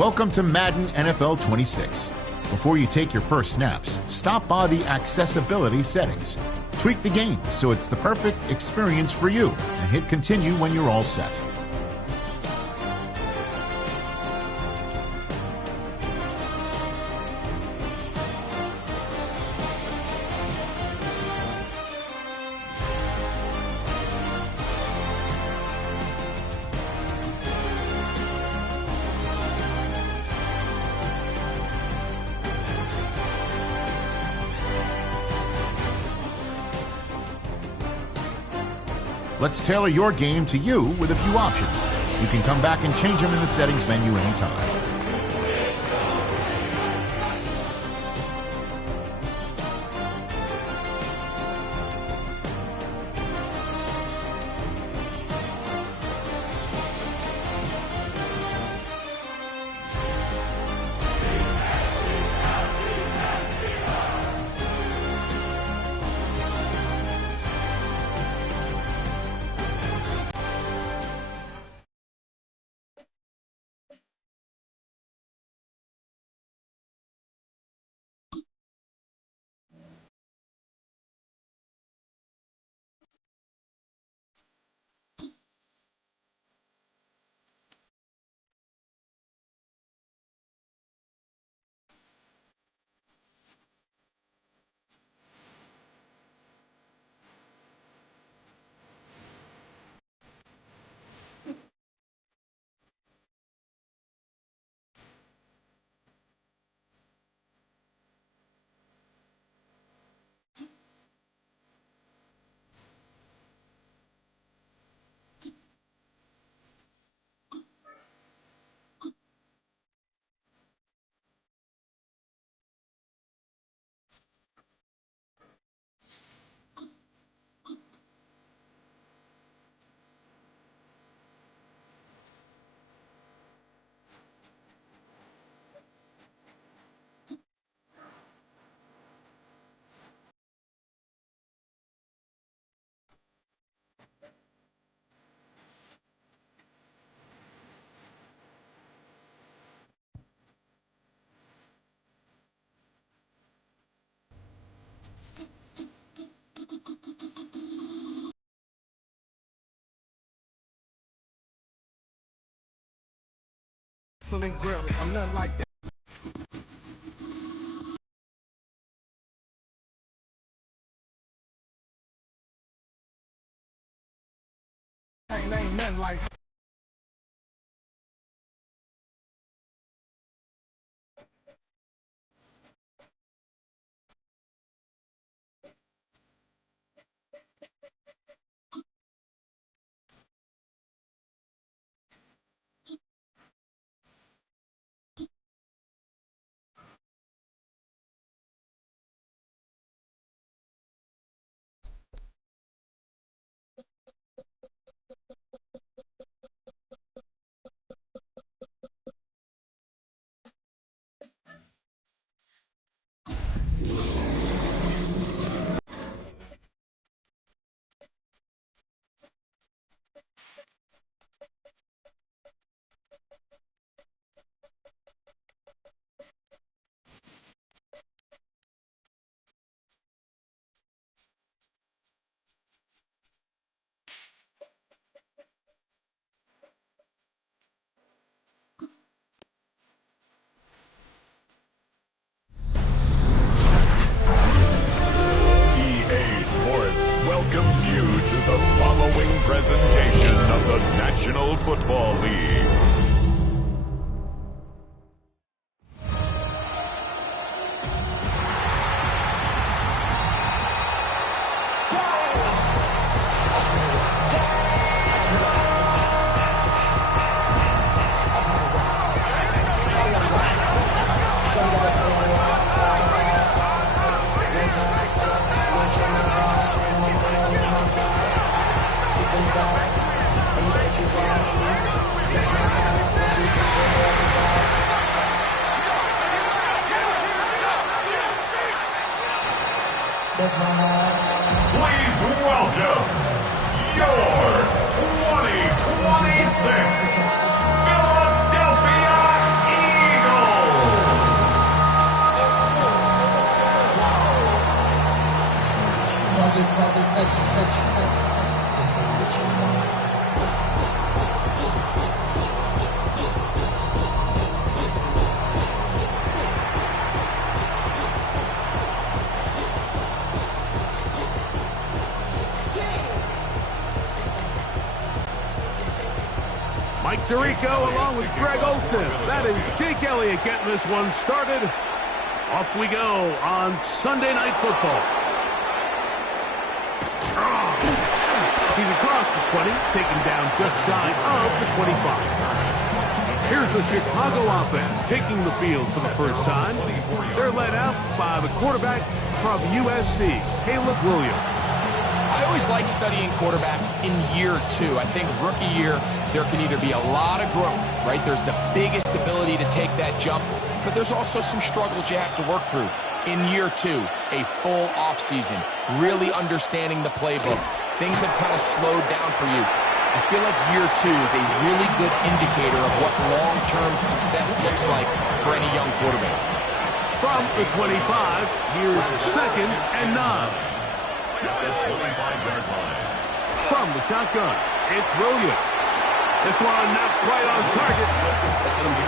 Welcome to Madden NFL 26. Before you take your first snaps, stop by the accessibility settings. Tweak the game so it's the perfect experience for you, and hit continue when you're all set. Let's tailor your game to you with a few options. You can come back and change them in the settings menu anytime. Grill. I'm nothing like that. Ain't nothing like welcomes you to the following presentation of the National Football League. Please welcome your 2026 Philadelphia Eagles! Mike Tirico along with Greg Olson. That is Jake Elliott getting this one started. Off we go on Sunday Night Football. He's across the 20, taken down just shy of the 25. Here's the Chicago offense taking the field for the first time. They're led out by the quarterback from USC, Caleb Williams. I always like studying quarterbacks in year 2. I think rookie year, there can either be a lot of growth, right? There's the biggest ability to take that jump, but there's also some struggles you have to work through. In year 2, a full offseason, really understanding the playbook. Things have kind of slowed down for you. I feel like year 2 is a really good indicator of what long-term success looks like for any young quarterback. From the 25, here's 2nd and 9. From the shotgun, it's Williams. This one not quite on target.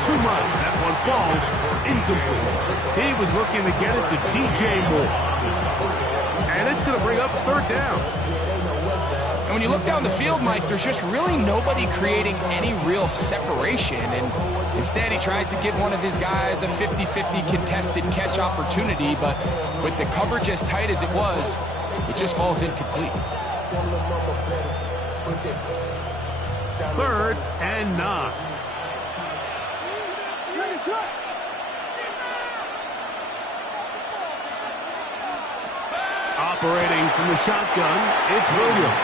Too much. That one falls incomplete. He was looking to get it to DJ Moore. And it's going to bring up 3rd down. And when you look down the field, Mike, there's just really nobody creating any real separation. And instead, he tries to give one of his guys a 50-50 contested catch opportunity. But with the coverage as tight as it was, it just falls incomplete. 3rd and 9. Operating from the shotgun, it's Williams.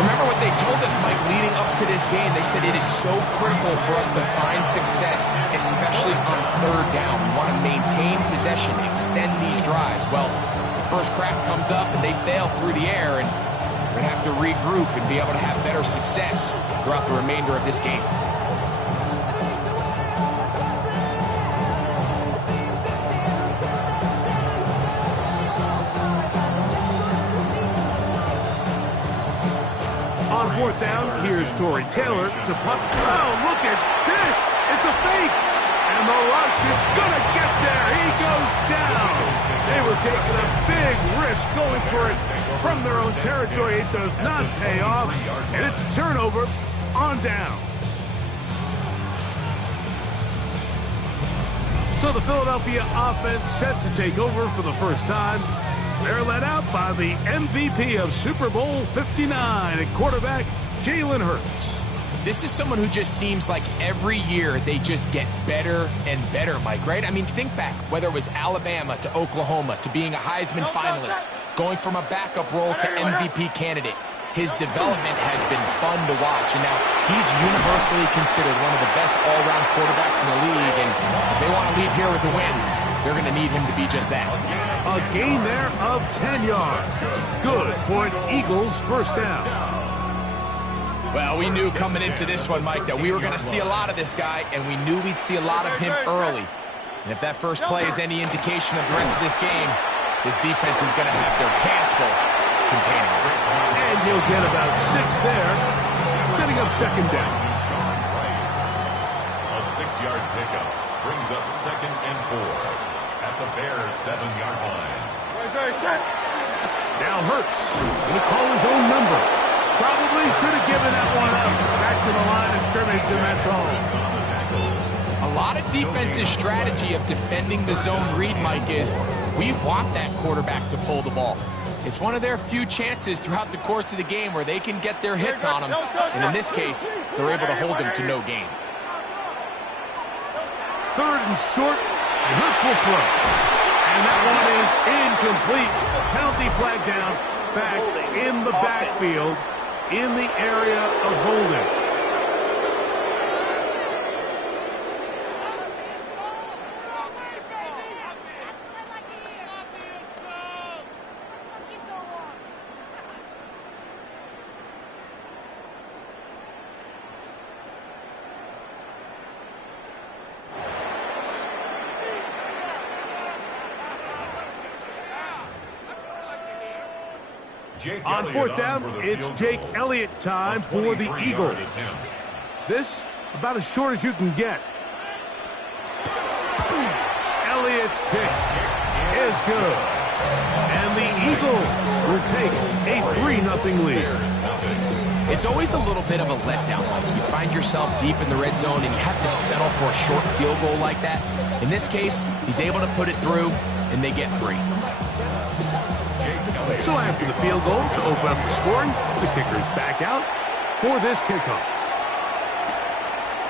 Remember what they told us, Mike, leading up to this game. They said it is so critical for us to find success, especially on 3rd down. We want to maintain possession, extend these drives. Well, the first crack comes up and they fail through the air, and we're going to have to regroup and be able to have better success throughout the remainder of this game. On 4th down, here's Torrey Taylor to punt. Oh, look at this! It's a fake! And the rush is going to get there. He goes down. They were taking a big risk going for it from their own territory. It does not pay off, and it's a turnover on down. So the Philadelphia offense set to take over for the first time. They're led out by the MVP of Super Bowl 59 at quarterback, Jalen Hurts. This is someone who just seems like every year they just get better and better, Mike, right? I mean, think back, whether it was Alabama to Oklahoma to being a Heisman finalist, going from a backup role to MVP candidate. His development has been fun to watch, and now he's universally considered one of the best all-around quarterbacks in the league, and if they want to leave here with a win, they're going to need him to be just that. A gain there of 10 yards. Good for an Eagles first down. Well, we knew coming into this one, Mike, that we were going to see a lot of this guy, and we knew we'd see a lot of him early. And if that first play is any indication of the rest of this game, this defense is going to have their hands full containing him. And he'll get about 6 there, setting up 2nd down. A 6-yard pickup brings up 2nd and 4 at the Bears' 7-yard line. Now Hurts going to call his own number. Probably should have given that one up. Back to the line of scrimmage, and that's all. A lot of defense's strategy of defending the zone read, Mike, is we want that quarterback to pull the ball. It's one of their few chances throughout the course of the game where they can get their hits on him, and in this case, they're able to hold him to no gain. 3rd and short, Hurts will throw. And that one is incomplete. Penalty flag down, back in the backfield, in the area of holding. On fourth down, it's Jake Elliott time for the Eagles. This, about as short as you can get. Elliott's kick is good. And the Eagles will take a 3-0 lead. It's always a little bit of a letdown. Like you find yourself deep in the red zone and you have to settle for a short field goal like that. In this case, he's able to put it through, and they get 3. So after the field goal to open up the scoring, the kicker's back out for this kickoff.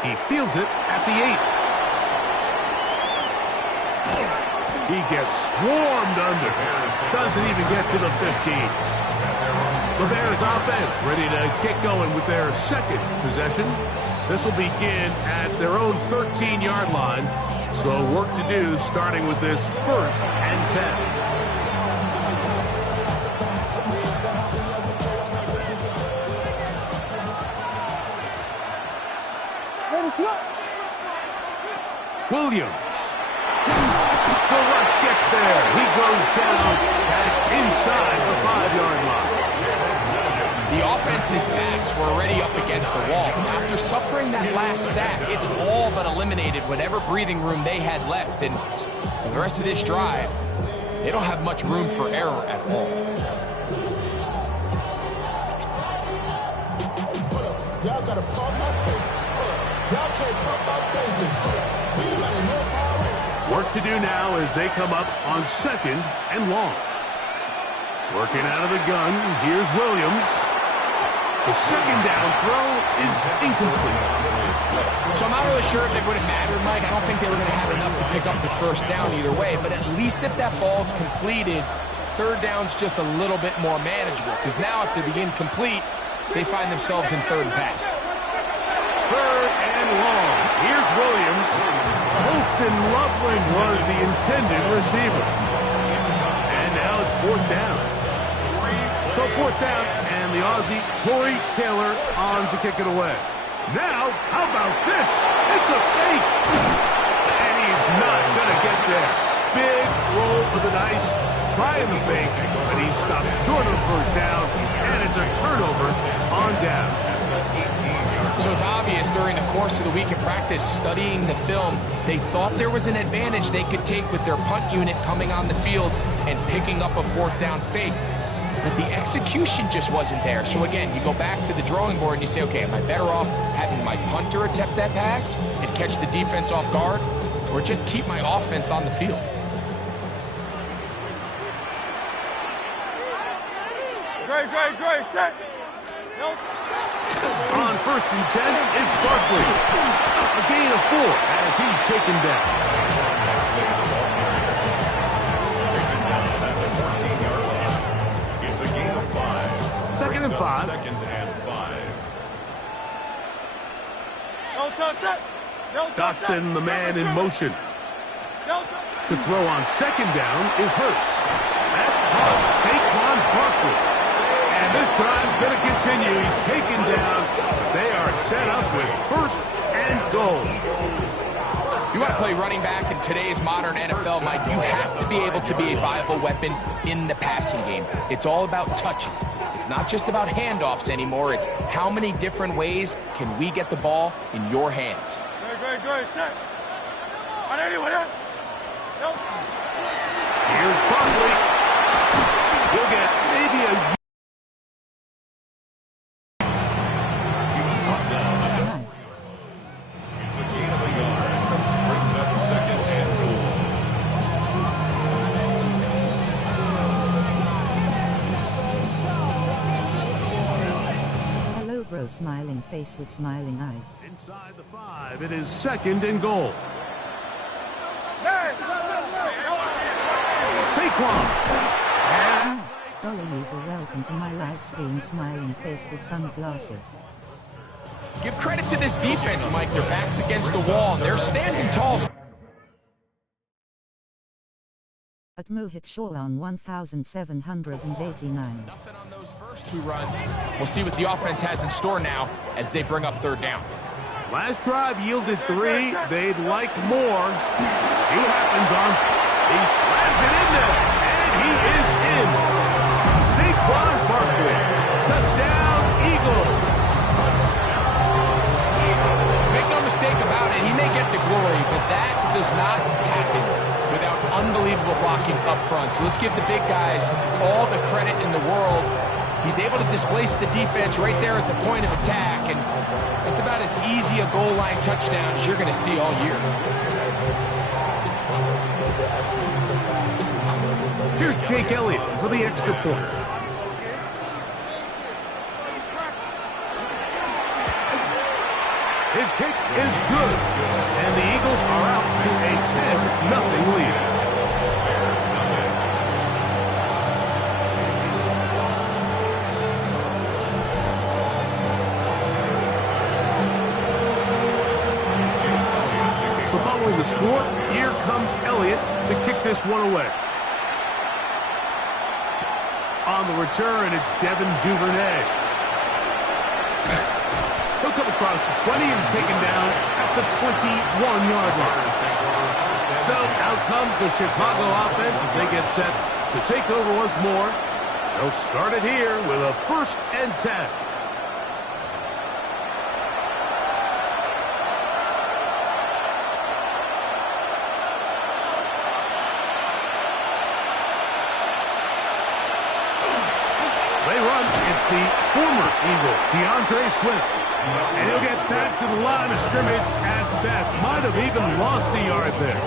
He fields it at the 8. He gets swarmed under. Doesn't even get to the 15. The Bears offense ready to get going with their second possession. This will begin at their own 13-yard line. So work to do starting with this 1st and 10. Williams. The rush gets there. He goes down at inside the 5-yard line. The offense's backs were already up against the wall. After suffering that last sack, it's all but eliminated whatever breathing room they had left. And for the rest of this drive, they don't have much room for error at all. Y'all gotta pump my taste. Y'all can't talk about crazy. Work to do now as they come up on 2nd and long. Working out of the gun, here's Williams. The 2nd down throw is incomplete. So I'm not really sure if it would have mattered, Mike. I don't think they were going to have enough to pick up the 1st down either way, but at least if that ball's completed, 3rd down's just a little bit more manageable, because now after the incomplete, they find themselves in 3rd and pass. 3rd and long. Here's Williams. Holston Loveland was the intended receiver. And now it's 4th down. So 4th down, and the Aussie, Tory Taylor, on to kick it away. Now, how about this? It's a fake. And he's not going to get there. Big roll of the dice, trying the fake, but he stopped short of 1st down, and it's a turnover on down. So it's obvious during the course of the week in practice, studying the film, they thought there was an advantage they could take with their punt unit coming on the field and picking up a 4th down fake. But the execution just wasn't there. So again, you go back to the drawing board and you say, okay, am I better off having my punter attempt that pass and catch the defense off guard, or just keep my offense on the field? Great, set. On 1st and 10, it's Barkley. A gain of 4 as he's taken down. It's a gain of 5. 2nd and 5. 2nd and 5. Dotson, the man in motion. To throw on 2nd down is Hurts. That's caught. Saquon Barkley. And this drive's going to continue. He's taken down. They are set up with 1st and goal. If you want to play running back in today's modern NFL, Mike, you have to be able to be a viable weapon in the passing game. It's all about touches. It's not just about handoffs anymore. It's how many different ways can we get the ball in your hands. Great, set. Here's Barkley. He'll get maybe a... It's a gain of a yard. Brings up 2nd and goal. Hello, bro. Smiling face with smiling eyes. Inside the 5, it is 2nd and goal. Saquon. And Follow user, welcome to my live screen, smiling face with sunglasses. Give credit to this defense, Mike. Their back's against the wall, and they're standing tall. At Mohit Shaw on 1,789. Nothing on those first 2 runs. We'll see what the offense has in store now as they bring up 3rd down. last drive yielded 3. They'd like more. See what happens on. He slams it in there, and he is in. Saquon Barkley that does not happen without unbelievable blocking up front. So let's give the big guys all the credit in the world. He's able to displace the defense right there at the point of attack, and it's about as easy a goal line touchdown as you're going to see all year. Here's Jake Elliott for the extra point. His kick is good, and the Eagles are out to a 10-0 lead. So following the score, here comes Elliott to kick this one away. On the return, it's Devin Duvernay. He'll come across the 20 and taken down at the 21-yard line. So out comes the Chicago offense as they get set to take over once more. They'll start it here with a 1st and 10. They run. It's the former Eagle, DeAndre Swift. And he'll get back to the line of scrimmage at best. Might have even lost a yard there.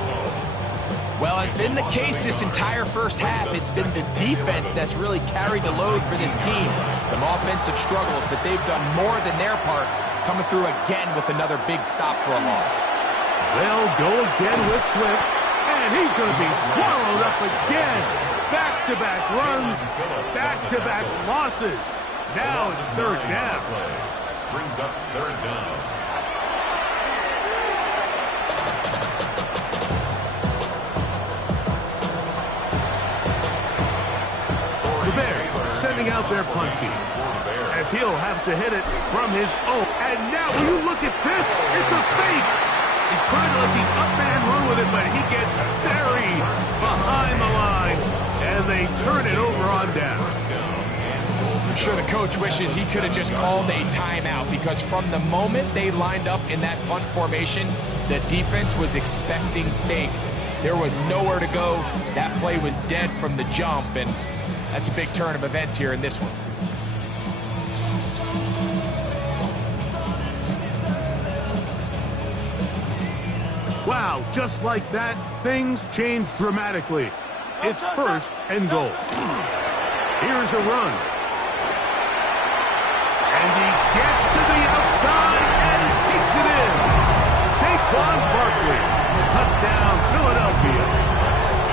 Well, as been the case this entire first half, it's been the defense that's really carried the load for this team. Some offensive struggles, but they've done more than their part, coming through again with another big stop for a loss. They'll go again with Swift, and he's going to be swallowed up again. Back-to-back runs, back-to-back losses. Now it's 3rd down. Brings up 3rd down. The Bears sending out their punt team, as he'll have to hit it from his own. And now, will you look at this? It's a fake. He tried to let the up man run with it, but he gets buried behind the line, and they turn it over on down. I'm sure the coach wishes he could have just called a timeout, because from the moment they lined up in that punt formation, the defense was expecting fake. There was nowhere to go. That play was dead from the jump, and that's a big turn of events here in this one. Wow, just like that, things change dramatically. It's 1st and goal. Here's a run. And he gets to the outside and takes it in. Saquon Barkley, touchdown Philadelphia.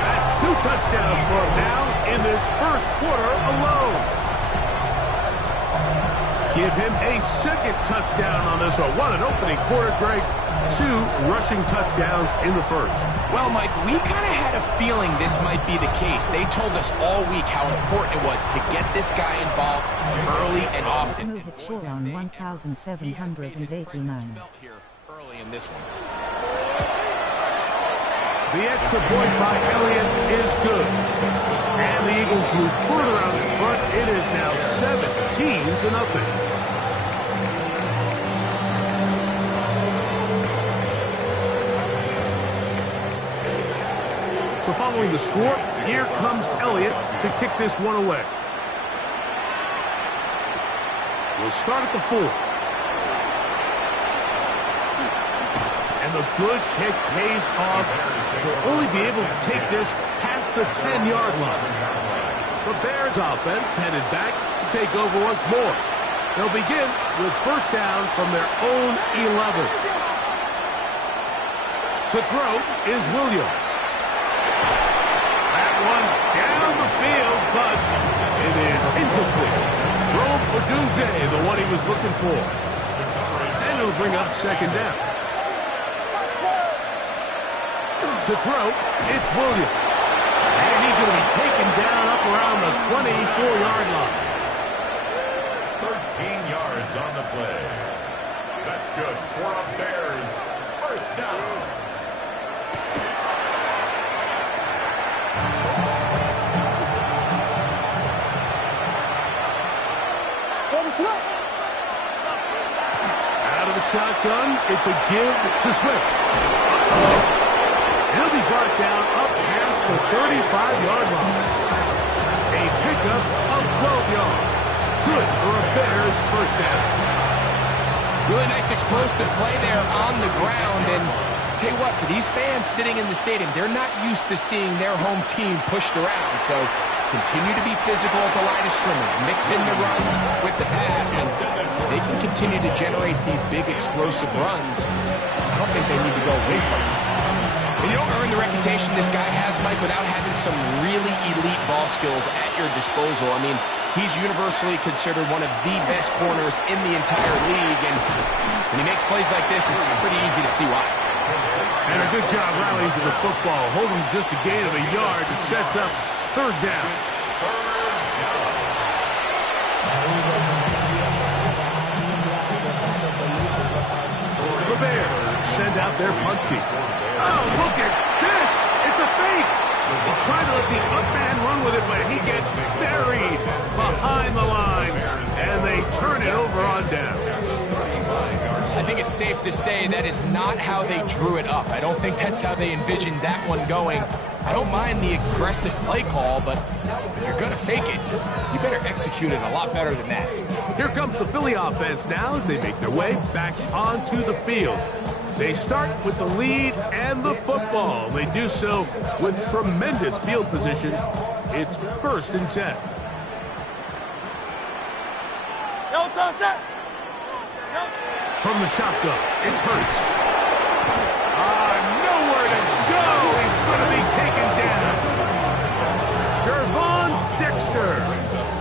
That's 2 touchdowns for him now in this first quarter alone. Give him a 2nd touchdown on this one. What an opening quarter, Greg. 2 rushing touchdowns in the first. Well, Mike, we kind of had a feeling this might be the case. They told us all week how important it was to get this guy involved early and often. Mohit Shaw on 1,789. Early in this one. The extra point by Elliott is good. And the Eagles move further out in front. It is now 17-0. So following the score, here comes Elliott to kick this one away. We'll start at the 4. And the good kick pays off. They'll only be able to take this past the 10-yard line. The Bears offense headed back to take over once more. They'll begin with 1st down from their own 11. To throw is Williams. One down the field, but it is incomplete. Rome Odunze, the one he was looking for. And it'll bring up 2nd down. To throw, it's Williams. And he's going to be taken down up around the 24-yard line. 13 yards on the play. That's good for a Bears 1st down. Out of the shotgun, it's a give to Swift. 35-yard line. A pickup of 12 yards. Good for a Bears first down. Really nice explosive play there on the ground. And tell you what, for these fans sitting in the stadium, they're not used to seeing their home team pushed around. So continue to be physical at the line of scrimmage. Mix in the runs with the pass. And they can continue to generate these big explosive runs. I don't think they need to go away from it. And you don't earn the reputation this guy has, Mike, without having some really elite ball skills at your disposal. I mean, he's universally considered one of the best corners in the entire league, and when he makes plays like this, it's pretty easy to see why. And a good job rallying to the football, holding just a gain of a yard and sets up third down. The Bears send out their punt team. Oh, look at this! It's a fake! They try to let the up man run with it, but he gets buried behind the line, and they turn it over on down. I think it's safe to say that is not how they drew it up. I don't think that's how they envisioned that one going. I don't mind the aggressive play call, but if you're going to fake it, you better execute it a lot better than that. Here comes the Philly offense now as they make their way back onto the field. They start with the lead and the football. They do so with tremendous field position. It's 1st and 10. From the shotgun, it's Hurts. Nowhere to go. He's going to be taken down. Gervon Dexter.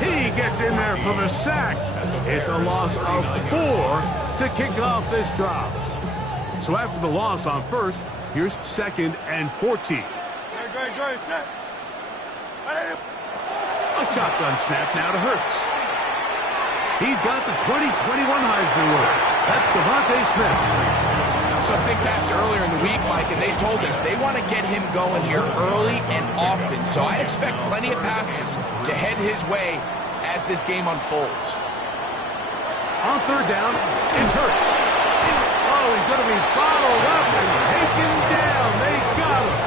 He gets in there for the sack. It's a loss of 4 to kick off this drive. So after the loss on first, here's 2nd and 14. A shotgun snap now to Hurts. He's got the 2021 Heisman winner. That's Devontae Smith. So think back to earlier in the week, Mike, and they told us they want to get him going here early and often. So I'd expect plenty of passes to head his way as this game unfolds. On third down, it's Hurts. Oh, he's going to be bottled up and taken down. They got him.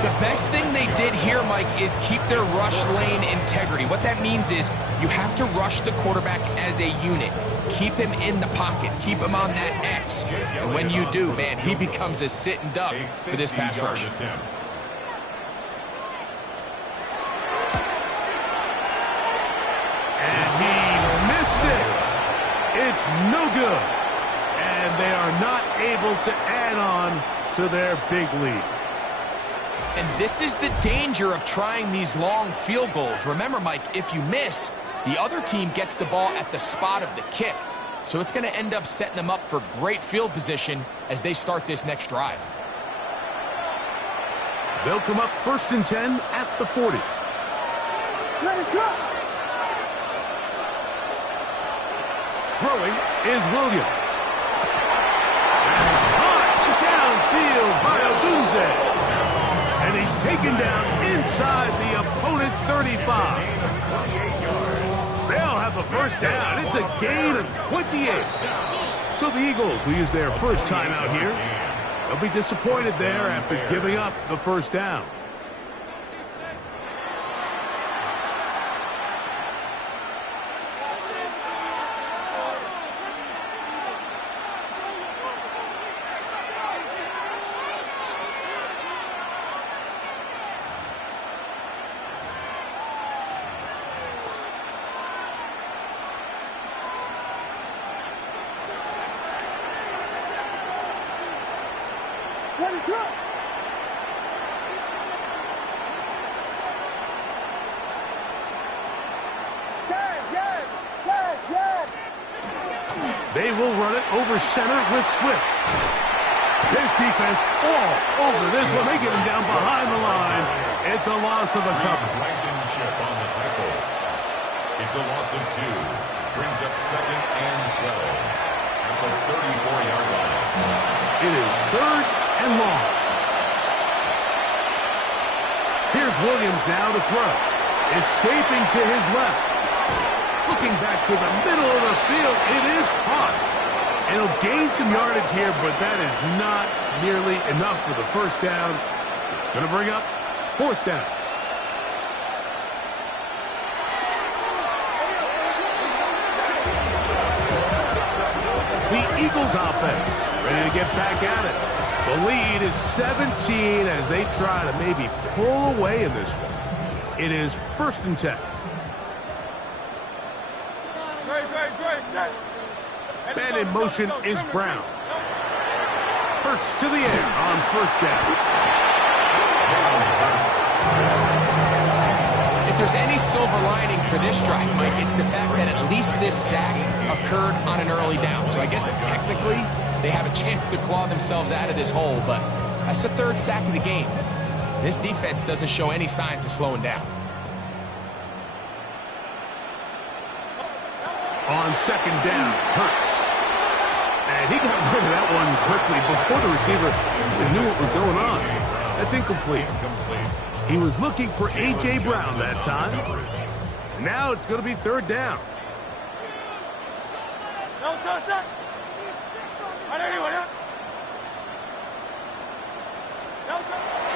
The best thing they did here, Mike, is keep their rush lane integrity. What that means is you have to rush the quarterback as a unit. Keep him in the pocket. Keep him on that X. And when you do, man, he becomes a sitting duck for this pass rush. And he missed it. It's no good. And they are not able to add on to their big lead. And this is the danger of trying these long field goals. Remember, Mike, if you miss, the other team gets the ball at the spot of the kick. So it's going to end up setting them up for great field position as they start this next drive. They'll come up 1st and 10 at the 40. Throwing is Williams. And caught downfield by Odunze. And he's taken down inside the opponent's 35. They'll have a first down. It's a gain of 28. So the Eagles will use their first time out here. They'll be disappointed there after giving up the first down. They will run it over center with Swift. This defense all over this one. They get him down behind the line. It's a loss of a couple. Blankenship on the tackle. It's a loss of 2. Brings up 2nd and 12 at the 34-yard line. It is 3rd and long. Here's Williams now to throw. Escaping to his left. Looking back to the middle of the field. It is caught. And he'll gain some yardage here, but that is not nearly enough for the first down. So it's going to bring up 4th down. The Eagles offense ready to get back at it. The lead is 17 as they try to maybe pull away in this one. It is 1st and 10. Man in motion is Brown. Hurts to the air on 1st down. If there's any silver lining for this drive, Mike, it's the fact that at least this sack occurred on an early down. So I guess technically they have a chance to claw themselves out of this hole, but that's the 3rd sack of the game. This defense doesn't show any signs of slowing down. On 2nd down, Hurts. And he got rid of that one quickly before the receiver knew what was going on. That's incomplete. He was looking for A.J. Brown that time. And now it's going to be 3rd down.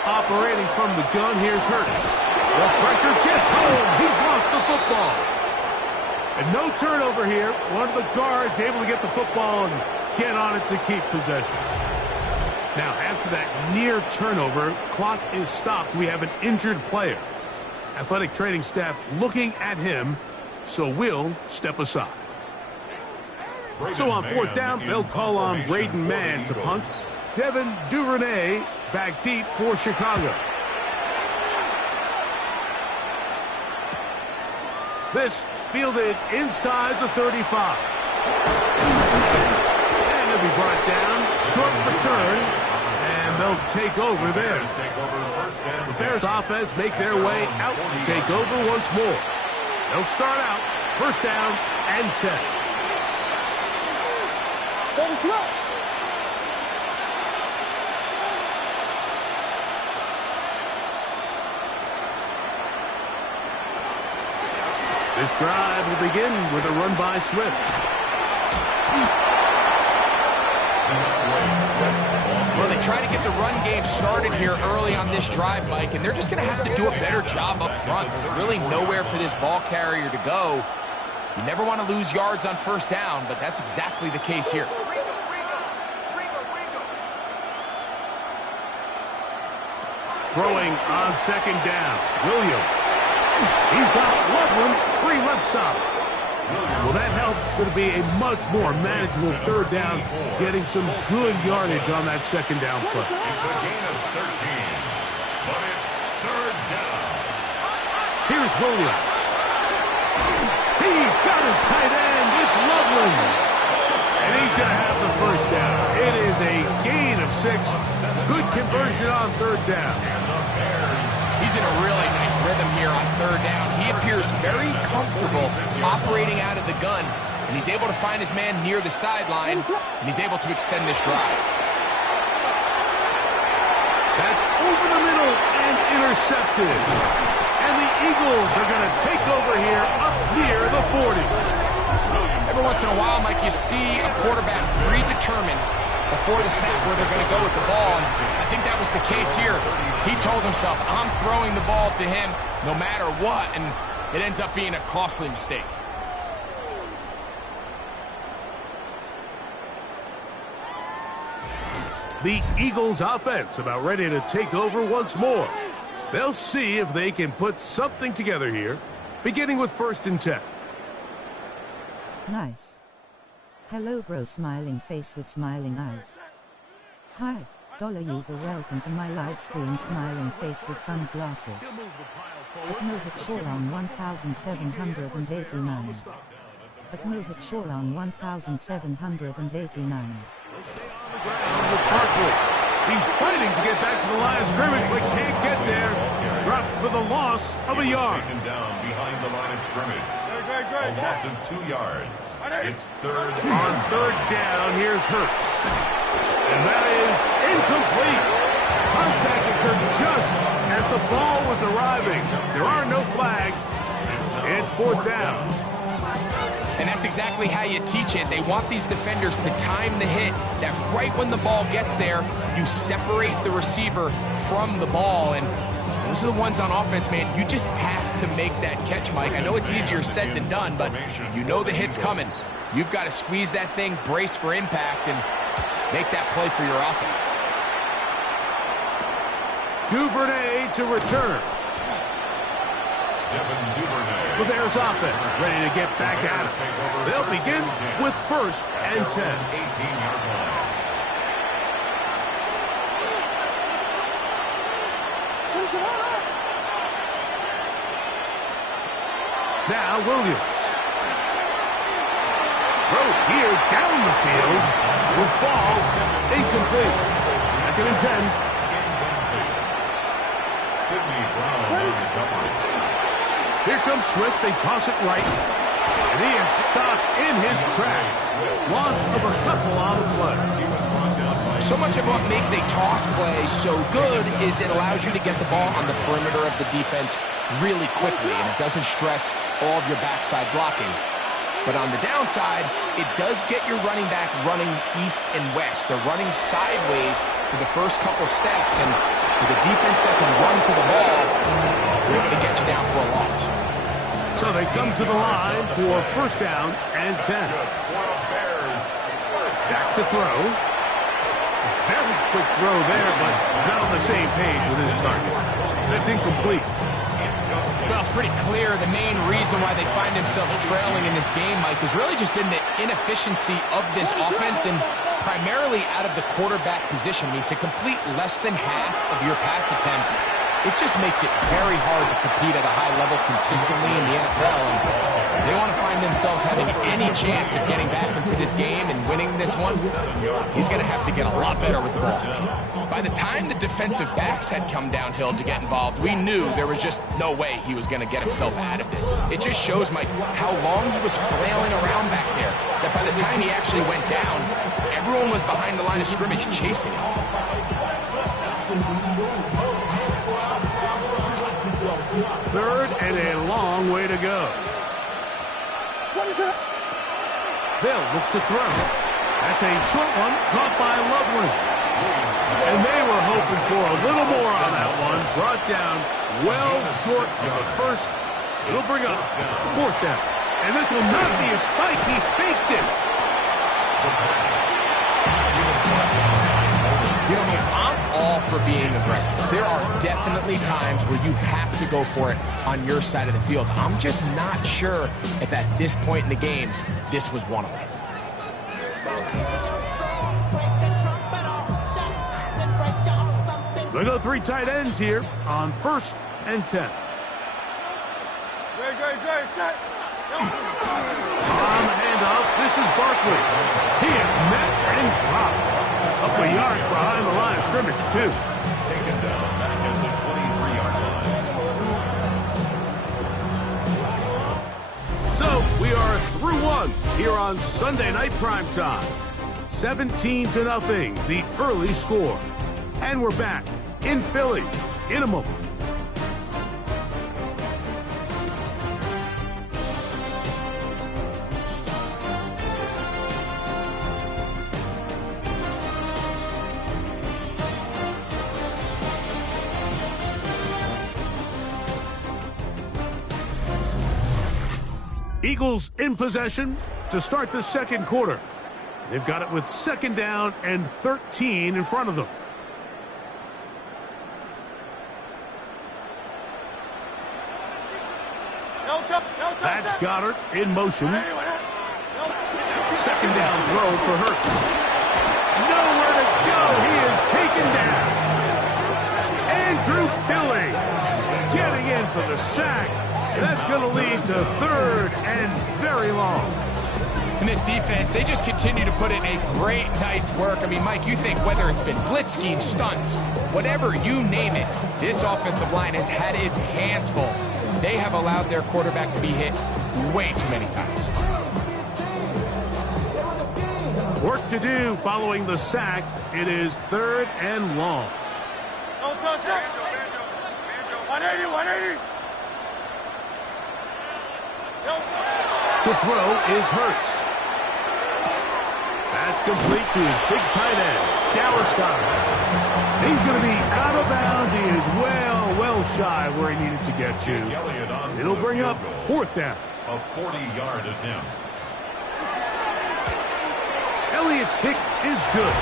Operating from the gun, here's Hurts. The pressure gets home. He's lost the football. And no turnover here. One of the guards able to get the football and get on it to keep possession. Now, after that near turnover, clock is stopped. We have an injured player. Athletic training staff looking at him, so we'll step aside. So on 4th down, they'll call on Braden Mann to punt. Devin Duvernay back deep for Chicago. This fielded inside the 35. And it'll be brought down. Short return. And they'll take over there. The Bears offense make their way out to take over once more. They'll start out 1st down and 10. This drive will begin with a run by Swift. Well, they try to get the run game started here early on this drive, Mike, and they're just going to have to do a better job up front. There's really nowhere for this ball carrier to go. You never want to lose yards on 1st down, but that's exactly the case here. Throwing on 2nd down, Williams. He's got Loveland free left side. Well, that helps. It's going to be a much more manageable 3rd down, getting some good yardage on that 2nd down play. It's a gain of 13, but it's 3rd down. Here's Williams. He's got his tight end. It's Loveland. And he's going to have the 1st down. It is a gain of 6. Good conversion on 3rd down. He's in a really nice rhythm here on 3rd down. He appears very comfortable operating out of the gun, and he's able to find his man near the sideline, and he's able to extend this drive. That's over the middle and intercepted. And the Eagles are going to take over here up near the 40. Every once in a while, Mike, you see a quarterback predetermined before the snap where they're going to go with the ball, and I think that was the case here. He told himself, I'm throwing the ball to him no matter what, and it ends up being a costly mistake. The Eagles offense about ready to take over once more. They'll see if they can put something together here, beginning with 1st and 10. Nice. Hello bro, smiling face with smiling eyes. Hi, dollar user, welcome to my live stream, smiling face with sunglasses. At Mohit Shorlan 1789. At Mohit Shorlan 1789. He's fighting to get back to the line of scrimmage, but can't get there. Dropped for the loss of a yard. Taken down behind the line of scrimmage. A loss of 2 yards. It's 3rd. On 3rd down, here's Hurts. And that is incomplete. Contact occurred just as the ball was arriving. There are no flags. It's 4th down. And that's exactly how you teach it. They want these defenders to time the hit, that right when the ball gets there, you separate the receiver from the ball. And those are the ones on offense, man. You just have to make that catch, Mike. I know it's easier said than done, but you know the hit's coming. You've got to squeeze that thing, brace for impact, and make that play for your offense. Duvernay to return. The Bears offense ready to get back at it. They'll begin with 1st and 10. 18-yard line. Now Williams. Throw here down the field. Will fall. Incomplete. 2nd and 10. Sidney Brown on the cover. Here comes Swift. They toss it right. And he is stopped in his tracks. Loss of a couple on the play. So much of what makes a toss play so good is it allows you to get the ball on the perimeter of the defense really quickly, and it doesn't stress all of your backside blocking. But on the downside, it does get your running back running east and west. They're running sideways for the first couple steps, and with a defense that can run to the ball, it gets you down for a loss. So they come to the line for 1st down and 10. Back to throw. Very quick throw there, but not on the same page with his target. That's incomplete. Well, it's pretty clear the main reason why they find themselves trailing in this game, Mike, has really just been the inefficiency of this offense and primarily out of the quarterback position. I mean, to complete less than half of your pass attempts, it just makes it very hard to compete at a high level consistently in the NFL. And they want to find themselves having any chance of getting back into this game and winning this one. He's going to have to get a lot better with the ball. By the time the defensive backs had come downhill to get involved, we knew there was just no way he was going to get himself out of this. It just shows, Mike, how long he was flailing around back there, that by the time he actually went down, everyone was behind the line of scrimmage chasing him. 3rd and a long way to go. They'll look to throw. That's a short one caught by Loveland. And they were hoping for a little more on that one. Brought down well short of the first. It'll bring up 4th down. And this will not be a spike. He faked it. You know, I'm all for being aggressive. There are definitely times where you have to go for it on your side of the field. I'm just not sure if at this point in the game, this was one of them. They go 3 tight ends here on 1st and 10. On the handoff, this is Barkley. He is met and dropped. A couple of yards behind the line of scrimmage, too. Taken down back at the 23-yard line. So, we are through one here on Sunday Night Primetime. 17-0, the early score. And we're back in Philly in a moment. Eagles in possession to start the 2nd quarter. They've got it with 2nd down and 13 in front of them. That's Goddard in motion. 2nd down throw for Hurts. Nowhere to go. He is taken down. Andrew Billings getting in for the sack. That's going to lead to 3rd and very long. In this defense, they just continue to put in a great night's work. I mean, Mike, you think whether it's been blitz schemes, stunts, whatever you name it, this offensive line has had its hands full. They have allowed their quarterback to be hit way too many times. Work to do following the sack. It is 3rd and long. 180. To throw is Hurts. That's complete to his big tight end, Dallas Goedert. He's going to be out of bounds. He is well shy where he needed to get to. It'll bring up fourth down. A 40-yard attempt. Elliott's kick is good.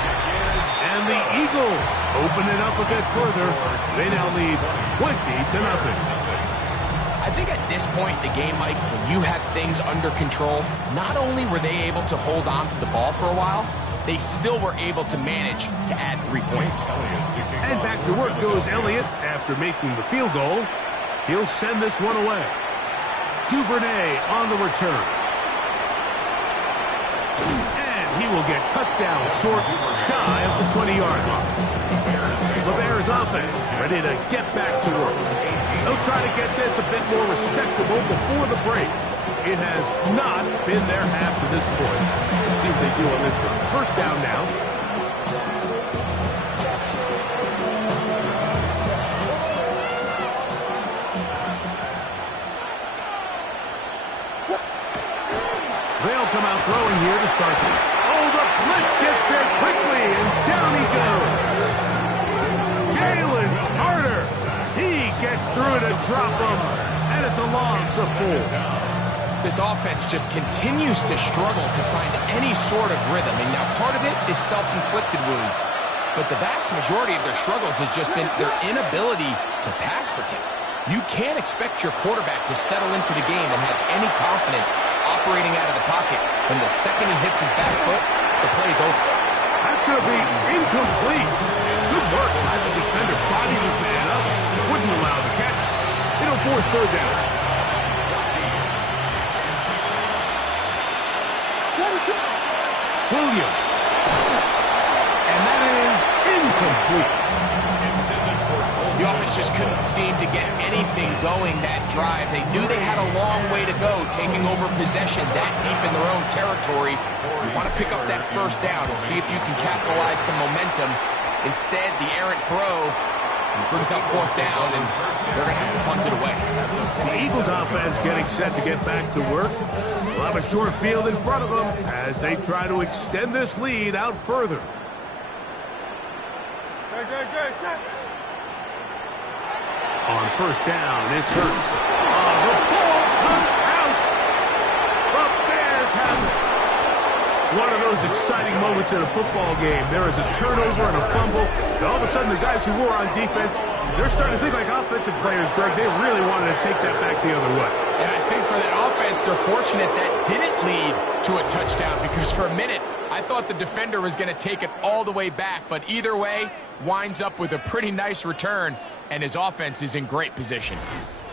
And the Eagles open it up a bit further. They now lead 20-0. I think at this point in the game, Mike, when you have things under control, not only were they able to hold on to the ball for a while, they still were able to manage to add 3 points. And back to work goes Elliott after making the field goal. He'll send this one away. Duvernay on the return. And he will get cut down short, shy of the 20-yard line. The Bears offense ready to get back to work. They'll try to get this a bit more respectable before the break. It has not been their half to this point. Let's see what they do on this one. First down now. They'll come out throwing here to start. Oh, the blitz gets there quickly, and down he goes. Jalen Carter. He gets through to drop him, and it's a loss of 4. This offense just continues to struggle to find any sort of rhythm. And now part of it is self-inflicted wounds. But the vast majority of their struggles has just been their inability to pass protect. You can't expect your quarterback to settle into the game and have any confidence operating out of the pocket. When the second he hits his back foot, the play's over. That's going to be incomplete. Good work by the defender. Bodied his man up. Wouldn't allow the catch. It'll force third down. Williams. And that is incomplete. The offense just couldn't seem to get anything going that drive. They knew they had a long way to go, taking over possession that deep in their own territory. You want to pick up that first down and see if you can capitalize some momentum. Instead, the errant throw brings up fourth down, and they're going to have to punt it away. The Eagles offense getting set to get back to work. We'll have a short field in front of them as they try to extend this lead out further. On first down, it's Hurts. The ball comes out. The Bears have it. One of those exciting moments in a football game. There is a turnover and a fumble. And all of a sudden, the guys who were on defense, they're starting to think like offensive players, Greg. They really wanted to take that back the other way. And I think for that offense, they're fortunate that didn't lead to a touchdown, because for a minute, I thought the defender was going to take it all the way back. But either way, winds up with a pretty nice return, and his offense is in great position.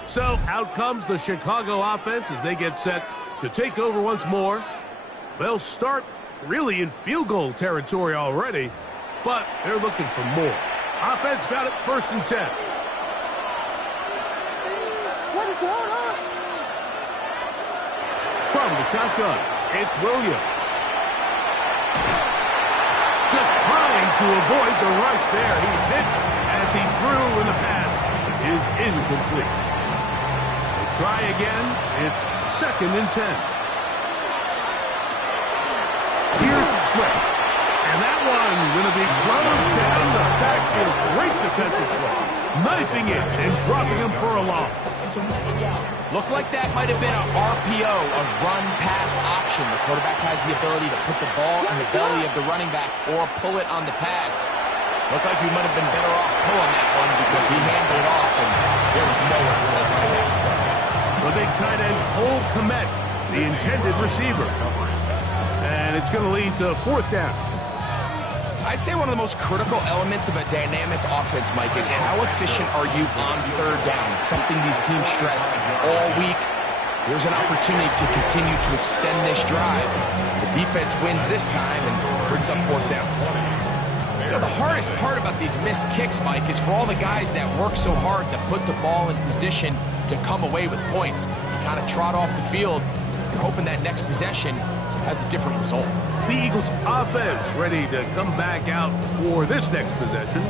So out comes the Chicago offense as they get set to take over once more. They'll start really in field goal territory already, but they're looking for more. Offense got it, 1st and 10. From the shotgun, it's Williams. Just trying to avoid the rush there. He's hit as he threw, and the pass is incomplete. They try again. It's 2nd and 10. Here's Swift. And that one going to be thrown down the backfield. Great defensive play. Knifing it and dropping him for a loss. Looked like that might have been an RPO, a run-pass option. The quarterback has the ability to put the ball in the belly of the running back or pull it on the pass. Looked like we might have been better off pulling that one because he handled it off and there was nowhere for the running back to go. The big tight end, Cole Kmet, the intended receiver. And it's going to lead to 4th down. I'd say one of the most critical elements of a dynamic offense, Mike, is how efficient are you on 3rd down. It's something these teams stress all week. Here's an opportunity to continue to extend this drive. The defense wins this time and brings up 4th down. You know, the hardest part about these missed kicks, Mike, is for all the guys that work so hard to put the ball in position to come away with points. You kind of trot off the field. You're hoping that next possession has a different result. The Eagles offense ready to come back out for this next possession.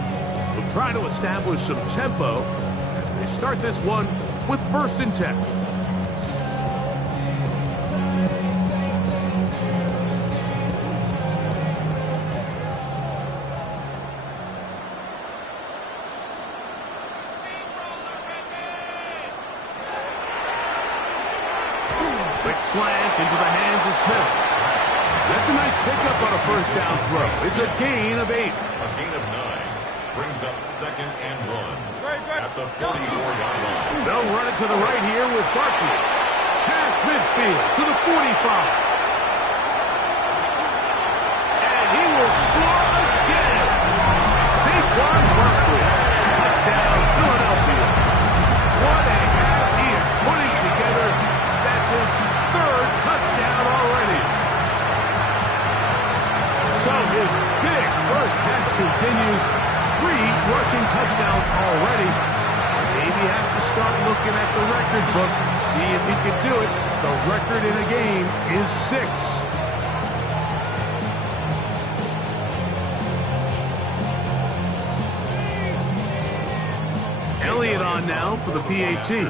We'll try to establish some tempo as they start this one with 1st and 10. Slant into the hands of Smith. That's a nice pickup on a first down throw. It's a gain of 8. A gain of 9 brings up 2nd and 1 at the 44-yard line. They'll run it to the right here with Barkley. Past midfield to the 45. And he will score again. Saquon Barkley. Touchdown, Philadelphia. What a half he is putting together. That's his 3rd touchdown already. So his big first half continues. 3 rushing touchdowns already. Maybe have to start looking at the record book, see if he can do it. The record in a game is 6. Elliott on now for the PAT. He's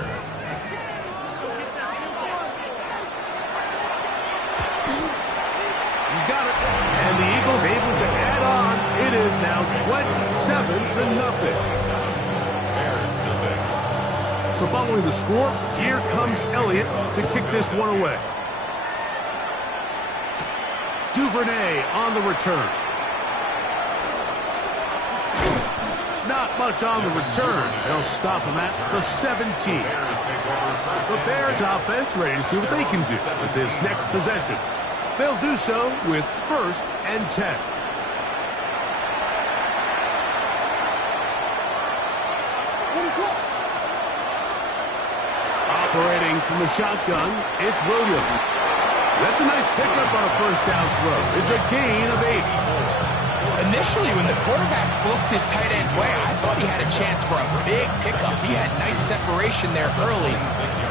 got it. And the Eagles able to add on. It is now 27-0. So following the score, here comes Elliott to kick this one away. Duvernay on the return. Not much on the return. They'll stop him at the 17. The Bears offense ready to see what they can do with this next possession. They'll do so with 1st and 10. Operating from the shotgun, it's Williams. That's a nice pickup on a first down throw. It's a gain of 8. Initially, when the quarterback looked his tight end's way, I thought he had a chance for a big pickup. He had nice separation there early.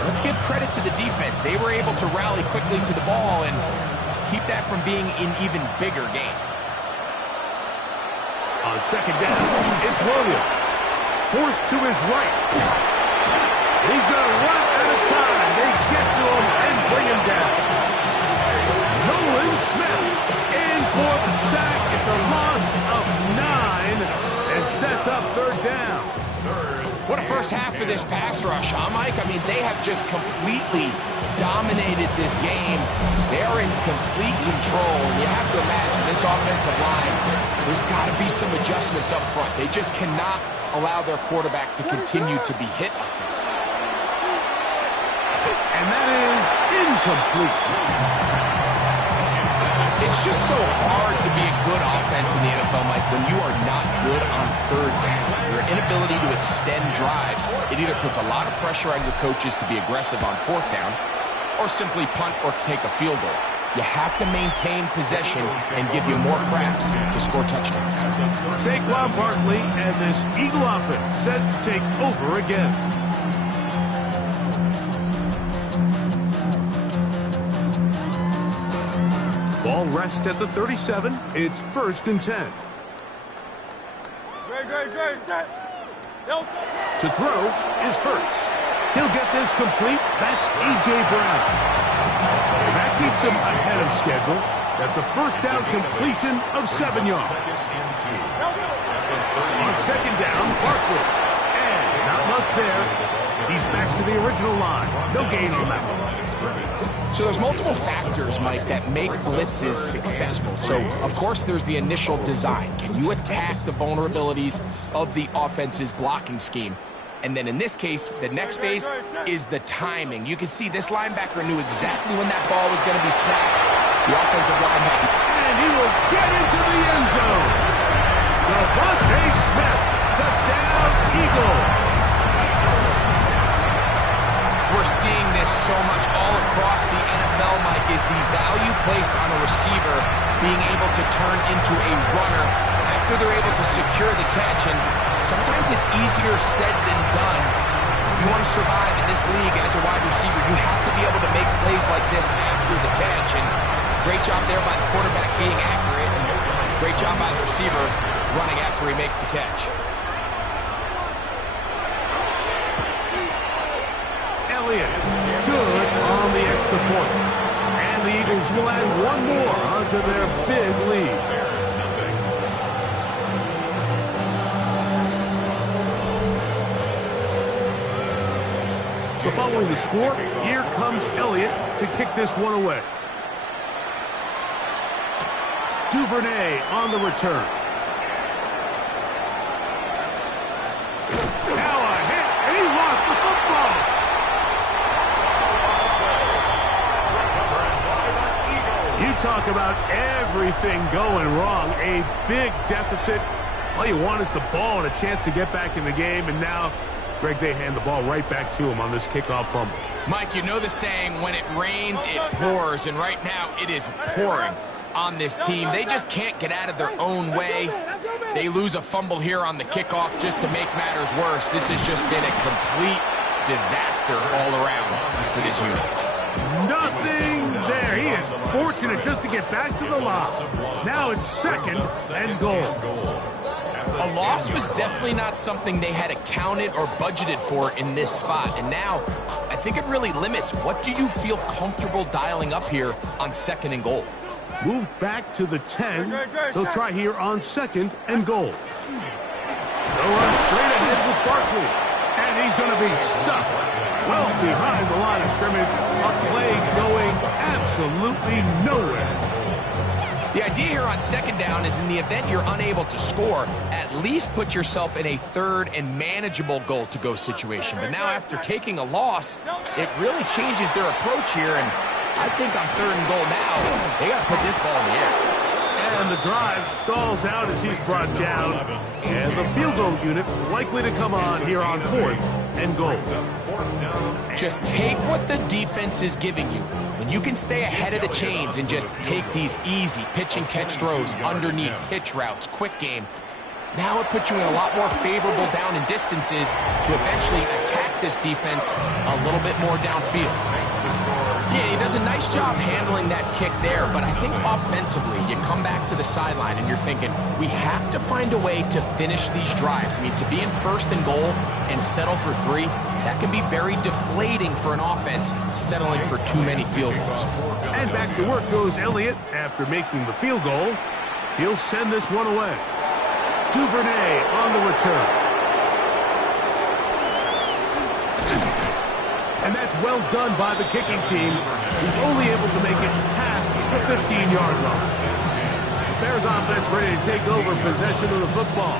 Let's give credit to the defense. They were able to rally quickly to the ball and keep that from being an even bigger game. On 2nd down, it's Williams. Forced to his right. He's going to run out of time. They get to him and bring him down. Nolan Smith in for the sack. It's a loss of 9 and sets up 3rd down. What a first half for this pass rush, huh, Mike? I mean, they have just completely dominated this game. They're in complete control. And you have to imagine this offensive line, there's got to be some adjustments up front. They just cannot allow their quarterback to continue to be hit like this. And that is incomplete. It's just so hard to be a good offense in the NFL, Mike, when you are not good on 3rd down. Your inability to extend drives, it either puts a lot of pressure on your coaches to be aggressive on 4th down or simply punt or take a field goal. You have to maintain possession and give you more cracks to score touchdowns. Saquon Barkley and this Eagle offense set to take over again. Ball rests at the 37. It's 1st and 10. To throw is Hurts. He'll get this complete. That's A.J. Brown. And that keeps him ahead of schedule. That's a first down completion of 7 yards. On 2nd down, Barkley. And not much there. He's back to the original line. No gain on that one. So there's multiple factors, Mike, that make blitzes successful. So, of course, there's the initial design. Can you attack the vulnerabilities of the offense's blocking scheme? And then in this case, the next phase is the timing. You can see this linebacker knew exactly when that ball was going to be snapped. The offensive line had... And he will get into the end zone. Devontae Smith, touchdown, Eagles. We're seeing this so much all across the NFL, Mike, is the value placed on a receiver being able to turn into a runner after they're able to secure the catch. And sometimes it's easier said than done. If you want to survive in this league as a wide receiver, you have to be able to make plays like this after the catch. And great job there by the quarterback being accurate. And great job by the receiver running after he makes the catch. Elliott, good on the extra point. And the Eagles will add one more onto their big lead. So following the score, here comes Elliott to kick this one away. Duvernay on the return. Now a hit, and he lost the football. You talk about everything going wrong. A big deficit. All you want is the ball and a chance to get back in the game, and now, Greg, they hand the ball right back to him on this kickoff fumble. Mike, you know the saying, when it rains, it pours, and right now it is pouring on this team. They just can't get out of their own way. They lose a fumble here on the kickoff just to make matters worse. This has just been a complete disaster all around for this unit. Nothing there. He is fortunate just to get back to the line. Now it's 2nd and goal. A loss was definitely not something they had accounted or budgeted for in this spot. And now, I think it really limits what do you feel comfortable dialing up here on 2nd and goal. Moved back to the 10. They'll try here on 2nd and goal. They'll run straight ahead with Barkley. And he's going to be stuck well behind the line of scrimmage. A play going absolutely nowhere. The idea here on 2nd down is in the event you're unable to score, at least put yourself in a 3rd and manageable goal-to-go situation. But now after taking a loss, it really changes their approach here, and I think on 3rd and goal now, they got to put this ball in the air. And the drive stalls out as he's brought down, and the field goal unit likely to come on here on 4th and goal. Just take what the defense is giving you. When you can stay ahead of the chains and just take these easy pitch and catch throws underneath, hitch routes, quick game, now it puts you in a lot more favorable down and distances to eventually attack this defense a little bit more downfield. Yeah, he does a nice job handling that kick there, but I think offensively, you come back to the sideline and you're thinking, we have to find a way to finish these drives. I mean, to be in 1st and goal and settle for 3, that can be very deflating for an offense settling for too many field goals. And back to work goes Elliott after making the field goal. He'll send this one away. Duvernay on the return. And that's well done by the kicking team. He's only able to make it past the 15-yard line. The Bears offense ready to take over possession of the football.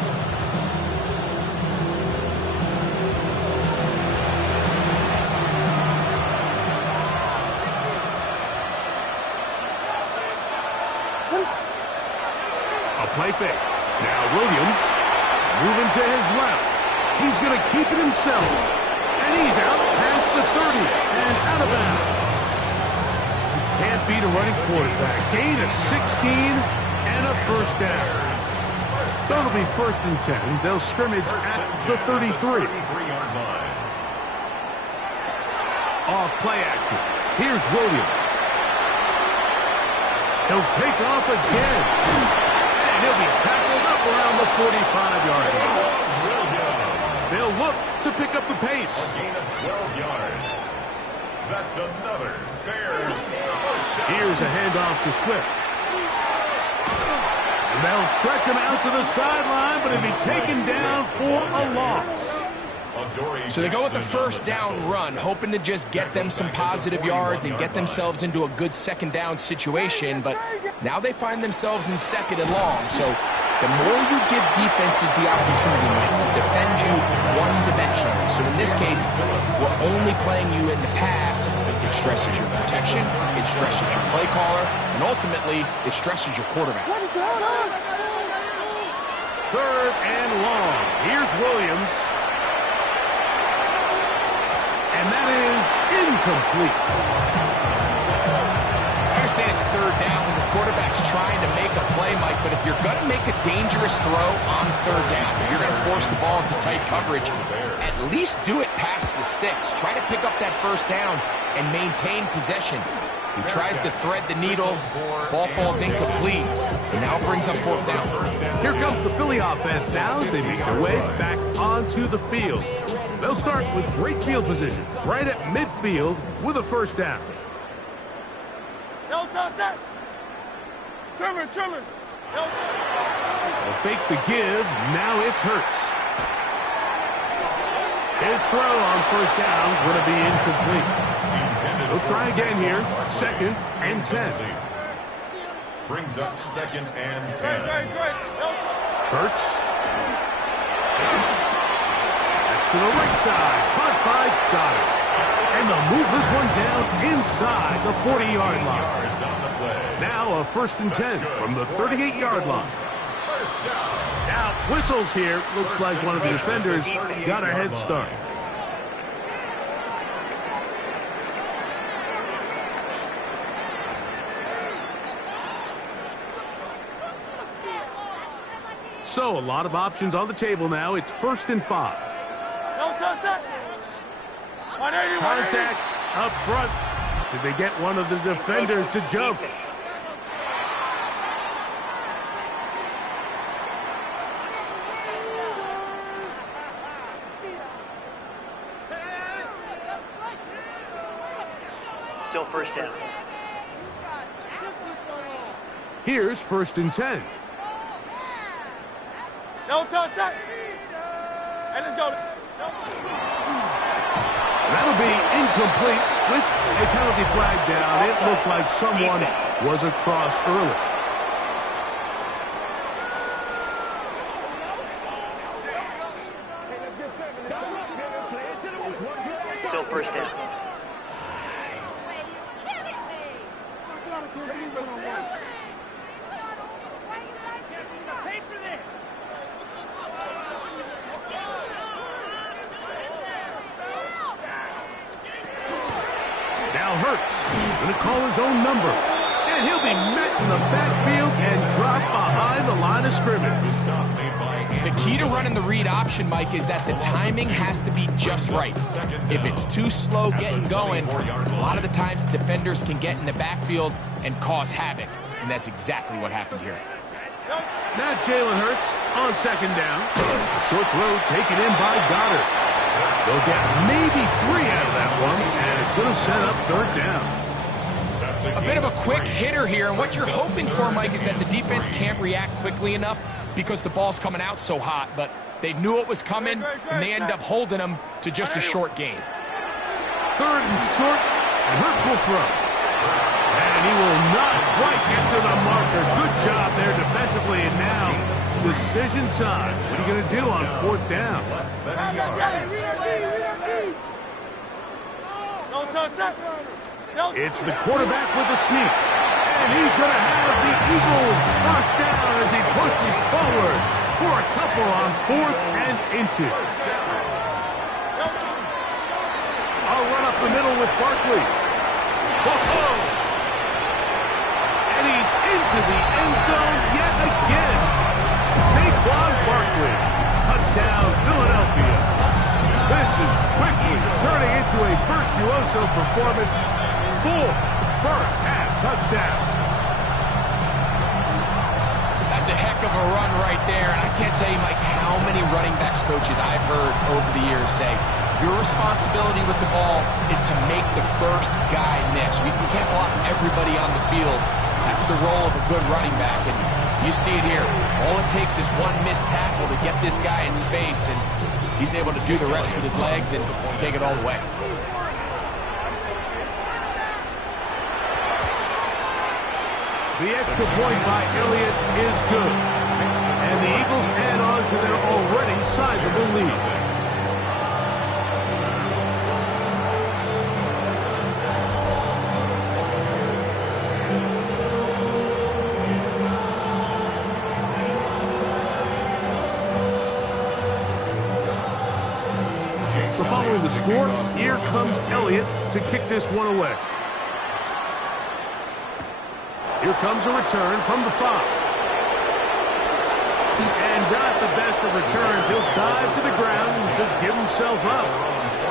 A play fake. Now Williams moving to his left. He's going to keep it himself. And he's out past the 30 and out of bounds. You can't beat a running quarterback. Gain of 16 and a 1st down. So it'll be 1st and 10. They'll scrimmage at the 33. Off play action. Here's Williams. He'll take off again. And he'll be tackled up around the 45-yard line. They'll look to pick up the pace. A gain of 12 yards. That's another Bears first down. Here's a handoff to Swift. And they'll stretch him out to the sideline, but he'll be taken down for a loss. So they go with the 1st down run, hoping to just get them some positive yards and get themselves into a good 2nd down situation, but now they find themselves in 2nd and long. So the more you give defenses the opportunity, Mike, to defend you one-dimensionally. So in this case, we're only playing you in the pass. It stresses your protection, it stresses your play caller, and ultimately, it stresses your quarterback. 3rd and long. Here's Williams. And that is incomplete. I understand it's 3rd down and the quarterback's trying to make a play, Mike, but if you're going to make a dangerous throw on 3rd down, if you're going to force the ball into tight coverage, at least do it past the sticks. Try to pick up that 1st down and maintain possession. He tries to thread the needle, ball falls incomplete, and now brings up 4th down. Here comes the Philly offense now as they make their way back onto the field. They'll start with great field position, right at midfield with a 1st down. They'll fake the give, now it's Hurts. His throw on first down is going to be incomplete. He'll try again here. 2nd and 10. Brings up 2nd and 10. Hurts. Back to the right side. Caught by Goddard. And they'll move this one down inside the 40-yard line. Now a 1st and 10 from the 38-yard line. Now whistles here. Looks like one of the defenders got a head start. So a lot of options on the table now. It's 1st and 5. Contact up front. Did they get one of the defenders to jump? Still 1st down. Here's 1st and 10. No touch, sir. Hey, let's go. That'll be incomplete with a penalty flag down. It looked like someone was across early. Still 1st down. Now Hurts going to call his own number. And he'll be met in the backfield and dropped behind the line of scrimmage. The key to running the read option, Mike, is that the timing has to be just right. If it's too slow getting going, a lot of the times defenders can get in the backfield and cause havoc. And that's exactly what happened here. Now Jalen Hurts on 2nd down. A short throw taken in by Goddard. They'll get maybe 3 out of that one, and it's going to set up 3rd down. A bit of a quick hitter here, and what you're hoping for, Mike, is that the defense can't react quickly enough because the ball's coming out so hot, but they knew it was coming, and they end up holding them to just a short gain. 3rd and short, and Hurts will throw. And he will not quite get to the marker. Good job there defensively, and now decision time. What are you going to do on 4th down? It's the quarterback with the sneak. And he's going to have the Eagles 1st down as he pushes forward for a couple on 4th and inches. I'll run up the middle with Barkley. And he's into the end zone yet again. Saquon Barkley. Touchdown, Philadelphia. This is quickly turning into a virtuoso performance. 4 first-half touchdowns. That's a heck of a run right there, and I can't tell you, Mike, how many running backs coaches I've heard over the years say, your responsibility with the ball is to make the first guy miss. We can't block everybody on the field. That's the role of a good running back, and you see it here. All it takes is one missed tackle to get this guy in space, and he's able to do the rest with his legs and take it all the way. The extra point by Elliott is good. And the Eagles add on to their already sizable lead. So following the score, here comes Elliott to kick this one away. Here comes a return from the 5. And not the best of returns. He'll dive to the ground and just give himself up.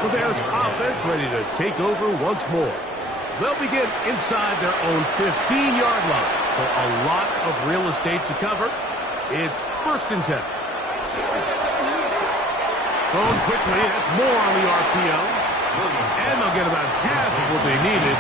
Well, there's offense ready to take over once more. They'll begin inside their own 15-yard line. So a lot of real estate to cover. It's 1st and 10. Thrown quickly. That's more on the RPO. And they'll get about half of what they needed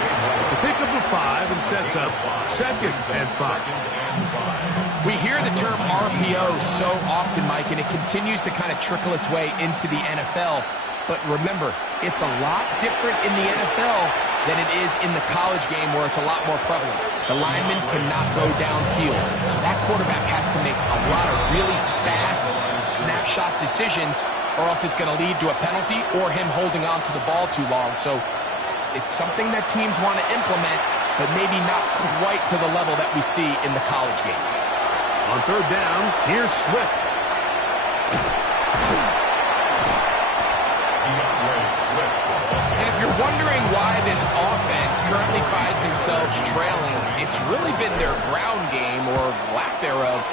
to pick up a 5 and sets up 2nd and 5. We hear the term RPO so often, Mike, and it continues to kind of trickle its way into the NFL. But remember, it's a lot different in the NFL than it is in the college game where it's a lot more prevalent. The lineman cannot go downfield. So that quarterback has to make a lot of really fast snapshot decisions, or else it's going to lead to a penalty or him holding on to the ball too long. So it's something that teams want to implement, but maybe not quite to the level that we see in the college game. On third down, here's Swift. And if you're wondering why this offense currently finds themselves trailing, it's really been their ground game, or lack thereof,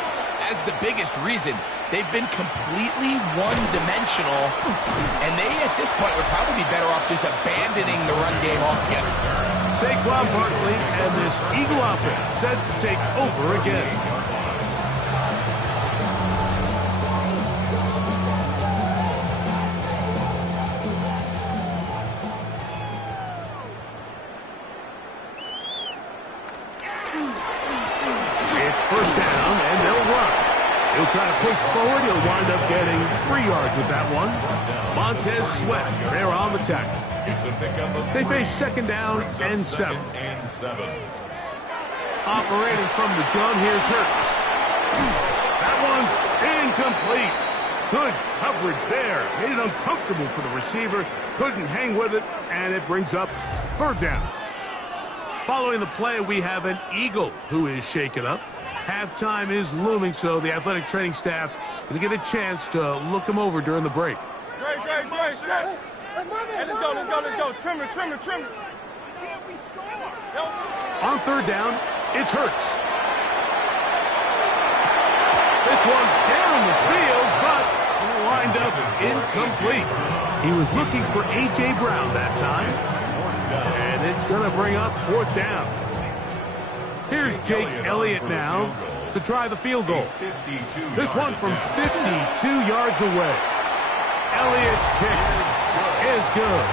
as the biggest reason. They've been completely one-dimensional, and they, at this point, would probably be better off just abandoning the run game altogether. Saquon Barkley and this Eagle offense set to take over again. It's first down, and they'll run. He'll try to push forward. He'll wind up getting 3 yards with that one. Montez Sweat, they're on the tackle. They face second down and 7. Operating from the gun, here's Hurts. That one's incomplete. Good coverage there. Made it uncomfortable for the receiver. Couldn't hang with it, and it brings up third down. Following the play, we have an Eagle who is shaken up. Halftime is looming, so the athletic training staff going to get a chance to look him over during the break. Great. Hey, let's go. Trim it. Can't we score? On third down, it's Hurts. This one down the field, but will wind up incomplete. He was looking for A.J. Brown that time. And it's going to bring up fourth down. Here's Jake Elliott now to try the field goal. This one from 52 yards away. Elliott's kick is good.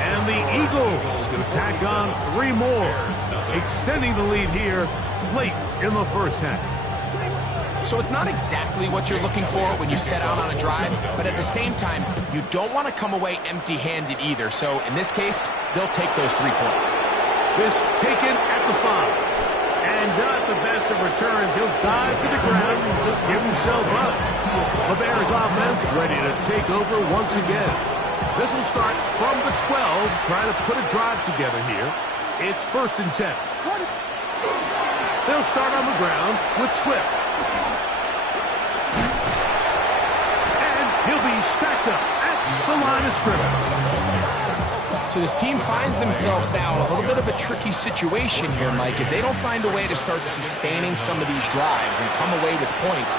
And the Eagles going to tack on 3 more, extending the lead here late in the first half. So it's not exactly what you're looking for when you set out on a drive, but at the same time, you don't want to come away empty-handed either. So in this case, they'll take those 3 points. This taken at the 5. And not the best of returns. He'll dive to the ground and just give himself up. The Bears offense ready to take over once again. This will start from the 12, trying to put a drive together here. It's first and 10. They'll start on the ground with Swift. And he'll be stacked up at the line of scrimmage. So this team finds themselves now in a little bit of a tricky situation here, Mike. If they don't find a way to start sustaining some of these drives and come away with points,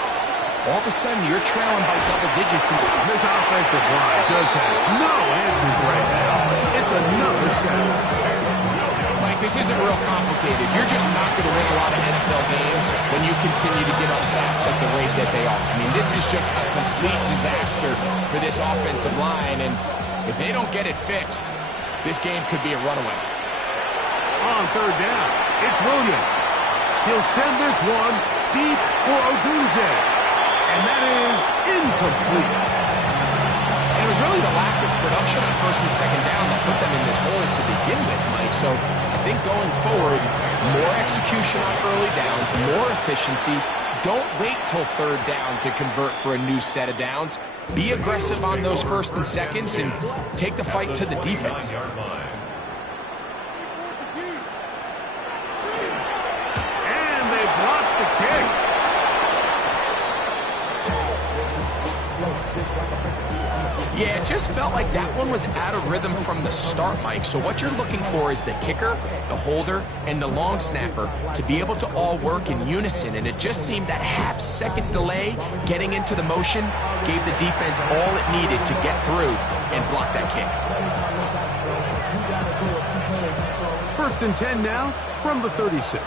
all of a sudden you're trailing by double digits. And this offensive line just has no answers right now. It's another sack. Mike, this isn't real complicated. You're just not going to win a lot of NFL games when you continue to give up sacks at the rate that they are. I mean, this is just a complete disaster for this offensive line, and if they don't get it fixed, this game could be a runaway. On third down, it's Williams. He'll send this one deep for Odunze. And that is incomplete. And it was really the lack of production on first and second down that put them in this hole to begin with, Mike. So I think going forward, more execution on early downs, more efficiency. Don't wait till third down to convert for a new set of downs. Be aggressive on those first and seconds and take the fight to the defense. And they blocked the kick. Yeah, it just felt like that one was out of rhythm from the start, Mike. So what you're looking for is the kicker, the holder, and the long snapper to be able to all work in unison. And it just seemed that half-second delay getting into the motion gave the defense all it needed to get through and block that kick. First and 10 now from the 36.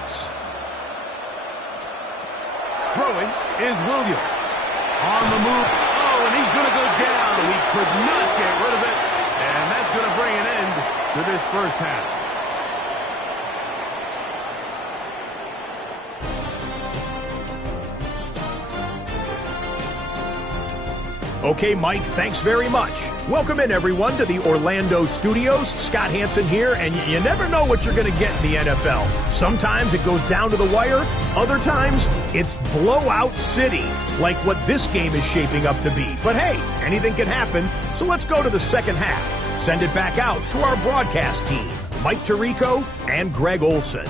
Throwing is Williams. On the move. Oh, and he's going to go down. He could not get rid of it. And that's going to bring an end to this first half. Okay, Mike, thanks very much. Welcome in, everyone, to the Orlando studios. Scott Hansen here, and you never know what you're going to get in the NFL. Sometimes it goes down to the wire. Other times, it's blowout city, like what this game is shaping up to be. But hey, anything can happen, so let's go to the second half. Send it back out to our broadcast team, Mike Tirico and Greg Olson.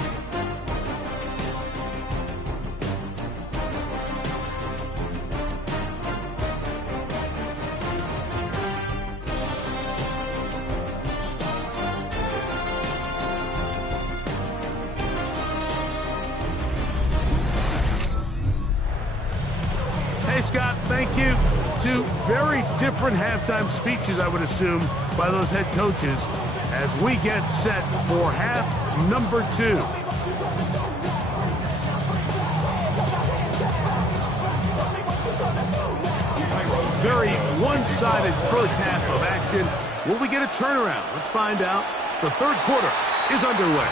Hey, Scott, thank you. Two very different halftime speeches, I would assume, by those head coaches as we get set for half number 2. Very one-sided first half of action. Will we get a turnaround? Let's find out. The third quarter is underway.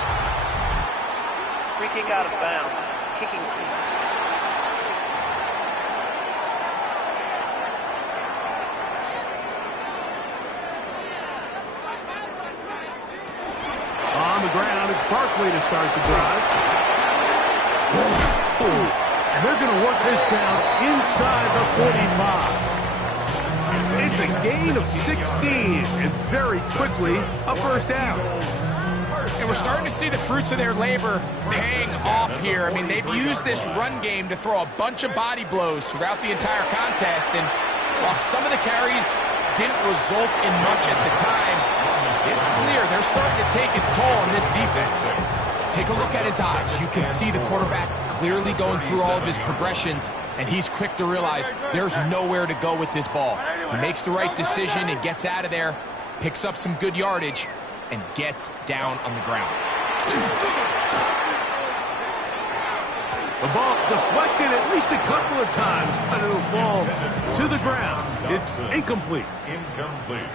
Free kick out of bounds. Kicking team. On the ground, it's Barkley to start the drive. And they're going to work this down inside the 45. It's a gain of 16, and very quickly, a first down. And we're starting to see the fruits of their labor paying off here. I mean, they've used this run game to throw a bunch of body blows throughout the entire contest, and while some of the carries didn't result in much at the time, it's clear they're starting to take its toll on this defense. Take a look at his eyes. You can see the quarterback clearly going through all of his progressions, and he's quick to realize there's nowhere to go with this ball. He makes the right decision and gets out of there, picks up some good yardage, and gets down on the ground. The ball deflected at least a couple of times, but it'll fall to the ground. It's incomplete. Incomplete.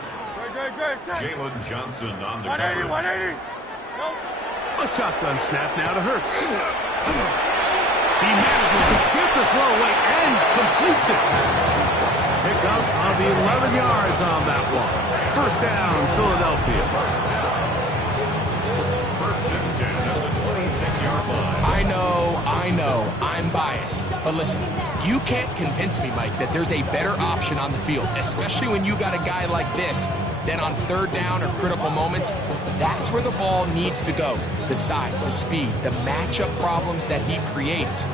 Jalen Johnson on the 180, 180. A shotgun snap now to Hurts. He manages to get the throw away and completes it. Pick up on the 11 yards on that one. First down, Philadelphia. First and 10 at the 26-yard line. I know, I'm biased. But listen, you can't convince me, Mike, that there's a better option on the field, especially when you got a guy like this. Then on third down or critical moments, that's where the ball needs to go. The size, the speed, the matchup problems that he creates.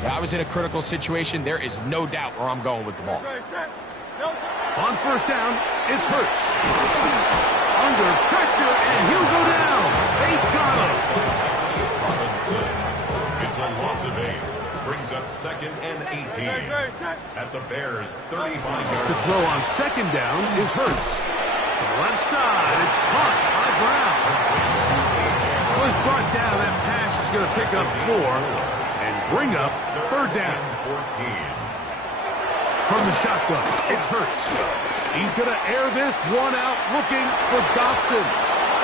If I was in a critical situation, there is no doubt where I'm going with the ball. On first down, it's Hurts. Under pressure, and he'll go down. They got him. Robinson. It's a loss of 8. Brings up second and 18. At the Bears' 35-yard To throw on second down is Hurts. To the left side, it's caught by Brown. Was brought down. That pass is going to pick up 4 and bring up third down. 14. From the shotgun, it's Hurts. He's going to air this one out, looking for Dobson.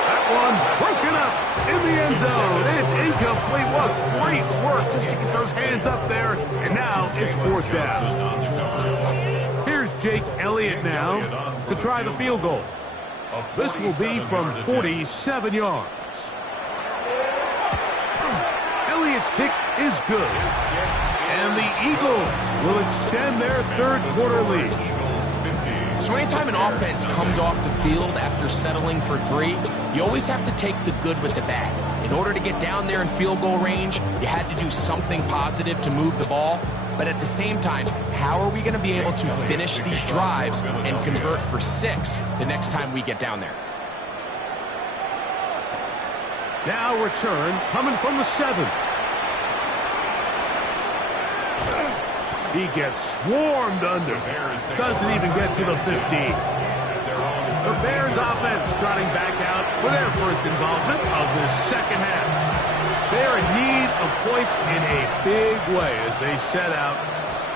That one broken up in the end zone. It's incomplete. What great work just to get those hands up there. And now it's fourth down. Here's Jake Elliott now to try the field goal. This will be from 47 yards. Elliott's kick is good. And the Eagles will extend their third quarter lead. So anytime an offense comes off the field after settling for 3, you always have to take the good with the bad. In order to get down there in field goal range, you had to do something positive to move the ball. But at the same time, how are we going to be able to finish these drives and convert for 6 the next time we get down there? Now return coming from the 7. He gets swarmed under. Doesn't even get to the 15. The Bears offense trotting back out for their first involvement of this second half. They're in need of points in a big way as they set out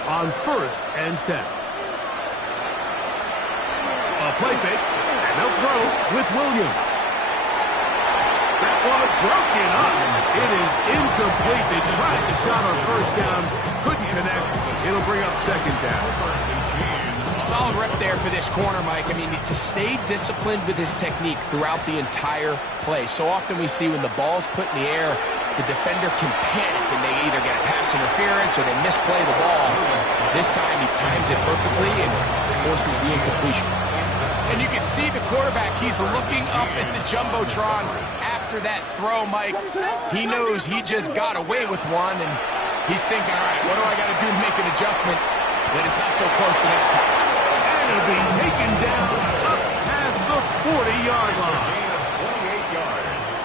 on first and 10. A play fake, and they'll throw with Williams. That one broken up. It is incomplete. They tried the shot on first down, couldn't connect. It'll bring up second down. Solid rep there for this corner, Mike. I mean, to stay disciplined with his technique throughout the entire play. So often we see when the ball's put in the air, the defender can panic and they either get a pass interference or they misplay the ball. This time he times it perfectly and forces the incompletion. And you can see the quarterback, he's looking up at the Jumbotron after that throw, Mike. He knows he just got away with one, and he's thinking, all right, what do I got to do to make an adjustment that it's not so close the next time? And he'll be taken down up past the 40-yard line. Gain of 28 yards.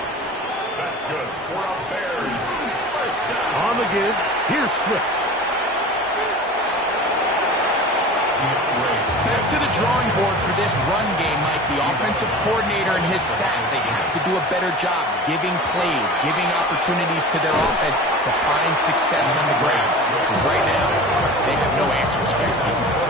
That's good for a Bears first down. On the give, here's Swift. Back to the drawing board for this run game, Mike. The offensive coordinator and his staff, they have to do a better job giving plays, giving opportunities to their offense to find success on the ground. Right now, they have no answers for this defense.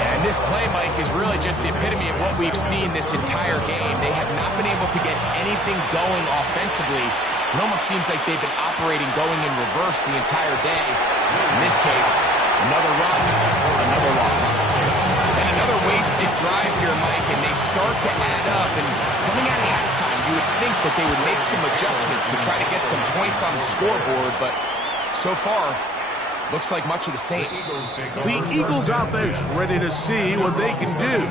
And this play, Mike, is really just the epitome of what we've seen this entire game. They have not been able to get anything going offensively. It almost seems like they've been operating going in reverse the entire day. In this case, another run, another loss. And another wasted drive here, Mike, and they start to add up. And coming out of halftime, you would think that they would make some adjustments to try to get some points on the scoreboard, but so far, looks like much of the same. The Eagles offense ready to see what they can do.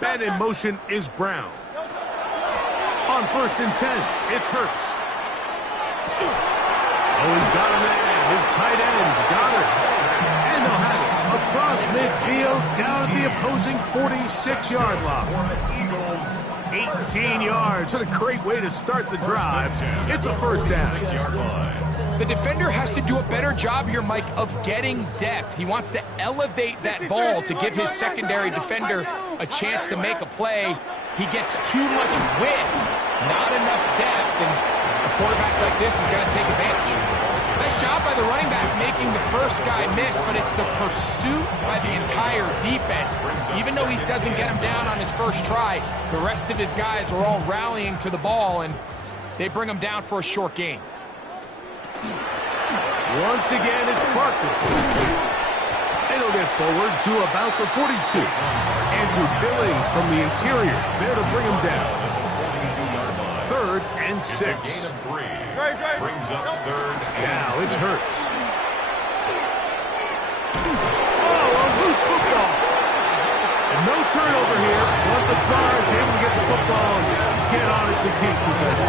Man in motion is Brown. On 1st and 10, it's Hurts. Oh, he's got a man. His tight end got it. And they'll have it across midfield down at the opposing 46-yard line. 18 yards. What a great way to start the drive. It's a first down. The defender has to do a better job here, Mike, of getting depth. He wants to elevate that ball to give his secondary defender a chance to make a play. He gets too much width, not enough depth, and a quarterback like this is going to take advantage. Nice job by the running back making the first guy miss, but it's the pursuit by the entire defense. Even though he doesn't get him down on his first try, the rest of his guys are all rallying to the ball, and they bring him down for a short gain. Once again, it's Barkley. And he'll get forward to about the 42. Andrew Billings from the interior there to bring him down. 3rd and 6. Gain of 3. Brings up 3rd. Now it's Hurts. Oh, a loose football. And no turnover here. But the Stars able to get the football and get on it to keep possession.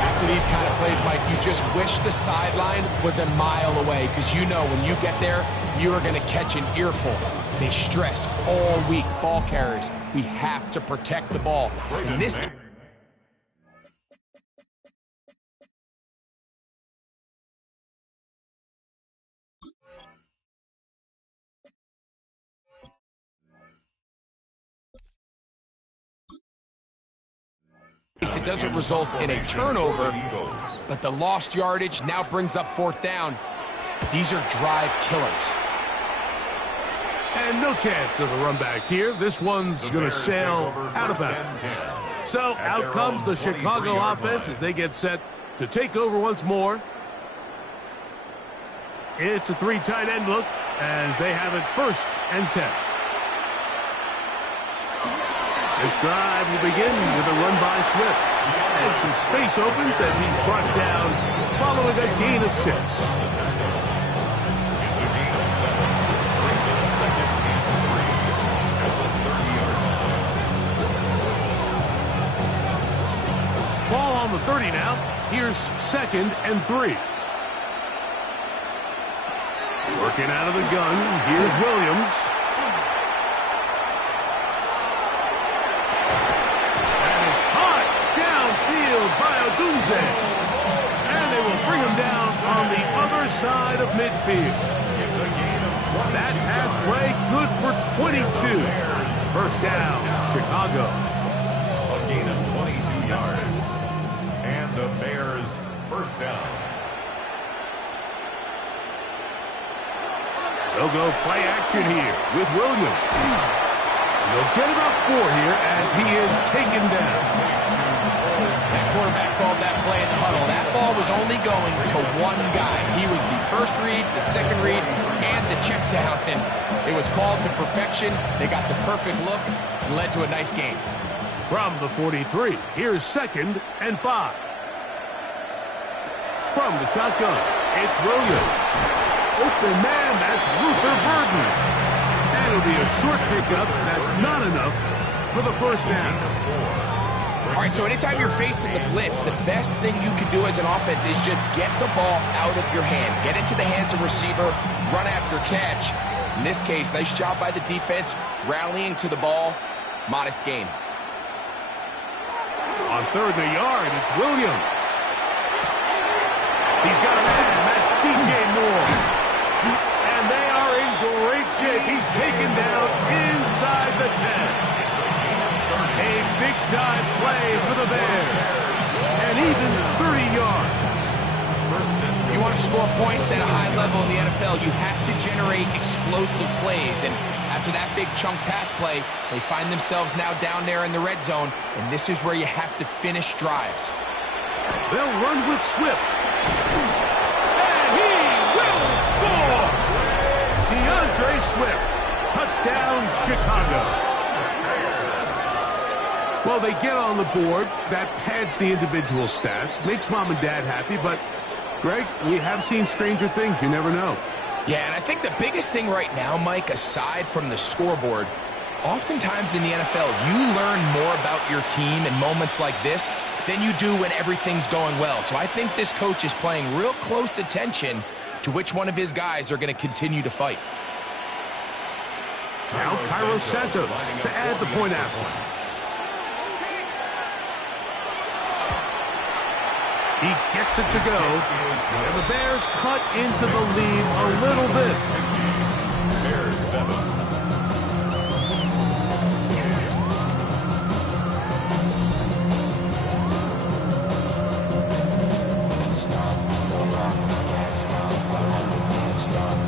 After these kind of plays, Mike, you just wish the sideline was a mile away, because you know when you get there, you are going to catch an earful. They stress all week, ball carriers. We have to protect the ball. In this it doesn't result in a turnover, but the lost yardage now brings up 4th down. These are drive killers. And no chance of a run back here. This one's going to sail out of bounds. So out comes the Chicago offense as they get set to take over once more. It's a 3 tight end look as they have it 1st and 10. This drive will begin with a run by Swift. And some space opens as he's brought down following a gain of 6. It's a gain of 7. Brings up 2nd and 3 at the 30-yard line. Ball on the 30 now. Here's 2nd and 3. Working out of the gun. Here's Williams. By Odunze. And they will bring him down on the other side of midfield. It's a gain of 22. That pass play good for 22. First down, Chicago. A gain of 22 yards. And the Bears first down. They'll go play action here with Williams. They'll get about 4 here as he is taken down. That quarterback called that play in the huddle. That ball was only going to one guy. He was the first read, the second read, and the check down. And it was called to perfection. They got the perfect look and led to a nice game. From the 43, here's 2nd and 5. From the shotgun, it's Williams. Open man, that's Luther Burden. And it'll be a short pickup. That's not enough for the first down. All right, so anytime you're facing the blitz, the best thing you can do as an offense is just get the ball out of your hand. Get into the hands of receiver, run after catch. In this case, nice job by the defense, rallying to the ball. Modest gain. On 3rd and a yard, it's Williams. He's got a man, that's DJ Moore. And they are in great shape. He's taken down inside the 10. A big-time play for the Bears. And even 30 yards. If you want to score points at a high level in the NFL, you have to generate explosive plays. And after that big chunk pass play, they find themselves now down there in the red zone. And this is where you have to finish drives. They'll run with Swift. And he will score! DeAndre Swift. Touchdown, Chicago. Well, they get on the board. That pads the individual stats, makes mom and dad happy, but, Greg, we have seen stranger things. You never know. Yeah, and I think the biggest thing right now, Mike, aside from the scoreboard, oftentimes in the NFL, you learn more about your team in moments like this than you do when everything's going well. So I think this coach is paying real close attention to which one of his guys are going to continue to fight. Now Cairo Santos to add the point after. He gets it to go, and the Bears cut into the lead a little bit. Bears 7.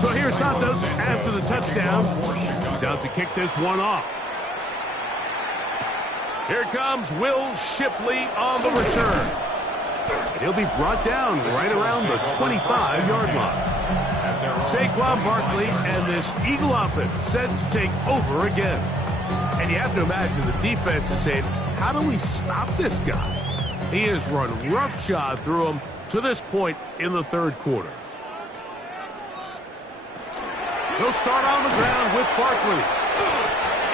So here's Santos after the touchdown. He's out to kick this one off. Here comes Will Shipley on the return. And he'll be brought down right around the 25-yard line. Saquon Barkley and this Eagle offense set to take over again. And you have to imagine the defense is saying, how do we stop this guy? He has run roughshod through him to this point in the 3rd quarter. He'll start on the ground with Barkley.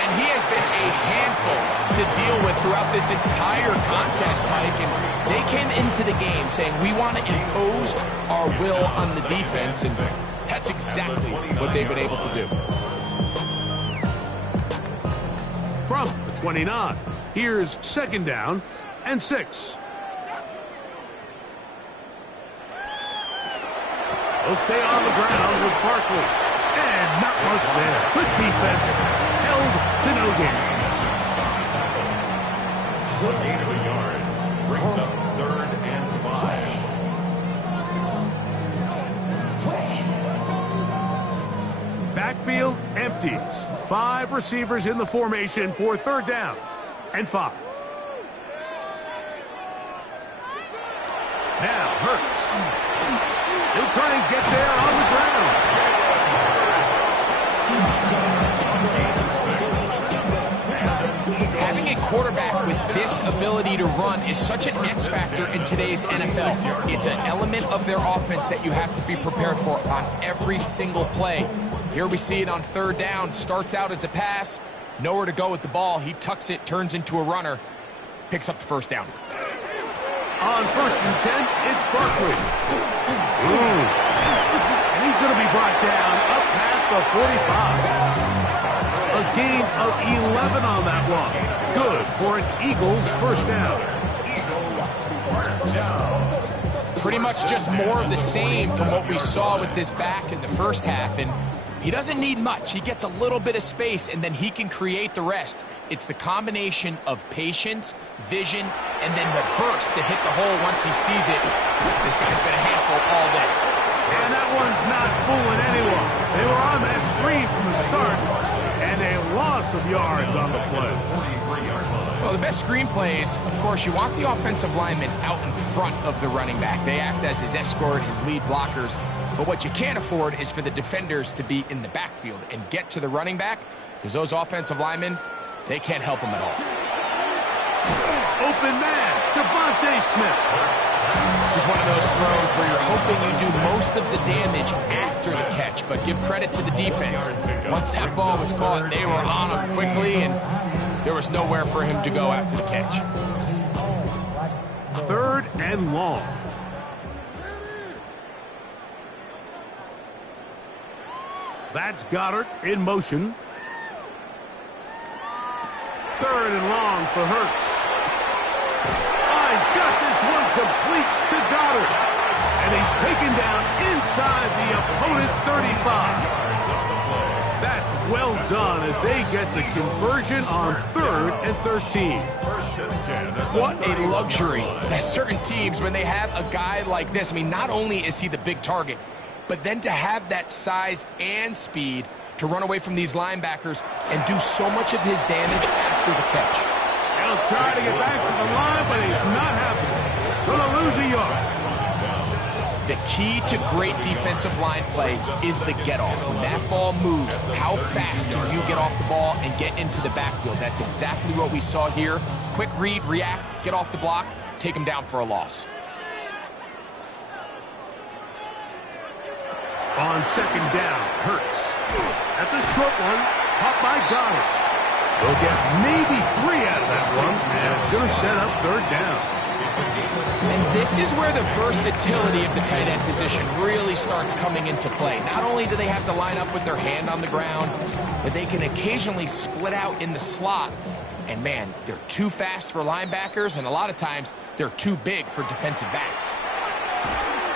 And he has been a handful to deal with throughout this entire contest, Mike. And they came into the game saying, we want to impose our will on the defense. And that's exactly what they've been able to do. From the 29, here's 2nd down and 6. He'll stay on the ground with Barkley. And not much there. Good defense. Held to no gain. A gain of a yard. Brings up 3rd and 5. Backfield empties. 5 receivers in the formation for 3rd down and 5. Now Hurts. He'll try and get there on the ground. Having a quarterback with this ability to run is such an X factor in today's NFL. It's an element of their offense that you have to be prepared for on every single play. Here we see it on 3rd down. Starts out as a pass. Nowhere to go with the ball. He tucks it, turns into a runner. Picks up the 1st down. On 1st and 10, it's Barkley. And he's going to be brought down up past the 45. A gain of 11 on that one. Good for an Eagles 1st down. pretty much just more of the same from what we saw with this back in the first half. And he doesn't need much. He gets a little bit of space, and then he can create the rest. It's the combination of patience, vision, and then the burst to hit the hole once he sees it. This guy's been a handful all day. And that one's not fooling anyone. They were on that screen from the start, and a loss of yards on the play. Well, the best screen plays, of course, you want the offensive lineman out in front of the running back. They act as his escort, his lead blockers. But what you can't afford is for the defenders to be in the backfield and get to the running back, because those offensive linemen, they can't help him at all. Open man, Devontae Smith. This is one of those throws where you're hoping you do most of the damage after the catch, but give credit to the defense. Once that ball was caught, they were on him quickly, and there was nowhere for him to go after the catch. 3rd and long. That's Goddard in motion. 3rd and long for Hurts. Oh, he's got this one complete to Goddard. And he's taken down inside the opponent's 35. That's well done as they get the conversion on 3rd and 13. What a luxury. There's certain teams, when they have a guy like this, I mean, not only is he the big target, but then to have that size and speed to run away from these linebackers and do so much of his damage after the catch. He'll try to get back to the line, but he's not happening. Gonna lose a yard. The key to great defensive line play is the get-off. When that ball moves, how fast can you get off the ball and get into the backfield? That's exactly what we saw here. Quick read, react, get off the block, take him down for a loss. On 2nd down, Hurts. That's a short one, caught by Goddard. They'll get maybe 3 out of that one, and it's going to set up 3rd down. And this is where the versatility of the tight end position really starts coming into play. Not only do they have to line up with their hand on the ground, but they can occasionally split out in the slot. And man, they're too fast for linebackers, and a lot of times they're too big for defensive backs.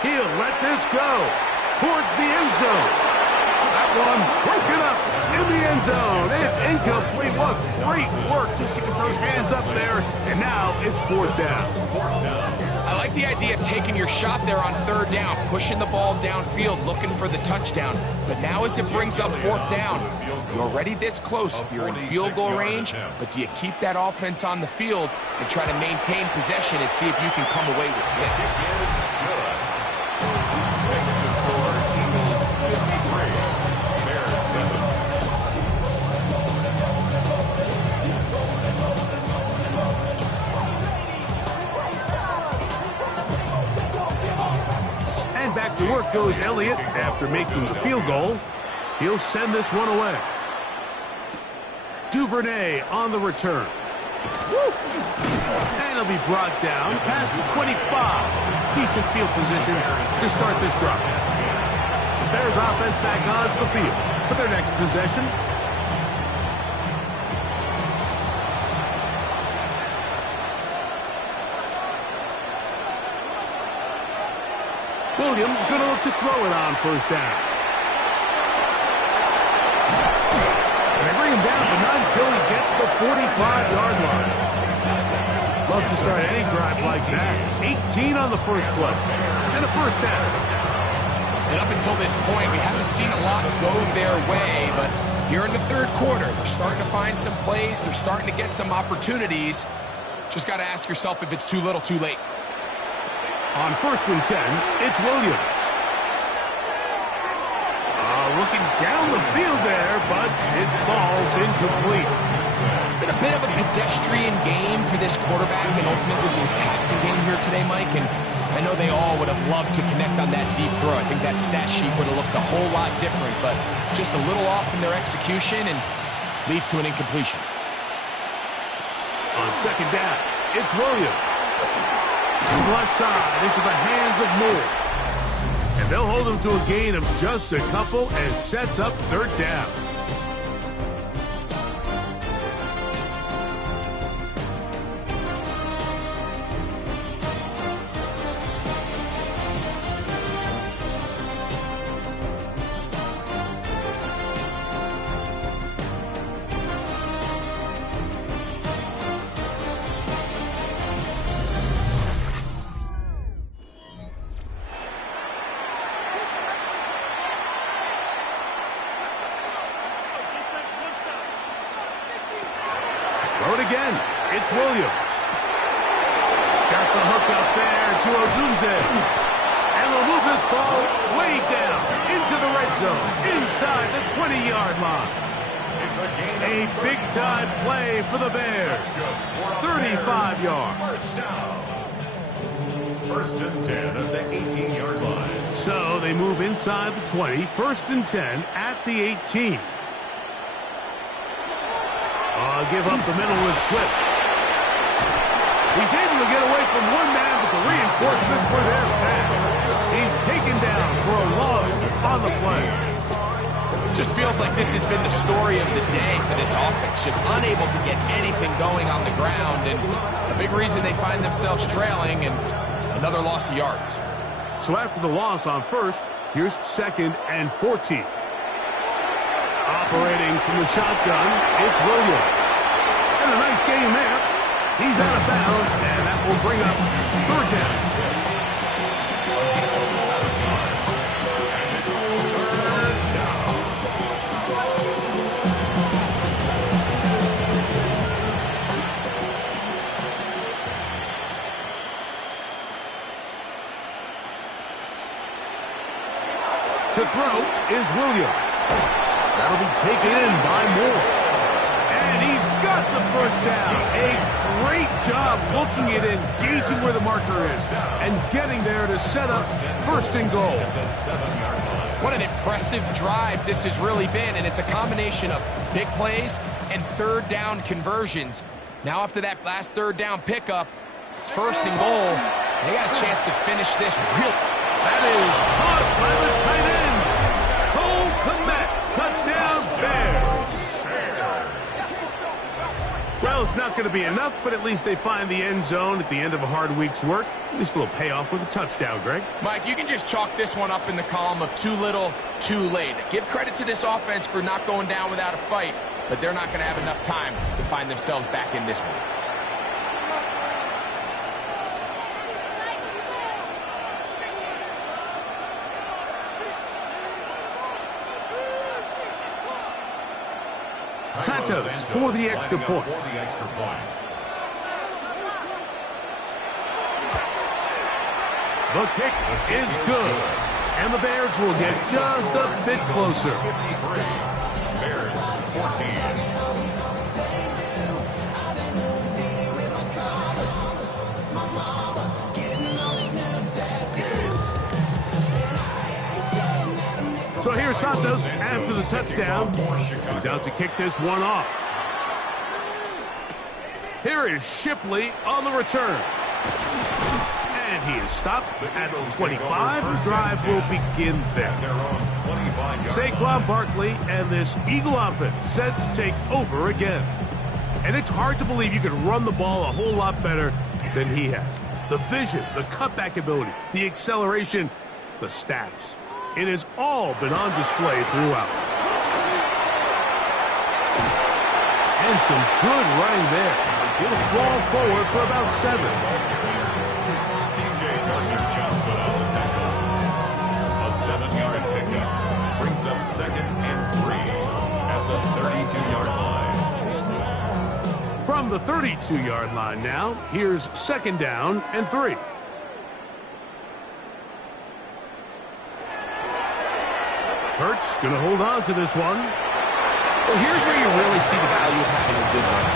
He'll let this go towards the end zone. That one broken up in the end zone. It's incomplete. What great work just to get those hands up there. And now it's 4th down. I like the idea of taking your shot there on 3rd down, pushing the ball downfield, looking for the touchdown. But now as it brings up 4th down, you're already this close. You're in field goal range, but do you keep that offense on the field and try to maintain possession and see if you can come away with 6? Back to work goes Elliott after making the field goal. He'll send this one away. Duvernay on the return. And he'll be brought down past the 25. Decent field position to start this drive. The Bears offense back onto the field for their next possession. Williams going to look to throw it on 1st down. And they bring him down, but not until he gets the 45-yard line. Love to start any drive like that. 18 on the first play. And a 1st down. And up until this point, we haven't seen a lot go their way, but here in the 3rd quarter, they're starting to find some plays. They're starting to get some opportunities. Just got to ask yourself if it's too little, too late. On 1st and 10, it's Williams. Looking down the field there, but his ball's incomplete. It's been a bit of a pedestrian game for this quarterback and ultimately his passing game here today, Mike. And I know they all would have loved to connect on that deep throw. I think that stat sheet would have looked a whole lot different, but just a little off in their execution and leads to an incompletion. On 2nd down, it's Williams. Left side into the hands of Moore. And they'll hold him to a gain of just a couple and sets up 3rd down. Throw it again. It's Williams. Got the hook up there to Odunze. And they'll move this ball way down into the red zone, inside the 20-yard line. A big-time play for the Bears. 35 yards. First and 10 at the 18-yard line. So they move inside the 20, first and 10 at the 18. Give up the middle with Swift. He's able to get away from one man, but the reinforcements were there fast. He's taken down for a loss on the play. Just feels like this has been the story of the day for this offense. Just unable to get anything going on the ground, and a big reason they find themselves trailing and another loss of yards. So after the loss on first, here's second and 14. Operating from the shotgun, it's Williams. And a nice game there. He's out of bounds, and that will bring up third down. To throw is Williams. That'll be taken in by Moore. And he's got the first down. A great job looking at engaging where the marker is and getting there to set up first and goal. What an impressive drive this has really been, and it's a combination of big plays and third down conversions. Now after that last third down pickup, it's first and goal. They got a chance to finish this real. That is caught by the tight end. Cole Kmet, touchdown Bears. Well, it's not going to be enough, but at least they find the end zone at the end of a hard week's work. At least a little payoff with a touchdown, Greg. Mike, you can just chalk this one up in the column of too little, too late. Give credit to this offense for not going down without a fight, but they're not going to have enough time to find themselves back in this one. Santos for the extra point. The kick is good, and the Bears will get just a bit closer. Bears 14. So here's Santos after the touchdown. He's out to kick this one off. Here is Shipley on the return. And he is stopped at the 25. The drive will begin there. Saquon Barkley and this Eagle offense set to take over again. And it's hard to believe you could run the ball a whole lot better than he has. The vision, the cutback ability, the acceleration, the stats. It has all been on display throughout. And some good running there. He'll fall forward for about 7. C.J. Gardner-Johnson on the tackle. A 7-yard pickup brings up second and 3 at the 32-yard line. From the 32-yard line now, here's second down and 3. Hurts going to hold on to this one. Well, here's where you really see the value of having a good run.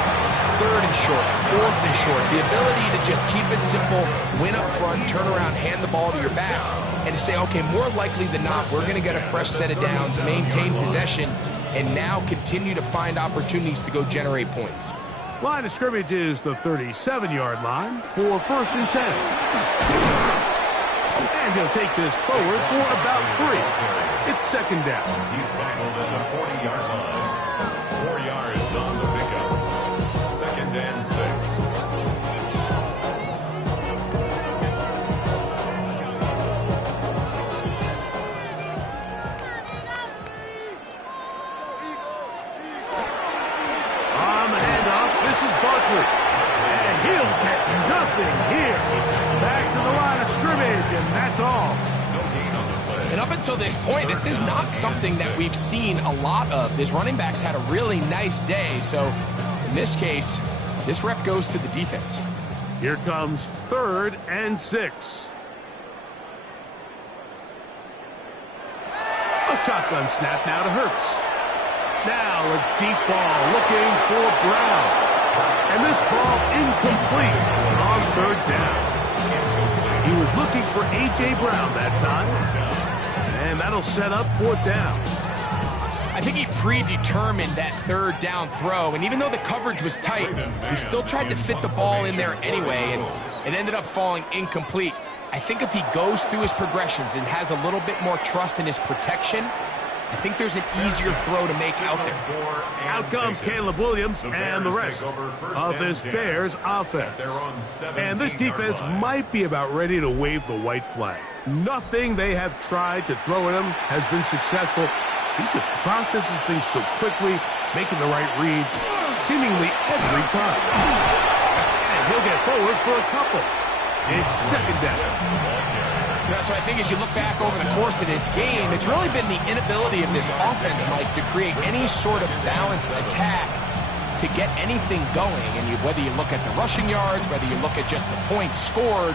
Third and short, fourth and short. The ability to just keep it simple, win up front, turn around, hand the ball to your back, and to say, okay, more likely than not, we're going to get a fresh set of downs, maintain possession, and now continue to find opportunities to go generate points. Line of scrimmage is the 37-yard line for first and 10. And he'll take this forward for about 3. It's second down. He's tackled at the 40-yard line. 4 yards on the pickup. Second and 6. On the handoff, this is Barkley. And he'll get nothing here. Back to the line of scrimmage, and that's all. And up until this point, this is not something that we've seen a lot of. His running backs had a really nice day, so in this case, This rep goes to the defense. Here comes 3rd and 6. A shotgun snap now to Hurts. Now a deep ball looking for Brown. And this ball incomplete on 3rd down. He was looking for A.J. Brown that time. And that'll set up 4th down. I think he predetermined that 3rd down throw, and even though the coverage was tight, he still tried to fit the ball in there anyway, and it ended up falling incomplete. I think if he goes through his progressions and has a little bit more trust in his protection, I think there's an easier throw to make out there. Out comes Caleb Williams and the rest of this Bears offense. And this defense might be about ready to wave the white flag. Nothing they have tried to throw at him has been successful. He just processes things so quickly, making the right read seemingly every time. And he'll get forward for a couple. It's 2nd down. Yeah, so I think as you look back over the course of this game, it's really been the inability of this offense, Mike, to create any sort of balanced attack to get anything going. And whether you look at the rushing yards, whether you look at just the points scored,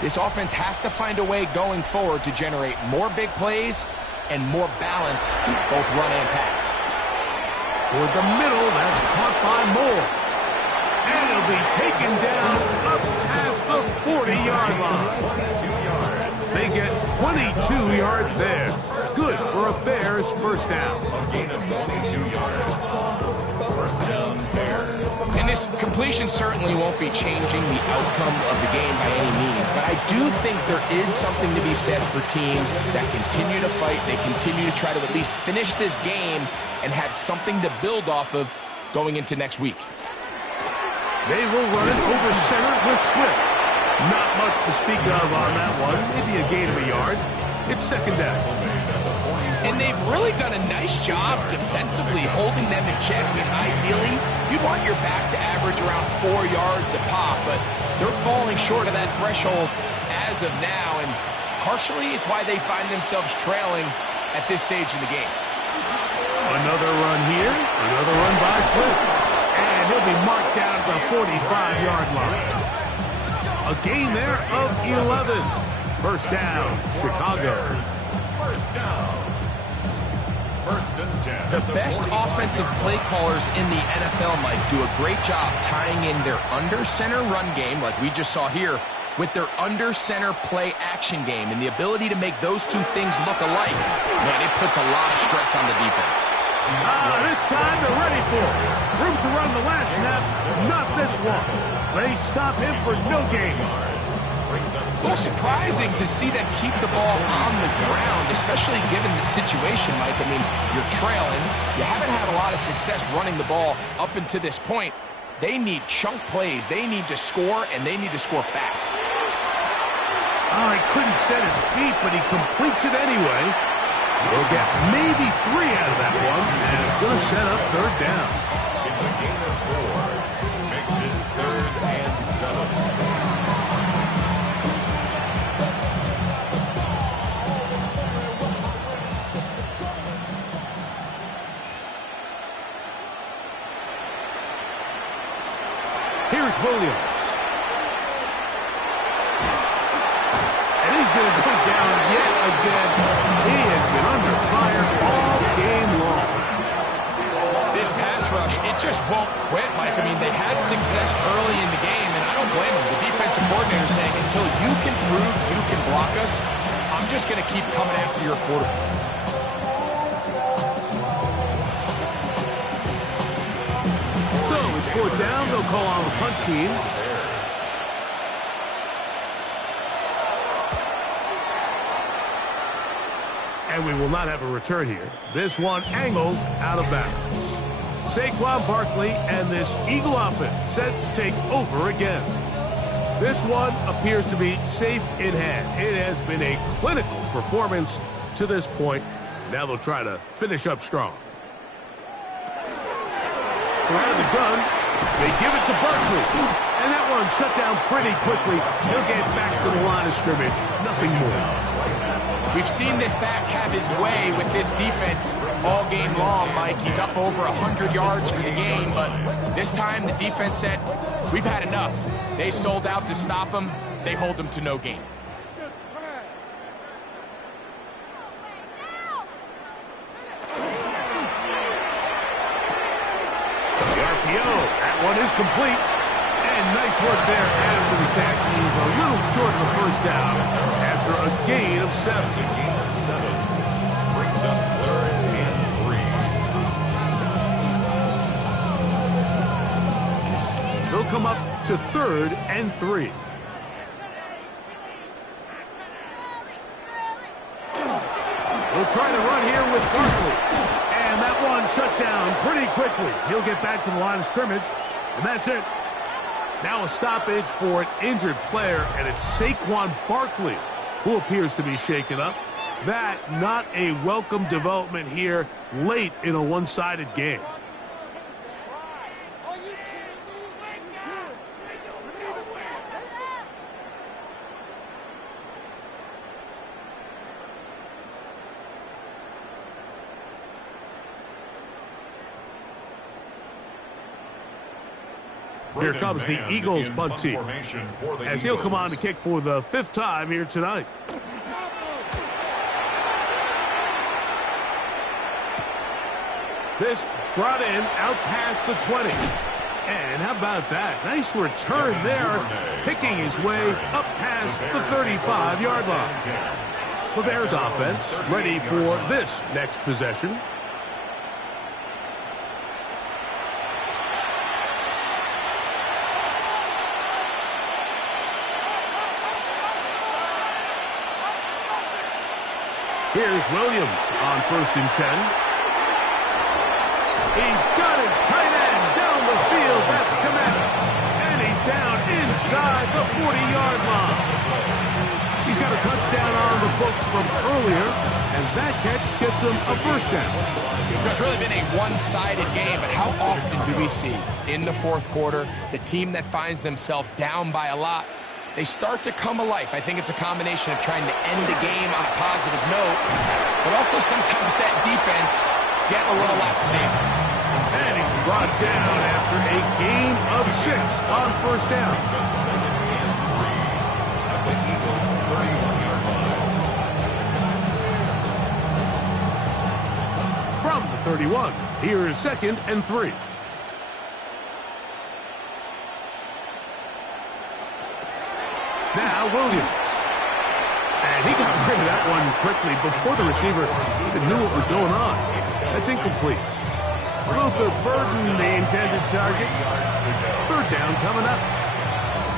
this offense has to find a way going forward to generate more big plays and more balance, both run and pass. Toward the middle, that's caught by Moore. And he'll be taken down up past the 40-yard line. They get 22 yards there. Good for a Bears 1st down. A gain of 22 yards. 1st down, Bears. And this completion certainly won't be changing the outcome of the game by any means, but I do think there is something to be said for teams that continue to fight, they continue to try to at least finish this game and have something to build off of going into next week. They will run it over center with Swift. Not much to speak of on that one, maybe a gain of a yard. It's 2nd down. And they've really done a nice job defensively holding them in check. I mean, ideally, you'd want your back to average around 4 yards a pop, but they're falling short of that threshold as of now, and partially it's why they find themselves trailing at this stage in the game. Another run here, another run by Swift, and he'll be marked down at the 45-yard line. A gain there of 11. 1st down, Chicago. 1st down. 1st and 10. The best offensive play callers in the NFL, Mike, do a great job tying in their under-center run game, like we just saw here, with their under-center play action game, and the ability to make those two things look alike. Man, it puts a lot of stress on the defense. This time they're ready for it. Room to run the last snap, not this one. They stop him for no gain. A little surprising to see them keep the ball on the ground, especially given the situation, Mike. I mean, you're trailing. You haven't had a lot of success running the ball up until this point. They need chunk plays. They need to score, and they need to score fast. Oh, he couldn't set his feet, but he completes it anyway. He'll get maybe 3 out of that one, and it's going to set up 3rd down. It's a gain of 4. Makes it 3rd and 7. Here's Williams. And he's going to go down yet again. He has been under fire all game long. This pass rush, it just won't quit, Mike. I mean, they had success early in the game, and I don't blame them. The defensive coordinator saying, until you can prove you can block us, I'm just going to keep coming after your quarterback. So it's 4th down. They'll call on the punt team. And we will not have a return here. This one angled out of bounds. Saquon Barkley and this Eagle offense set to take over again. This one appears to be safe in hand. It has been a clinical performance to this point. Now they'll try to finish up strong. Out of the gun, they give it to Barkley. And that one shut down pretty quickly. He'll get back to the line of scrimmage. Nothing more. We've seen this back have his way with this defense all game long, Mike. He's up over 100 yards for the game, but this time the defense said, we've had enough. They sold out to stop him. They hold him to no gain. The RPO, that one is complete. And nice work there after the catch. He's a little short of the first down after a gain of 7. Brings up 3rd and 3. They'll come up to 3rd and 3. We'll try to run here with Barkley. And that one shut down pretty quickly. He'll get back to the line of scrimmage. And that's it. Now a stoppage for an injured player, and it's Saquon Barkley who appears to be shaken up. That not a welcome development here late in a one-sided game. Here comes the Eagles punt team, as he'll come on to kick for the 5th time here tonight. This brought in out past the 20. And how about that? Nice return there, picking his way up past the 35-yard line. The Bears offense ready for this next possession. Here's Williams on 1st and 10. He's got his tight end down the field. That's Kamara. And he's down inside the 40-yard line. He's got a touchdown on the books from earlier, and that catch gets him a 1st down. It's really been a one-sided game, but how often do we see in the 4th quarter the team that finds themselves down by a lot, they start to come alive? I think it's a combination of trying to end the game on a positive note, but also sometimes that defense get a little lackadaisical. And he's brought down after a gain of 6 on 1st down. At the Eagles' 31-yard line. From the 31, here's 2nd and 3. Now Williams. And he got rid of that one quickly before the receiver even knew what was going on. That's incomplete. Luther Burden, the intended target. 3rd down coming up.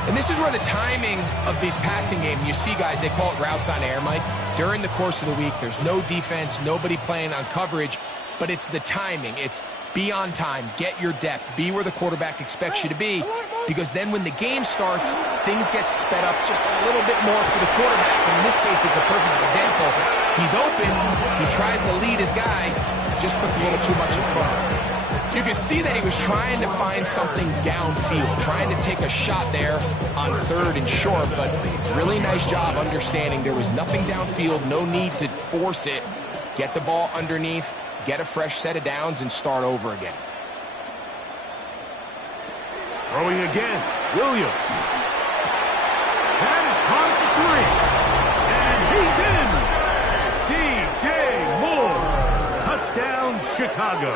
And this is where the timing of these passing games, you see guys, they call it routes on air, Mike. During the course of the week, there's no defense, nobody playing on coverage, but it's the timing. It's be on time, get your depth, be where the quarterback expects you to be, because then when the game starts, things get sped up just a little bit more for the quarterback. And in this case, it's a perfect example. He's open, he tries to lead his guy, just puts a little too much in front. You can see that he was trying to find something downfield, trying to take a shot there on 3rd and short, but really nice job understanding there was nothing downfield, no need to force it. Get the ball underneath, get a fresh set of downs, and start over again. Throwing again, Williams. That is caught at the 3. And he's in. DJ Moore. Touchdown, Chicago.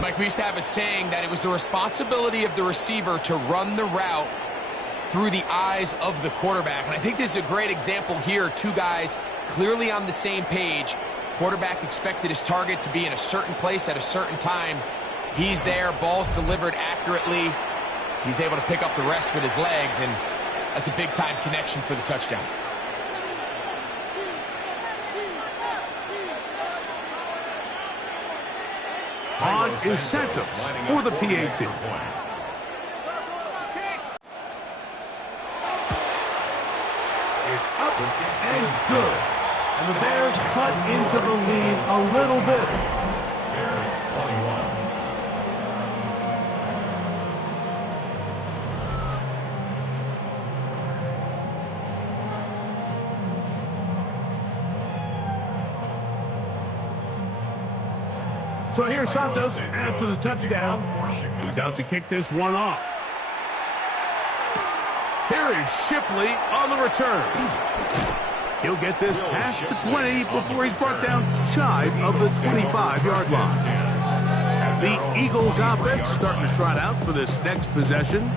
Mike, we used to have a saying that it was the responsibility of the receiver to run the route through the eyes of the quarterback. And I think this is a great example here. 2 guys clearly on the same page. Quarterback expected his target to be in a certain place at a certain time. He's there, ball's delivered accurately. He's able to pick up the rest with his legs, and that's a big-time connection for the touchdown. On is Santos for the PAT. It's up and good. And the Bears cut into the lead a little bit. Bears 21. So here's Santos after the touchdown. He's out to kick this one off. Here is Shipley on the return. He'll get this past the 20 before he's brought down shy of the 25-yard line. The Eagles offense starting to trot out for this next possession.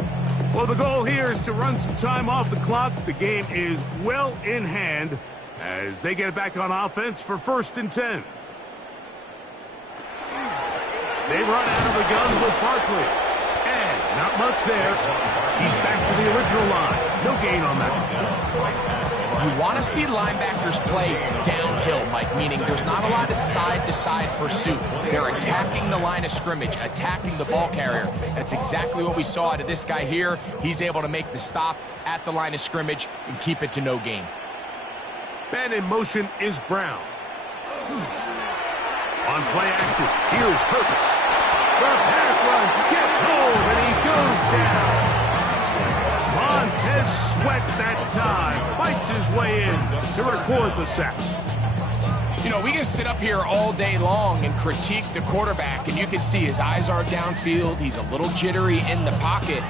Well, the goal here is to run some time off the clock. The game is well in hand as they get it back on offense for 1st and 10. They run out of the gun with Barkley. And not much there. He's back to the original line. No gain on that. You want to see linebackers play downhill, Mike, meaning there's not a lot of side-to-side pursuit. They're attacking the line of scrimmage, attacking the ball carrier. That's exactly what we saw out of this guy here. He's able to make the stop at the line of scrimmage and keep it to no gain. Man in motion is Brown. On play action, here's Hurts. The pass rush gets home, and he goes down. Montez Sweat that time fights his way in to record the sack. You know, we can sit up here all day long and critique the quarterback, and you can see his eyes are downfield. He's a little jittery in the pocket.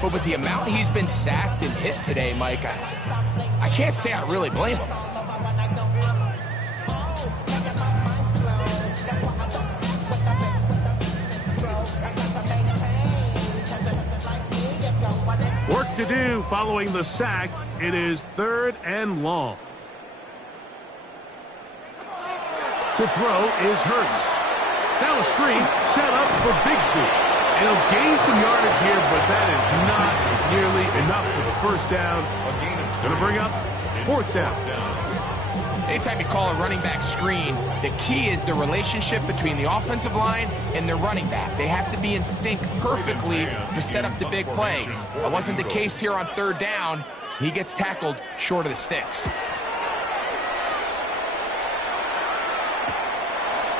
But with the amount he's been sacked and hit today, Mike, I can't say I really blame him. Work to do following the sack. It is 3rd and long. To throw is Hurts. Now a screen set up for Bigsby. And he'll gain some yardage here, but that is not nearly enough for the 1st down. It's going to bring up 4th down. Anytime you call a running back screen, the key is the relationship between the offensive line and the running back. They have to be in sync perfectly to set up the big play. That wasn't the case here on 3rd down. He gets tackled short of the sticks.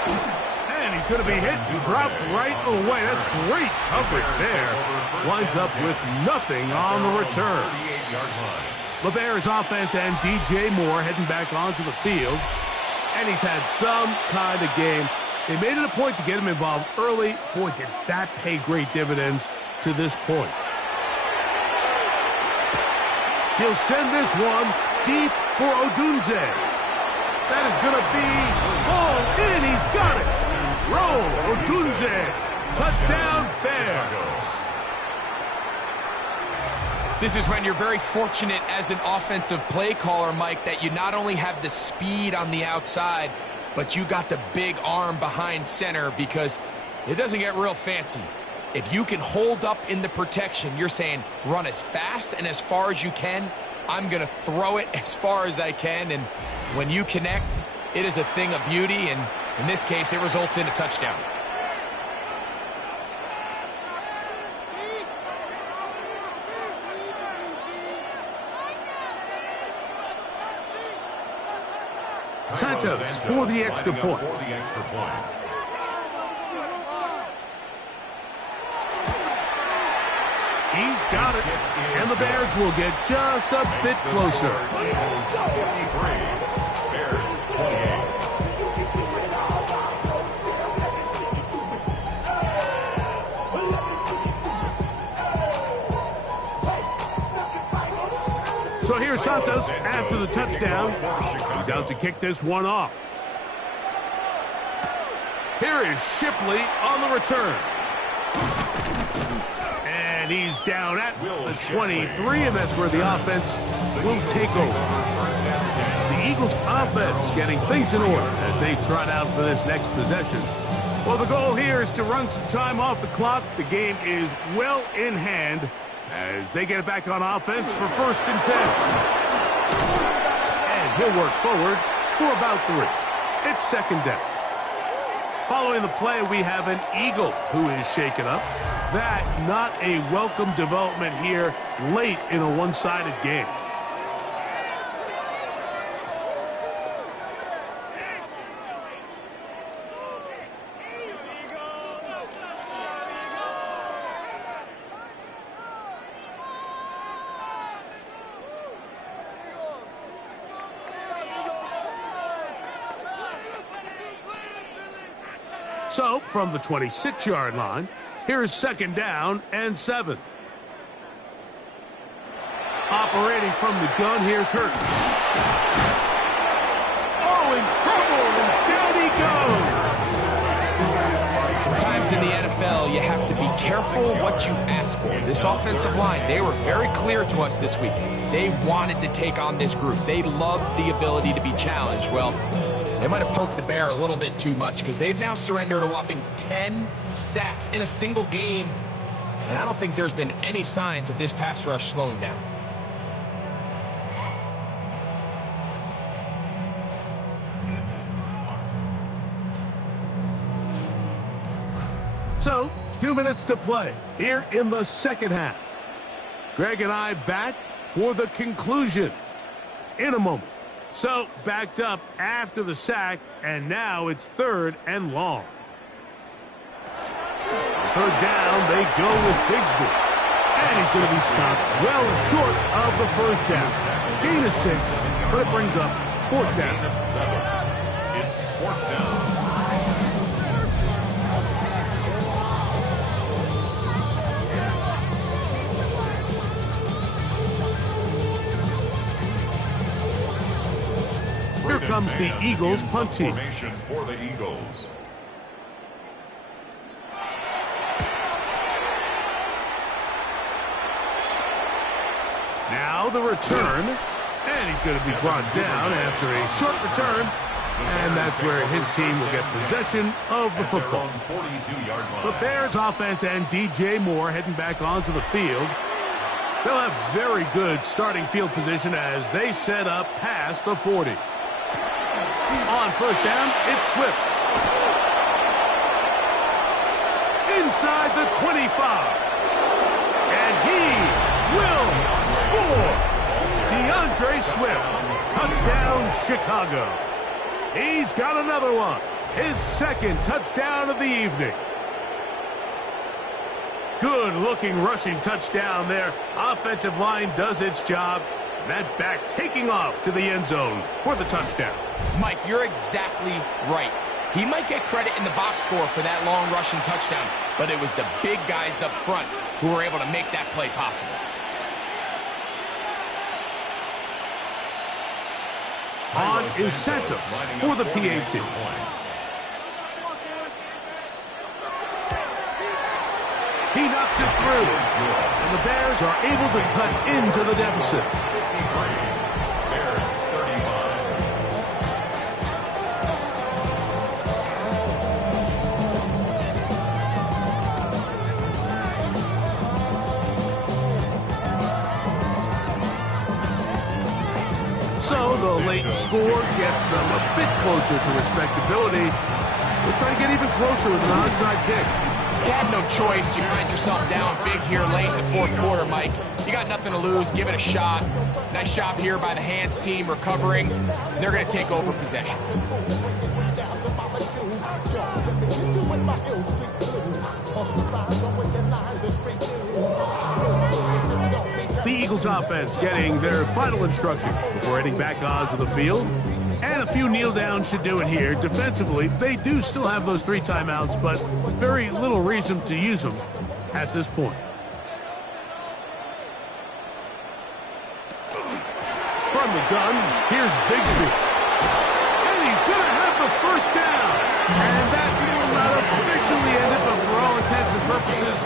And he's going to be hit and dropped right away. That's great coverage there. Winds up with nothing on the return. LeBear's offense and DJ Moore heading back onto the field. And he's had some kind of game. They made it a point to get him involved early. Boy, did that pay great dividends to this point. He'll send this one deep for Odunze. That is going to be all in. He's got it. Roll, Odunze. Touchdown, Bears. This is when you're very fortunate as an offensive play caller, Mike, that you not only have the speed on the outside, but you got the big arm behind center, because it doesn't get real fancy. If you can hold up in the protection, you're saying run as fast and as far as you can. I'm going to throw it as far as I can, and when you connect, it is a thing of beauty, and in this case, it results in a touchdown. Santos for the extra point. He's got it, and the Bears will get just a bit closer. Bears 28. So here's Santos after the touchdown. He's out to kick this one off. Here is Shipley on the return. And he's down at the 23, and that's where the offense will take over. The Eagles offense getting things in order as they trot out for this next possession. Well, the goal here is to run some time off the clock. The game is well in hand as they get it back on offense for 1st and 10. And he'll work forward for about 3. It's 2nd down. Following the play, we have an Eagle who is shaken up. That not a welcome development here late in a one-sided game. So, from the 26-yard line, here's 2nd down and 7. Operating from the gun, here's Hurt. Oh, in trouble, and down he goes. Sometimes in the NFL, you have to be careful what you ask for. This offensive line, they were very clear to us this week. They wanted to take on this group. They loved the ability to be challenged. Well, they might have poked the bear a little bit too much because they've now surrendered a whopping 10 sacks in a single game. And I don't think there's been any signs of this pass rush slowing down. So, 2 minutes to play here in the second half. Greg and I back for the conclusion in a moment. So, backed up after the sack, and now it's 3rd and long. 3rd down, they go with Bigsby. And he's going to be stopped well short of the 1st down. Gain of 6, but it brings up 4th down. Gain of 7. It's 4th down. Here comes the Eagles punt team. Formation for the Eagles. Now the return, and he's going to be brought down after a short return, and that's where his team will get possession of the football. The Bears offense and DJ Moore heading back onto the field. They'll have very good starting field position as they set up past the 40. On 1st down, it's Swift. Inside the 25. And he will score. DeAndre Swift. Touchdown, Chicago. He's got another one. His 2nd touchdown of the evening. Good-looking rushing touchdown there. Offensive line does its job. That back taking off to the end zone for the touchdown. Mike, you're exactly right. He might get credit in the box score for that long rushing touchdown, but it was the big guys up front who were able to make that play possible. On is Santos for the PAT. He knocks it through, and the Bears are able to cut into the deficit. Bears 35. So the late score gets them a bit closer to respectability. We'll try to get even closer with an onside kick. You had no choice. You find yourself down big here late in the 4th quarter, Mike. You got nothing to lose. Give it a shot. Nice job here by the hands team recovering. They're going to take over possession. The Eagles offense getting their final instructions before heading back onto the field. And a few kneel downs should do it here. Defensively, they do still have those 3 timeouts, but very little reason to use them at this point. From the gun, here's Bigsby. And he's going to have the 1st down. And that will not officially end it, but for all intents and purposes,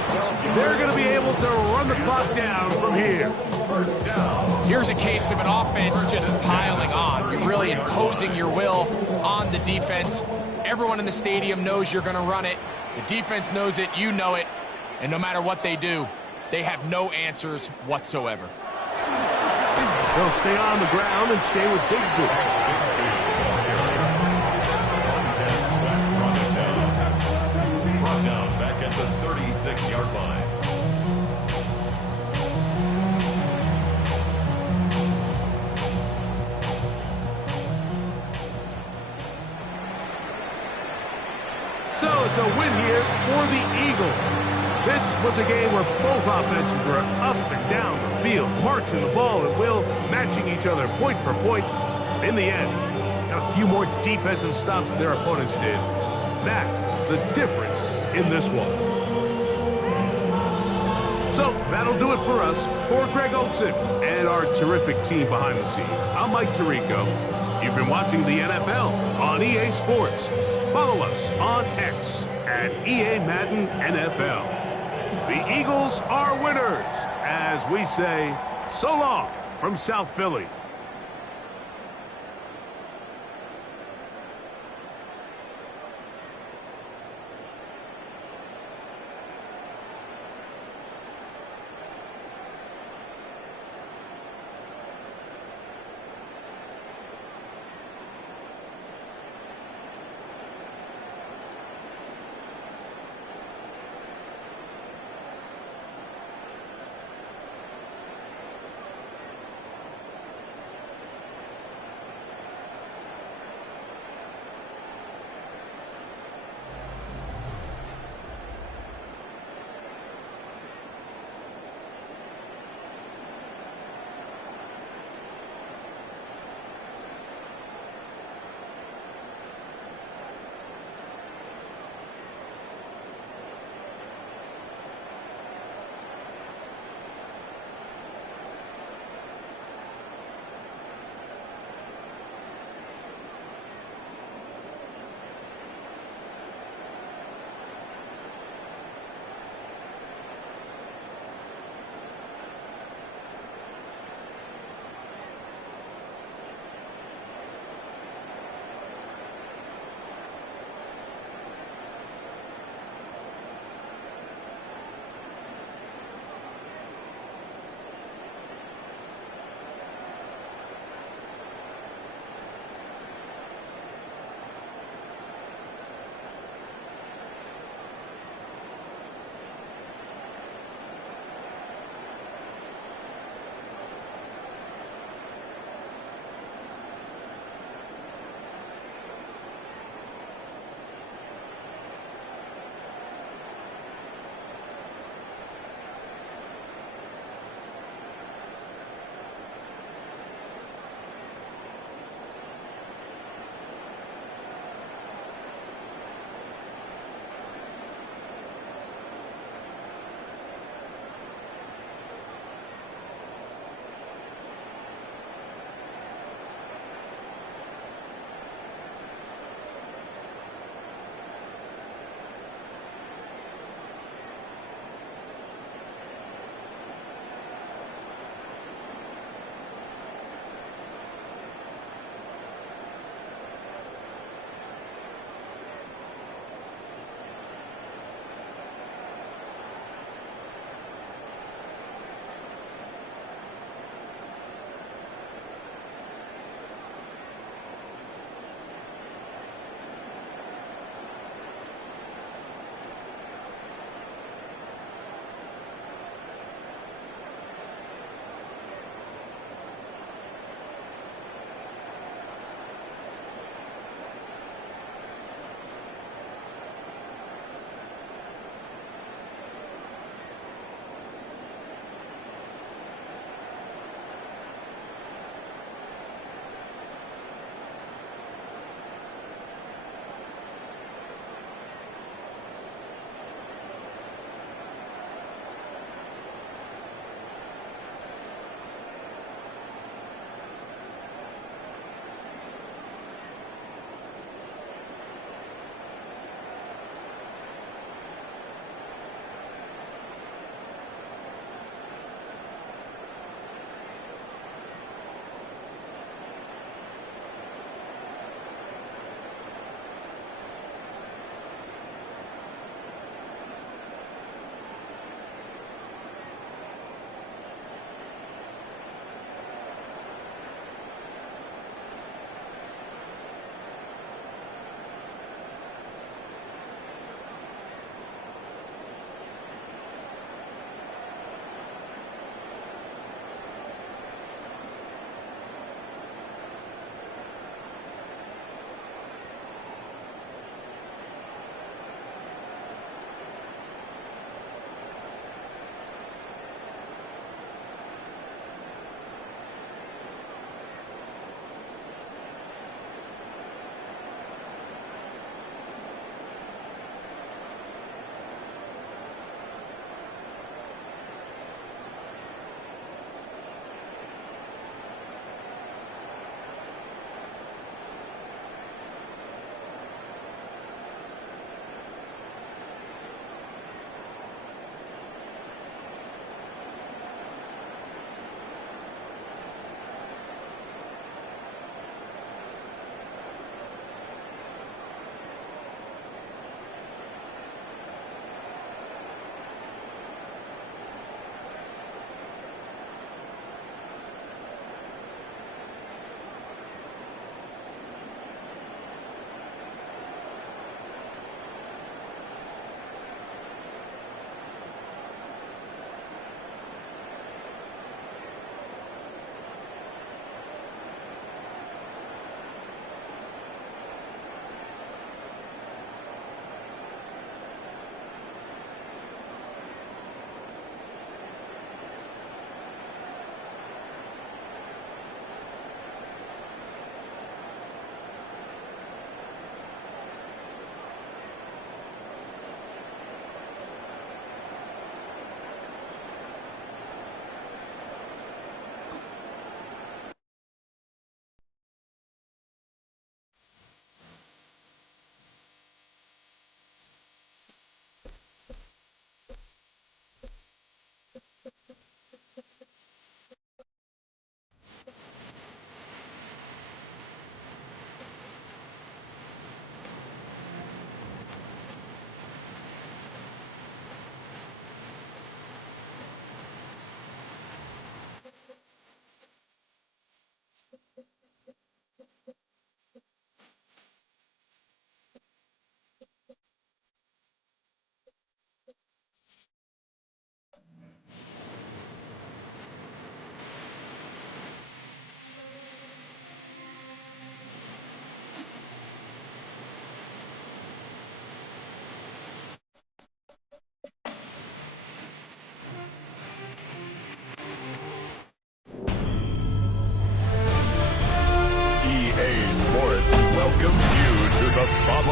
they're going to be able to run the clock down from here. 1st down. Here's a case of an offense just piling on. You're really imposing your will on the defense. Everyone in the stadium knows you're going to run it. The defense knows it, you know it. And no matter what they do, they have no answers whatsoever. They'll stay on the ground and stay with Bigsby. Brought down back at the 36-yard line. So it's a win here for the Eagles. This was a game where both offenses were up and down the field, marching the ball at will, matching each other point for point. In the end, got a few more defensive stops than their opponents did. That is the difference in this one. So that'll do it for us. For Greg Olson and our terrific team behind the scenes, I'm Mike Tirico. You've been watching the NFL on EA Sports. Follow us on X at EA Madden NFL. The Eagles are winners, as we say, so long from South Philly.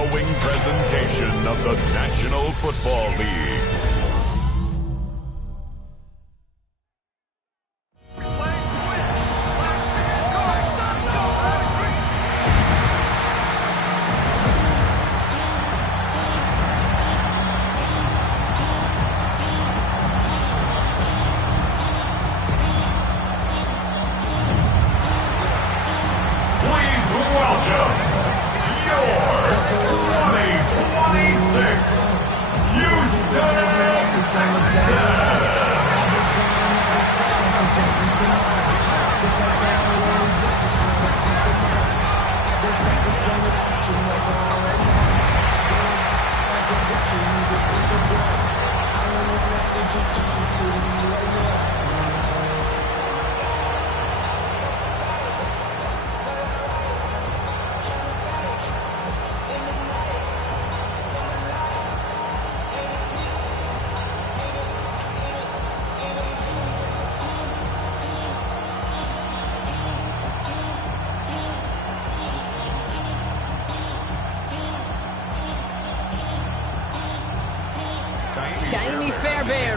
following presentation of the National Football League.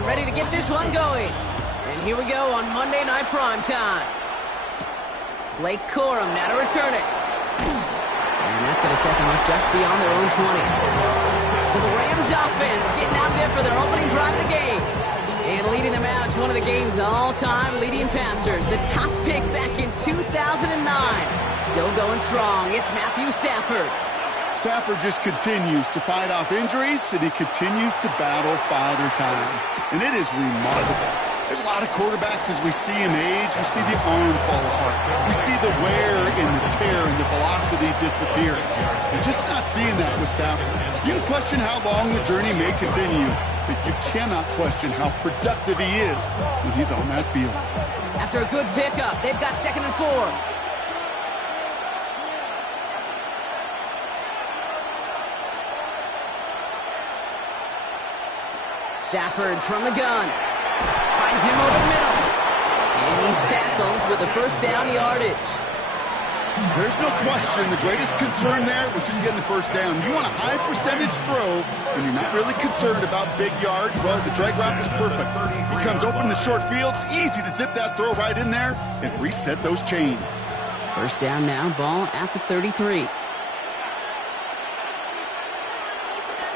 Ready to get this one going. And here we go on Monday Night Primetime. Blake Corum now to return it. And that's going to set them up just beyond their own 20. For the Rams offense, getting out there for their opening drive of the game. And leading them out to one of the game's all-time leading passers. The top pick back in 2009. Still going strong. It's Matthew Stafford. Stafford just continues to fight off injuries, and he continues to battle Father Time. And it is remarkable. There's a lot of quarterbacks as we see him age. We see the arm fall apart. We see the wear and the tear and the velocity disappear. You're just not seeing that with Stafford. You can question how long the journey may continue, but you cannot question how productive he is when he's on that field. After a good pickup, they've got 2nd and 4. Stafford from the gun. Finds him over the middle. And he's tackled with a first down yardage. There's no question the greatest concern there was just getting the first down. You want a high percentage throw when you're not really concerned about big yards. Well, the drag route was perfect. He comes open in the short field. It's easy to zip that throw right in there and reset those chains. First down now, ball at the 33.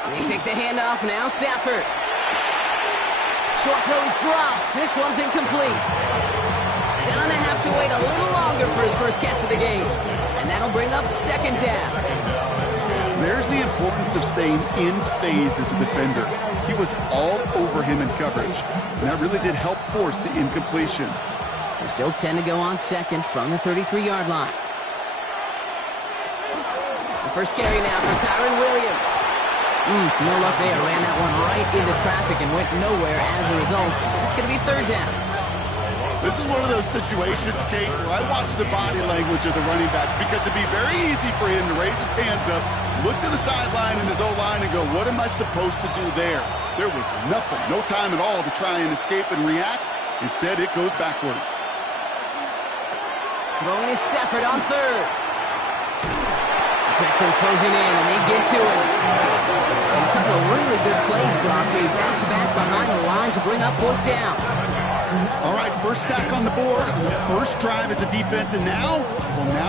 They take the handoff now, Stafford. Short throw is dropped. This one's incomplete. Gonna have to wait a little longer for his first catch of the game. And that'll bring up 2nd down. There's the importance of staying in phase as a defender. He was all over him in coverage. And that really did help force the incompletion. So still 10 to go on 2nd from the 33-yard line. The first carry now for Kyron Williams. No luck there. Ran that one right into traffic and went nowhere as a result. It's going to be 3rd down. This is one of those situations, Kate, where I watch the body language of the running back because it'd be very easy for him to raise his hands up, look to the sideline in his O-line and go, what am I supposed to do there? There was nothing, no time at all to try and escape and react. Instead, it goes backwards. Throwing is Stafford on 3rd. Texans closing in, and they get to it. And a couple of really good plays, Brock, made back-to-back behind the line to bring up 4th down. All right, first sack on the board, on the first drive as a defense, and now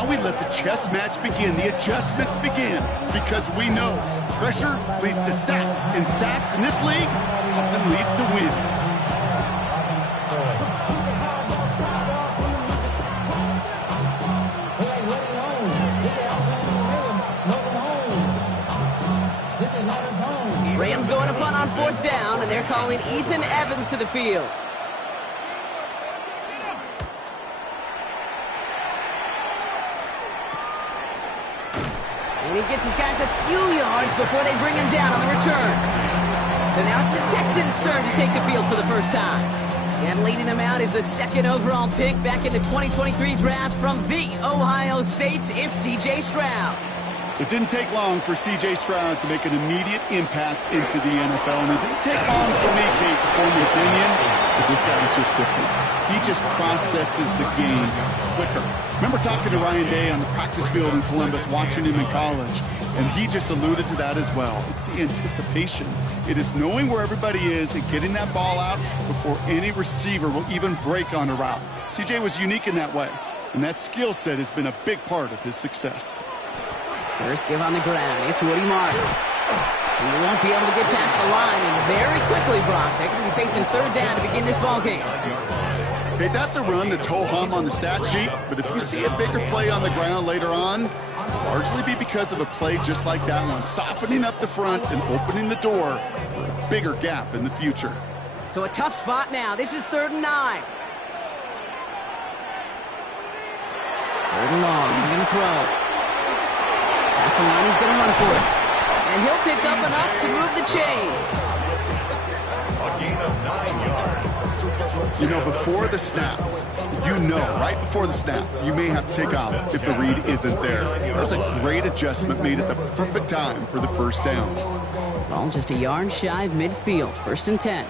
we let the chess match begin, the adjustments begin, because we know pressure leads to sacks, and sacks in this league often leads to wins. Rams going to punt on 4th down, and they're calling Ethan Evans to the field. And he gets his guys a few yards before they bring him down on the return. So now it's the Texans' turn to take the field for the first time. And leading them out is the 2nd overall pick back in the 2023 draft from the Ohio State. It's C.J. Stroud. It didn't take long for C.J. Stroud to make an immediate impact into the NFL, and it didn't take long for me, Kate, to form an opinion, but this guy is just different. He just processes the game quicker. Remember talking to Ryan Day on the practice field in Columbus, watching him in college, and he just alluded to that as well. It's the anticipation. It is knowing where everybody is and getting that ball out before any receiver will even break on a route. C.J. was unique in that way, and that skill set has been a big part of his success. First give on the ground. It's Woody Marks. He won't be able to get past the line, and very quickly, Brock, they're going to be facing third down to begin this ball game. Okay, that's a run that's ho-hum on the stat sheet, but if you see a bigger play on the ground later on, it'll largely be because of a play just like that one, softening up the front and opening the door for a bigger gap in the future. So a tough spot now. This is 3rd and 9. 3rd and long. He's going to throw. That's the line, he's going to run for it. And he'll pick up enough to move the chains. A gain of 9 yards. You know, before the snap, right before the snap, you may have to take off if the read isn't there. That was a great adjustment made at the perfect time for the first down. Ball just a yard shy of midfield. 1st and 10.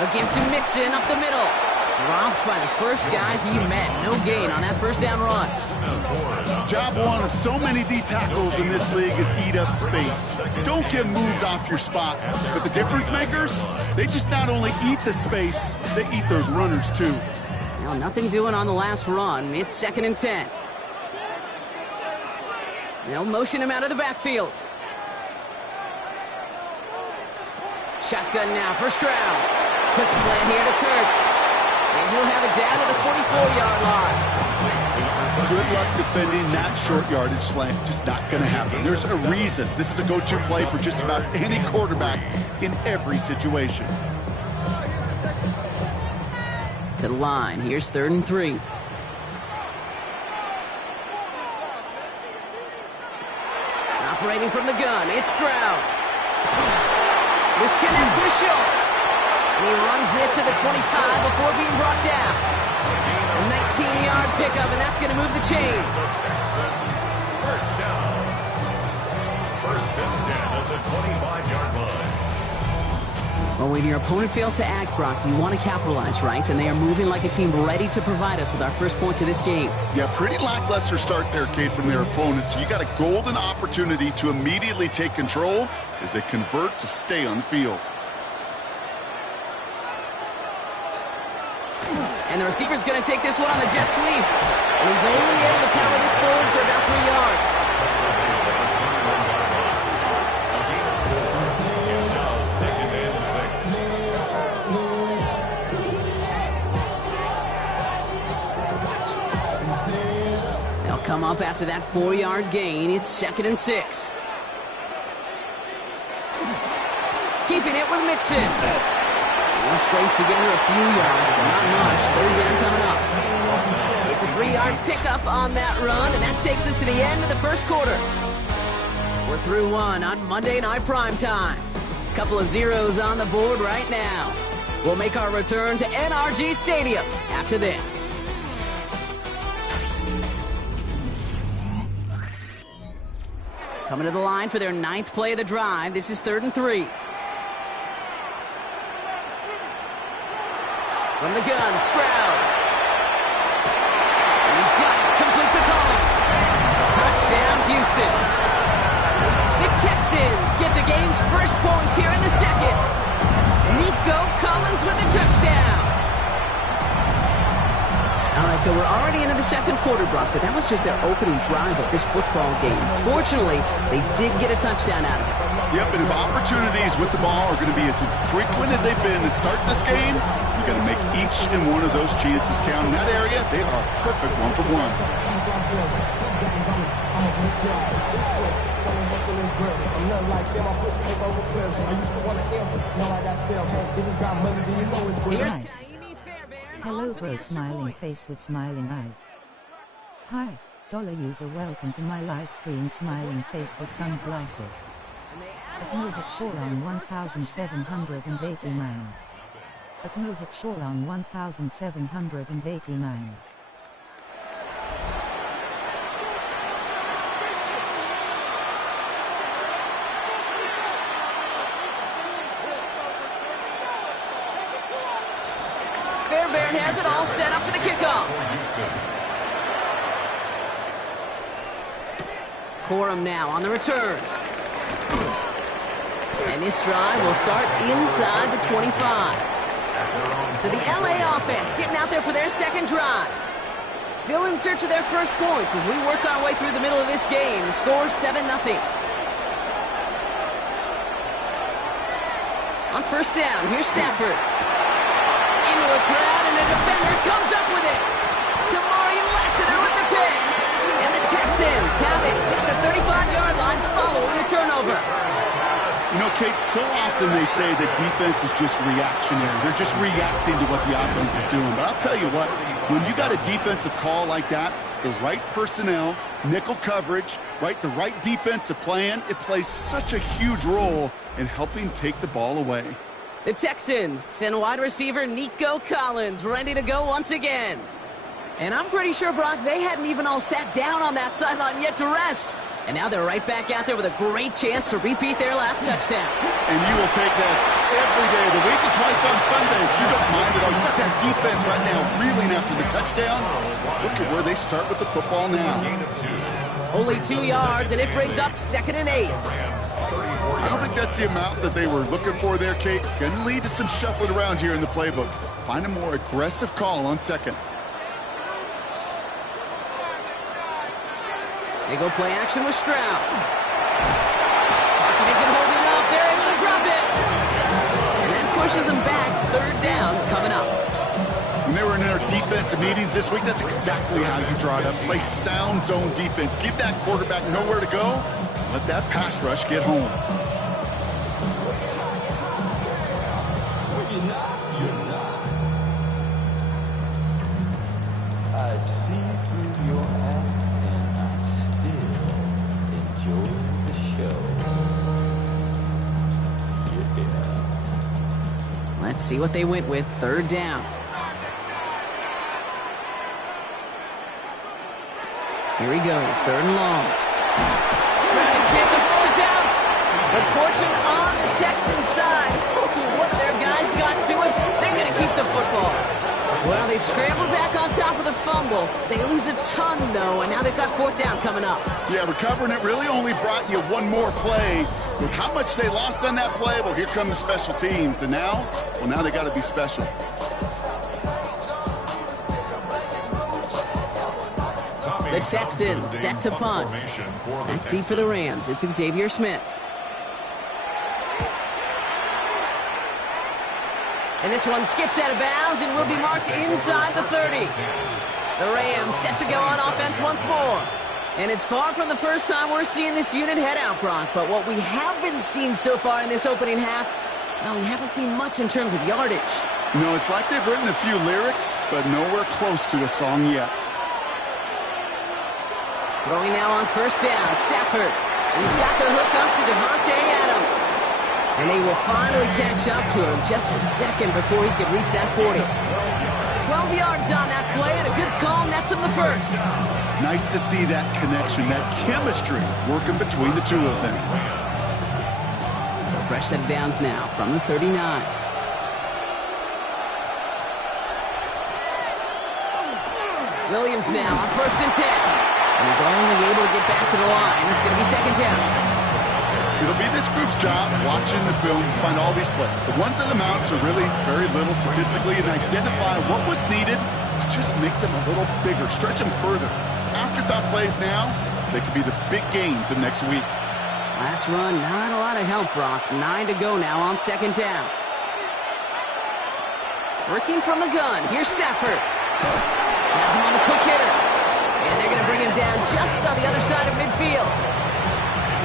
A give to Mixon up the middle. Dropped by the first guy he met. No gain on that first down run. Job one of so many D tackles in this league is eat up space. Don't get moved off your spot. But the difference makers, they just not only eat the space, they eat those runners too. Now nothing doing on the last run. It's 2nd and 10. They'll motion him out of the backfield. Shotgun now for Stroud. Quick slant here to Kirk. And he'll have it down to the 44-yard line. Good luck defending that short yardage slant. Just not going to happen. There's a reason. This is a go-to play for just about any quarterback in every situation. To the line. Here's 3rd and 3. Operating from the gun. It's Stroud. This connects with Schultz. And he runs this to the 25 before being brought down. A 19-yard pickup, and that's going to move the chains. First down. 1st and 10 at the 25-yard line. Well, when your opponent fails to act, Brock, you want to capitalize, right? And they are moving like a team ready to provide us with our first point to this game. Yeah, pretty lackluster start there, Kate, from their opponents. You got a golden opportunity to immediately take control as they convert to stay on the field. And the receiver's going to take this one on the jet sweep. And he's only able to power this forward for about 3 yards. They'll come up after that 4-yard gain. It's 2nd and 6. Keeping it with Mixon. He'll scrape together a few yards, but not much. 3rd down coming up. It's a 3-yard pickup on that run, and that takes us to the end of the first quarter. We're through one on Monday Night Primetime. Couple of zeros on the board right now. We'll make our return to NRG Stadium after this. Coming to the line for their 9th play of the drive. This is 3rd and 3. From the gun, Stroud. He's got it, complete to Collins. Touchdown, Houston. The Texans get the game's first points here in the 2nd. Nico Collins with the touchdown. All right, so we're already into the 2nd quarter, Brock, but that was just their opening drive of this football game. Fortunately, they did get a touchdown out of it. Yep, and if opportunities with the ball are going to be as infrequent as they've been to start this game, you got to make each and one of those chances count. In that area, they are a perfect 1-for-1. Hello bro, smiling face with smiling eyes. Hi, dollar user, welcome to my live stream, smiling face with sunglasses. At Mohit Shorang 1789. At Mohit Shorang 1789. Corum now on the return. And this drive will start inside the 25. So the LA offense getting out there for their second drive. Still in search of their first points as we work our way through the middle of this game. The score 7-0. On first down, here's Stafford. Into a crowd, and a defender comes up with it. Kamari Lassiter with the pick. And the Texans have it at the 35-yard line following the turnover. You know, Kate, so often they say that defense is just reactionary. They're just reacting to what the offense is doing. But I'll tell you what, when you got a defensive call like that, the right personnel, nickel coverage, right, the right defensive plan, it plays such a huge role in helping take the ball away. The Texans and wide receiver Nico Collins ready to go once again. And I'm pretty sure, Brock, they hadn't even all sat down on that sideline yet to rest. And now they're right back out there with a great chance to repeat their last touchdown. And you will take that every day of the week and twice on Sundays. You don't mind it all. You got that defense right now reeling after the touchdown. Look at where they start with the football now. Only 2 yards, and it brings up 2nd and 8. I don't think that's the amount that they were looking for there, Kate. Going to lead to some shuffling around here in the playbook. Find a more aggressive call on second. They go play action with Stroud. Pocket isn't holding up. They're able to drop it. And that pushes them back. 3rd down coming up. When they were in their defensive meetings this week, that's exactly how you draw it up. Play sound zone defense. Give that quarterback nowhere to go. Let that pass rush get home. I see through your act and I still enjoy the show. Yeah. Let's see what they went with. 3rd down. Here he goes. 3rd and long. Travis hit. The ball is out. But fortune on the Texans side. What their guys got to it. They're going to keep the football. Well, they scrambled back on top of the fumble. They lose a ton, though, and now they've got 4th down coming up. Yeah, recovering it really only brought you one more play. With how much they lost on that play, well, here come the special teams. And now, well, now they got to be special. The Texans set to punt. Back deep for the Rams. It's Xavier Smith. And this one skips out of bounds and will be marked inside the 30. The Rams set to go on offense once more. And it's far from the first time we're seeing this unit head out, Brock. But what we haven't seen so far in this opening half, well, we haven't seen much in terms of yardage. No, it's like they've written a few lyrics, but nowhere close to a song yet. Throwing now on 1st down, Stafford. He's got the hook up to Devontae Adams. And they will finally catch up to him just a second before he could reach that 40. 12 yards on that play, and a good call nets him the first. Nice to see that connection, that chemistry working between the two of them. So fresh set of downs now from the 39. Williams now on 1st and 10. And he's only able to get back to the line. It's going to be 2nd down. It'll be this group's job watching the film to find all these plays. The ones that amount to really very little statistically and identify what was needed to just make them a little bigger, stretch them further. Afterthought plays now, they could be the big gains of next week. Last run, not a lot of help, Brock. 9 to go now on 2nd down. Working from the gun, here's Stafford. Has him on the quick hitter. And they're going to bring him down just on the other side of midfield.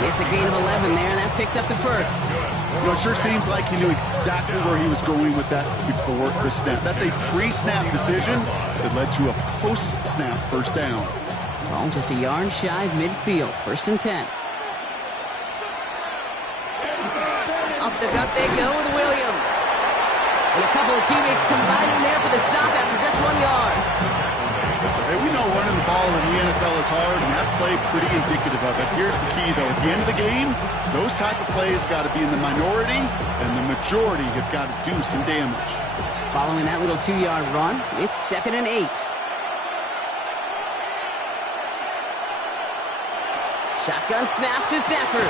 It's a gain of 11 there, and that picks up the first. You know, it sure seems like he knew exactly where he was going with that before the snap. That's a pre-snap decision that led to a post-snap 1st down. Ball just a yard shy of midfield, 1st and 10. Up the gut they go with Williams. And a couple of teammates combining there for the stop after just 1 yard. Hey, we know running the ball in the NFL is hard, and that play pretty indicative of it. Here's the key, though. At the end of the game, those type of plays got to be in the minority, and the majority have got to do some damage. Following that little 2-yard run, it's 2nd and 8. Shotgun snap to Stafford.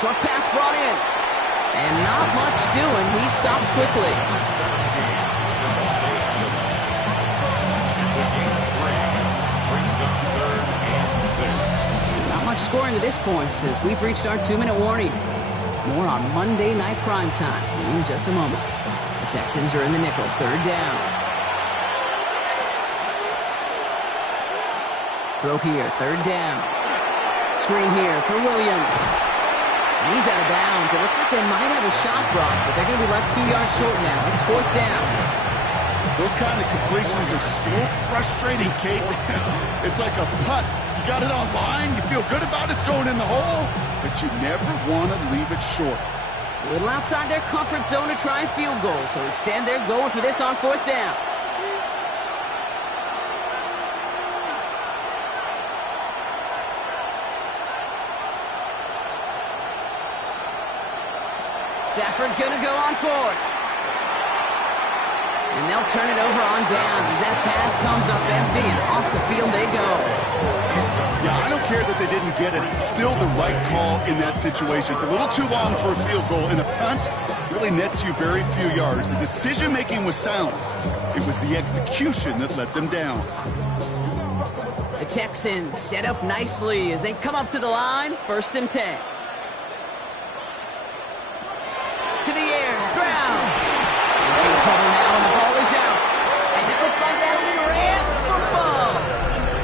Short pass brought in. And not much doing. He stopped quickly. Not much scoring to this point as we've reached our 2-minute warning. More on Monday Night Primetime in just a moment. The Texans are in the nickel, 3rd down. Throw here, 3rd down. Screen here for Williams. And he's out of bounds. It looked like they might have a shot block, but they're going to be left 2 yards short now. It's 4th down. Those kind of completions are so frustrating, Kate. It's like a putt. You got it on line, you feel good about it's going in the hole, but you never want to leave it short. A little outside their comfort zone to try a field goal, so instead they're going for this on 4th down. Stafford gonna go on 4th. And they'll turn it over on downs as that pass comes up empty and off the field they go. Yeah, I don't care that they didn't get it. It's still the right call in that situation. It's a little too long for a field goal, and a punt really nets you very few yards. The decision-making was sound. It was the execution that let them down. The Texans set up nicely as they come up to the line, 1st and 10. To the air, Stroud. Big trouble now, and the ball is out. And it looks like that'll be Rams football.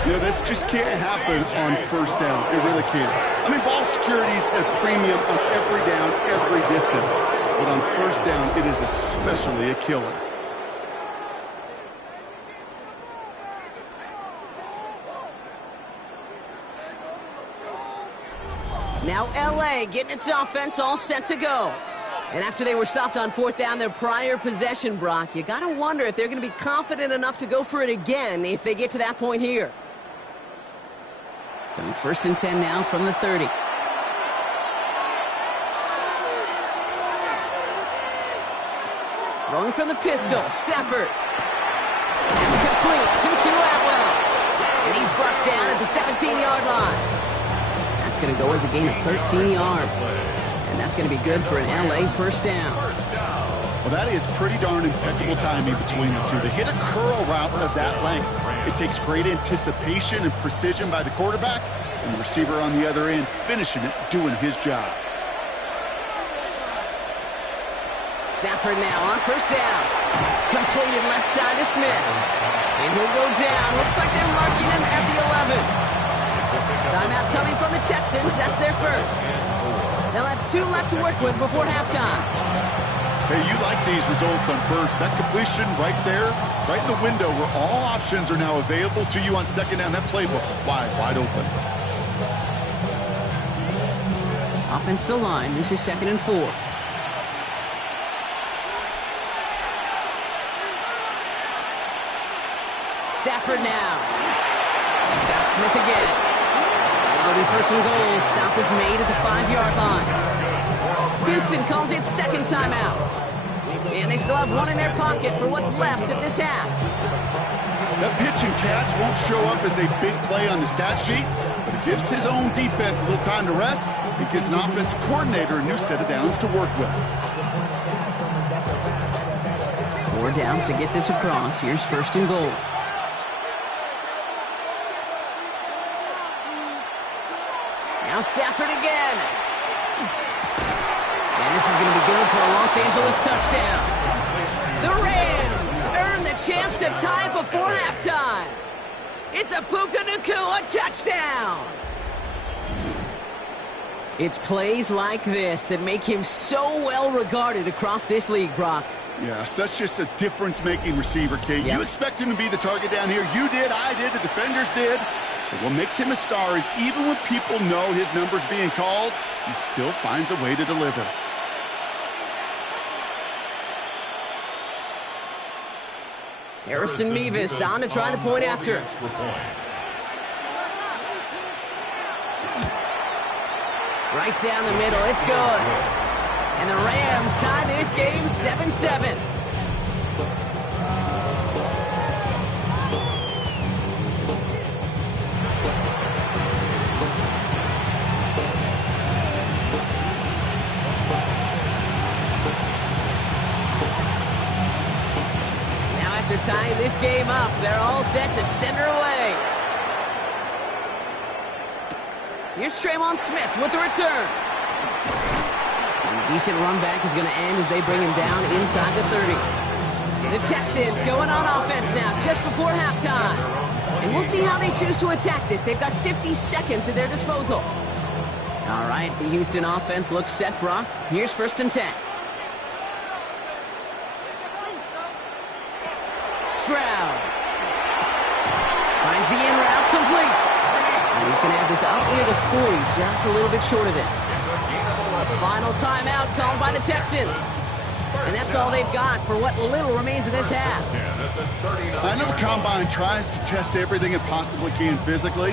You know, this just can't happen on 1st down. It really can't. I mean, ball security's at a premium on every down, every distance. But on 1st down, it is especially a killer. Now L.A. getting its offense all set to go. And after they were stopped on 4th down their prior possession, Brock, you got to wonder if they're going to be confident enough to go for it again if they get to that point here. So 1st and 10 now from the 30. Throwing from the pistol, Stafford. Pass complete, Tutu Atwell. And he's brought down at the 17-yard line. That's going to go as a gain of 13 yards. And that's going to be good for an L.A. 1st down. Well, that is pretty darn impeccable timing between the two. They hit a curl route of that length. It takes great anticipation and precision by the quarterback, and the receiver on the other end finishing it, doing his job. Stafford now on 1st down. Completed left side to Smith. And he'll go down. Looks like they're marking him at the 11. Timeout coming from the Texans. That's their first. They'll have 2 left to work with before halftime. Hey, you like these results on 1st. That completion right there, right in the window where all options are now available to you on 2nd down. That playbook wide open. Offensive line. This is 2nd and 4. Stafford now. He's got Smith again. And it'll be 1st and goal. Stop is made at the 5-yard line. Houston calls it 2nd timeout. And they still have 1 in their pocket for what's left of this half. That pitch and catch won't show up as a big play on the stat sheet, but it gives his own defense a little time to rest. It gives an offensive coordinator a new set of downs to work with. 4 downs to get this across. Here's 1st and goal. Now Stafford again. And this is going to be good for a Los Angeles touchdown. The Rams earn the chance to tie before halftime. It's a Puka Nacua touchdown. It's plays like this that make him so well regarded across this league, Brock. Yeah, such just a difference-making receiver, Kate. Yep. You expect him to be the target down here. You did, I did, the defenders did. But what makes him a star is even when people know his number's being called, he still finds a way to deliver. Harrison Mevis on to try the point after. Right down the middle, it's good. And the Rams tie this game 7-7. tying this game up. They're all set to send her away. Here's Tremont Smith with the return. And a decent run back is going to end as they bring him down inside the 30. The Texans going on offense now, just before halftime. And we'll see how they choose to attack this. They've got 50 seconds at their disposal. All right, the Houston offense looks set, Brock. Here's 1st and 10. Stroud finds the in route complete. And he's going to have this out near the 40, just a little bit short of it. Final timeout called by the Texans. And that's all they've got for what little remains of this half. I know the Combine tries to test everything it possibly can physically,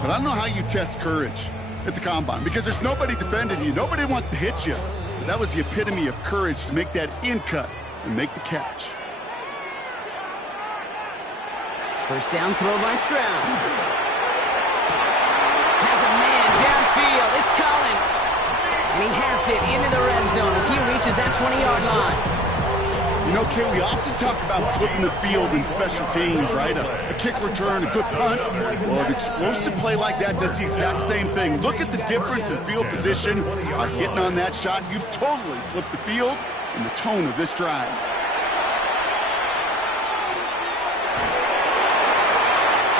but I don't know how you test courage at the Combine, because there's nobody defending you. Nobody wants to hit you. But that was the epitome of courage to make that in cut and make the catch. First down throw by Stroud. Has a man downfield. It's Collins. And he has it into the red zone as he reaches that 20-yard line. You know, Kay, we often talk about flipping the field in special teams, right? A kick return, a good punt. Well, an explosive play like that does the exact same thing. Look at the difference in field position. By hitting on that shot, you've totally flipped the field and the tone of this drive.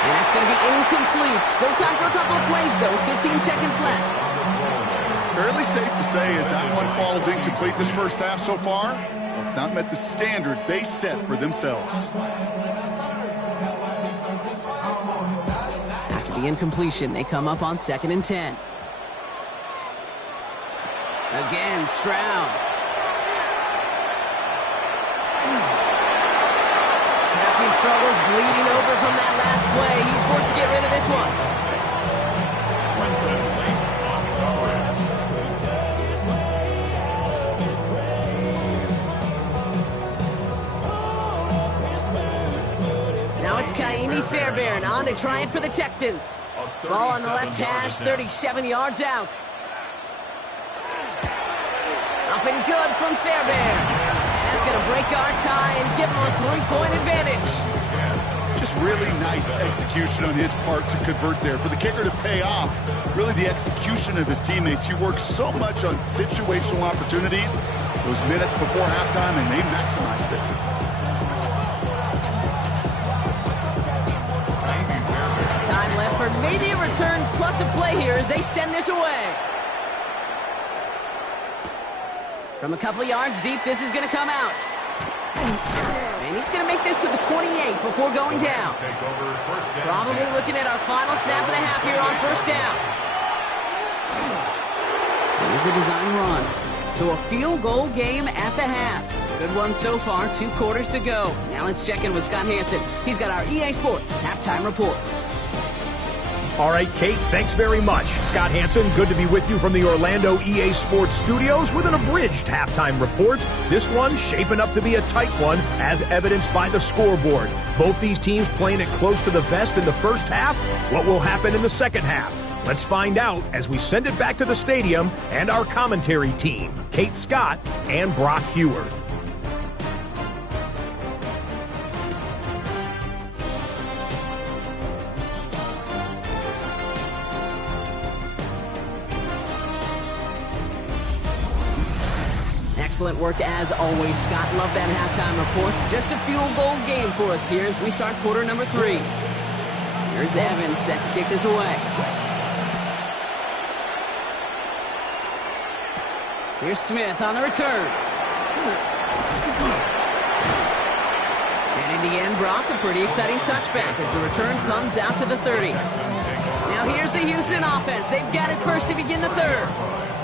And that's going to be incomplete. Still time for a couple of plays, though. 15 seconds left. Fairly safe to say as that one falls incomplete this first half so far, it's not met the standard they set for themselves. After the incompletion, they come up on 2nd and 10. Again, Stroud. Passing struggles, bleeding over from that last play. He's forced to get rid of this one. It's Kaimi Fairbairn on to try it for the Texans. Ball on the left hash, 37 yards out. Up and good from Fairbairn. And that's going to break our tie and give him a 3-point advantage. Just really nice execution on his part to convert there. For the kicker to pay off, really the execution of his teammates. He works so much on situational opportunities, those minutes before halftime, and they maximized it. Time left for maybe a return plus a play here as they send this away. From a couple of yards deep, this is going to come out. And he's going to make this to the 28 before going down. Probably looking at our final snap of the half here on 1st down. Here's a design run. So a field goal game at the half. Good one so far, 2 quarters to go. Now let's check in with Scott Hansen. He's got our EA Sports halftime report. All right, Kate, thanks very much. Scott Hansen, good to be with you from the Orlando EA Sports Studios with an abridged halftime report. This one shaping up to be a tight one, as evidenced by the scoreboard. Both these teams playing it close to the vest in the first half. What will happen in the second half? Let's find out as we send it back to the stadium and our commentary team, Kate Scott and Brock Heward. Excellent work as always, Scott. Love that halftime report. Just a field goal game for us here as we start quarter number 3. Here's Evans set to kick this away. Here's Smith on the return. And in the end, Brock, a pretty exciting touchback as the return comes out to the 30. Now here's the Houston offense. They've got it first to begin the 3rd.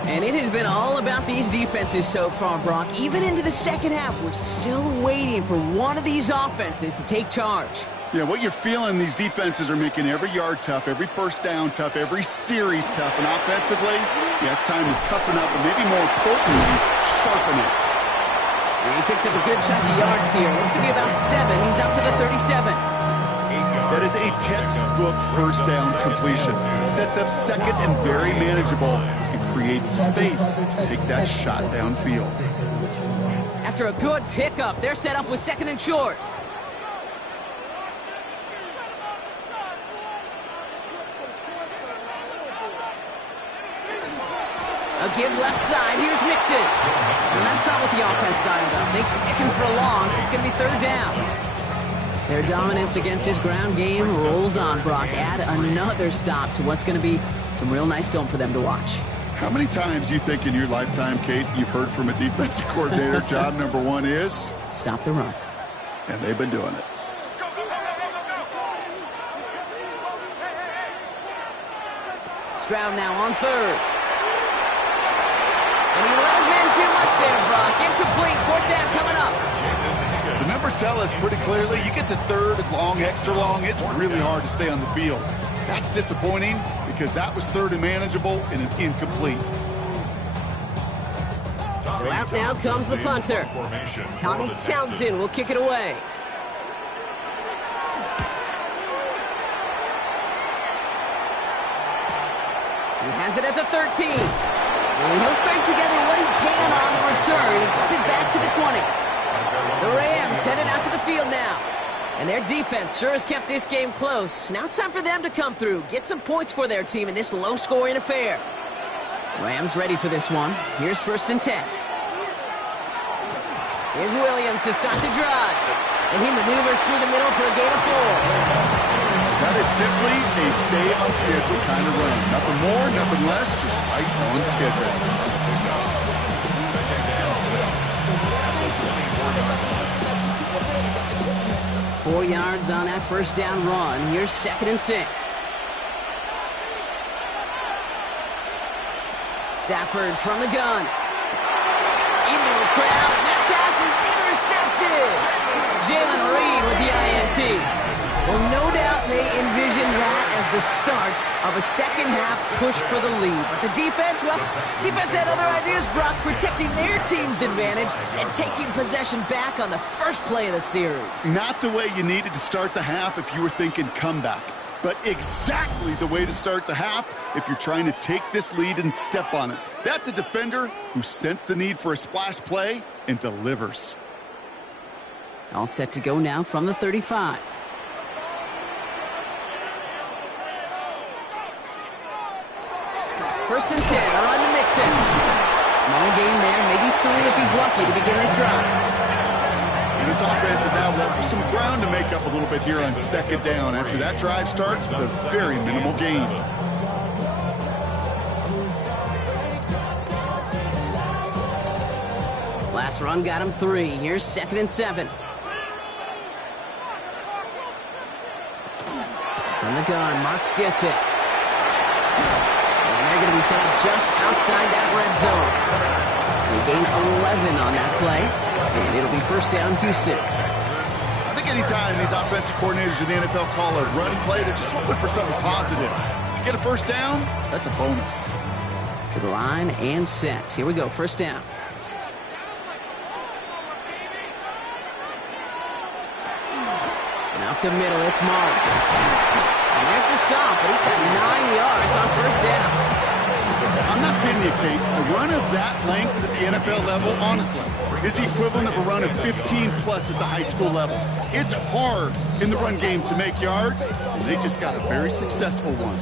And it has been all about these defenses so far, Brock. Even into the second half, we're still waiting for one of these offenses to take charge. Yeah, what you're feeling, these defenses are making every yard tough, every first down tough, every series tough. And offensively, yeah, it's time to toughen up, but maybe more importantly, sharpen it. And he picks up a good chunk of yards here. Looks to be about 7. He's up to the 37. That is a textbook first down completion. Sets up second and very manageable and creates space to take that shot downfield. After a good pickup, they're set up with 2nd and short. A give left side. Here's Mixon. And that's not what the offense dialed up. They stick him for a long, so it's going to be third down. Their dominance against his ground game rolls on, Brock. Add another stop to what's going to be some real nice film for them to watch. How many times do you think in your lifetime, Kate, you've heard from a defensive coordinator, job number one is? Stop the run. And they've been doing it. Stroud now on third. And he let his man too much there, Brock. Incomplete. Fourth down coming up. The numbers tell us pretty clearly, you get to third and long, extra long, it's really hard to stay on the field. That's disappointing because that was third and manageable and an incomplete. So out now comes the punter. Tommy Townsend will kick it away. He has it at the 13. And he'll scrape together what he can on the return. He gets it back to the 20. The Rams headed out to the field now. And their defense sure has kept this game close. Now it's time for them to come through, get some points for their team in this low-scoring affair. Rams ready for this one. Here's 1st and 10. Here's Williams to start the drive. And he maneuvers through the middle for a gain of 4. That is simply a stay-on-schedule kind of run. Nothing more, nothing less, just right on schedule. 4 yards on that first down run. Here's 2nd and 6. Stafford from the gun. Into the crowd, and that pass is intercepted. Jalen Reed with the INT. Well, no doubt they envision that as the start of a second-half push for the lead. But the defense, well, defense had other ideas, Brock, protecting their team's advantage and taking possession back on the first play of the series. Not the way you needed to start the half if you were thinking comeback, but exactly the way to start the half if you're trying to take this lead and step on it. That's a defender who sensed the need for a splash play and delivers. All set to go now from the 35. First and 10, a run to Mixon. Small gain there, maybe 3 if he's lucky to begin this drive. And this offense is now left with some ground to make up a little bit here on 2nd down after that drive starts with a very minimal gain. Last run got him 3. Here's 2nd and 7. From the gun, Marks gets it. They're going to be set up just outside that red zone. They gain 11 on that play, and it'll be 1st down Houston. I think anytime these offensive coordinators in the NFL call a run play, they're just hoping for something positive. To get a 1st down, that's a bonus. To the line and set. Here we go, 1st down. And out the middle, it's Marks. And there's the stop, but he's got 9 yards on 1st down. I'm not kidding you, Kate. A run of that length at the NFL level, honestly, is the equivalent of a run of 15-plus at the high school level. It's hard in the run game to make yards, and they just got a very successful one.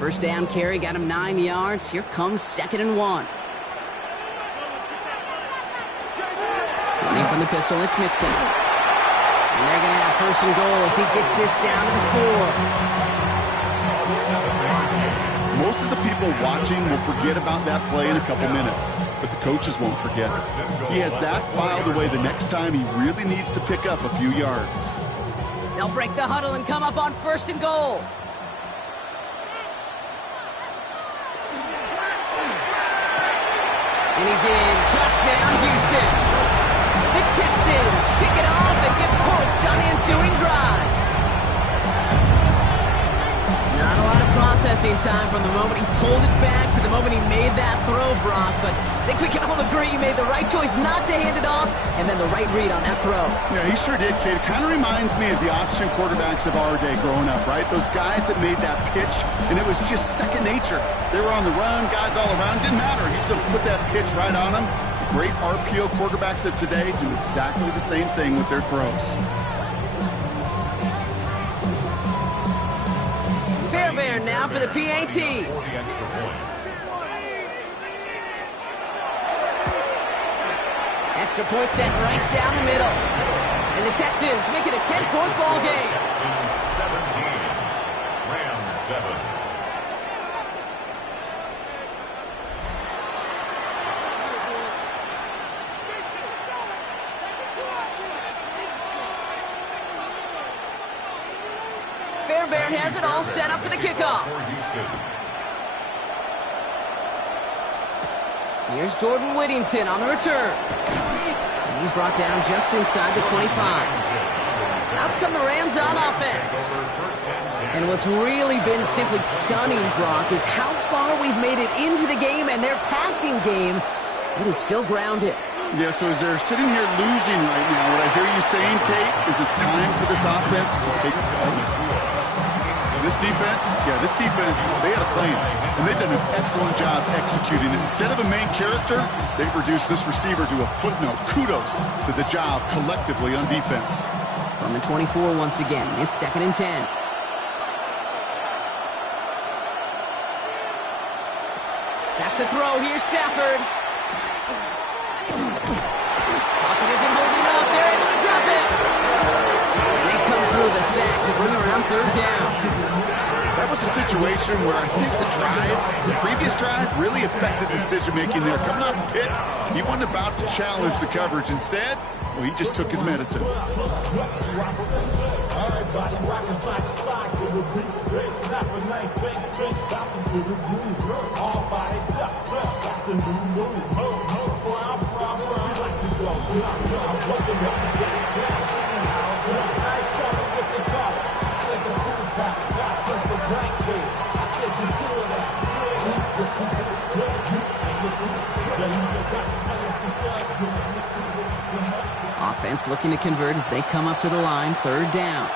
1st down carry got him 9 yards. Here comes 2nd and 1. Running from the pistol, it's Mixon. And they're going to have 1st and goal as he gets this down to the 4. Most of the people watching will forget about that play in a couple minutes, but the coaches won't forget. He has that filed away the next time he really needs to pick up a few yards. They'll break the huddle and come up on 1st and goal. And he's in. Touchdown, Houston. The Texans pick it off and get points on the ensuing drive. Not a lot of processing time from the moment he pulled it back to the moment he made that throw, Brock. But I think we can all agree he made the right choice not to hand it off and then the right read on that throw. Yeah, he sure did, Kate. It kind of reminds me of the option quarterbacks of our day growing up, right? Those guys that made that pitch, and it was just second nature. They were on the run, guys all around. Didn't matter. He's going to put that pitch right on them. The great RPO quarterbacks of today do exactly the same thing with their throws. Fairbairn now for the PAT. Extra point sent right down the middle. And the Texans make it a 10-point ball game. Texans 17, Rams 7. Fairbairn has it all set up for the kickoff. Here's Jordan Whittington on the return. And he's brought down just inside the 25. Out come the Rams on offense. And what's really been simply stunning, Brock, is how far we've made it into the game, and their passing game, it is still grounded. Yeah, so as they're sitting here losing right now, what I hear you saying, Kate, is it's time for this offense to take flight. This defense, they had a plan, and they've done an excellent job executing it. Instead of a main character, they've reduced this receiver to a footnote. Kudos to the job collectively on defense. On the 24 once again, it's 2nd and 10. Back to throw, here's Stafford. Pocket isn't holding up, they're able to drop it. And they come through the sack to bring around 3rd down. That was a situation where I think the previous drive, really affected decision-making there. Coming off a pick, he wasn't about to challenge the coverage. Instead, well, he just took his medicine. Offense looking to convert as they come up to the line, 3rd down.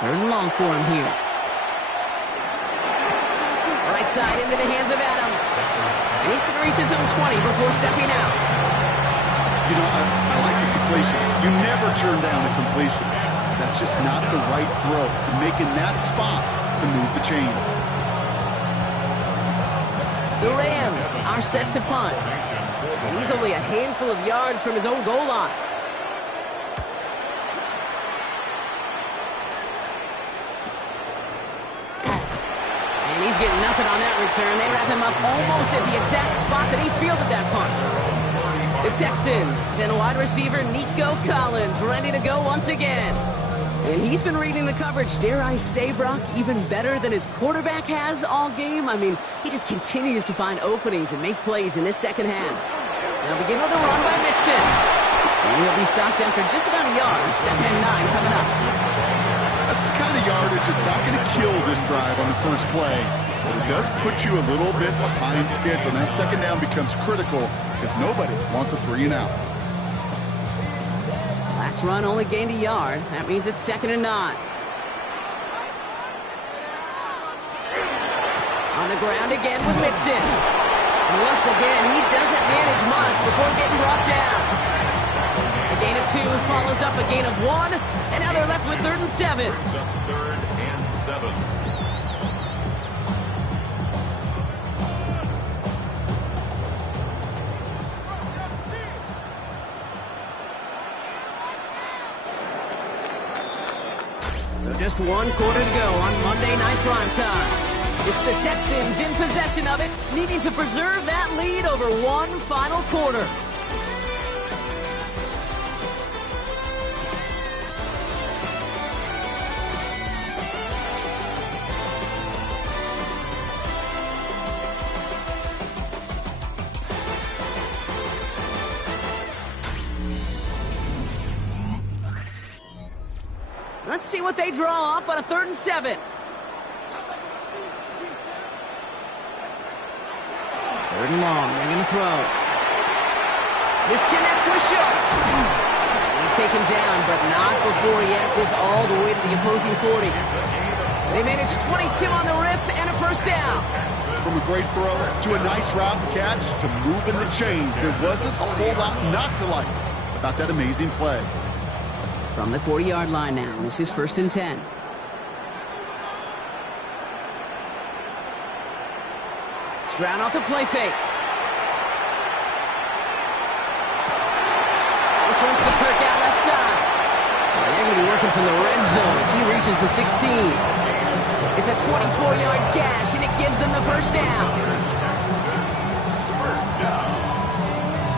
Third and long for him here. Right side into the hands of Adams. And he's going to reach his own 20 before stepping out. You know, I like the completion. You never turn down a completion. That's just not the right throw to make in that spot to move the chains. The Rams are set to punt. And he's only a handful of yards from his own goal line. And he's getting nothing on that return. They wrap him up almost at the exact spot that he fielded that punt. The Texans and wide receiver Nico Collins ready to go once again. And he's been reading the coverage, dare I say, Brock, even better than his quarterback has all game. I mean, he just continues to find openings and make plays in this second half. Now begin with a run by Mixon. And he'll be stopped after just about a yard. 2nd and 9 coming up. That's the kind of yardage that's not going to kill this drive on the first play. But it does put you a little bit behind schedule. And that 2nd down becomes critical because nobody wants a 3 and out. Last run only gained a yard. That means it's 2nd and 9. On the ground again with Mixon. And once again, he doesn't manage much before getting brought down. A gain of 2 follows up a gain of 1. And now they're left with 3rd and 7. 3rd and 7. So just 1 quarter to go on Monday Night Primetime. It's the Texans in possession of it, needing to preserve that lead over one final quarter. Let's see what they draw up on a 3rd and 7. 3rd and long, they're going to throw. This connects with Schultz. He's taken down, but not before he has this all the way to the opposing 40. They manage 22 on the rip and a 1st down. From a great throw to a nice route and catch to moving the chains, there wasn't a whole lot not to like about that amazing play. From the 40-yard line now, this is 1st and 10. Stroud off the play fake. This one's to Kirk out left side. Well, they're going to be working from the red zone as he reaches the 16. It's a 24-yard gash, and it gives them the first down. First down.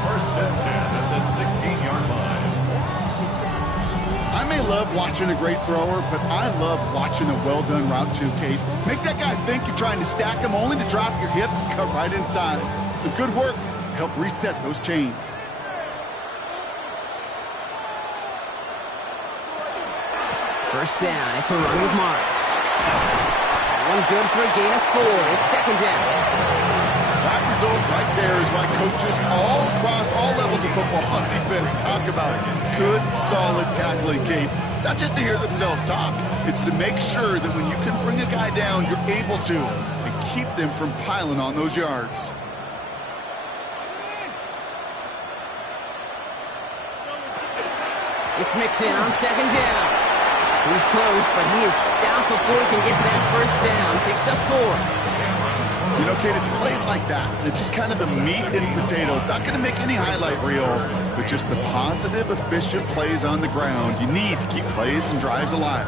First and 10 at the 16-yard line. I may love watching a great thrower, but I love watching a well-done route too, Kate. Make that guy think you're trying to stack him only to drop your hips and cut right inside. Some good work to help reset those chains. First down, it's a run with Marks. One good for a gain of 4. It's second down. That result right there is why coaches all across all levels of football on defense talk about good, solid tackling, Kate. It's not just to hear themselves talk. It's to make sure that when you can bring a guy down, you're able to, and keep them from piling on those yards. It's mixed in on second down. He's close, but he is stopped before he can get to that first down. Picks up 4. You know, Kate, it's plays like that. It's just kind of the meat and potatoes. Not going to make any highlight reel, but just the positive, efficient plays on the ground. You need to keep plays and drives alive.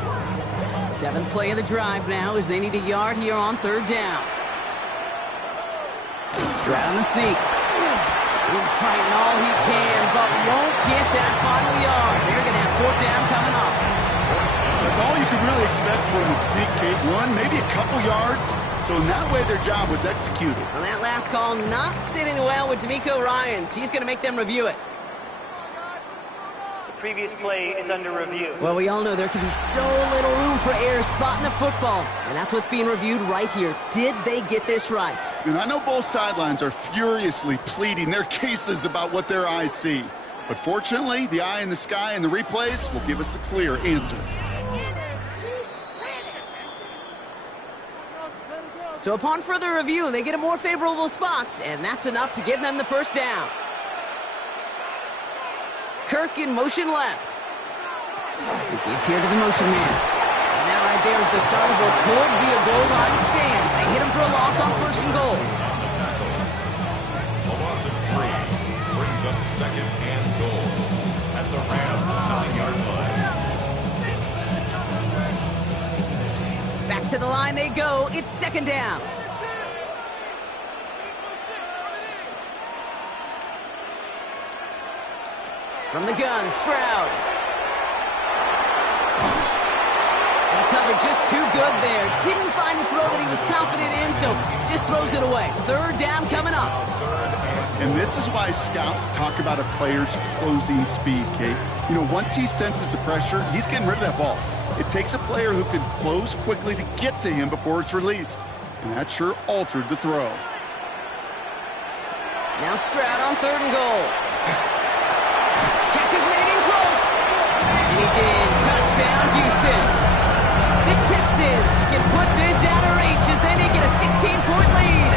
7th play of the drive now as they need a yard here on third down. Stroud on the sneak. He's fighting all he can, but won't get that final yard. They're going to have fourth down coming up. That's all you can really expect from the sneak, Kate. One, maybe a couple yards. So in that way, their job was executed. On that last call, not sitting well with D'Amico Ryans. He's going to make them review it. The previous play is under review. Well, we all know there can be so little room for error spotting the football. And that's what's being reviewed right here. Did they get this right? And I know both sidelines are furiously pleading their cases about what their eyes see. But fortunately, the eye in the sky and the replays will give us a clear answer. So upon further review, they get a more favorable spot, and that's enough to give them the first down. Kirk in motion left. He gives here to the motion man. And that right there is the start of what could be a goal line stand. They hit him for a loss on first and goal. A loss of 3 brings up second and goal at the Rams' 9-yard line. Back to the line they go. It's second down. From the gun, Stroud. And the cover just too good there. Didn't find the throw that he was confident in, so just throws it away. Third down coming up. And this is why scouts talk about a player's closing speed, Kate. You know, once he senses the pressure, he's getting rid of that ball. It takes a player who can close quickly to get to him before it's released. And that sure altered the throw. Now Stroud on third and goal. Catch is made in close. And he's in. Touchdown, Houston. The Texans can put this out of reach as they make it a 16-point lead.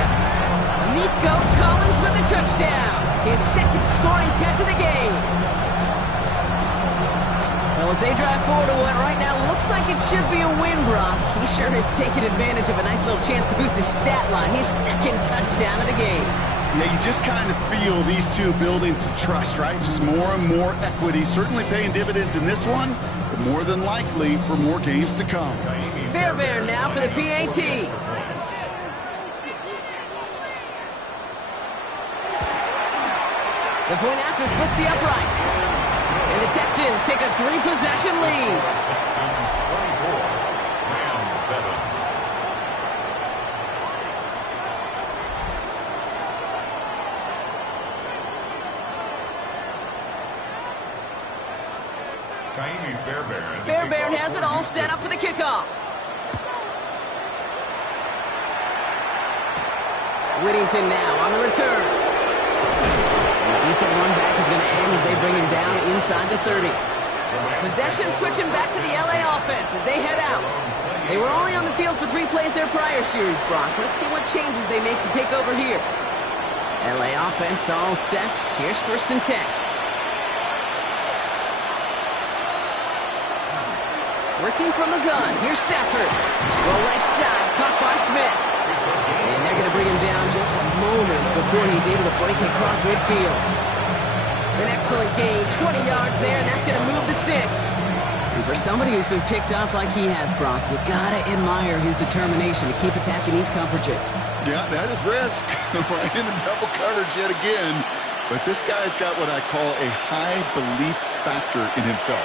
Nico Collins with the touchdown. His second scoring catch of the game. Well, as they drive forward to what right now looks like it should be a win, Brock. He sure has taken advantage of a nice little chance to boost his stat line. His second touchdown of the game. Yeah, you just kind of feel these two building some trust, right? Just more and more equity. Certainly paying dividends in this one, but more than likely for more games to come. Fairbairn now for the PAT. The point after splits the upright. And the Texans take a 3-possession lead. Texans 24, Rams 7. Fairbairn has it all set up for the kickoff. Whittington now on the return. The decent run back is going to end as they bring him down inside the 30. Possession switching back to the LA offense as they head out. They were only on the field for 3 plays their prior series, Brock. Let's see what changes they make to take over here. LA offense all set. Here's first and 10. Working from the gun. Here's Stafford. Roll right side. Caught by Smith. And they're going to bring him down just a moment before he's able to break it across midfield. An excellent gain, 20 yards there, and that's going to move the sticks. And for somebody who's been picked off like he has, Brock, you got to admire his determination to keep attacking these coverages. Yeah, that is risk. Right into double coverage yet again. But this guy's got what I call a high belief factor in himself.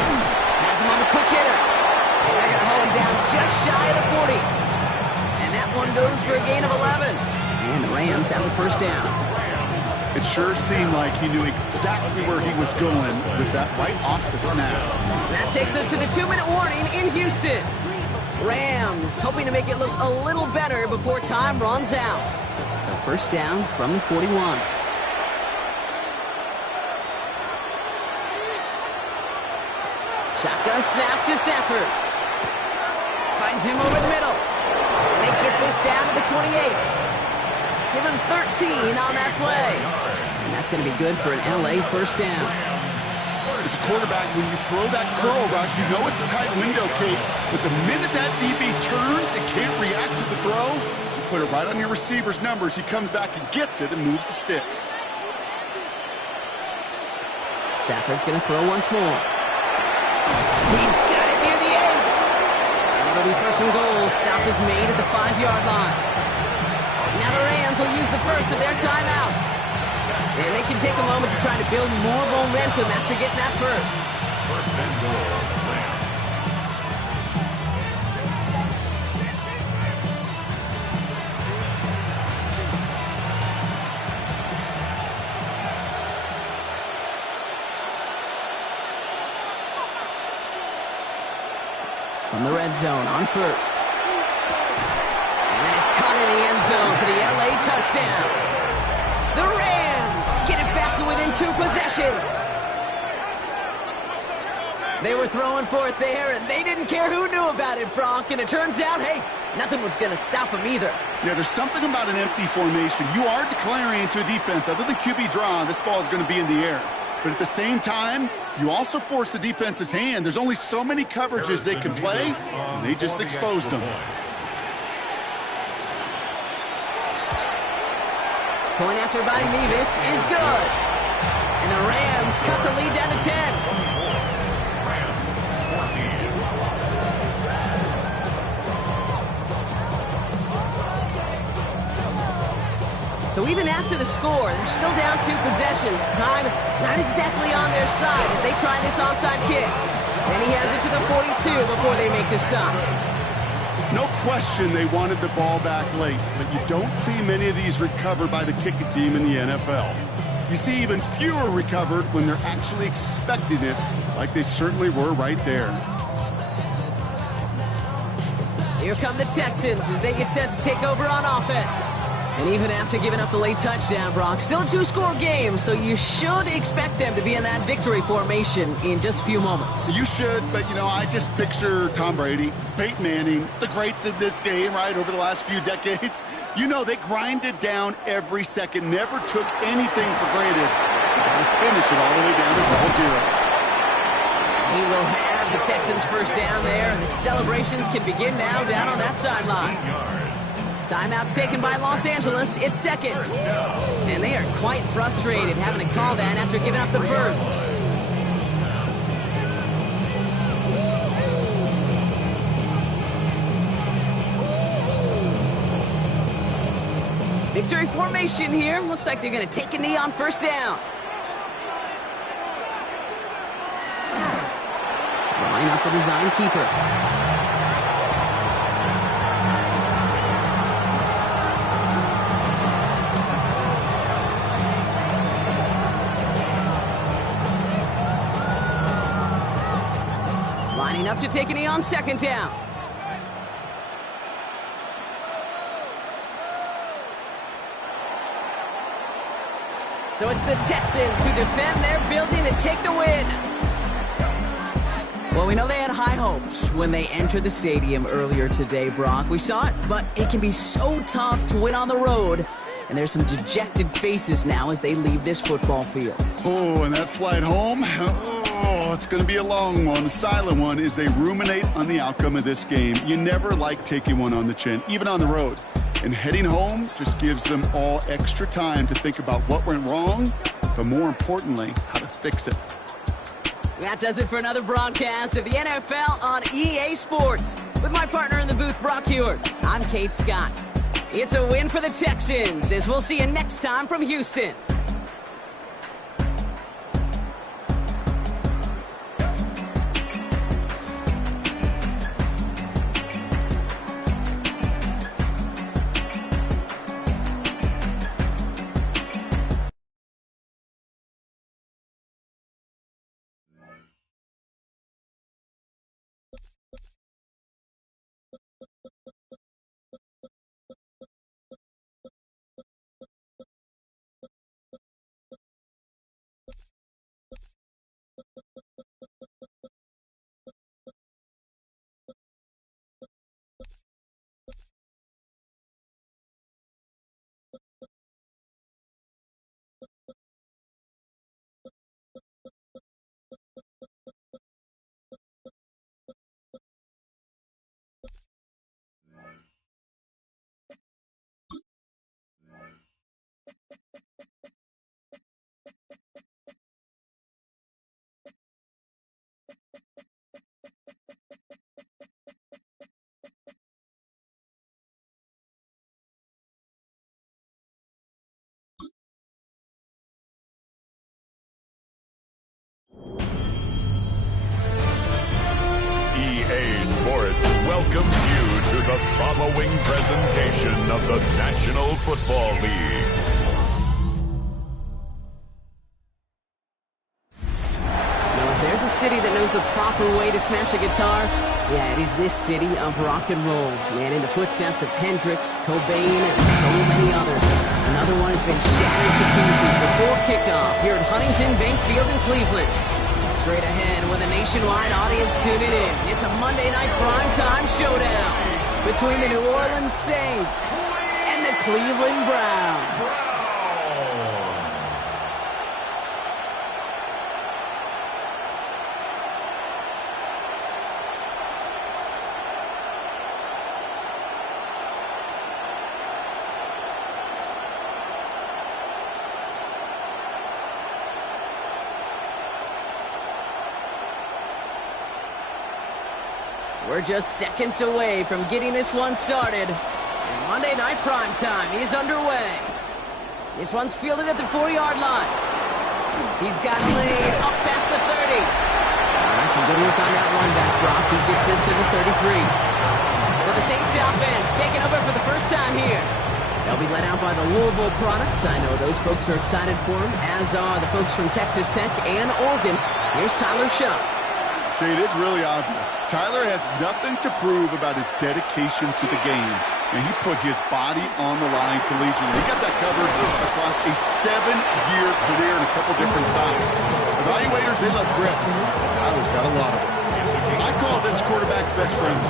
Has him on the quick hitter. And they're going to hold him down just shy of the 40. And that one goes for a gain of 11. And the Rams have the first down. It sure seemed like he knew exactly where he was going with that right off the snap. That takes us to the 2-minute warning in Houston. Rams hoping to make it look a little better before time runs out. So first down from the 41. Shotgun snap to Stafford. Finds him over the middle. And they get this down to the 28. Give him 13 on that play. And that's going to be good for an LA first down. As a quarterback, when you throw that curl route, you know it's a tight window, Kate. But the minute that DB turns and can't react to the throw, you put it right on your receiver's numbers. He comes back and gets it and moves the sticks. Stafford's going to throw once more. He's got it near the end. And it'll be first and goal. Stop is made at the 5-yard line. Now the Rams will use the first of their timeouts. And they can take a moment to try to build more momentum after getting that first. First and goal, Rams. From the red zone on first. And that is caught in the end zone for the LA touchdown. The Rams get it back to within 2 possessions. They were throwing for it there, and they didn't care who knew about it, Bronk. And it turns out, hey, nothing was going to stop them either. Yeah, there's something about an empty formation. You are declaring into a defense. Other than QB draw, this ball is going to be in the air. But at the same time, you also force the defense's hand. There's only so many coverages they can play, and they just exposed them. Point after by Mevis is good. And the Rams cut the lead down to 10. Rams 14. So even after the score, they're still down 2 possessions. Time not exactly on their side as they try this onside kick. And he has it to the 42 before they make the stop. No question they wanted the ball back late, but you don't see many of these recovered by the kicking team in the NFL. You see even fewer recovered when they're actually expecting it, like they certainly were right there. Here come the Texans as they get set to take over on offense. And even after giving up the late touchdown, Brock, still a 2-score game, so you should expect them to be in that victory formation in just a few moments. You should, but, you know, I just picture Tom Brady, Peyton Manning, the greats in this game, right, over the last few decades. You know, they grinded down every second, never took anything for granted. And finish it all the way down to double zeros. He will have the Texans first down there, and the celebrations can begin now down on that sideline. Timeout taken by Los Angeles. It's second. And they are quite frustrated having to call that after giving up the first. Victory formation here. Looks like they're going to take a knee on first down. Line up the design keeper. Lining up to take a knee on second down. So it's the Texans who defend their building and take the win. Well, we know they had high hopes when they entered the stadium earlier today, Brock. We saw it, but it can be so tough to win on the road. And there's some dejected faces now as they leave this football field. Oh, and that flight home, oh, Oh, it's going to be a long one, a silent one, as they ruminate on the outcome of this game. You never like taking one on the chin, even on the road. And heading home just gives them all extra time to think about what went wrong, but more importantly, how to fix it. That does it for another broadcast of the NFL on EA Sports. With my partner in the booth, Brock Hewitt, I'm Kate Scott. It's a win for the Texans, as we'll see you next time from Houston. EA Sports welcomes you to the following presentation of the National Football League. Now, if there's a city that knows the proper way to smash a guitar, yeah, it is this city of rock and roll. Man, in the footsteps of Hendrix, Cobain, and so many others. Another one has been shattered to pieces before kickoff here at Huntington Bank Field in Cleveland. Straight ahead with a nationwide audience tuning in. It's a Monday night primetime showdown between the New Orleans Saints and the Cleveland Browns. We're just seconds away from getting this one started. And Monday Night Primetime is underway. This one's fielded at the 4-yard line. He's got laid up past the 30. That's a good look on that one back, Brock. He gets this to the 33. So the Saints offense taking over for the first time here. They'll be led out by the Louisville products. I know those folks are excited for him, as are the folks from Texas Tech and Oregon. Here's Tyler Shuck. Kate, it's really obvious. Tyler has nothing to prove about his dedication to the game. And he put his body on the line collegiately. He got that covered across a 7-year career in a couple different stops. Evaluators, they love grip. Tyler's got a lot of it. I call this quarterback's best friend.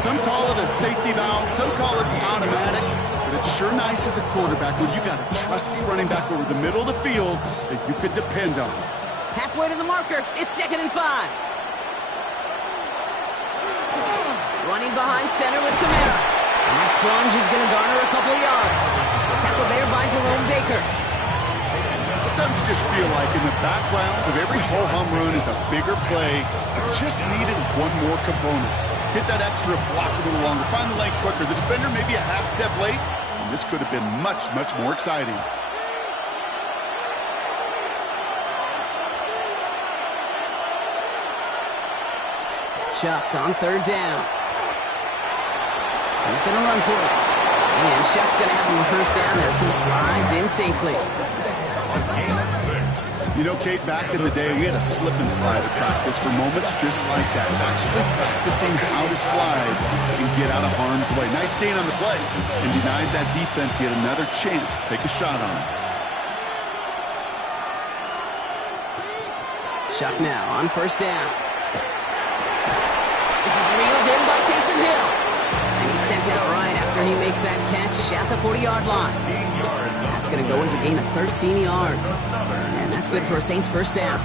Some call it a safety valve. Some call it automatic. But it's sure nice as a quarterback when you got a trusty running back over the middle of the field that you could depend on. Halfway to the marker. It's 2nd and 5. Running behind center with Kamara. And that plunge is going to garner a couple of yards. Tackled there by Jerome Baker. Sometimes you just feel like in the background of every ho-hum run is a bigger play. It just needed one more component. Hit that extra block a little longer. Find the lane quicker. The defender maybe a half step late. And this could have been much, much more exciting. Shuck on 3rd down. He's going to run for it. And Shuck's going to have him first down as he slides in safely. You know, Kate, back in the day, we had a slip and slide at practice for moments just like that. Actually practicing how to slide and get out of harm's way. Nice gain on the play. And denied that defense. He had another chance to take a shot on him. Shuck now on 1st down. This is reeled in by Taysom Hill. And he's sent out right after he makes that catch at the 40-yard line. That's going to go as a gain of 13 yards. And that's good for a Saints first down.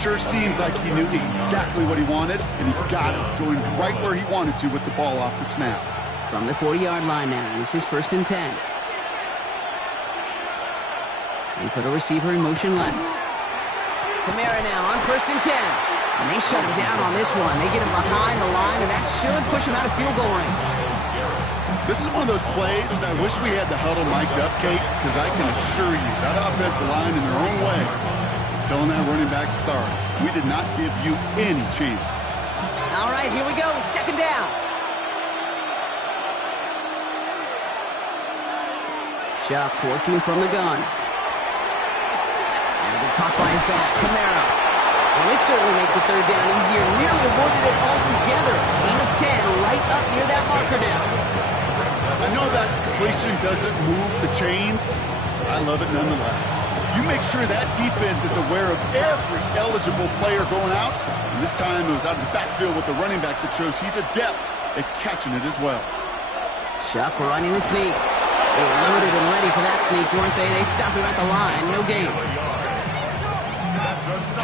Sure seems like he knew exactly what he wanted, and he got it, going right where he wanted to with the ball off the snap. From the 40-yard line now, this is 1st and 10. They put a receiver in motion left. Kamara now on 1st and 10. And they shut him down on this one. They get him behind the line, and that should push him out of field goal range. This is one of those plays that I wish we had the huddle mic'd up, Kate, because I can assure you that offensive line in their own way is telling that running back, sorry, we did not give you any chance. All right, here we go. 2nd down. Chuck working from the gun. And be caught by his back. Kamara. And this certainly makes the 3rd down easier. Nearly avoided it altogether. Gain of 10 right up near that marker now. I know that completion doesn't move the chains. I love it nonetheless. You make sure that defense is aware of every eligible player going out. And this time it was out of the backfield with the running back that shows he's adept at catching it as well. Chuck running the sneak. They were loaded and ready for that sneak, weren't they? They stopped him at the line. No gain.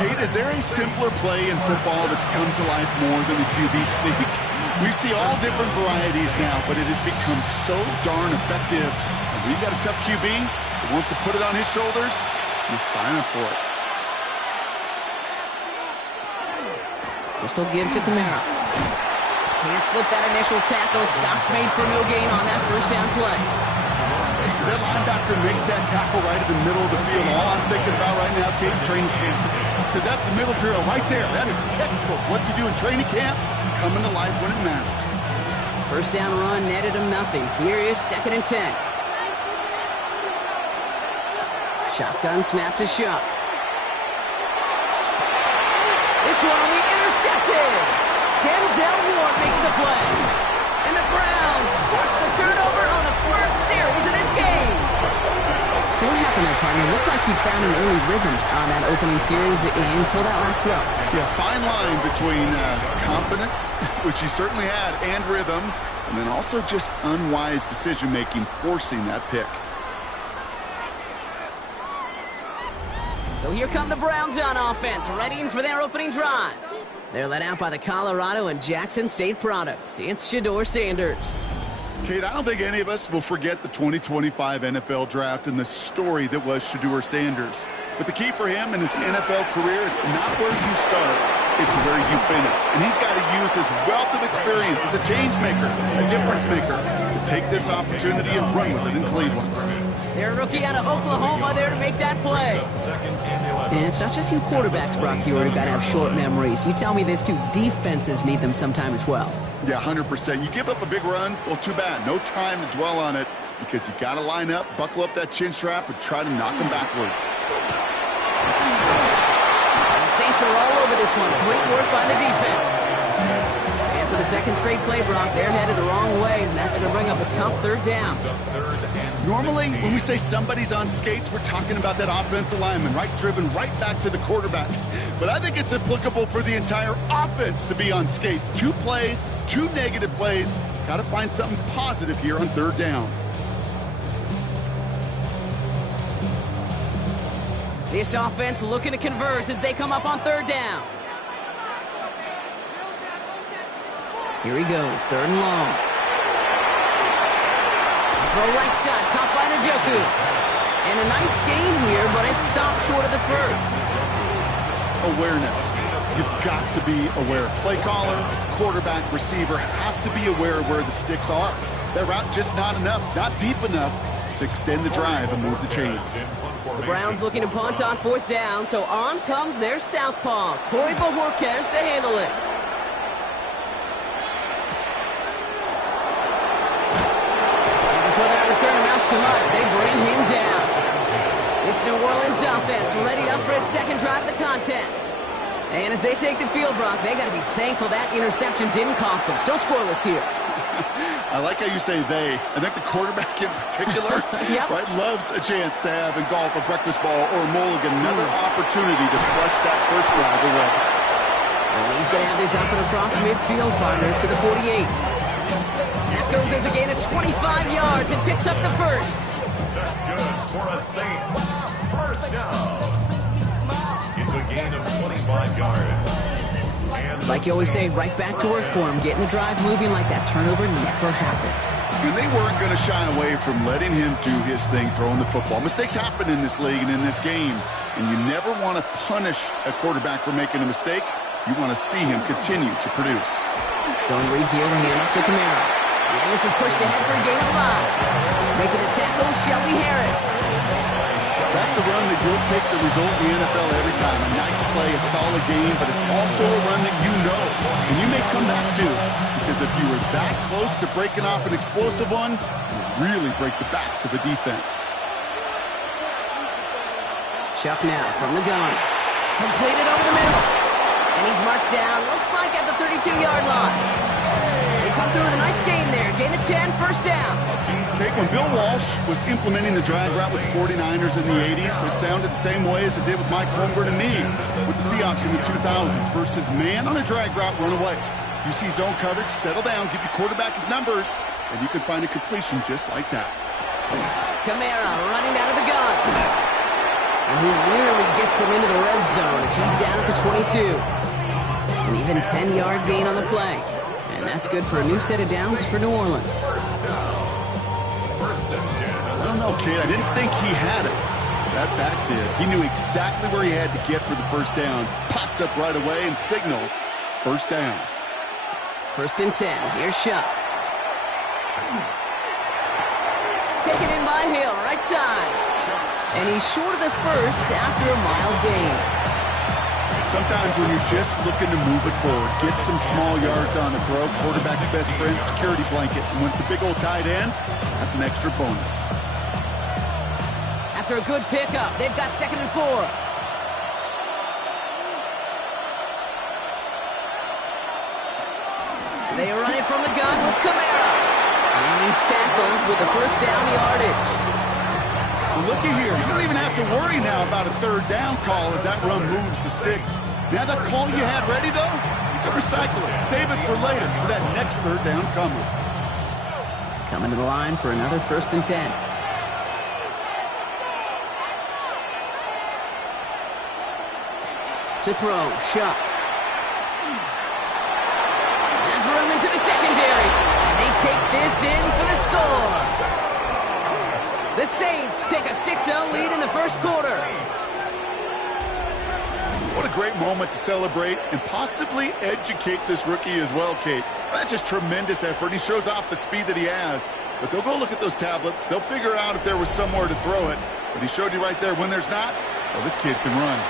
Kate, is there a simpler play in football that's come to life more than the QB sneak? We see all different varieties now, but it has become so darn effective. And when you got a tough QB that wants to put it on his shoulders, you sign up for it. This will give to Kamara. Can't slip that initial tackle. Stops made for no gain on that 1st down play. As that linebacker makes that tackle right in the middle of the field, all I'm thinking about right now, Kate, training camp. Because that's the middle drill right there. That is textbook. What you do in training camp, coming to life when it matters. 1st down run netted him nothing. Here is 2nd and 10. Shotgun snap to Chuck. This one will be intercepted. Denzel Ward makes the play. And the Browns force the turnover on the first series of this game. So what happened there, partner? Looked like he found an early rhythm on that opening series until that last throw. Yeah, fine line between confidence, which he certainly had, and rhythm, and then also just unwise decision-making, forcing that pick. So here come the Browns on offense, readying for their opening drive. They're led out by the Colorado and Jackson State products. It's Shedeur Sanders. Kate, I don't think any of us will forget the 2025 NFL Draft and the story that was Shedeur Sanders. But the key for him in his NFL career, it's not where you start, it's where you finish. And he's got to use his wealth of experience as a change maker, a difference maker, to take this opportunity and run with it in Cleveland. Their rookie out of Oklahoma there to make that play. And it's not just you quarterbacks, Brock, you got to have short memories. You tell me this too, defenses need them sometime as well. Yeah, 100%. You give up a big run, well, too bad. No time to dwell on it because you got to line up, buckle up that chin strap, and try to knock them backwards. The Saints are all over this one. Great work by the defense. And for the 2nd straight play, Brock, they're headed the wrong way, and that's going to bring up a tough 3rd down. Normally, when we say somebody's on skates, we're talking about that offensive lineman, right, driven right back to the quarterback. But I think it's applicable for the entire offense to be on skates. 2 plays, 2 negative plays. Got to find something positive here on 3rd down. This offense looking to convert as they come up on 3rd down. Here he goes, 3rd and long. Throw right side, caught by Njoku. And a nice gain here, but it stopped short of the 1st. Awareness. You've got to be aware. Play caller, quarterback, receiver have to be aware of where the sticks are. That route just not enough, not deep enough to extend the drive and move the chains. The Browns looking to punt on 4th down, so on comes their southpaw, Corey Bojorquez, to handle it. And before that return amounts to much, they bring him down. This New Orleans offense ready up for its 2nd drive of the contest. And as they take the field, Brock, they got to be thankful that interception didn't cost them. Still scoreless here. I like how you say they. I think the quarterback in particular right, loves a chance to have in golf a breakfast ball or a mulligan, another opportunity to flush that first drive away. And he's going to have this up and across midfield, partner, to the 48. That goes as a gain of 25 yards and picks up the 1st. That's good for a Saints 1st down. It's a gain of 25 5 yards. Like you always say, right back to work for him, getting the drive moving like that turnover never happened. And they weren't going to shy away from letting him do his thing, throwing the football. Mistakes happen in this league and in this game, and you never want to punish a quarterback for making a mistake. You want to see him continue to produce. Zone read here, the hand off to Kamara. And this is pushed ahead for a gain of 5. Making the tackle, Shelby Harris. That's a run that you'll take the result in the NFL every time. A nice play, a solid game, but it's also a run that you know. And you may come back to, because if you were that close to breaking off an explosive one, you really break the backs of a defense. Chuck now from the gun. Completed over the middle. And he's marked down, looks like at the 32-yard line. They come through with a nice gain there. Gain of 10, first down. Okay, when Bill Walsh was implementing the drag route with the 49ers in the 80s, it sounded the same way as it did with Mike Holmgren and me with the Seahawks in the 2000s versus man on a drag route, run away. You see zone coverage, settle down, give your quarterback his numbers, and you can find a completion just like that. Kamara running out of the gun. And he nearly gets them into the red zone as he's down at the 22. An even 10-yard gain on the play. And that's good for a new set of downs for New Orleans. I don't know, kid. I didn't think he had it. That back did. He knew exactly where he had to get for the first down. Pops up right away and signals first down. First and 10. Here's Shuck. Taken in by Hill, right side. And he's short of the first after a mile gain. Sometimes when you're just looking to move it forward, get some small yards on the throw, quarterback's best friend, security blanket. And when it's a big old tight end, that's an extra bonus. After a good pickup, they've got 2nd and 4. They run it from the gun with Kamara. And he's tackled with the first down yardage. Looky here, you don't even have to worry now about a third down call as that run moves the sticks. Now that call you had ready, though, you can recycle it, save it for later for that next third down coming. Coming to the line for another 1st and 10. To throw, Shuck. There's room into the secondary. And they take this in for the score. The Saints take a 6-0 lead in the first quarter. What a great moment to celebrate and possibly educate this rookie as well, Kate. That's just tremendous effort. He shows off the speed that he has. But they'll go look at those tablets. They'll figure out if there was somewhere to throw it. But he showed you right there when there's not, well, this kid can run.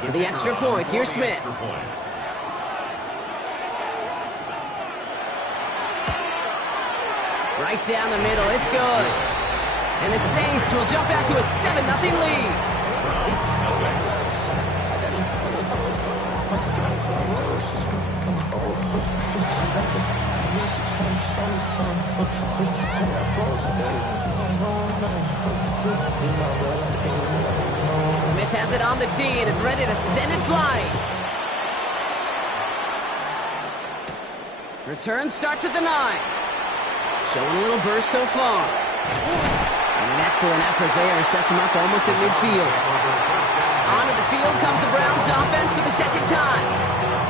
For the extra point, here's Smith. Right down the middle, it's good. And the Saints will jump out to a 7-0 lead. Smith has it on the tee and is ready to send it flying. Return starts at the 9. Showing a little burst so far. And an excellent effort there sets him up almost at midfield. Onto the field comes the Browns offense for the second time.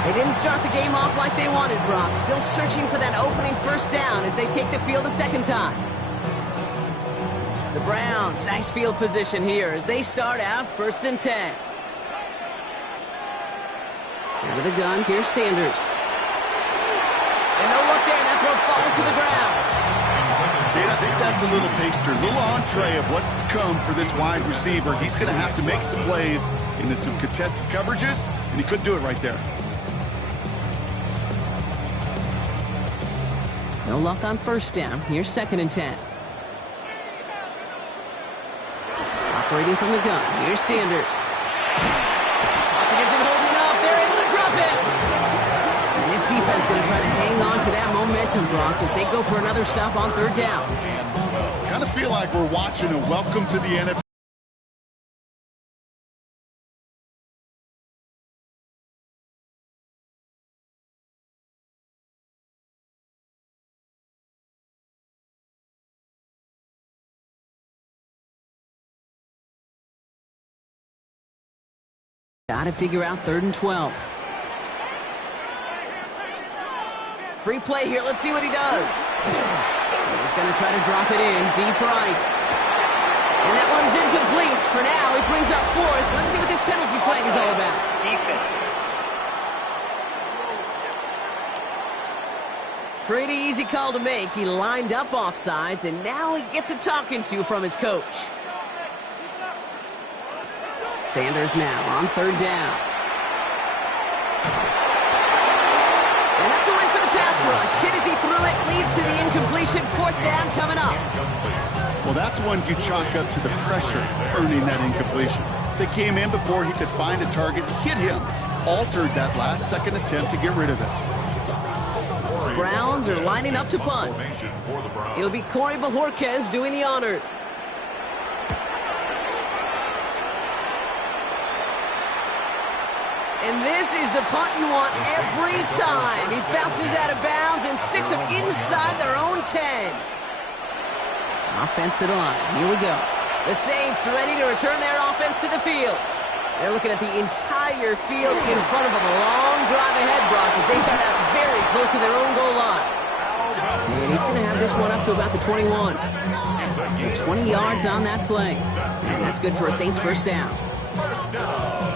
They didn't start the game off like they wanted, Brock. Still searching for that opening first down as they take the field a second time. The Browns, nice field position here as they start out 1st and 10. Into the gun, here's Sanders. And no look there, and that throw falls to the ground. Kate, I think that's a little taster, a little entree of what's to come for this wide receiver. He's going to have to make some plays into some contested coverages, and he couldn't do it right there. No luck on first down. Here's 2nd and 10. Operating from the gun. Here's Sanders. Pocket isn't holding up. They're able to drop it. And this defense going to try to hang on to that momentum, Brock, as they go for another stop on 3rd down. Kind of feel like we're watching a welcome to the NFL. Got to figure out 3rd and 12. Free play here. Let's see what he does. He's going to try to drop it in deep right. And that one's incomplete. For now, he brings up 4th. Let's see what this penalty flag is all about. Defense. Pretty easy call to make. He lined up offsides, and now he gets a talking to from his coach. Sanders now on 3rd down. And that's a win for the pass rush. Hit as he threw it, leads to the incompletion. 4th down coming up. Well, that's one you chalk up to the pressure earning that incompletion. They came in before he could find a target, hit him, altered that last-second attempt to get rid of it. Browns are lining up to punt. It'll be Corey Bajorquez doing the honors. And this is the punt you want every time. He bounces out of bounds and sticks them inside their own 10. Offense to the line. Here we go. The Saints ready to return their offense to the field. They're looking at the entire field in front of them. A long drive ahead, Brock, as they start out very close to their own goal line. And he's going to have this one up to about the 21. So 20 yards on that play. And that's good for a Saints first down. First down.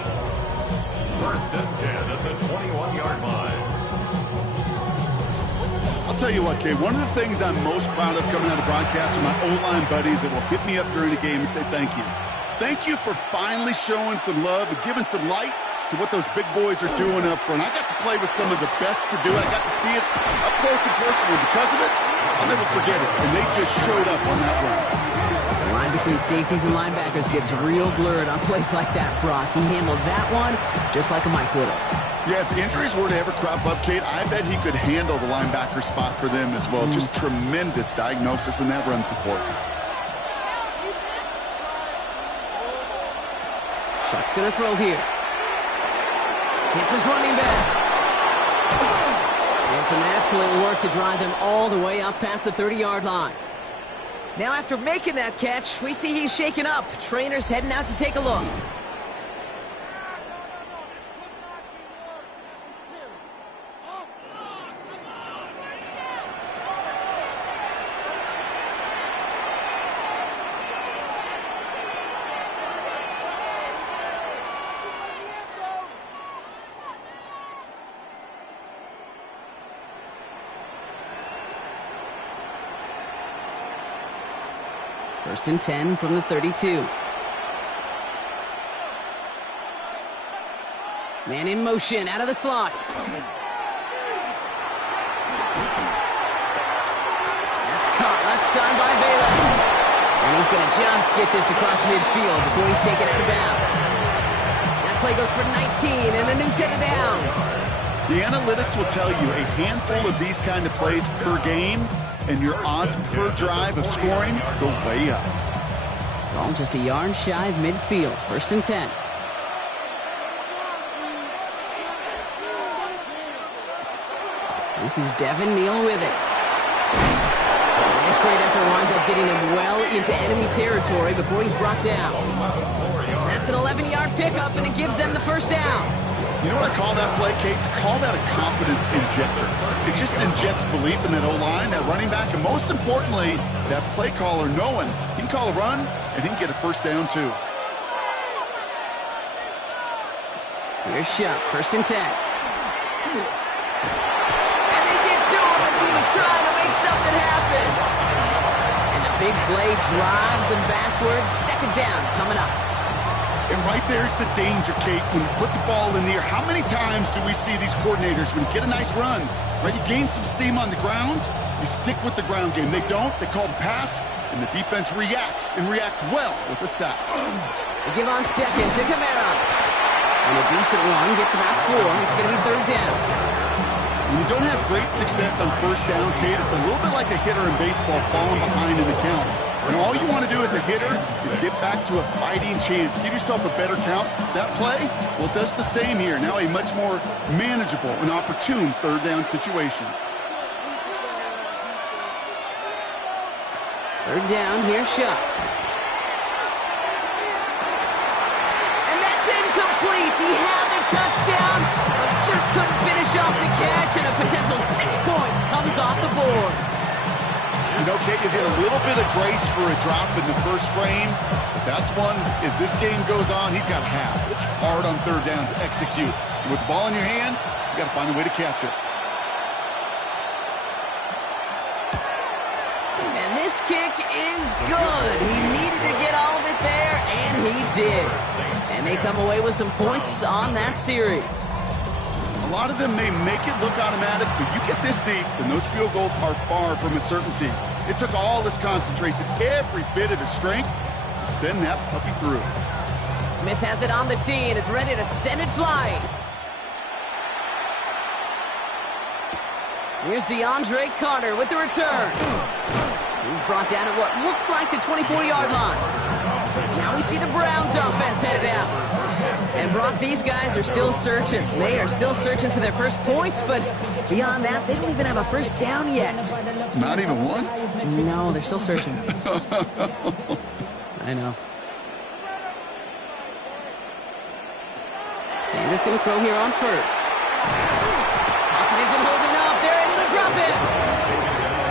1st and 10 at the 21-yard line. I'll tell you what, Kate, one of the things I'm most proud of coming out of broadcast are my O-line buddies that will hit me up during the game and say thank you. Thank you for finally showing some love and giving some light to what those big boys are doing up front. I got to play with some of the best to do it. I got to see it up close and personal. Because of it, I'll never forget it. And they just showed up on that run. The line between safeties and linebackers gets real blurred on plays like that, Brock. He handled that one just like a Mike would have. Yeah, if the injuries were to ever crop up, Kate, I bet he could handle the linebacker spot for them as well. Just tremendous diagnosis in that run support. Shuck's going to throw here. Hits his running back. And some excellent work to drive them all the way up past the 30-yard line. Now after making that catch, we see he's shaken up. Trainer's heading out to take a look. First and 10 from the 32. Man in motion, out of the slot. That's caught left side by Vela. And he's going to just get this across midfield before he's taken out of bounds. That play goes for 19 and a new set of downs. The analytics will tell you a handful of these kind of plays per game, and your odds per drive of scoring go way up. All just a yard shy of midfield. First and 10. This is Devin Neal with it. This great effort winds up getting him well into enemy territory before he's brought down. That's an 11-yard pickup, and it gives them the first down. You know what I call that play, Kate? I call that a confidence injector. It just injects belief in that O-line, that running back, and most importantly, that play caller knowing he can call a run and he can get a first down too. Here's Shuck, first and 10. And they get to him as he was trying to make something happen. And the big play drives them backwards. Second down coming up. And right there's the danger, Kate, when you put the ball in the air. How many times do we see these coordinators, when you get a nice run, right, you gain some steam on the ground, you stick with the ground game. They don't, they call the pass, and the defense reacts, and reacts well with a sack. They give on second to Kamara. And a decent one gets about 4. It's going to be third down. When you don't have great success on first down, Kate, it's a little bit like a hitter in baseball falling behind in the count. And all you want to do as a hitter is get back to a fighting chance. Give yourself a better count. That play, well, it does the same here. Now a much more manageable and opportune third down situation. Third down, here's Shuck. And that's incomplete. He had the touchdown, but just couldn't finish off the catch, and a potential 6 points comes off the board. You know, Kate, you get a little bit of grace for a drop in the first frame. That's one, as this game goes on, he's got to have. It's hard on third down to execute. With the ball in your hands, you got to find a way to catch it. And this kick is good. He needed to get all of it there, and he did. And they come away with some points on that series. A lot of them may make it look automatic, but you get this deep, and those field goals are far from a certainty. It took all his concentration, every bit of his strength, to send that puppy through. Smith has it on the tee, and it's ready to send it flying. Here's DeAndre Carter with the return. He's brought down at what looks like the 24-yard line. Now we see the Browns offense headed out. And Brock, these guys are still searching. They are still searching for their first points, but beyond that, they don't even have a first down yet. Not even one? No, they're still searching. I know. Sanders going to throw here on first. Pocket isn't holding up. They're able to drop it.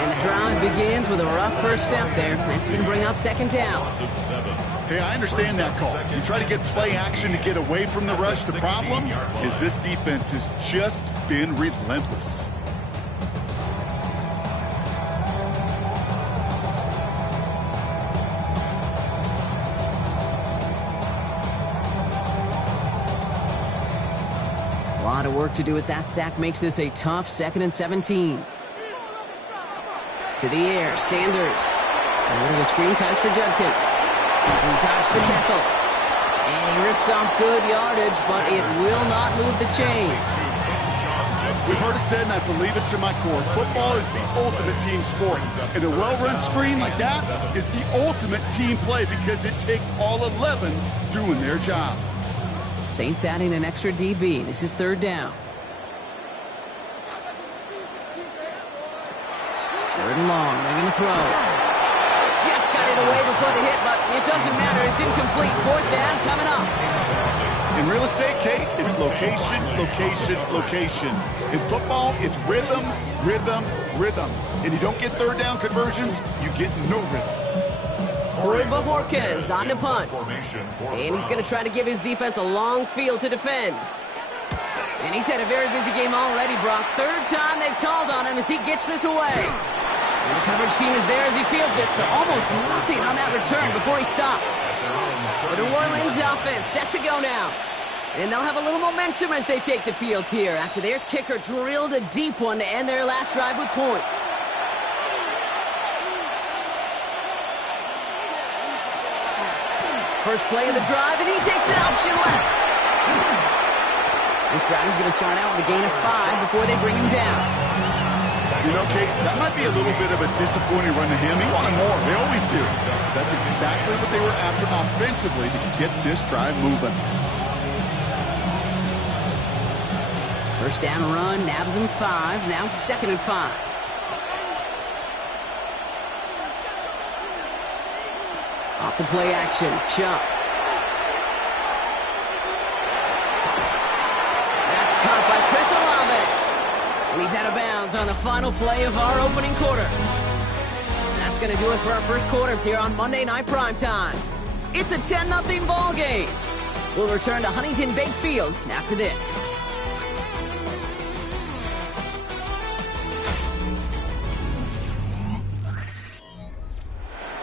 And the drive begins with a rough first step there. That's going to bring up second down. Hey, I understand that call. You try to get play action to get away from the rush. The problem is this defense has just been relentless. A lot of work to do as that sack makes this a tough 2nd and 17. To the air, Sanders. A little of a screen pass for Judkins. He dodged the tackle. And he rips off good yardage, but it will not move the chains. We've heard it said, and I believe it to my core, football is the ultimate team sport. And a well-run screen like that is the ultimate team play because it takes all 11 doing their job. Saints adding an extra DB. This is third down. Third and long. They're going to throw. Just got it away before the hit, but it doesn't matter. It's incomplete. Fourth down coming up. In real estate, Kate, it's location, location, location. In football, it's rhythm, rhythm, rhythm. And you don't get third down conversions, you get no rhythm. Corey Bajorquez on to punt. And he's going to try to give his defense a long field to defend. And he's had a very busy game already, Brock. Third time they've called on him as he gets this away. And the coverage team is there as he fields it, so almost nothing on that return before he stopped. The New Orleans offense set to go now. And they'll have a little momentum as they take the field here after their kicker drilled a deep one to end their last drive with points. First play of the drive, and he takes an option left. This drive is going to start out with a gain of 5 before they bring him down. You know, Kate, that might be a little bit of a disappointing run to him. He wanted more. They always do. That's exactly what they were after offensively to get this drive moving. First down run, nabs him 5. Now 2nd and 5. Off the play action, Chuck. That's caught by Chris Olave. And he's out of bounds on the final play of our opening quarter. And that's going to do it for our first quarter here on Monday Night Primetime. It's a 10-0 ball game. We'll return to Huntington Bank Field after this.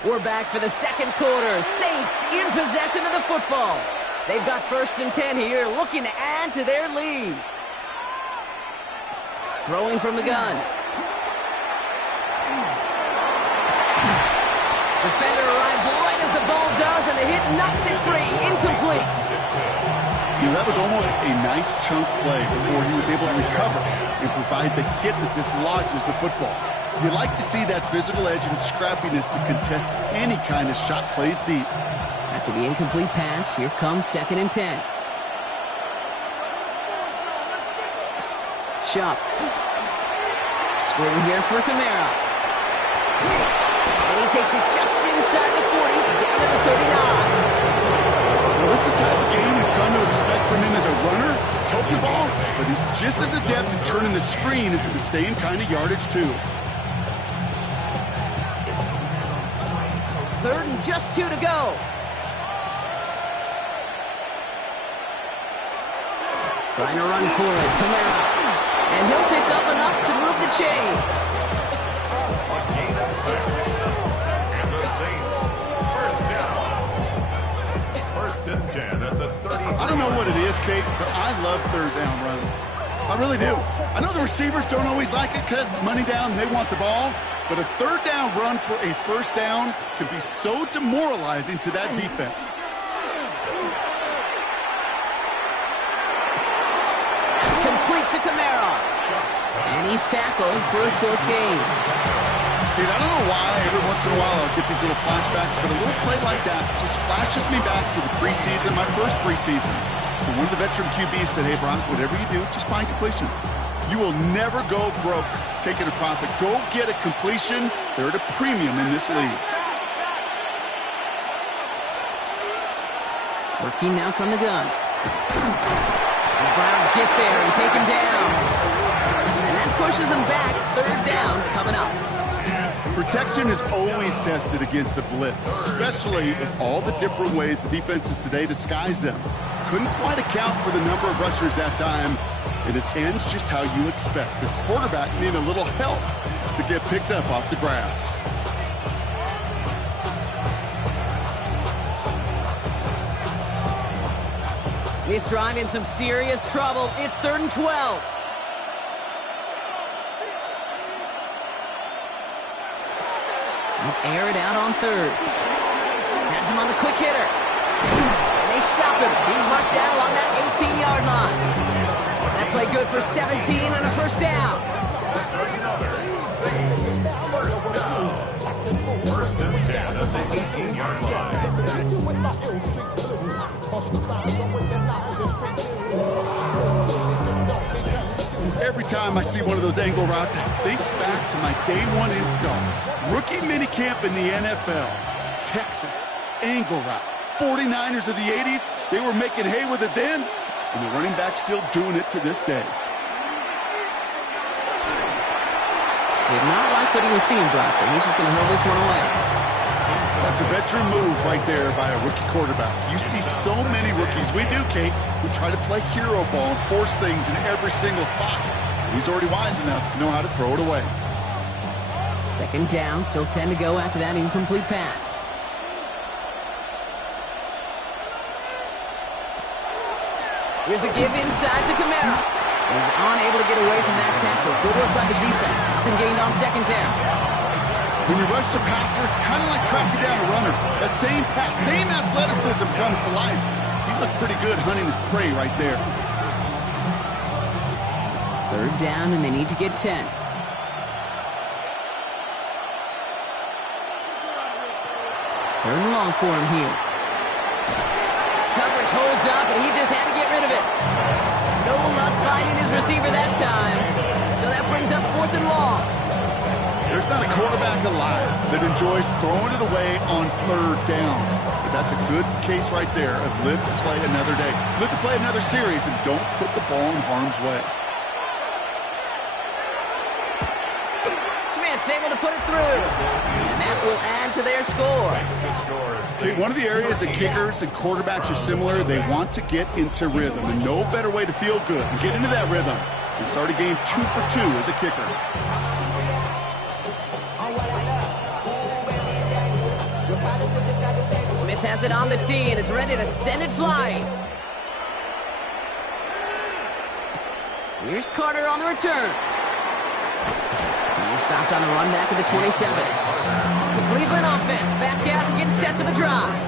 We're back for the second quarter. Saints in possession of the football. They've got 1st and 10 here, looking to add to their lead. Throwing from the gun. Defender arrives right as the ball does, and the hit knocks it free. Incomplete. You know, that was almost a nice chunk play before he was able to recover and provide the hit that dislodges the football. You like to see that physical edge and scrappiness to contest any kind of shot plays deep. After the incomplete pass, here comes 2nd and 10. Shuck. Screen here for Kamara. And he takes it just inside the 40, down to the 39. Well, this is the type of game you've come to expect This is adept at turning the screen into the same kind of yardage, too. 3rd and just 2 to go. Trying to run for it, Kamara. And he'll pick up enough to move the chains. A gain of 6. And the Saints, first down. 1st and 10 at the 30. I don't know what it is, Kate, but I love 3rd down runs. I really do. I know the receivers don't always like it because money down, they want the ball. But a 3rd down run for a 1st down can be so demoralizing to that defense. It's complete to Kamara. And he's tackled for a short gain. Kate, I don't know why every once in a while I'll get these little flashbacks, but a little play like that just flashes me back to the preseason, my first preseason. And one of the veteran QBs said, hey, Brock, whatever you do, just find completions. You will never go broke taking a profit. Go get a completion. They're at a premium in this league. Working now from the gun. And the Browns get there and take him down. And that pushes him back. 3rd down coming up. Protection is always tested against a blitz, especially with all the different ways the defenses today disguise them. Couldn't quite account for the number of rushers that time, and it ends just how you expect. The quarterback needed a little help to get picked up off the grass. He's driving some serious trouble. It's 3rd and 12. Air it out on 3rd. Has him on the quick hitter. And they stop him. He's marked down along that 18-yard line. That play good for 17 and a 1st down. First and 10 at the 18-yard line. Every time I see one of those angle routes, I think back to my day 1 install. Rookie minicamp in the NFL. Texas, angle route. 49ers of the 80s, they were making hay with it then, and the running back's still doing it to this day. Did not like what he was seeing, Bronson. He's just going to hurl this one away. That's a veteran move right there by a rookie quarterback. You see so many rookies, we do, Kate, who try to play hero ball and force things in every single spot. He's already wise enough to know how to throw it away. 2nd down, still 10 to go after that incomplete pass. Here's a give inside to Kamara. He's unable to get away from that tackle. Good work by the defense. Nothing gained on 2nd down. When you rush the passer, it's kind of like tracking down a runner. That same athleticism comes to life. He looked pretty good hunting his prey right there. 3rd down, and they need to get 10. 3rd and long for him here. Coverage holds up, and he just had to get rid of it. No luck finding his receiver that time. So that brings up 4th and long. There's not a quarterback alive that enjoys throwing it away on 3rd down. But that's a good case right there of live to play another day. Live to play another series and don't put the ball in harm's way. Smith able to put it through. And that will add to their score. Okay, one of the areas that kickers and quarterbacks are similar, they want to get into rhythm. And no better way to feel good and get into that rhythm than start a game 2 for 2 as a kicker. Smith has it on the tee, and it's ready to send it flying. Here's Carter on the return. He's stopped on the run back at the 27. The Cleveland offense back out and getting set for the drive.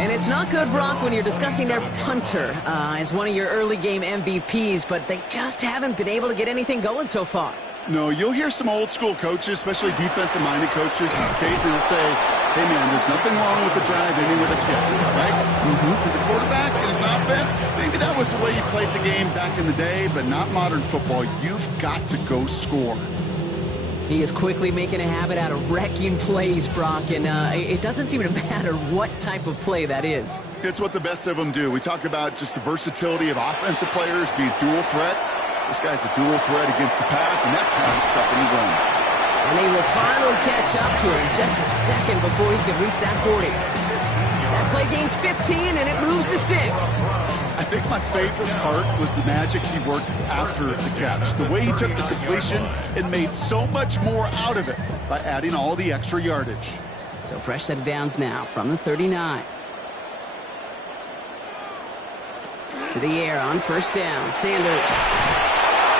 And it's not good, Brock, when you're discussing their punter as one of your early game MVPs, but they just haven't been able to get anything going so far. No, you'll hear some old school coaches, especially defensive-minded coaches, Kate, they'll say, hey, man, there's nothing wrong with the drive ending with a kick, right? As a quarterback and as an offense, maybe that was the way you played the game back in the day, but not modern football. You've got to go score. He is quickly making a habit out of wrecking plays, Brock, and it doesn't seem to matter what type of play that is. It's what the best of them do. We talk about just the versatility of offensive players being dual threats. This guy's a dual threat against the pass, and that time stuffing the run. And they will finally catch up to him just a second before he can reach that 40. That play gains 15, and it moves the sticks. I think my favorite part was the magic he worked after the catch. The way he took the completion and made so much more out of it by adding all the extra yardage. So fresh set of downs now from the 39. To the air on first down, Sanders.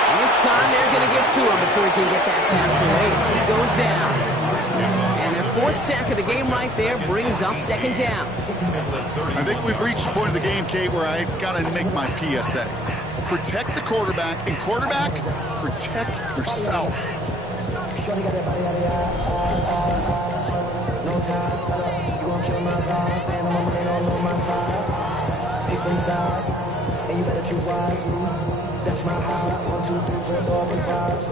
And this time they're going to get to him before he can get that pass away as he goes down. And their fourth sack of the game right there brings up second down. I think we've reached the point of the game, Kate, where I got to make my PSA. Protect the quarterback, and quarterback, protect yourself. No ties, set up, you gon' kill my vibe. Stand on my money, all on my side. Pick them sides, and you better choose wisely. That's my high. 1, 2, 3, 4, 5.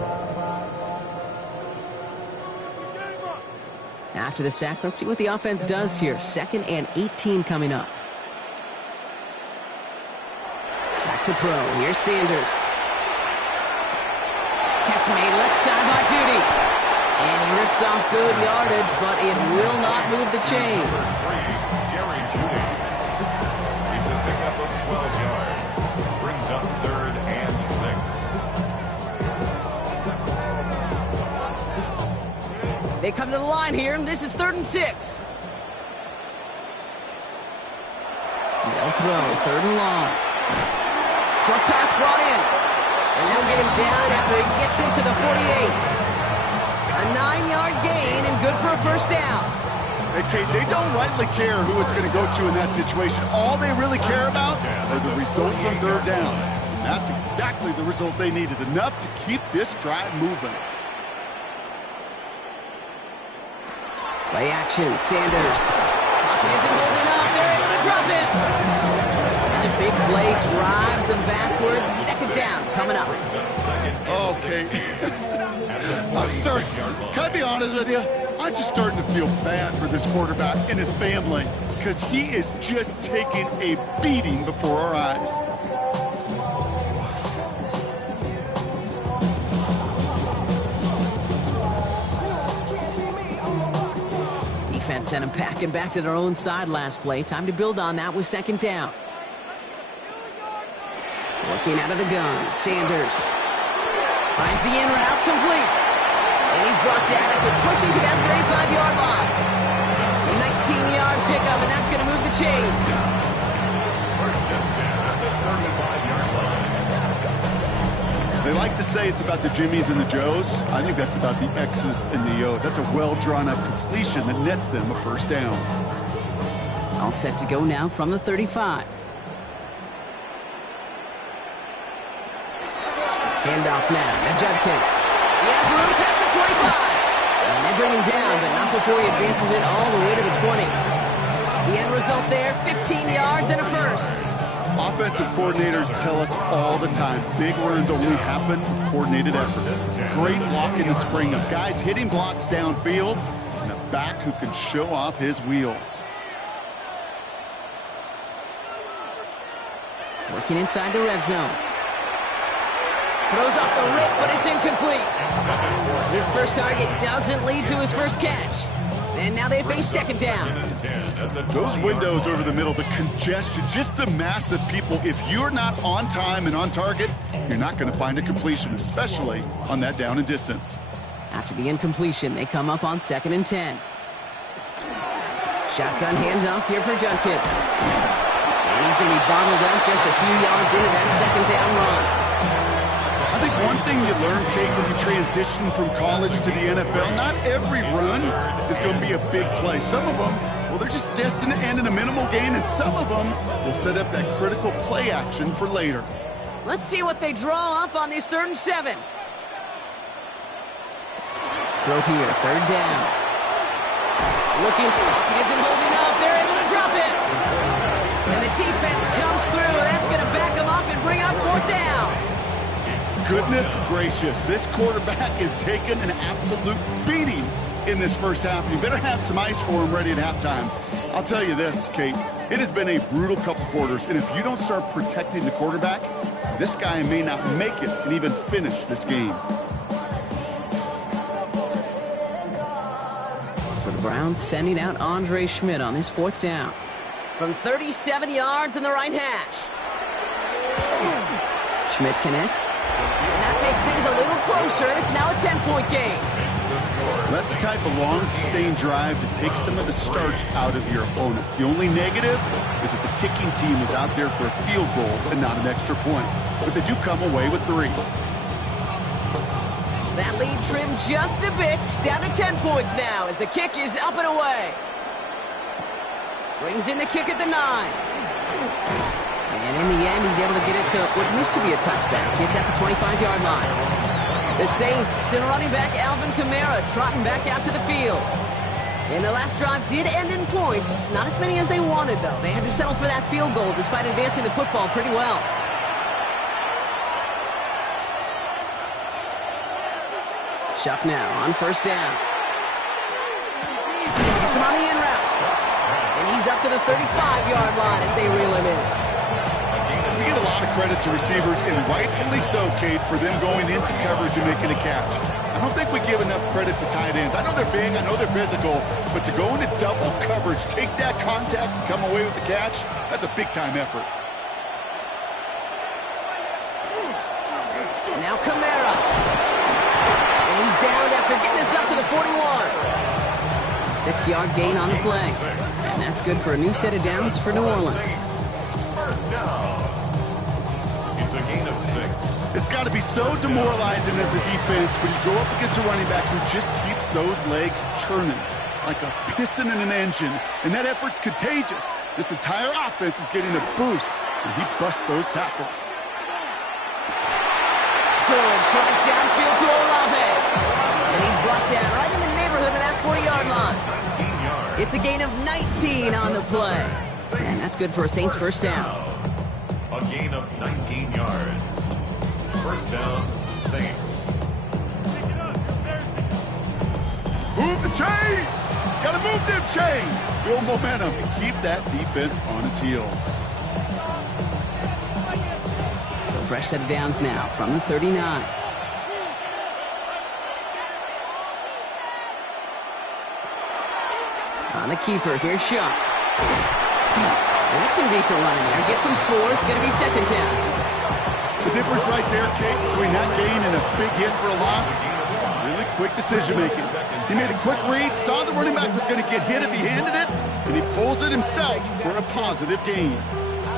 After the sack, let's see what the offense does here. 2nd and 18 coming up. Back to throw. Here's Sanders. Catch made left side by Judy. And he rips off good yardage, but it will not move the chains. Jerry Judy. It's a pickup of 12 yards. Brings up 3rd and 6. They come to the line here, and this is 3rd and 6. They'll throw, 3rd and long. Short pass brought in. And they'll get him down after he gets into the 48. A 9-yard gain and good for a first down. Hey, Kate, they don't rightly care who it's going to go to in that situation. All they really care about are the results on 3rd down. And that's exactly the result they needed, enough to keep this drive moving. Play action, Sanders. Pocket isn't holding up. They're able to drop it. And the big play drives them backwards. 2nd down coming up. Okay. Can I be honest with you? I'm just starting to feel bad for this quarterback and his family because he is just taking a beating before our eyes. Defense sent him packing back to their own side last play. Time to build on that with 2nd down. Working out of the gun, Sanders. Finds the in route, complete. And he's brought down after pushing to that 35-yard line. A 19-yard pickup, and that's going to move the chains. First and 10 at the 35-yard line. They like to say it's about the Jimmies and the Joes. I think that's about the X's and the O's. That's a well-drawn-up completion that nets them a first down. All set to go now from the 35. Handoff now to Judkins. He has room past the 25. And they bring him down, but not before he advances it all the way to the 20. The end result there, 15 yards and a first. Offensive coordinators tell us all the time, big runs only happen with coordinated efforts. Great block in the spring of guys hitting blocks downfield and a back who can show off his wheels. Working inside the red zone. Throws off the rip, but it's incomplete. His first target doesn't lead to his first catch. And now they face 2nd down. Those windows over the middle, the congestion, just the mass of people. If you're not on time and on target, you're not going to find a completion, especially on that down and distance. After the incompletion, they come up on 2nd and 10. Shotgun handoff here for Judkins. And he's going to be bottled up just a few yards into that 2nd down run. I think one thing you learn, Kate, when you transition from college to the NFL, not every run is going to be a big play. Some of them, well, they're just destined to end in a minimal gain, and some of them will set up that critical play action for later. Let's see what they draw up on this 3rd and 7. Throw here, 3rd down. Looking, pocket isn't holding up. They're able to drop it. And the defense comes through. That's going to back them up and bring up 4th down. Goodness gracious, this quarterback is taking an absolute beating in this first half. You better have some ice for him ready at halftime. I'll tell you this, Kate. It has been a brutal couple quarters, and if you don't start protecting the quarterback, this guy may not make it and even finish this game. So the Browns sending out Andre Schmidt on this 4th down. From 37 yards in the right hash. Schmidt connects. And that makes things a little closer. It's now a 10-point game. That's the type of long, sustained drive that takes some of the starch out of your opponent. The only negative is that the kicking team was out there for a field goal and not an extra point. But they do come away with 3. That lead trimmed just a bit. Down to 10 points now as the kick is up and away. Brings in the kick at the 9. And in the end, he's able to get it to what used to be a touchback. It's at the 25-yard line. The Saints and running back Alvin Kamara trotting back out to the field. And the last drive did end in points. Not as many as they wanted, though. They had to settle for that field goal despite advancing the football pretty well. Shuck now on 1st down. Gets him on the in route. And he's up to the 35-yard line as they reel him in. We get a lot of credit to receivers, and rightfully so, Kate, for them going into coverage and making a catch. I don't think we give enough credit to tight ends. I know they're big, I know they're physical, but to go into double coverage, take that contact, and come away with the catch, that's a big-time effort. Now Kamara. And he's down after getting this up to the 41. A 6-yard gain on the play. And that's good for a new set of downs for New Orleans. First down. It's a gain of 6. It's got to be so demoralizing as a defense when you go up against a running back who just keeps those legs churning like a piston in an engine. And that effort's contagious. This entire offense is getting a boost, and he busts those tackles. Good right downfield to Olave. And he's brought down right in the neighborhood of that 40-yard line. It's a gain of 19 on the play. And that's good for a Saints first down. A gain of 19 yards. First down, Saints. Move the chains! Gotta move them chains! Build momentum and keep that defense on its heels. So fresh set of downs now from the 39. On the keeper, here's Shuck. That's some decent running there. Gets him 4. It's going to be 2nd down. The difference right there, Kate, between that gain and a big hit for a loss is really quick decision-making. He made a quick read, saw the running back was going to get hit if he handed it, and he pulls it himself for a positive gain.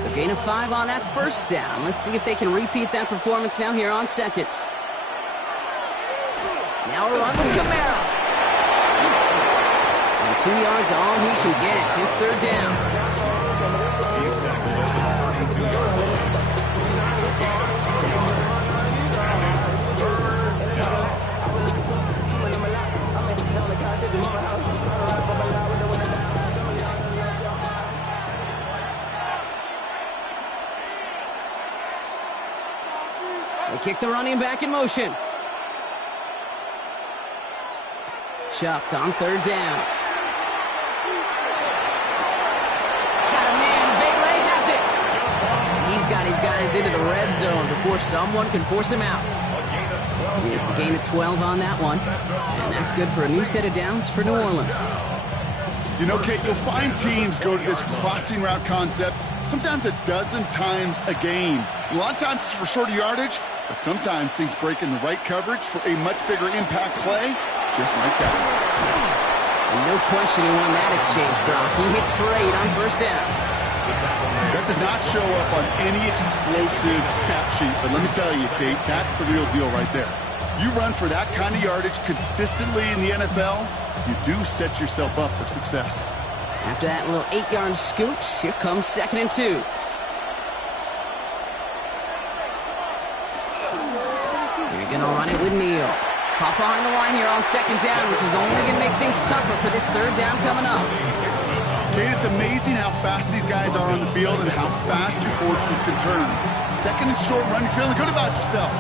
So gain of 5 on that first down. Let's see if they can repeat that performance now here on 2nd. Now a run with Kamara. And 2 yards all he can get. It's 3rd down. They kick the running back in motion. Shuck on 3rd down. Got a man. Bailey has it. And he's got his guys into the red zone before someone can force him out. It's a gain of 12 on that one. And that's good for a new set of downs for New Orleans. You know, Kate, you'll find teams go to this crossing route concept sometimes a dozen times a game. A lot of times it's for shorter yardage, but sometimes things break in the right coverage for a much bigger impact play, just like that. And no question he won that exchange, Brock. He hits for 8 on 1st down. That does not show up on any explosive stat sheet, but let me tell you, Kate, that's the real deal right there. You run for that kind of yardage consistently in the NFL, you do set yourself up for success. After that little 8-yard scoot, here comes 2nd and 2. You're going to run it with Neal. Pop behind the line here on 2nd down, which is only going to make things tougher for this 3rd down coming up. Kate, it's amazing how fast these guys are on the field and how fast your fortunes can turn. 2nd and short run, you're feeling good about yourself.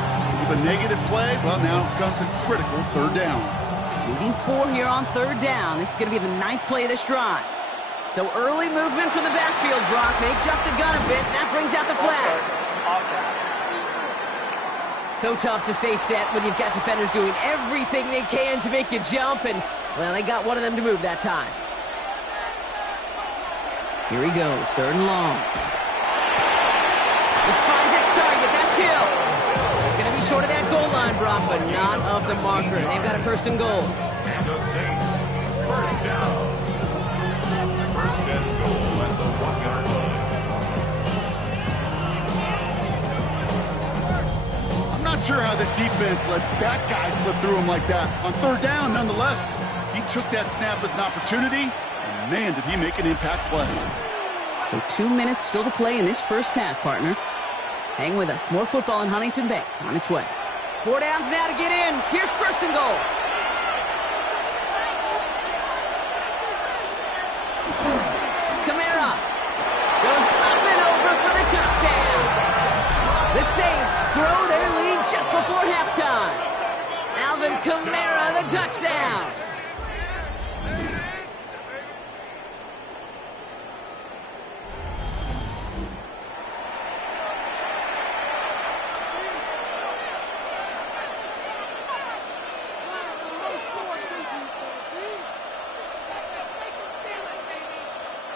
With a negative play, well, now comes a critical 3rd down. Leading 4 here on 3rd down. This is going to be the 9th play of this drive. So early movement from the backfield, Brock. They jumped the gun a bit, and that brings out the flag. So tough to stay set when you've got defenders doing everything they can to make you jump, and, well, they got one of them to move that time. Here he goes, 3rd and long. This finds its target, that's Hill. He's going to be short of that goal line, Brock, but not of the marker. They've got a 1st and goal. And the Saints, 1st down. 1st and goal at the 1-yard line. I'm not sure how this defense let that guy slip through him like that. On 3rd down, nonetheless, he took that snap as an opportunity, and man, did he make an impact play. So 2 minutes still to play in this first half, partner. Hang with us. More football in Huntington Bank on its way. 4 downs now to get in. Here's 1st and goal. Kamara goes up and over for the touchdown. The Saints grow their lead just before halftime. Alvin Kamara, the touchdown.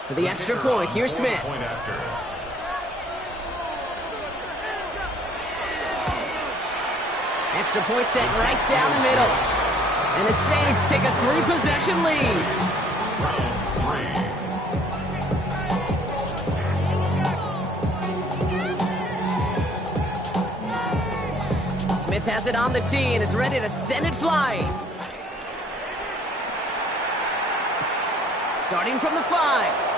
For the extra point, here's Smith. Extra point set right down the middle. And the Saints take a 3-possession lead. Smith has it on the tee and is ready to send it flying. Starting from the 5.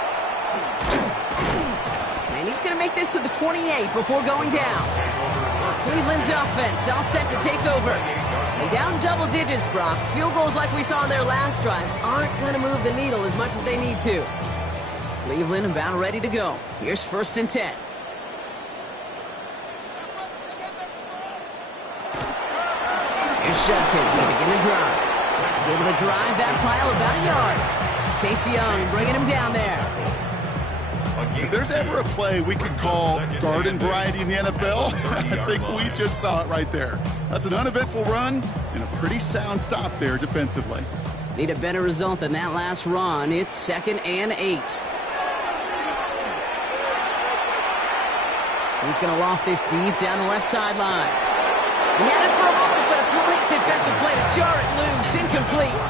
And he's going to make this to the 28 before going down. Cleveland's offense all set to take over. And down double digits, Brock. Field goals like we saw on their last drive aren't going to move the needle as much as they need to. Cleveland about ready to go. Here's 1st and 10. Here's Judkins to begin the drive. He's able to drive that pile about a yard. Chase Young bringing him down there. If there's ever a play we could call garden variety in the NFL, I think we just saw it right there. That's an uneventful run and a pretty sound stop there defensively. Need a better result than that last run. It's 2nd and 8. He's going to loft this deep down the left sideline. He had it for a moment, but a great defensive play to jar it loose. Incomplete.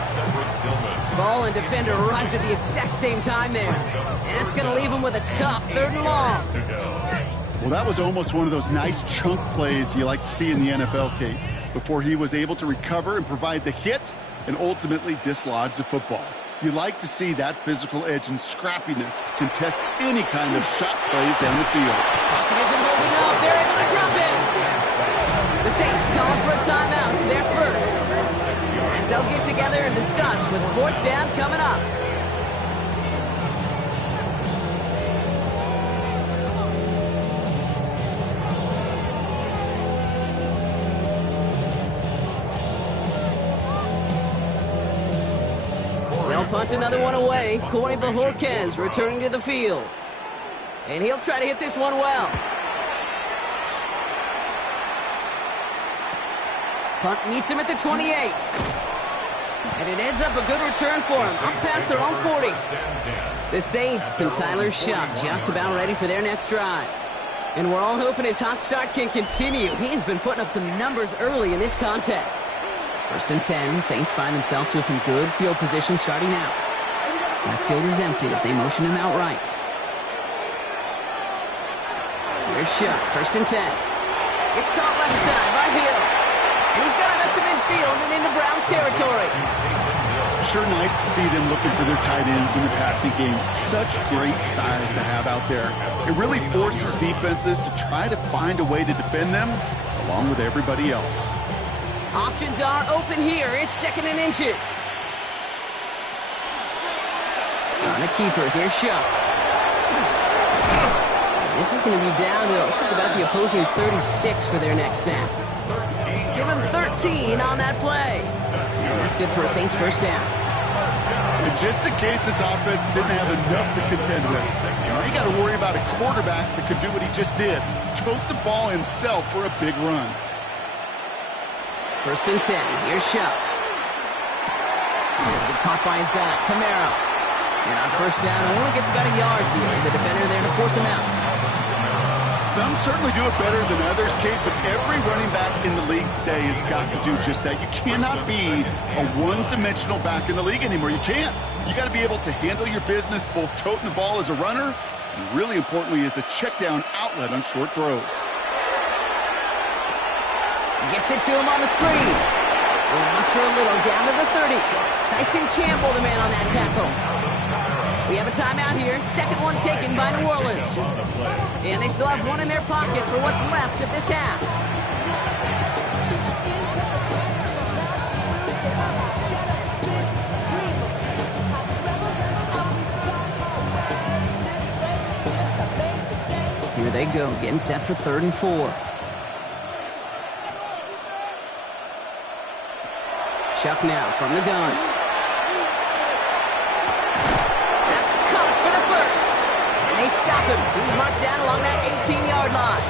Ball and defender arrived at the exact same time there. And that's going to leave him with a tough 3rd and long. Well, that was almost one of those nice chunk plays you like to see in the NFL, Kate, before he was able to recover and provide the hit and ultimately dislodge the football. You like to see that physical edge and scrappiness to contest any kind of shot plays down the field. Pocket isn't holding up. They're able to drop it. The Saints calling for a timeout. They're first. As they'll get together and discuss with 4th down coming up. They'll punt another one away. Corey Bajorquez returning to the field. And he'll try to hit this one well. Punt meets him at the 28. And it ends up a good return for him, up past their own 40. The Saints and Tyler Shuck just about ready for their next drive. And we're all hoping his hot start can continue. He's been putting up some numbers early in this contest. 1st and 10, Saints find themselves with some good field position starting out. Backfield is empty as they motion him out right. Here's Shuck, 1st and 10. It's caught left side by Hill. And he's got it up to midfield and into Browns territory. Sure nice to see them looking for their tight ends in the passing game. Such great size to have out there. It really forces defenses to try to find a way to defend them along with everybody else. Options are open here. It's 2nd and inches. On a keeper, here's Shuck. This is going to be down to, looks like about the opposing 36 for their next snap. Give him 13 on that play. And that's good for a Saints 1st down. And just in case this offense didn't have enough to contend with, now you got to worry about a quarterback that could do what he just did, tote the ball himself for a big run. 1st and 10. Here's Shuck. He's been caught by his back. Camaro. And on 1st down, only gets about a yard here. The defender there to force him out. Some certainly do it better than others, Kate, but every running back in the league today has got to do just that. You cannot be a one-dimensional back in the league anymore. You can't. You got to be able to handle your business, both toting the ball as a runner, and really importantly, as a check-down outlet on short throws. Gets it to him on the screen. Will muster a little down to the 30. Tyson Campbell, the man on that tackle. We have a timeout here. 2nd one taken by New Orleans. And they still have one in their pocket for what's left of this half. Here they go, getting set for 3rd and 4. Chuck now from the gun. They stop him. He's marked down along that 18-yard line.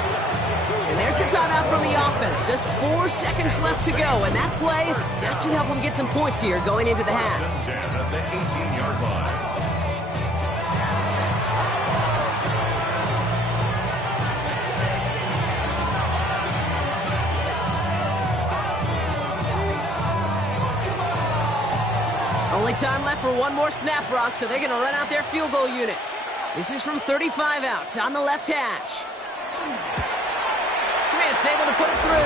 And there's the timeout from the offense. Just 4 seconds left to go. And that play, that should help them get some points here going into the half. 10 at the 18-yard line. Only time left for one more snap, Brock, so they're going to run out their field goal unit. This is from 35 out on the left hash. Smith able to put it through.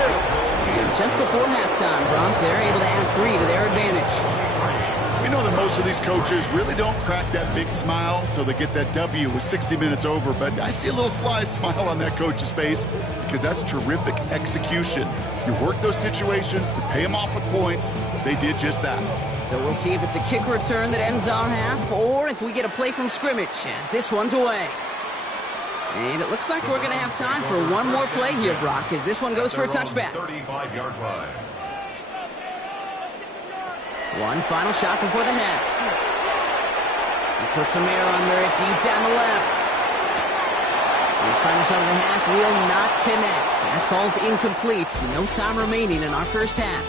And just before halftime, Brock, they're able to add 3 to their advantage. We know that most of these coaches really don't crack that big smile until they get that W with 60 minutes over, but I see a little sly smile on that coach's face because that's terrific execution. You work those situations to pay them off with points. They did just that. So we'll see if it's a kick return that ends our half, or if we get a play from scrimmage, as this one's away. And it looks like we're going to have time for one more play here, Brock, as this one goes for a touchback. 35-yard line. One final shot before the half. He puts some air under it deep down the left. His final shot of the half will not connect. That falls incomplete. No time remaining in our first half.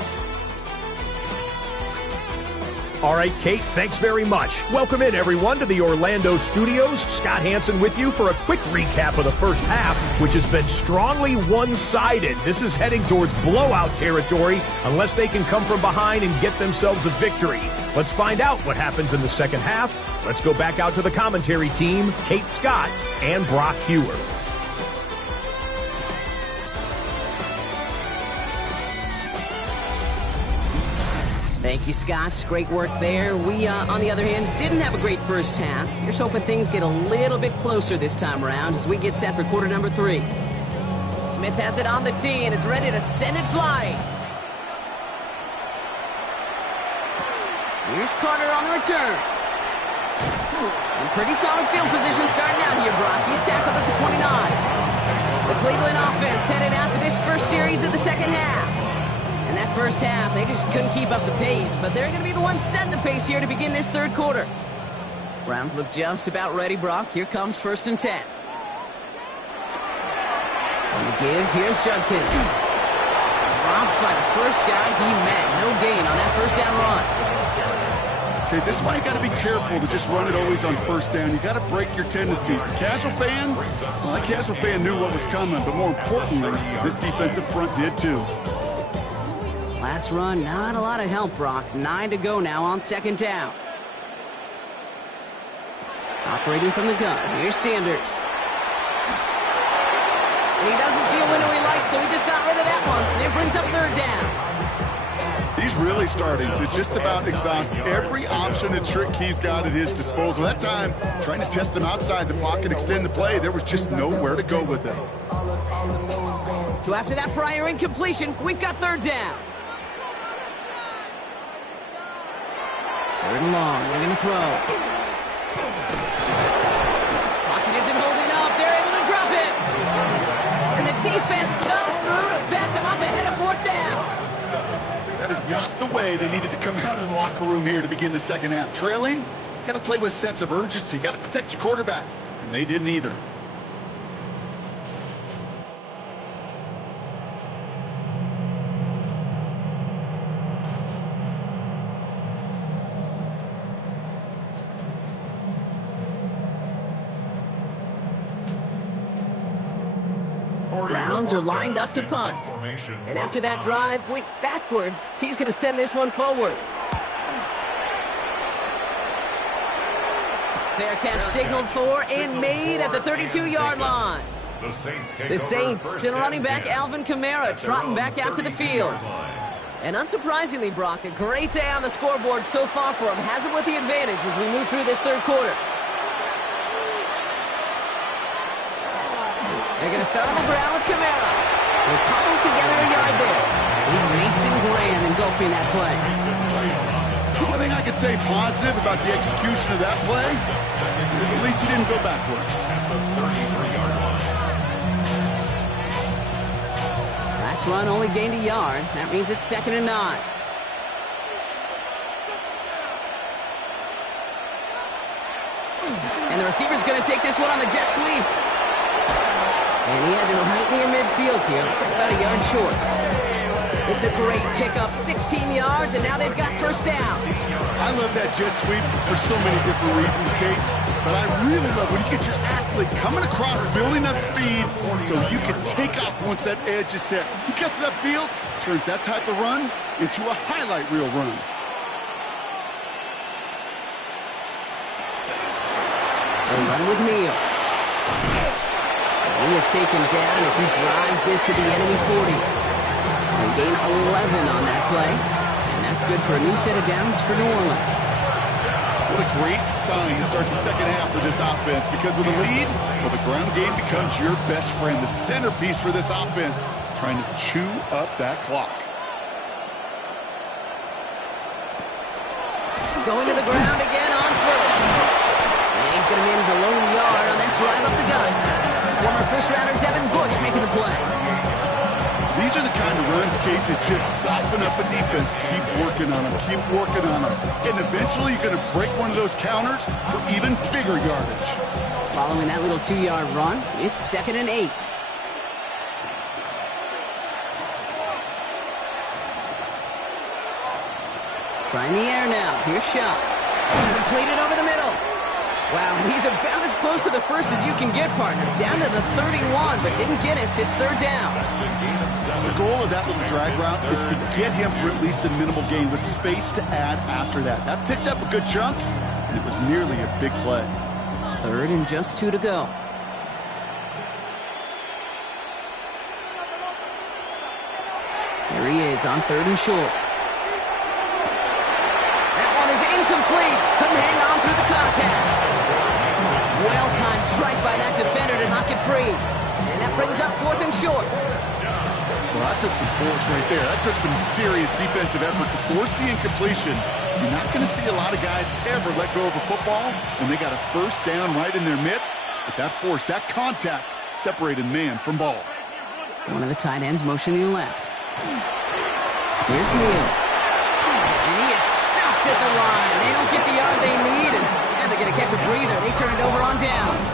All right, Kate, thanks very much. Welcome in, everyone, to the Orlando studios. Scott Hansen with you for a quick recap of the first half, which has been strongly one-sided. This is heading towards blowout territory unless they can come from behind and get themselves a victory. Let's find out what happens in the second half. Let's go back out to the commentary team, Kate Scott and Brock Hewer. Thank you, Scott. Great work there. We, on the other hand, didn't have a great first half. Just hoping things get a little bit closer this time around as we get set for quarter number 3. Smith has it on the tee, and it's ready to send it flying. Here's Carter on the return. And pretty solid field position starting out here, Brock. He's tackled at the 29. The Cleveland offense headed out for this first series of the second half. In that first half, they just couldn't keep up the pace, but they're going to be the ones setting the pace here to begin this third quarter. Browns look just about ready, Brock. Here comes 1st and 10. On the give, here's Judkins. Dropped by the first guy he met. No gain on that first down run. Okay, this is why you got to be careful to just run it always on first down. You got to break your tendencies. The casual fan, well, that casual fan knew what was coming, but more importantly, this defensive front did too. Last run, not a lot of help, Brock. 9 to go now on second down. Operating from the gun, here's Sanders. And he doesn't see a window he likes, so he just got rid of that one. And it brings up 3rd down. He's really starting to just about exhaust every option and trick he's got at his disposal. That time, trying to test him outside the pocket, extend the play, there was just nowhere to go with it. So after that prior incompletion, we've got 3rd down. 3rd and long, they're going to throw. Pocket isn't holding up, they're able to drop it. And the defense comes through to back them up ahead of 4th down. That is not the way they needed to come out of the locker room here to begin the second half. Trailing, got to play with a sense of urgency. Got to protect your quarterback. And they didn't either. Browns are lined up to punt. And after that drive went backwards, he's going to send this one forward. Fair catch signaled for and made at the 32-yard line. The Saints send running back Alvin Kamara trotting back out to the field. And unsurprisingly, Brock, a great day on the scoreboard so far for him. Has it with the advantage as we move through this third quarter. They're going to start on the ground with Kamara. They'll cobble together a yard there. Leave Mason Graham engulfing that play. The only thing I could say positive about the execution of that play is at least he didn't go backwards. Last run only gained a yard. That means it's 2nd and 9. And the receiver's going to take this one on the jet sweep. And he has it right near midfield here. Looks like about a yard short. It's a great pickup, 16 yards, and now they've got first down. I love that jet sweep for so many different reasons, Kate. But I really love when you get your athlete coming across, building up speed, so you can take off once that edge is set. He gets it upfield, turns that type of run into a highlight reel run. They run with Neal. He is taken down as he drives this to the enemy 40. They gain 11 on that play, and that's good for a new set of downs for New Orleans. What a great sign to start the second half for this offense, because with a lead, well, the ground game becomes your best friend, the centerpiece for this offense, trying to chew up that clock. Going to the ground again on first. And he's going to manage a lone yard on that drive up the gut. Former first-rounder Devin Bush making the play. These are the kind of runs, Kate, that just soften up a defense. Keep working on them, keep working on them. And eventually you're going to break one of those counters for even bigger yardage. Following that little 2-yard run, it's 2nd and 8. Trying the air now. Here's Shaw. Completed over the middle. Wow, and he's about as close to the first as you can get, partner. Down to the 31, but didn't get it. It's 3rd down. The goal of that little drag route is to get him for at least a minimal gain with space to add after that. That picked up a good chunk, and it was nearly a big play. 3rd and just 2 to go. There he is on 3rd and short. That one is incomplete. Couldn't hang on through the contact. Well-timed strike by that defender to knock it free. And that brings up 4th and short. Well, that took some force right there. That took some serious defensive effort to force the incompletion. You're not going to see a lot of guys ever let go of a football when they got a first down right in their midst. But that force, that contact, separated man from ball. One of the tight ends motioning left. Here's Neal. And he is stuffed at the line. They don't get the yard they need, and they're going to catch a breather. They turn it over on downs.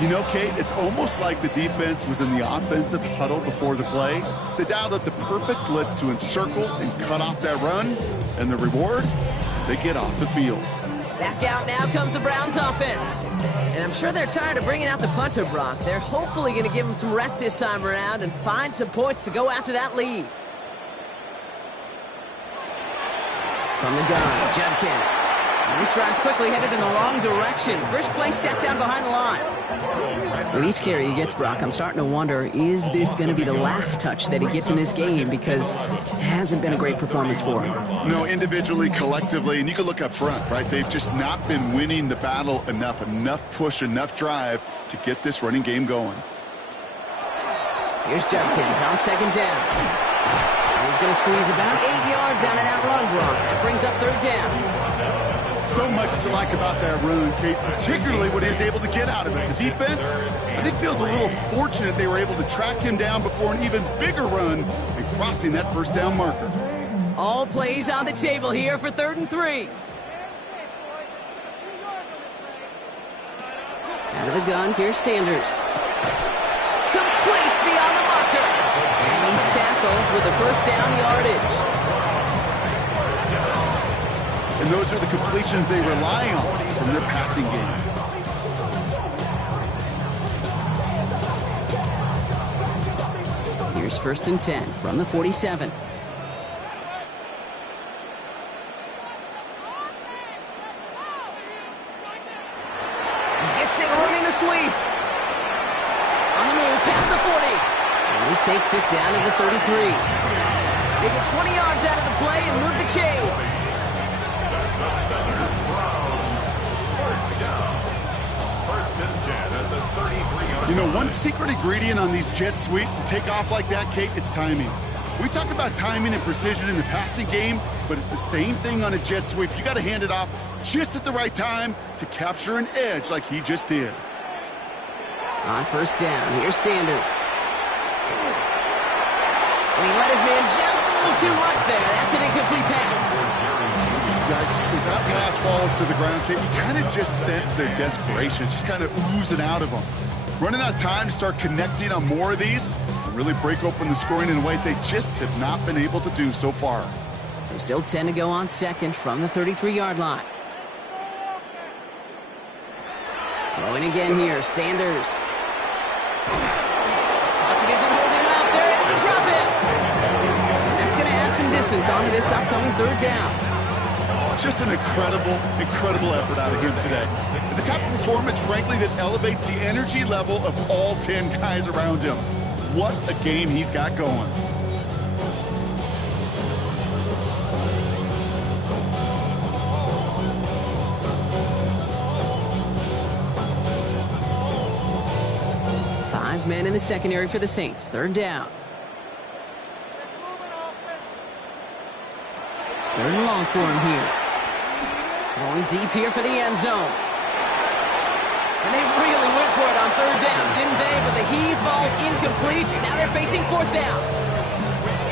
You know, Kate, it's almost like the defense was in the offensive huddle before the play. They dialed up the perfect blitz to encircle and cut off that run, and the reward is they get off the field. Back out now comes the Browns offense. And I'm sure they're tired of bringing out the punter, Brock. They're hopefully going to give them some rest this time around and find some points to go after that lead. From the gun, Judkins. And this drive's quickly headed in the wrong direction. First play set down behind the line. With each carry he gets, Brock, I'm starting to wonder, is this going to be the last touch that he gets in this game? Because it hasn't been a great performance for him. No, individually, collectively, and you can look up front, right? They've just not been winning the battle enough push, enough drive to get this running game going. Here's Judkins on 2nd down. He's going to squeeze about 8 yards down in that run, Brock. That brings up 3rd down. So much to like about that run, Kate, particularly what he was able to get out of it. The defense, I think, feels a little fortunate they were able to track him down before an even bigger run and crossing that first down marker. All plays on the table here for 3rd and 3. Out of the gun, here's Sanders. Complete beyond the marker. And he's tackled with a first down yardage. And those are the completions they rely on from their passing game. Here's 1st and 10 from the 47. Gets it running the sweep. On the move, past the 40. And he takes it down to the 33. They get 20 yards out of the play and move the chains. You know, one secret ingredient on these jet sweeps to take off like that, Kate, it's timing. We talk about timing and precision in the passing game, but it's the same thing on a jet sweep. You got to hand it off just at the right time to capture an edge like he just did. On 1st down, here's Sanders. And he let his man just a little too much there. That's an incomplete pass. Yikes, as that pass falls to the ground, Kate, you kind of just sense their desperation. It's just kind of oozing out of them. Running out of time to start connecting on more of these and really break open the scoring in a way they just have not been able to do so far. So still 10 to go on 2nd from the 33-yard line. Throwing again here, Sanders. Pocket isn't holding up. They're able to drop it. And that's going to add some distance onto this upcoming 3rd down. Just an incredible effort out of him today. The type of performance, frankly, that elevates the energy level of all 10 guys around him. What a game he's got going. Five men in the secondary for the Saints. 3rd down. 3rd and long for him here. Going deep here for the end zone. And they really went for it on 3rd down, didn't they? But the heave falls incomplete. Now they're facing 4th down.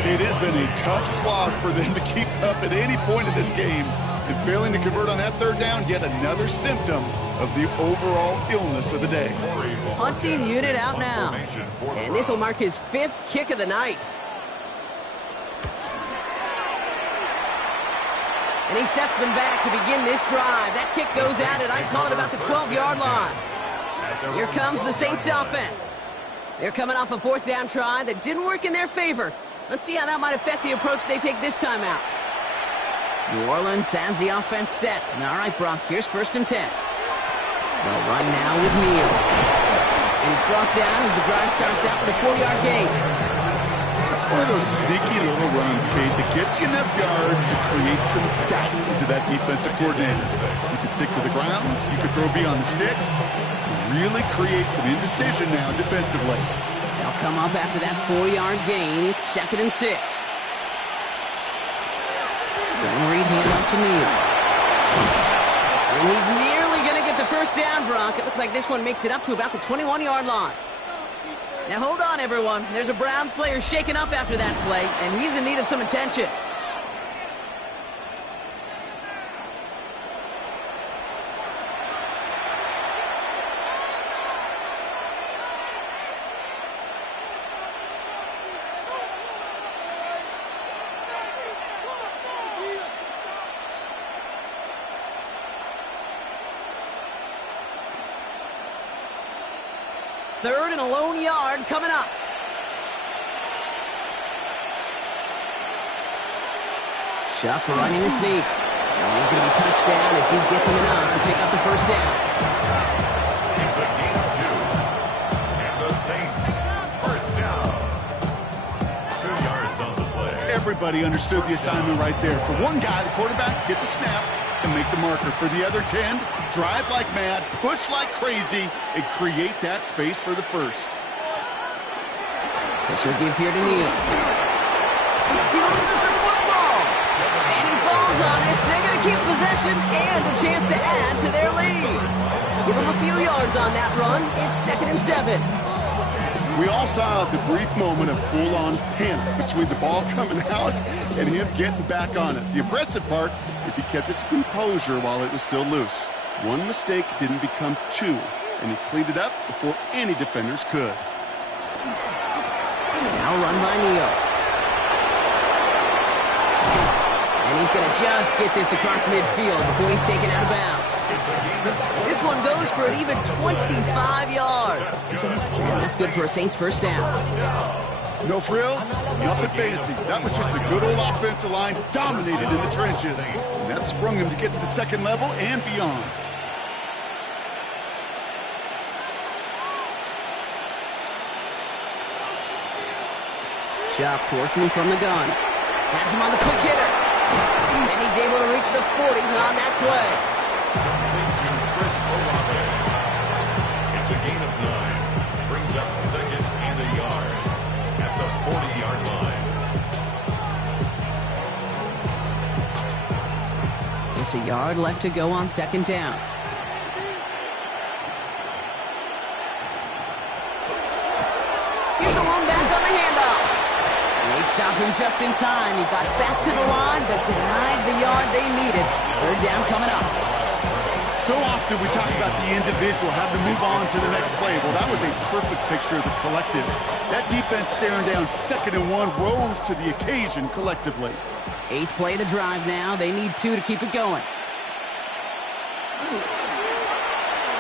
It has been a tough slog for them to keep up at any point in this game. And failing to convert on that 3rd down, yet another symptom of the overall illness of the day. Punting unit out now. And this will mark his 5th kick of the night. And he sets them back to begin this drive. That kick goes out at, I'd call it about the 12-yard line. Here comes the Saints offense. They're coming off a 4th down try that didn't work in their favor. Let's see how that might affect the approach they take this time out. New Orleans has the offense set. All right, Brock, here's 1st and 10. They'll run now with Neal. And he's brought down as the drive starts out with a 4-yard gain. It's one of those sneaky little runs, Kate, that gets you enough yards to create some doubt into that defensive coordinator. You could stick to the ground, you could throw beyond the sticks, really create some indecision now defensively. They'll come up after that 4-yard gain. It's 2nd and 6. Zone read handoff to Neal. And he's nearly going to get the 1st down, Brock. It looks like this one makes it up to about the 21-yard line. Now hold on, everyone. There's a Browns player shaken up after that play, and he's in need of some attention. Third and a lone yard coming up. Shuck running the sneak. And he's going to be touched down as he gets him enough to pick up the 1st down. It's a gain of 2. And the Saints, 1st down. 2 yards on the play. Everybody understood the assignment right there. For one guy, the quarterback, get the snap and make the marker. For the other 10, drive like mad, push like crazy, and create that space for the 1st. This will give here to Neal. He loses the football. And he falls on it, so they're going to keep possession and a chance to add to their lead. Give him a few yards on that run. It's 2nd and 7. We all saw the brief moment of full-on panic between the ball coming out and him getting back on it. The impressive part is he kept his composure while it was still loose. One mistake didn't become two, and he cleaned it up before any defenders could. Now run by Neal. And he's going to just get this across midfield before he's taken out of bounds. This one goes for an even 25 yards. And that's good for a Saints first down. No frills, nothing fancy. That was just a good old offensive line dominated in the trenches. And that sprung him to get to the second level and beyond. Sharp working from the gun. Has him on the quick hitter. And he's able to reach the 40 on that play. It's a gain of 9. Brings up second and a yard at the 40-yard line. Just a yard left to go on second down. Here's the one back on the handoff. They stopped him just in time. He got back to the line, but denied the yard they needed. Third down coming up. So often we talk about the individual having to move on to the next play. Well, that was a perfect picture of the collective. That defense staring down 2nd and 1 rose to the occasion collectively. 8th play of the drive now. They need 2 to keep it going.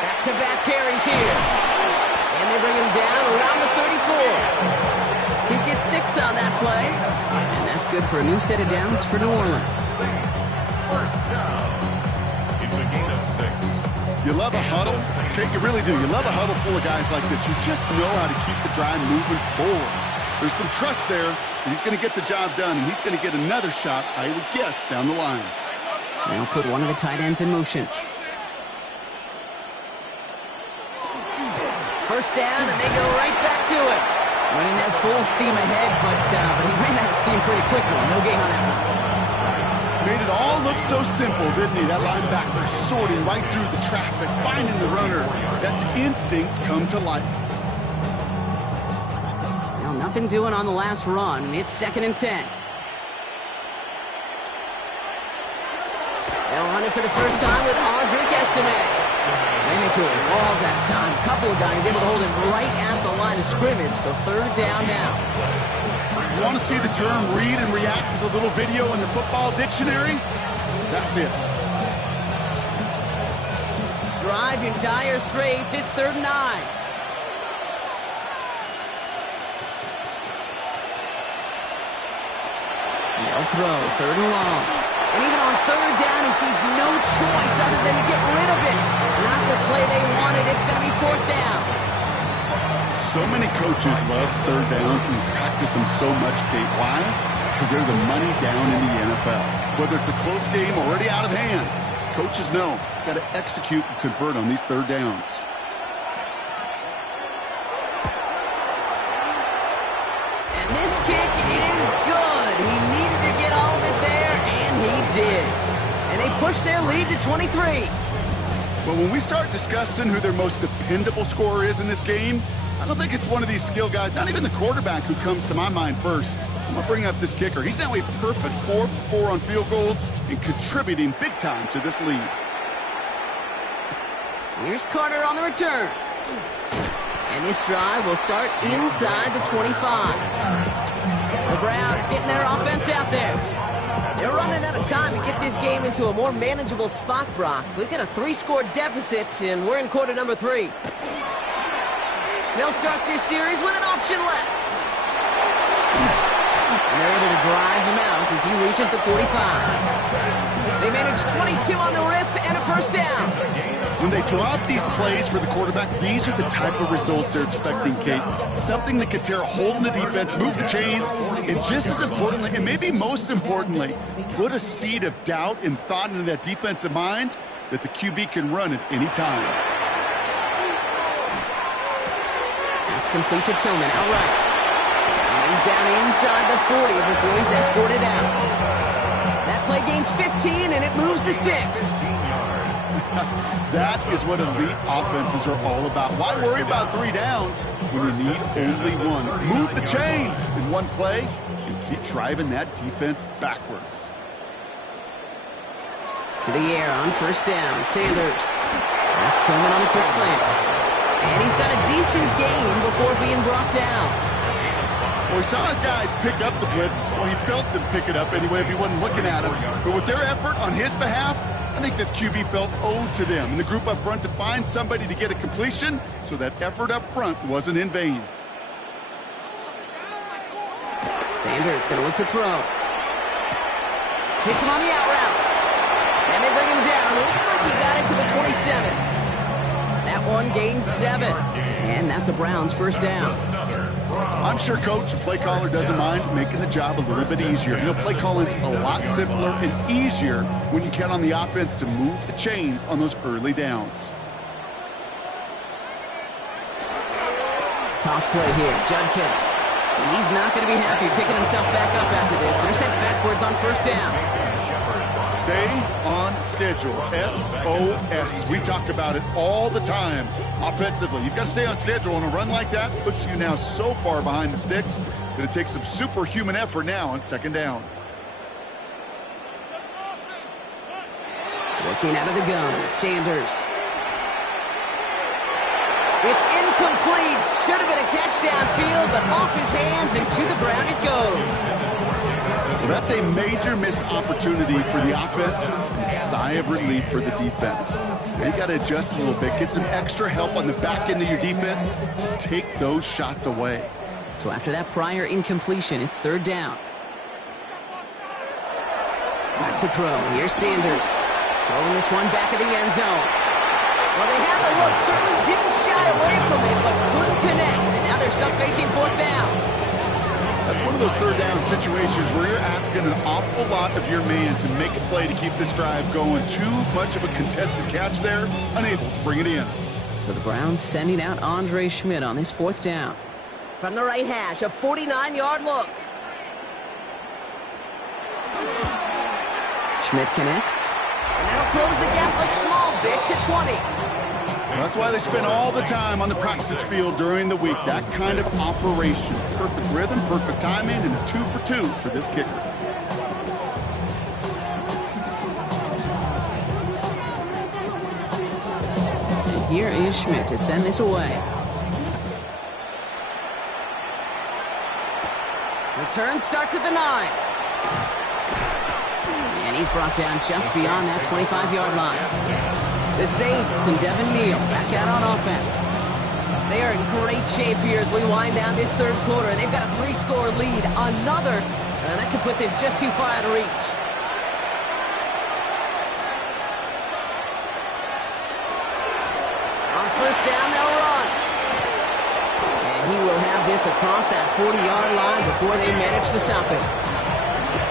Back-to-back carries here. And they bring him down around the 34. He gets 6 on that play. And that's good for a new set of downs for New Orleans. First down. It's a gain of 6. You love a huddle. Okay, you really do. You love a huddle full of guys like this who just know how to keep the drive moving forward. There's some trust there that he's going to get the job done, and he's going to get another shot, I would guess, down the line. Now put one of the tight ends in motion. First down, and they go right back to it. Running there full steam ahead, but he ran out of steam pretty quickly. No gain on that one. Made it all look so simple, didn't he? That linebacker sorting right through the traffic, finding the runner. That's instincts come to life. Well, nothing doing on the last run. It's 2nd and 10. They'll run it for the first time with Audric Estime. Ran into a wall that time. A couple of guys able to hold him right at the line of scrimmage, so third down now. You want to see the term read and react to the little video in the football dictionary? That's it. Drive in dire straits. It's 3rd and 9. No throw. 3rd and long. And even on 3rd down, he sees no choice other than to get rid of it. Not the play they wanted. It's going to be 4th down. So many coaches love 3rd downs and practice them so much, Kate. Why? Because they're the money down in the NFL. Whether it's a close game already out of hand, coaches know you've got to execute and convert on these 3rd downs. And this kick is good. He needed to get all of it there, and he did. And they push their lead to 23. But when we start discussing who their most dependable scorer is in this game, I don't think it's one of these skill guys, not even the quarterback, who comes to my mind first. I'm going to bring up this kicker. He's now a perfect 4 for 4 on field goals and contributing big time to this lead. Here's Carter on the return. And this drive will start inside the 25. The Browns getting their offense out there. They're running out of time to get this game into a more manageable spot, Brock. We've got a 3-score deficit, and we're in quarter number 3. They'll start this series with an option left. And they're able to drive him out as he reaches the 45. They manage 22 on the rip and a first down. When they drop these plays for the quarterback, these are the type of results they're expecting, Kate. Something that could tear a hole in the defense, move the chains, and just as importantly, and maybe most importantly, put a seed of doubt and thought into that defensive mind that the QB can run at any time. That's complete to Tillman outright. And he's down inside the 40 before he's escorted out. That play gains 15, and it moves the sticks. That is what elite offenses are all about. Why worry about 3 downs when you need only one? Move the chains in one play and keep driving that defense backwards. To the air on first down, Sanders. That's Tillman on a quick slant. And he's got a decent gain before being brought down. Well, he saw his guys pick up the blitz. Well, he felt them pick it up anyway if he wasn't looking at him. But with their effort on his behalf, I think this QB felt owed to them and the group up front to find somebody to get a completion, so that effort up front wasn't in vain. Sanders going to look to throw. Hits him on the out route. And they bring him down. Looks like he got it to the 27. That one gains 7. And that's a Browns first down. I'm sure coach and play caller doesn't mind making the job a little bit easier. You know, play calling's a lot simpler and easier when you count on the offense to move the chains on those early downs. Toss play here, Judkins. And he's not going to be happy picking himself back up after this. They're sent backwards on first down. Stay on schedule. SOS. We talk about it all the time. Offensively, you've got to stay on schedule, and a run like that puts you now so far behind the sticks that it takes some superhuman effort now on second down. Working out of the gun, Sanders. It's incomplete. Should have been a catch downfield, but off his hands and to the ground it goes. Well, that's a major missed opportunity for the offense and a sigh of relief for the defense. You got to adjust a little bit, get some extra help on the back end of your defense to take those shots away. So after that prior incompletion, it's third down. Back to throw. Here's Sanders. Throwing this one back of the end zone. Well, they had the look, certainly didn't shy away from it, but couldn't connect. And now they're stuck facing fourth down. That's one of those third down situations where you're asking an awful lot of your man to make a play to keep this drive going. Too much of a contested catch there, unable to bring it in. So the Browns sending out Andre Schmidt on this fourth down. From the right hash, a 49-yard look. Schmidt connects. And that'll close the gap a small bit to 20. Well, that's why they spend all the time on the practice field during the week. That kind of operation. Perfect rhythm, perfect timing, and a 2 for 2 for this kicker. And here is Schmidt to send this away. Return starts at the 9. And he's brought down just beyond that 25-yard line. The Saints and Devin Neal back out on offense. They are in great shape here as we wind down this third quarter. They've got a 3-score lead. Another, that could put this just too far out of reach. On first down, they'll run. And he will have this across that 40-yard line before they manage to stop him.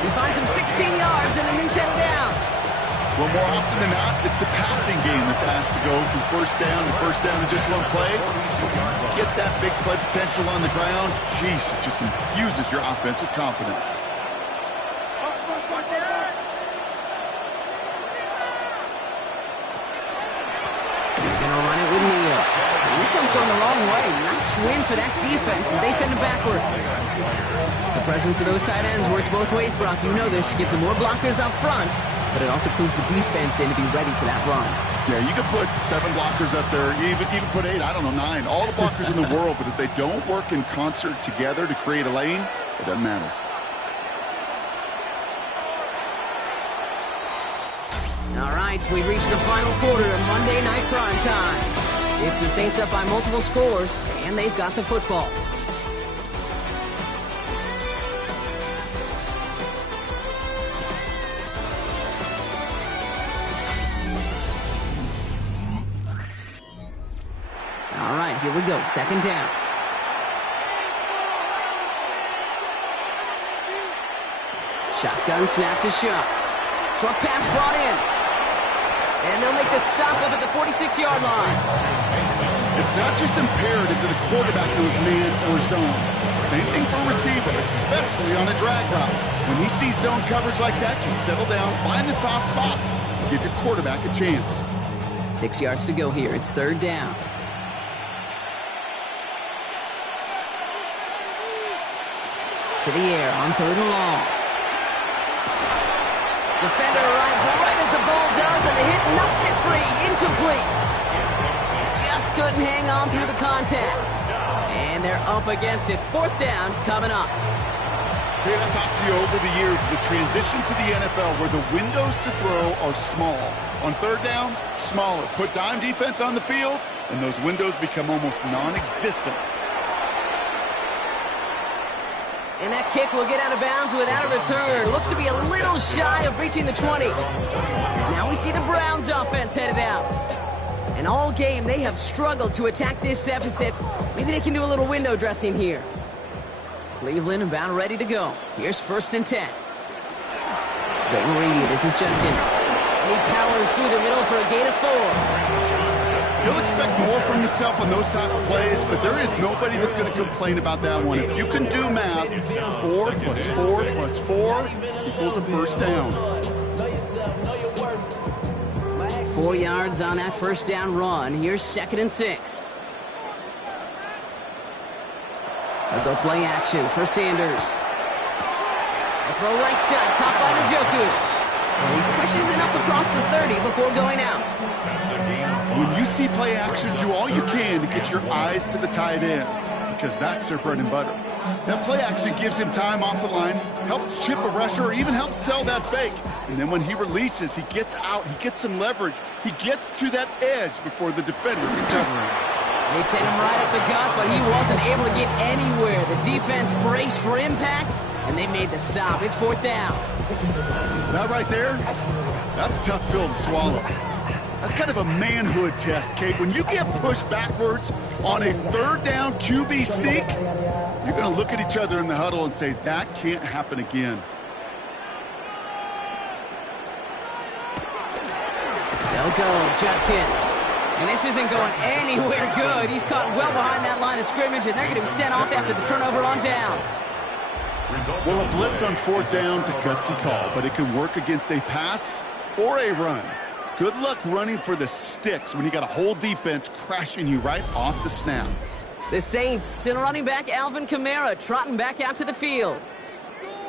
He finds him 16 yards in a new set of downs. Well, more often than not, it's the passing game that's asked to go from first down to just one play. Get that big play potential on the ground. Jeez, it just infuses your offense with confidence. They're going to run it with Neal. And this one's going the wrong way. Nice win for that defense as they send it backwards. The presence of those tight ends works both ways, Brock. You know this. Gives them more blockers up front, but it also clues the defense in to be ready for that run. Yeah, you could put 7 blockers up there, even put 8, I don't know, 9. All the blockers in the world, but if they don't work in concert together to create a lane, it doesn't matter. All right, we've reached the final quarter of Monday Night Prime Time. It's the Saints up by multiple scores, and they've got the football. All right, here we go. Second down. Shotgun snap to Shuck. Short pass brought in. And they'll make the stop up at the 46-yard line. It's not just imperative that the quarterback knows man or zone. Same thing for a receiver, especially on a drag route. When he sees zone coverage like that, just settle down, find the soft spot, give your quarterback a chance. 6 yards to go here. It's third down. To the air on third and long. Defender arrives right as the ball does, and the hit knocks it free. Incomplete. Just couldn't hang on through the contact. And they're up against it. Fourth down coming up. Hey, I've talked to you over the years of the transition to the NFL where the windows to throw are small. On third down, smaller. Put dime defense on the field, and those windows become almost non-existent. And that kick will get out of bounds without a return. Looks to be a little shy of reaching the 20. Now we see the Browns offense headed out. And all game, they have struggled to attack this deficit. Maybe they can do a little window dressing here. Cleveland about ready to go. Here's first and 10. Zone read. This is Jenkins. And he powers through the middle for a gain of 4. You'll expect more from yourself on those type of plays, but there is nobody that's going to complain about that one. If you can do math, 4 plus 4 plus 4 equals a first down. 4 yards on that first down run. Here's second and 6. They'll go play action for Sanders. A throw right side, caught by Njoku. He pushes it up across the 30 before going out. When you see play action, do all you can to get your eyes to the tight end, because that's their bread and butter. That play action gives him time off the line, helps chip a rusher, or even helps sell that fake. And then when he releases, he gets out, he gets some leverage. He gets to that edge before the defender can cover him. They sent him right up the gut, but he wasn't able to get anywhere. The defense braced for impact, and they made the stop. It's fourth down. That right there, that's a tough pill to swallow. That's kind of a manhood test, Kate. When you get pushed backwards on a third down QB sneak, you're going to look at each other in the huddle and say, that can't happen again. They'll go, Judkins. And this isn't going anywhere good. He's caught well behind that line of scrimmage, and they're going to be sent off after the turnover on downs. Well, a blitz on fourth down's a gutsy call, but it can work against a pass or a run. Good luck running for the sticks when you got a whole defense crashing you right off the snap. The Saints send running back Alvin Kamara trotting back out to the field.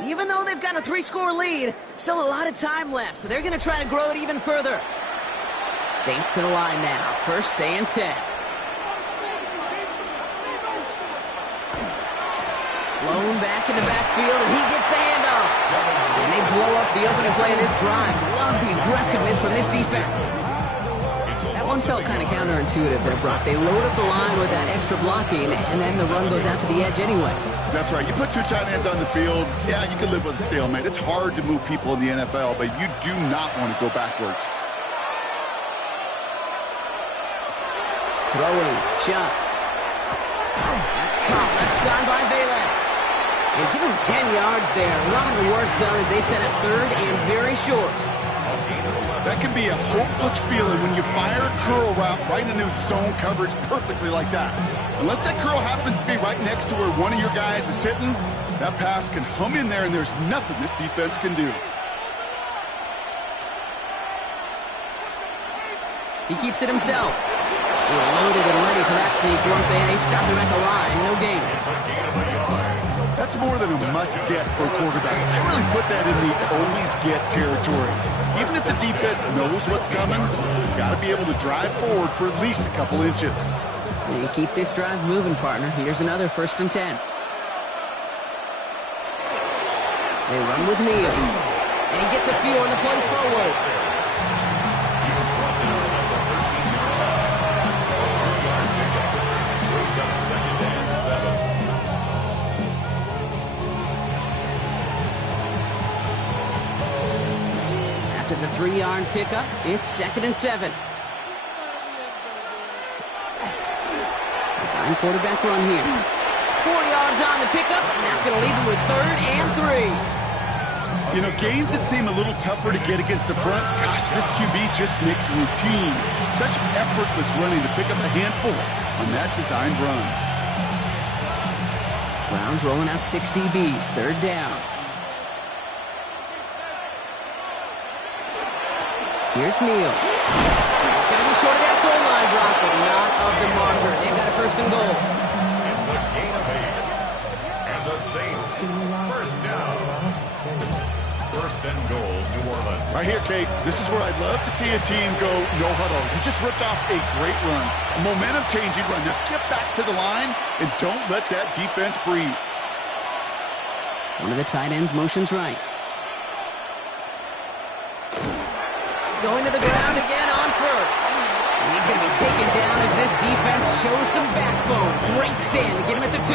Even though they've got a 3-score lead, still a lot of time left, so they're going to try to grow it even further. Saints to the line now. First and 10. Blown back in the backfield, and he gets the handoff. And they blow up the opening play of this drive. Love the aggressiveness from this defense. That one felt kind of counterintuitive there, Brock. They load up the line with that extra blocking, and then the run goes out to the edge anyway. That's right. You put two tight ends on the field, yeah, you can live with a stalemate. It's hard to move people in the NFL, but you do not want to go backwards. Throwing, Chuck. That's caught left side by Bailey. And give him 10 yards there. A lot of the work done as they set up third and very short. That can be a hopeless feeling when you fire a curl route right into zone coverage perfectly like that. Unless that curl happens to be right next to where one of your guys is sitting, that pass can hum in there and there's nothing this defense can do. He keeps it himself. They're loaded and ready for that sneak, weren't they? They stop him at the line. No gain. That's more than a must-get for a quarterback. I really put that in the always-get territory. Even if the defense knows what's coming, you got to be able to drive forward for at least a couple inches. And you keep this drive moving, partner. Here's another first and 10. They run with Neal. And he gets a few on the plays forward. To the 3-yard pickup, it's second and 7. Design quarterback run here. 4 yards on the pickup, and that's going to leave him with third and 3. You know, gains that seem a little tougher to get against the front, gosh, this QB just makes routine. Such effortless running to pick up a handful on that designed run. Browns rolling out 6 DBs, third down. Here's Neal. It's going to be short of the block, but not of the marker. They've got a first and goal. It's a gain of 8. And the Saints, first down. First and goal, New Orleans. Right here, Kate, this is where I'd love to see a team go no huddle. He just ripped off a great run, a momentum-changing run. Now get back to the line and don't let that defense breathe. One of the tight ends motions right. Going to the ground again on first. And he's going to be taken down as this defense shows some backbone. Great stand to get him at the 2.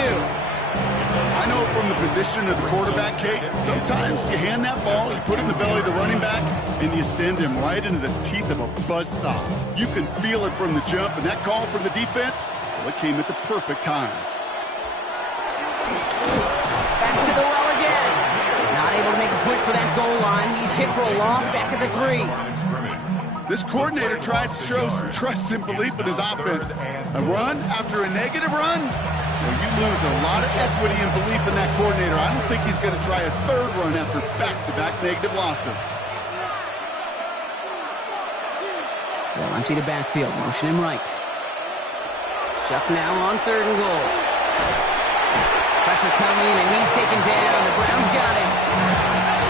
I know from the position of the quarterback, Kate, sometimes you hand that ball, you put it in the belly of the running back, and you send him right into the teeth of a buzzsaw. You can feel it from the jump, and that call from the defense, well, it came at the perfect time. Back to the well again. Not able to make a push for that goal line. He's hit for a loss back at the 3. This coordinator tried to show some trust and belief in his offense. A run after a negative run? Well, you lose a lot of equity and belief in that coordinator. I don't think he's going to try a third run after back-to-back negative losses. They'll empty the backfield. Motion him right. Chuck now on 3rd and goal. Pressure coming, and he's taken down. The Browns got him.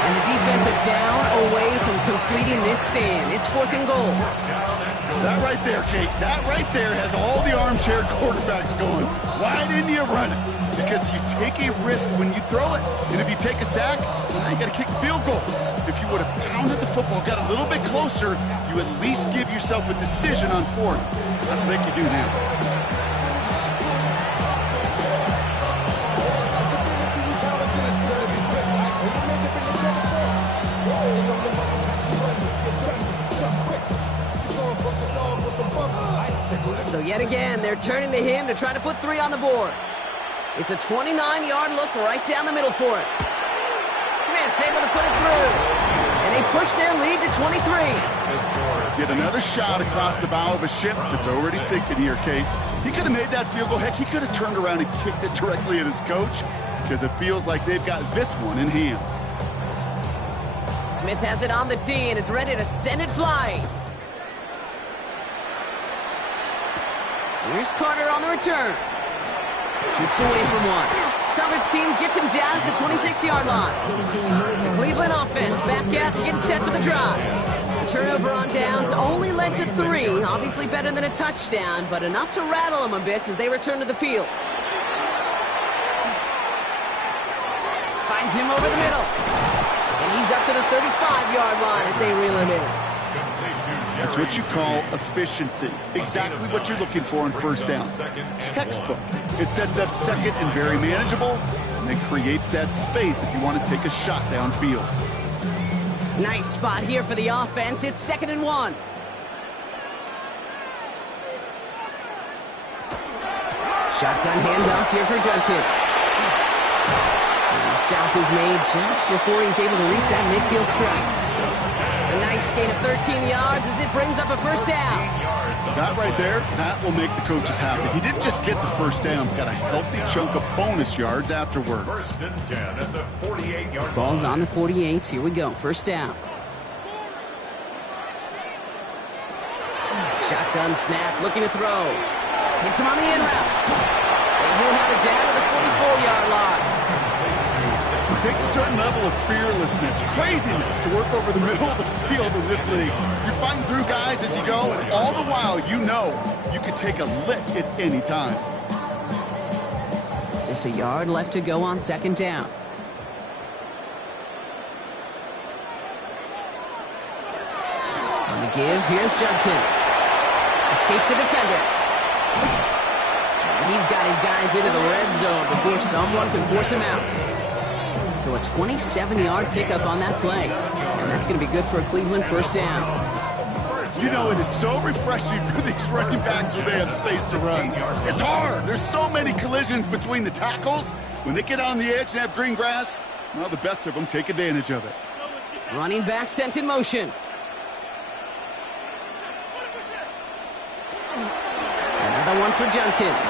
And the defense a down away from completing this stand. It's 4th and goal. That right there, Kate, that right there has all the armchair quarterbacks going. Why didn't you run it? Because you take a risk when you throw it. And if you take a sack, well, you got to kick a field goal. If you would have pounded the football, got a little bit closer, you at least give yourself a decision on 4th. I don't think you do now. So yet again, they're turning to him to try to put 3 on the board. It's a 29-yard look right down the middle for it. Smith able to put it through. And they push their lead to 23. Get another shot across the bow of a ship that's already sinking here, Kate. He could have made that field goal. Heck, he could have turned around and kicked it directly at his coach because it feels like they've got this one in hand. Smith has it on the tee, and it's ready to send it flying. Here's Carter on the return. Shoots away from one. Coverage team gets him down at the 26-yard line. The Cleveland offense back out, getting set for the drive. The turnover on downs only led to 3. Obviously better than a touchdown, but enough to rattle them a bit as they return to the field. Finds him over the middle. And he's up to the 35-yard line as they reel him in. That's what you call efficiency. Exactly what you're looking for on 1st down. Textbook. It sets up 2nd and very manageable, and it creates that space if you want to take a shot downfield. Nice spot here for the offense. It's 2nd and 1. Shotgun handoff here for Junkins. And the stop is made just before he's able to reach that midfield strike. A nice gain of 13 yards as it brings up a 1st down. That right there, that will make the coaches happy. He didn't just get the 1st down, but got a healthy chunk of bonus yards afterwards. 1st and 10 at the 48-yard Ball's line. on the 48. Here we go. 1st down. Shotgun snap, looking to throw. Hits him on the in route. And he'll have it down to the 44-yard line. It takes a certain level of fearlessness, craziness to work over the middle of the field in this league. You're fighting through guys as you go, and all the while you know you could take a lick at any time. Just a yard left to go on 2nd down. On the give, here's Junkins. Escapes the defender. And he's got his guys into the red zone before someone can force him out. So a 27-yard pickup on that play. And that's going to be good for a Cleveland 1st down. You know, it is so refreshing for these running backs when they have space to run. It's hard. There's so many collisions between the tackles. When they get on the edge and have green grass, well, the best of them take advantage of it. Running back sent in motion. Another one for Junkins.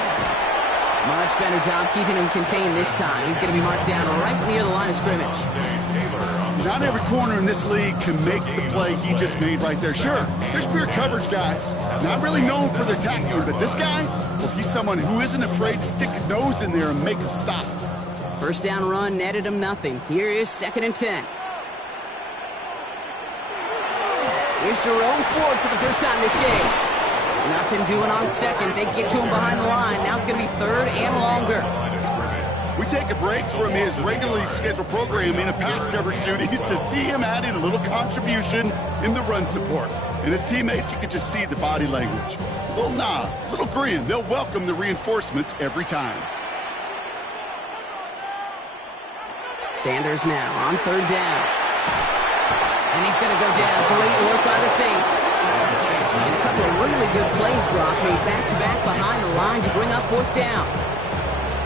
Much better job keeping him contained this time. He's going to be marked down right near the line of scrimmage. Not every corner in this league can make the play he just made right there. Sure, there's pure coverage guys, not really known for their tackling, but this guy, well, he's someone who isn't afraid to stick his nose in there and make a stop. First down run netted him nothing. Here is 2nd and 10. Here's Jerome Ford for the first time this game. Nothing doing on 2nd. They get to him behind the line. Now it's going to be 3rd and longer. We take a break from his regularly scheduled programming of pass coverage duties to see him add in a little contribution in the run support. And his teammates, you could just see the body language. A little nod, a little grin. They'll welcome the reinforcements every time. Sanders now on 3rd down. And he's going to go down. Great work by the Saints. And a couple of really good plays, Brock, made back-to-back behind the line to bring up 4th down.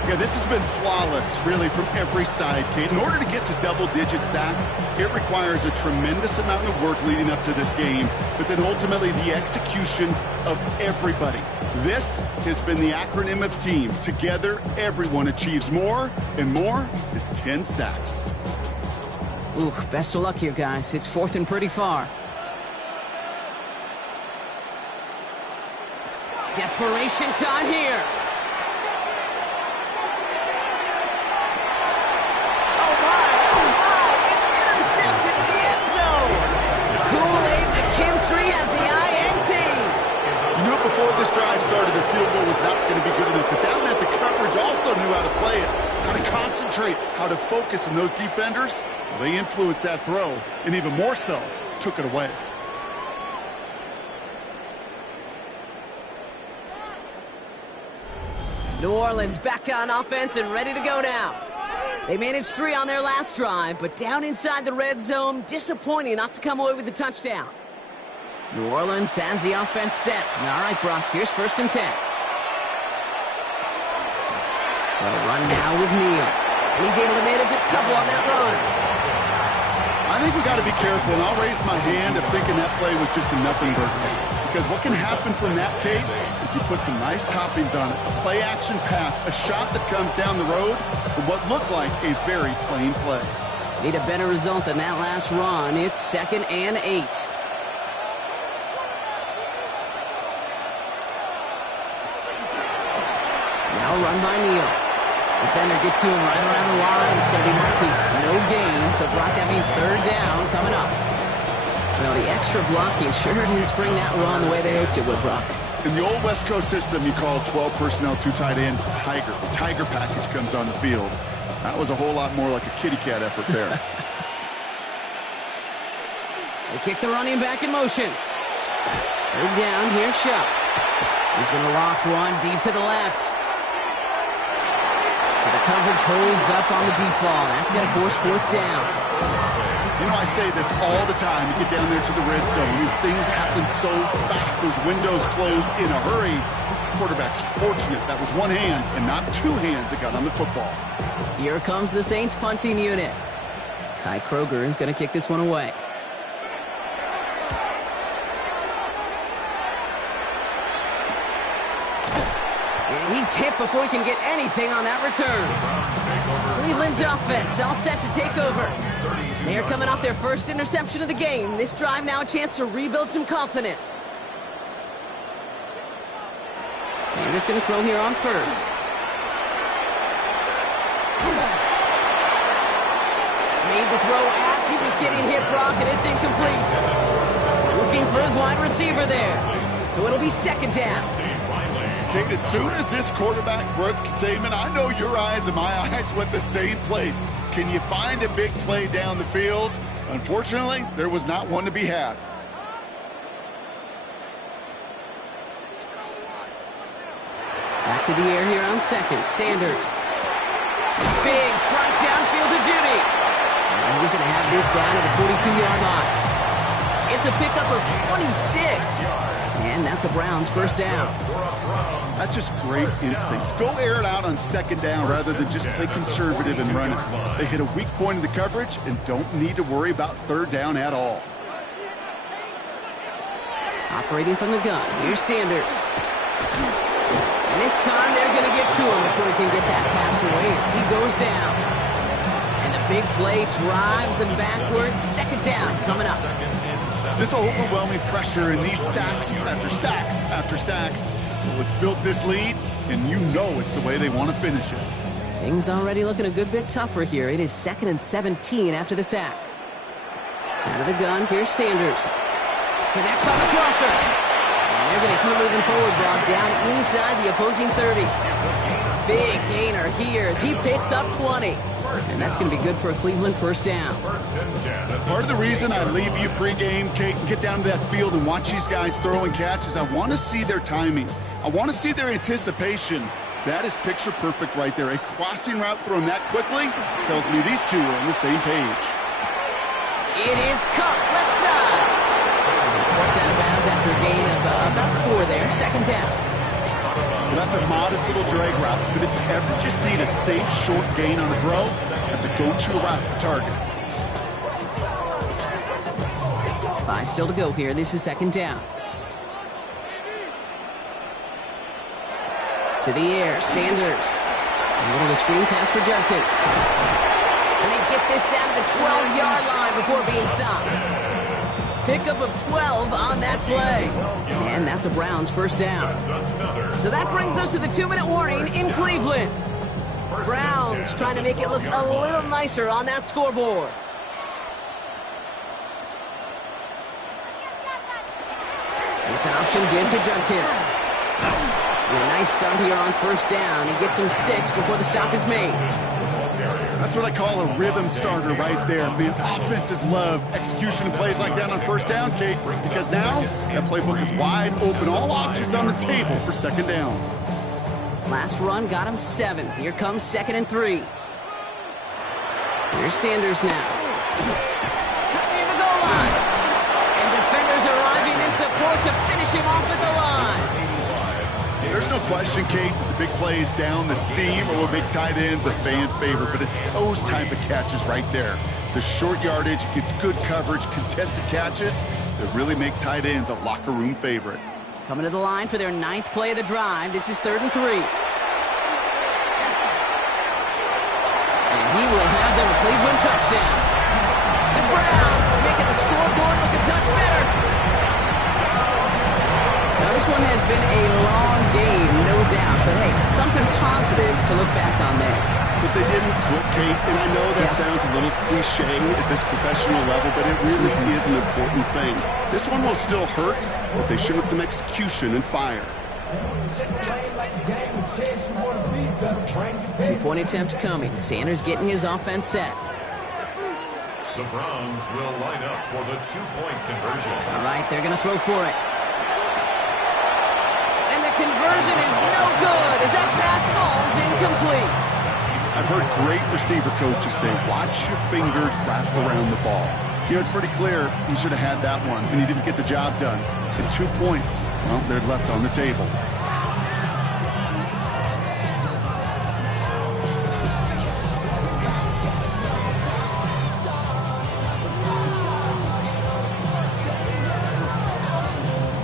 Yeah, this has been flawless, really, from every side, Kate. In order to get to double-digit sacks, it requires a tremendous amount of work leading up to this game, but then ultimately the execution of everybody. This has been the acronym of team. Together, everyone achieves more, and more is 10 sacks. Oof, best of luck here, guys. It's 4th and pretty far. Desperation time here. Oh my, it's intercepted in the end zone. Kool-Aid McKinstry has the INT. You knew before this drive started the field goal was not going to be good enough, but down at the coverage also knew how to play it, how to concentrate, how to focus, and those defenders, well, they influenced that throw, and even more so, took it away. New Orleans back on offense and ready to go now. They managed 3 on their last drive, but down inside the red zone, disappointing not to come away with a touchdown. New Orleans has the offense set. All right, Brock, here's 1st and 10. They'll run now with Neal. And he's able to manage a couple on that run. I think we got to be careful, and I'll raise my hand of thinking that play was just a nothing birthday. Because what can happen from that, Kate, is you put some nice toppings on it. A play-action pass, a shot that comes down the road from what looked like a very plain play. Need a better result than that last run. It's 2nd and 8. Now run by Neal. Defender gets to him right around the line. It's going to be marked as no gain. So, Brock, that means 3rd down coming up. Well, the extra blocking sure didn't spring that run the way they hoped it would, Brock. In the old West Coast system, you call 12 personnel, 2 tight ends, Tiger. The Tiger package comes on the field. That was a whole lot more like a kitty cat effort there. They kick the running back in motion. 3rd down, here's Shuck. He's going to loft one deep to the left. So the coverage holds up on the deep ball. That's going to force 4th down. You know, I say this all the time. You get down there to the red zone. Things happen so fast. Those windows close in a hurry. Quarterback's fortunate that was one hand and not 2 hands that got on the football. Here comes the Saints punting unit. Kai Kroger is going to kick this one away. And he's hit before he can get anything on that return. Cleveland's offense all set to take over. They are coming off their first interception of the game. This drive now a chance to rebuild some confidence. Sanders going to throw here on 1st. Made the throw as he was getting hit, Brock, and it's incomplete. Looking for his wide receiver there. So it'll be 2nd down. Kate, as soon as this quarterback broke containment, I know your eyes and my eyes went the same place. Can you find a big play down the field? Unfortunately, there was not one to be had. Back to the air here on 2nd. Sanders. Big strike downfield to Judy. And he's going to have this down at the 42-yard line. It's a pickup of 26. And that's a Browns 1st down. That's just great instincts. Go air it out on 2nd down rather than just play conservative and run it. They hit a weak point in the coverage and don't need to worry about 3rd down at all. Operating from the gun. Here's Sanders. And This time they're going to get to him before he can get that pass away as he goes down. And the big play drives them backwards. Second down coming up. This overwhelming pressure and these sacks after sacks after sacks. Well, it's built this lead, and you know it's the way they want to finish it. Things already looking a good bit tougher here. It is 2nd and 17 after the sack. Out of the gun, here's Sanders. Connects on the crosser. And they're going to keep moving forward, Bob, down inside the opposing 30. Big gainer here as he picks up 20. And that's going to be good for a Cleveland first down. Part of the reason I leave you pregame, Kate, and get down to that field and watch these guys throw and catch is I want to see their timing. I want to see their anticipation. That is picture perfect right there. A crossing route thrown that quickly tells me these two are on the same page. It is Cup, left side. He's forced out of bounds after a gain of about 4 there. Second down. Well, that's a modest little drag route, but if you ever just need a safe, short gain on a throw, that's a go-to route to target. 5 still to go here. This is second down. To the air, Sanders. A little screen pass for Judkins. And they get this down to the 12-yard line before being stopped. Pickup of 12 on that play. And that's a Browns first down. So that brings us to the 2-minute warning in Cleveland. Browns trying to make it look a little nicer on that scoreboard. It's an option give to Judkins. And a nice start here on first down. He gets him 6 before the stop is made. That's what I call a rhythm starter right there. Man, offenses love execution plays like that on first down, Kate, because now that playbook is wide open. All options on the table for second down. Last run got him 7. Here comes 2nd and 3. Here's Sanders now. Near the goal line. And defenders arriving in support to finish him off at the line. There's no question, Kate, that the big plays down the seam or big tight ends a fan favorite, but it's those type of catches right there. The short yardage, gets good coverage, contested catches that really make tight ends a locker room favorite. Coming to the line for their 9th play of the drive. This is 3rd and 3. And he will have them a Cleveland touchdown. The Browns making the scoreboard look a touch better. Now, this one has been a long game, no doubt. But, hey, something positive to look back on there. But they didn't quit, Kate, and I know that sounds a little cliche at this professional level, but it really is an important thing. This one will still hurt, but they showed some execution and fire. 2-point attempt coming. Sanders getting his offense set. The Browns will line up for the 2-point conversion. All right, they're going to throw for it. And the conversion is no good as that pass falls incomplete. I've heard great receiver coaches say, watch your fingers wrap around the ball. You know, it's pretty clear he should have had that one, and he didn't get the job done. And 2 points, well, they're left on the table.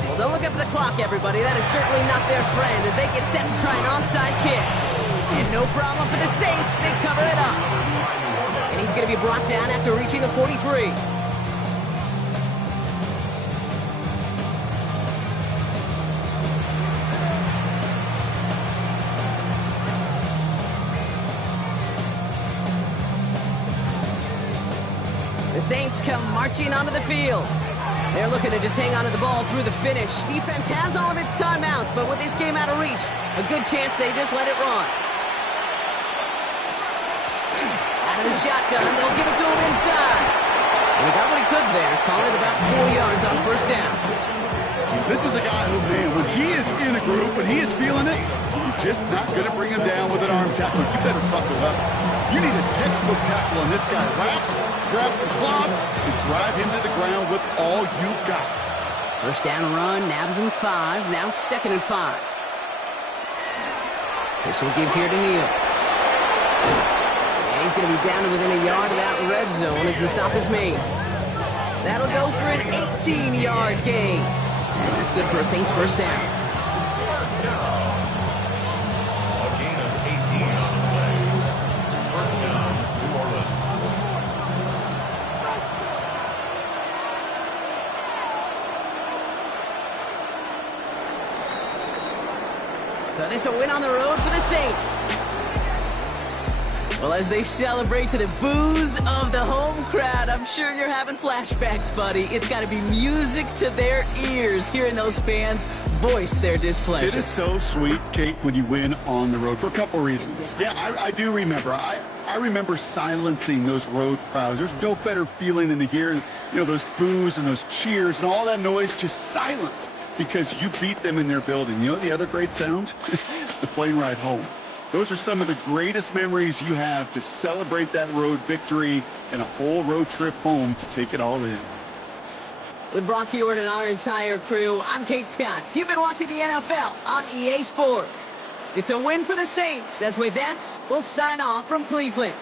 Well, don't look up at the clock, everybody. That is certainly not their friend as they get set to try an onside kick. And no problem for the Saints. They cover it up. And he's going to be brought down after reaching the 43. The Saints come marching onto the field. They're looking to just hang on to the ball through the finish. Defense has all of its timeouts, but with this game out of reach, a good chance they just let it run. Out of the shotgun, they'll give it to him inside. And he got what he could there, calling it about 4 yards on first down. This is a guy who, man, when he is in a group and he is feeling it, you're just not going to bring him down with an arm tackle. You better buckle up. You need a textbook tackle on this guy. Wrap, grab some cloth, and drive him to the ground with all you got. First down run, nabs him 5, now 2nd and 5. This will give here to Neal. And he's going to be down to within a yard of that red zone as the stop is made. That'll go for an 18-yard gain. And that's good for a Saints first down. this a win on the road for the Saints. Well, as they celebrate to the boos of the home crowd, I'm sure you're having flashbacks, buddy. It's got to be music to their ears, hearing those fans voice their displeasure. It is so sweet, Kate, when you win on the road for a couple reasons. Yeah, I do remember. I remember silencing those road crowds. There's no better feeling than to hear, those boos and those cheers and all that noise just silence because you beat them in their building. You know the other great sound? The plane ride home. Those are some of the greatest memories you have to celebrate that road victory and a whole road trip home to take it all in. With Brock Heward and our entire crew, I'm Kate Scott. You've been watching the NFL on EA Sports. It's a win for the Saints, as with that, we'll sign off from Cleveland.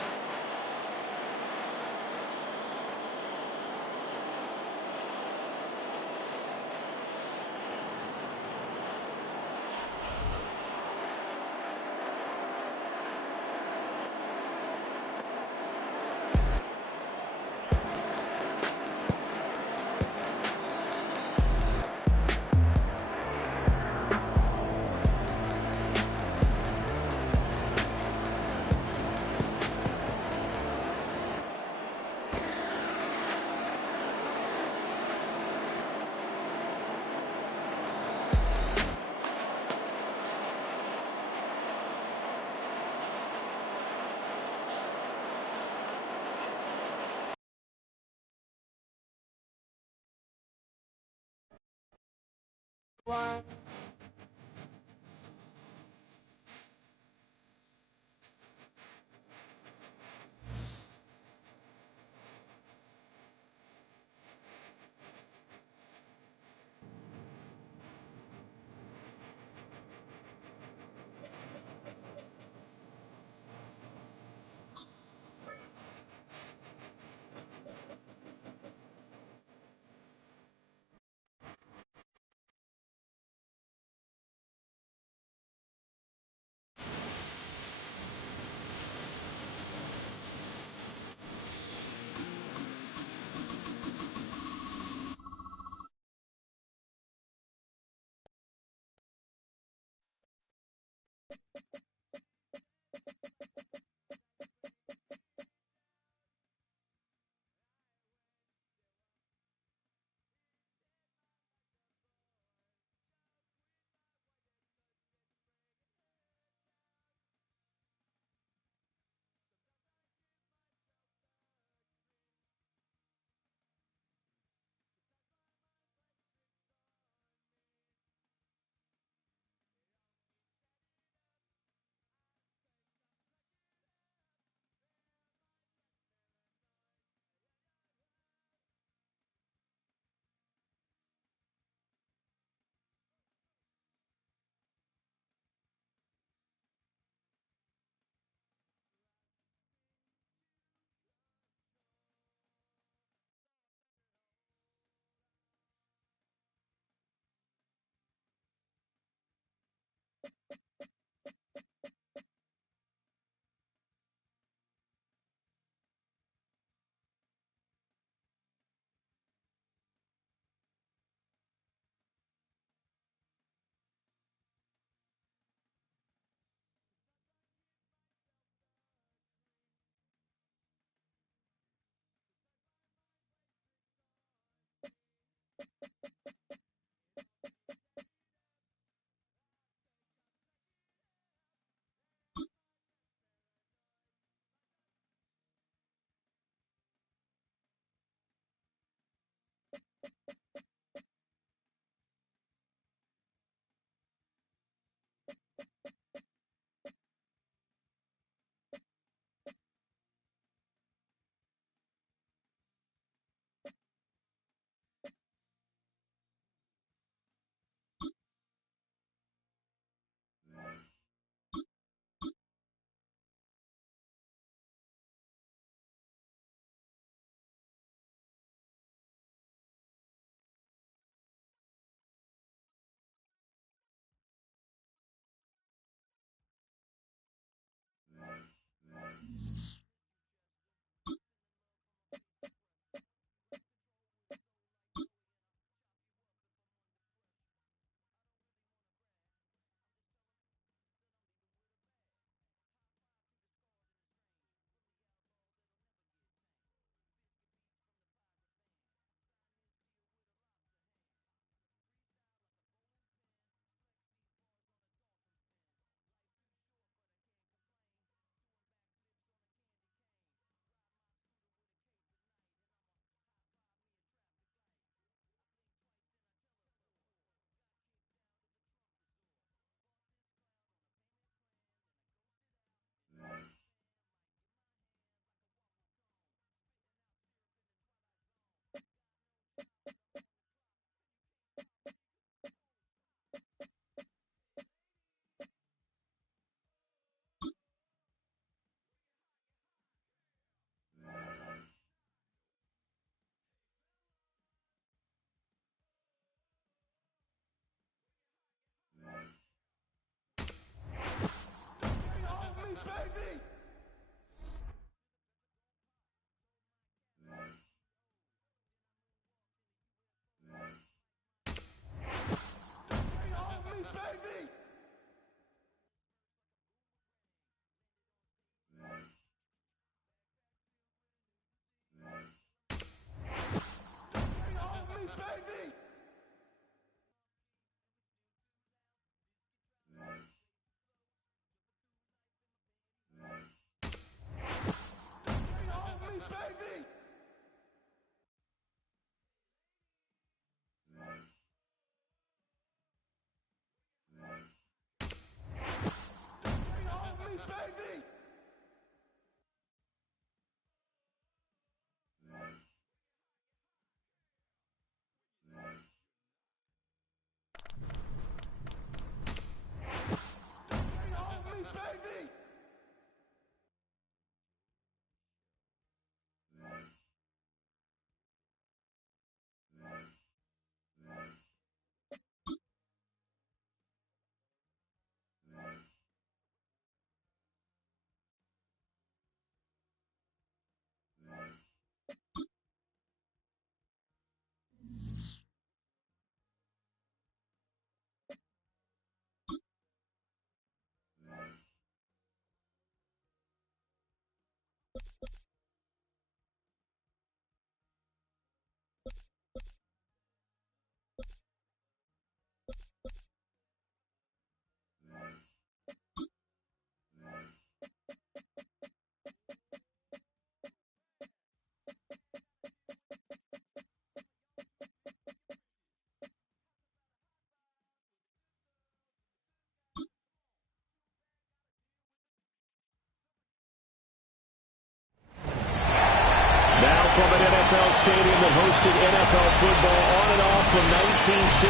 NFL stadium that hosted NFL football on and off from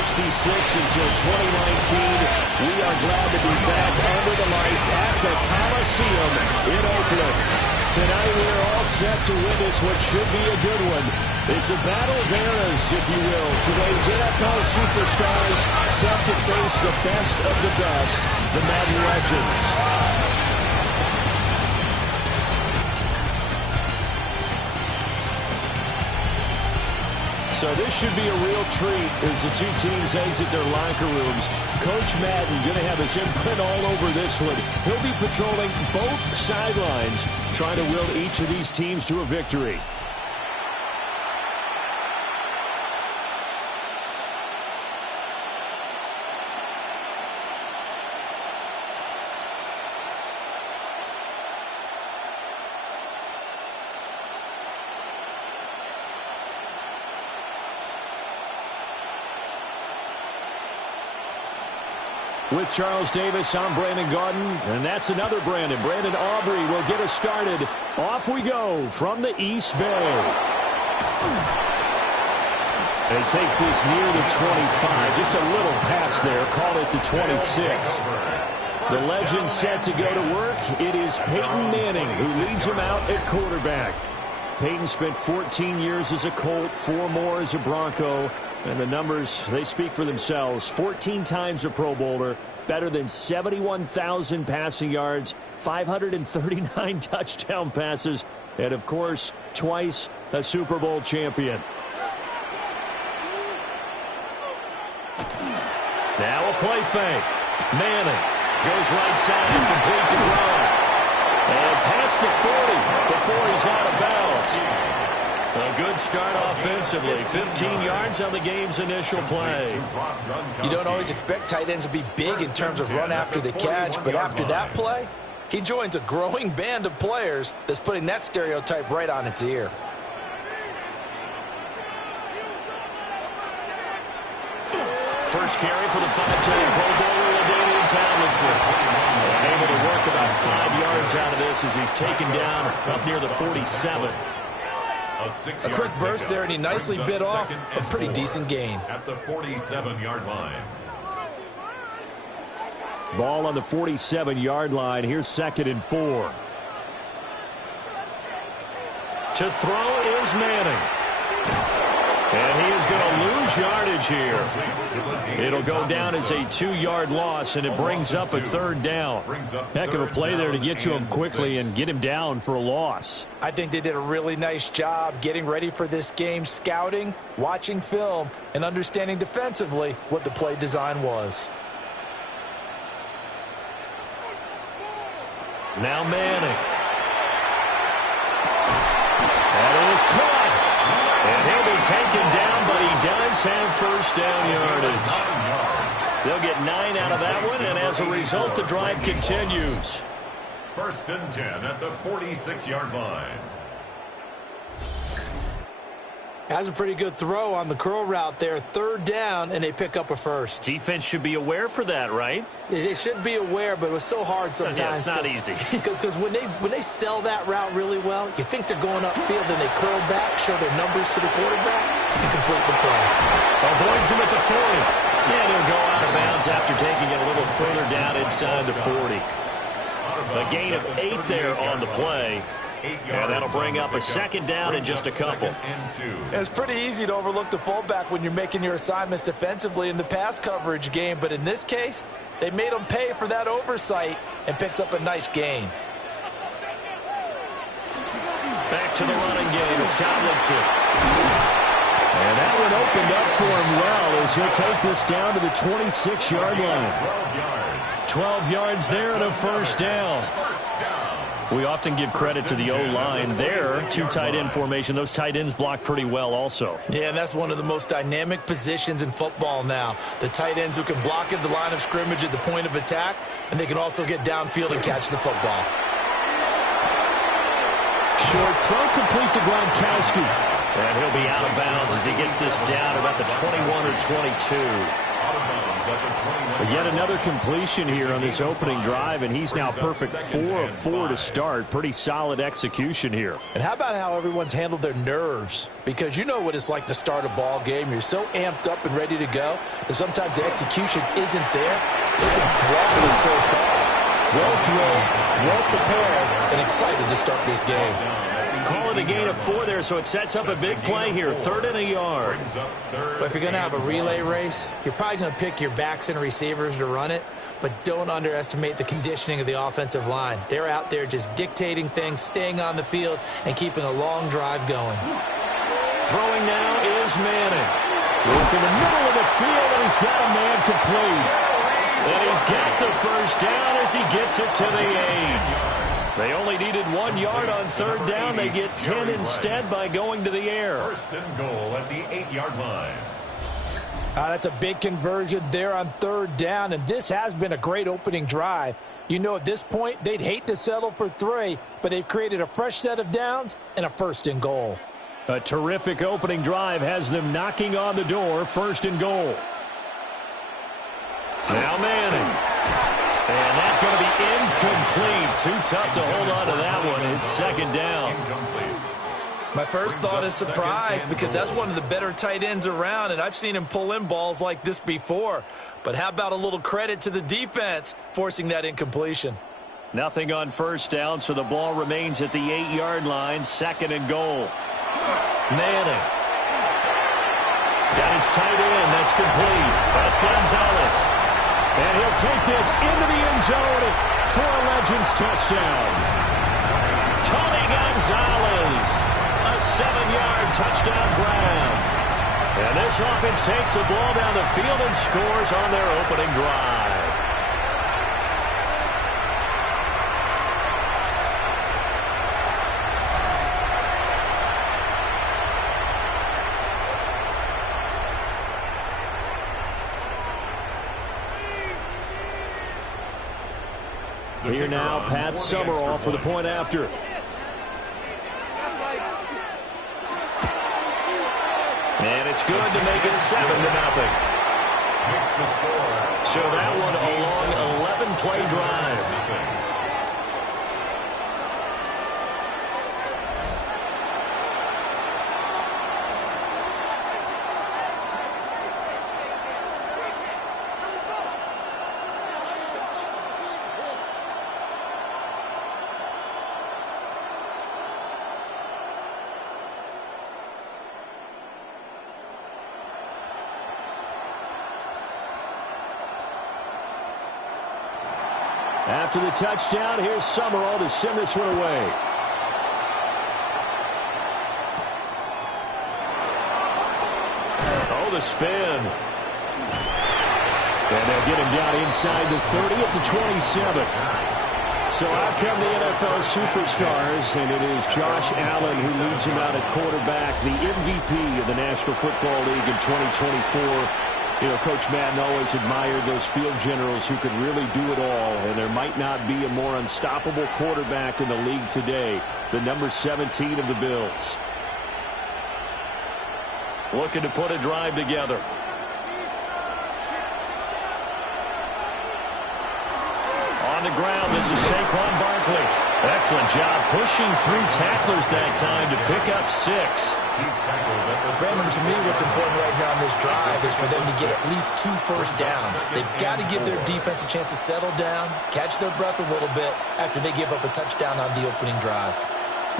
1966 until 2019. We are glad to be back under the lights at the Coliseum in Oakland. Tonight we are all set to witness what should be a good one. It's a battle of eras, if you will. Today's NFL superstars set to face the best of the best, the Madden legends. So this should be a real treat as the two teams exit their locker rooms. Coach Madden going to have his imprint all over this one. He'll be patrolling both sidelines, trying to will each of these teams to a victory. With Charles Davis, I'm Brandon Gaudin, and that's another Brandon. Brandon Aubrey will get us started. Off we go from the East Bay. And he takes this near the 25. Just a little pass there. Called it the 26. The legend set to go to work. It is Peyton Manning who leads him out at quarterback. Peyton spent 14 years as a Colt, 4 more as a Bronco. And the numbers, they speak for themselves. 14 times a Pro Bowler, better than 71,000 passing yards, 539 touchdown passes, and, of course, twice a Super Bowl champion. Now a play fake. Manning goes right side, complete to Gronk. And past the 40 before he's out of bounds. A good start offensively. 15 yards on the game's initial play. You don't always expect tight ends to be big in terms of run after the catch, but after that play, he joins a growing band of players that's putting that stereotype right on its ear. First carry for the 5-time Pro Bowler, LaDainian Tomlinson. Able to work about 5 yards out of this as he's taken down up near the 47. A quick burst there, and he nicely bit off a pretty decent gain. At the 47-yard line. Ball on the 47-yard line. Here's 2nd and 4. To throw is Manning. And he is going to lose yardage here. It'll go down as a 2-yard loss, and it brings up a 3rd down. Heck of a play there to get to him quickly and get him down for a loss. I think they did a really nice job getting ready for this game, scouting, watching film, and understanding defensively what the play design was. Now Manning. That is caught. And he'll be taken down, but he does have first down yardage. They'll get 9 out of that one, and as a result, the drive continues. 1st and 10 at the 46-yard line. Has a pretty good throw on the curl route there. 3rd down, and they pick up a first. Defense should be aware for that, right? They should be aware, but it was so hard sometimes. Yeah, it's not easy. Because when they sell that route really well, you think they're going upfield, and they curl back, show their numbers to the quarterback, and complete the play. Avoids him at the 40. Yeah, they'll go out of bounds after taking it a little further down inside the 40. A gain of 8 there on the play. And that'll bring up a 2nd down in just a couple. It's pretty easy to overlook the fullback when you're making your assignments defensively in the pass coverage game. But in this case, they made him pay for that oversight and picks up a nice gain. Back to the running game. It's Tomlinson. And that one opened up for him well as he'll take this down to the 26-yard line. 12 yards there and a first down. We often give credit to the O-line there. 2 tight end formation. Those tight ends block pretty well also. Yeah, and that's one of the most dynamic positions in football now. The tight ends who can block at the line of scrimmage at the point of attack, and they can also get downfield and catch the football. Short throw complete to Gronkowski. And he'll be out of bounds as he gets this down about the 21 or 22. But yet another completion here on this opening drive, and he's now perfect 4 of 4 to start. Pretty solid execution here. And how about how everyone's handled their nerves? Because you know what it's like to start a ball game. You're so amped up and ready to go that sometimes the execution isn't there. They can throttle it so far. Well drilled, well prepared, and excited to start this game. Call it a gain of 4 there, so it sets up a big play here. 3rd and a yard. But if you're going to have a relay race, you're probably going to pick your backs and receivers to run it, but don't underestimate the conditioning of the offensive line. They're out there just dictating things, staying on the field, and keeping a long drive going. Throwing now is Manning. Look in the middle of the field, and he's got a man complete. And he's got the first down as he gets it to the 8. They only needed 1 yard on 3rd down. They get 10 instead by going to the air. 1st and goal at the 8-yard line. That's a big conversion there on 3rd down, and this has been a great opening drive. You know, at this point, they'd hate to settle for 3, but they've created a fresh set of downs and a 1st and goal. A terrific opening drive has them knocking on the door. 1st and goal. Now Manning. And that's going to be incomplete. Too tough to hold on to that one. It's 2nd down. My first thought is surprise, because that's one of the better tight ends around, and I've seen him pull in balls like this before. But how about a little credit to the defense forcing that incompletion? Nothing on 1st down, so the ball remains at the 8-yard line. 2nd and goal. Manning. Got his tight end. That's complete. That's Gonzalez. And he'll take this into the end zone for a Legends touchdown. Tony Gonzalez, a 7-yard touchdown grab. And this offense takes the ball down the field and scores on their opening drive. Here now, Pat Summerall for the point after. And it's good to make it 7-0. So that one a long 11-play drive. After the touchdown, here's Summerall to send this one away. Oh, the spin. And they'll get him down inside the 30 at the 27. So out come the NFL superstars, and it is Josh Allen who leads him out at quarterback, the MVP of the National Football League in 2024. You know, Coach Madden always admired those field generals who could really do it all, and there might not be a more unstoppable quarterback in the league today, the number 17 of the Bills. Looking to put a drive together. On the ground, this is Saquon Barkley. Excellent job pushing through tacklers that time to pick up 6. Brandon, to me, what's important right here on this drive is for them to get at least 2 first downs. They've got to give their defense a chance to settle down, catch their breath a little bit after they give up a touchdown on the opening drive.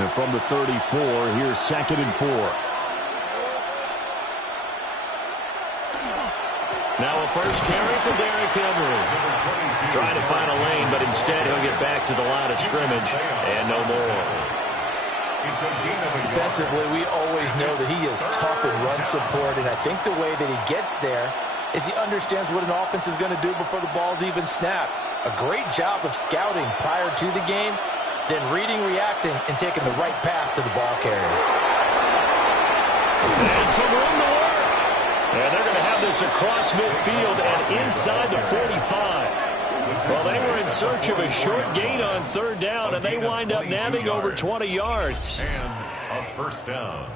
And from the 34, here's 2nd and 4. Now a first carry for Derrick Henry. Trying to find a lane, but instead he'll get back to the line of scrimmage and no more. Defensively, we always know that he is tough in run support, and I think the way that he gets there is he understands what an offense is going to do before the ball's even snapped. A great job of scouting prior to the game, then reading, reacting, and taking the right path to the ball carrier. And some room to work. And they're going to have this across midfield and inside the 45. Well, they were in search of a short gain on 3rd down, and they wind up nabbing over 20 yards. And a first down.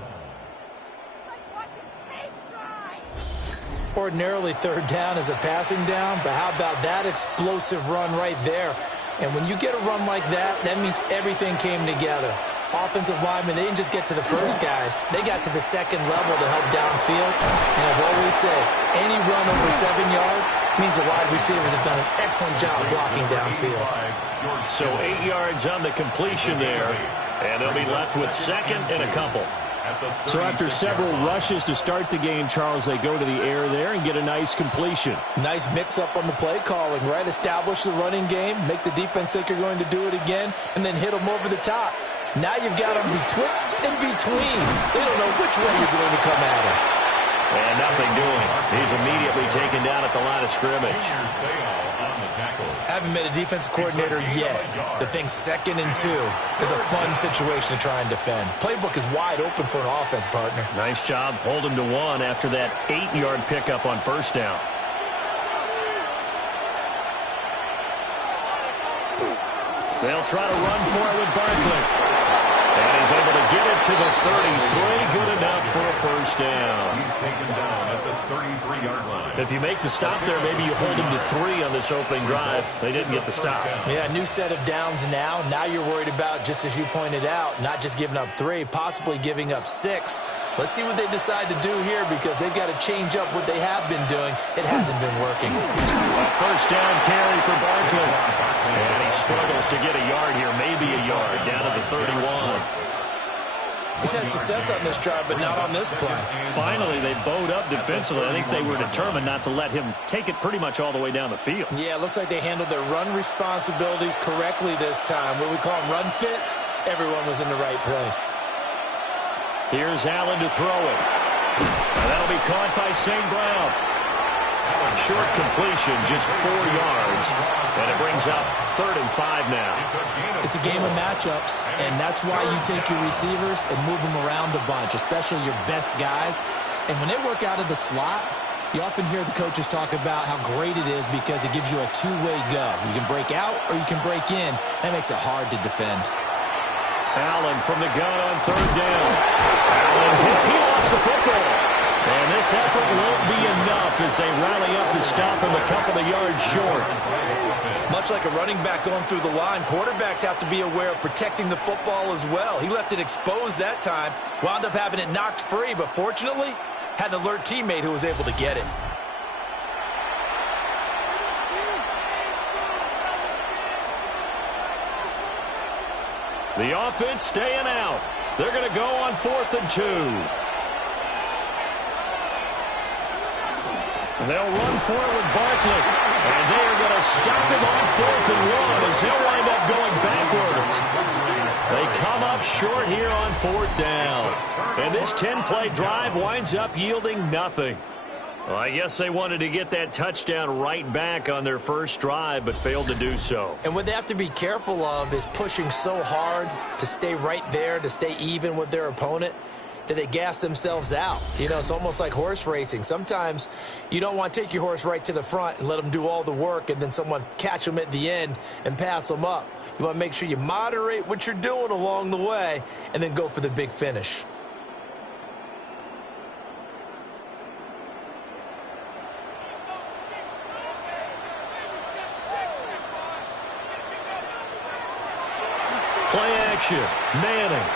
Ordinarily, third down is a passing down, but how about that explosive run right there? And when you get a run like that, that means everything came together. Offensive linemen, they didn't just get to the first guys. They got to the second level to help downfield. And I've always said, any run over 7 yards means the wide receivers have done an excellent job blocking downfield. So 8 yards on the completion there, and they'll be left with second and a couple. So after several rushes to start the game, Charles, they go to the air there and get a nice completion. Nice mix-up on the play calling, right? Establish the running game, make the defense think you're going to do it again, and then hit them over the top. Now you've got them betwixt and between. They don't know which way you're going to come at him. And nothing doing. He's immediately taken down at the line of scrimmage. I haven't met a defensive coordinator yet that thinks 2nd and 2 is a fun situation to try and defend. Playbook is wide open for an offense, partner. Nice job holding to 1 after that 8-yard pickup on first down. They'll try to run for it with Barkley. And he's able to get it to the 33. Good enough for a first down. He's taken down at the 33-yard line. If you make the stop there, maybe you hold him to 3 on this opening drive. They didn't get the stop. Yeah, new set of downs now. Now you're worried about, just as you pointed out, not just giving up 3, possibly giving up 6. Let's see what they decide to do here because they've got to change up what they have been doing. It hasn't been working. A first down carry for Barkley. And he struggles to get a yard here, maybe a yard, down to the 31. He's had success on this drive, but not on this play. Finally, they bowed up defensively. I think they were determined not to let him take it pretty much all the way down the field. Yeah, it looks like they handled their run responsibilities correctly this time. What we call them run fits, everyone was in the right place. Here's Allen to throw it. And that'll be caught by St. Brown. Short completion, just 4 yards. And it brings up 3rd and 5 now. It's a game of matchups, and that's why you take your receivers and move them around a bunch, especially your best guys. And when they work out of the slot, you often hear the coaches talk about how great it is because it gives you a two-way go. You can break out or you can break in. That makes it hard to defend. Allen from the gun on 3rd down. Allen, he lost the football. And this effort won't be enough as they rally up to stop him a couple of yards short. Much like a running back going through the line, quarterbacks have to be aware of protecting the football as well. He left it exposed that time, wound up having it knocked free, but fortunately, had an alert teammate who was able to get it. The offense staying out. They're going to go on 4th and 2. And they'll run for it with Barkley. And they are going to stop him on 4th and 1 as he'll wind up going backwards. They come up short here on 4th down. And this 10-play drive winds up yielding nothing. Well, I guess they wanted to get that touchdown right back on their first drive, but failed to do so. And what they have to be careful of is pushing so hard to stay right there, to stay even with their opponent, that they gas themselves out. You know, it's almost like horse racing. Sometimes you don't want to take your horse right to the front and let them do all the work and then someone catch them at the end and pass them up. You want to make sure you moderate what you're doing along the way and then go for the big finish. Play action. Manning.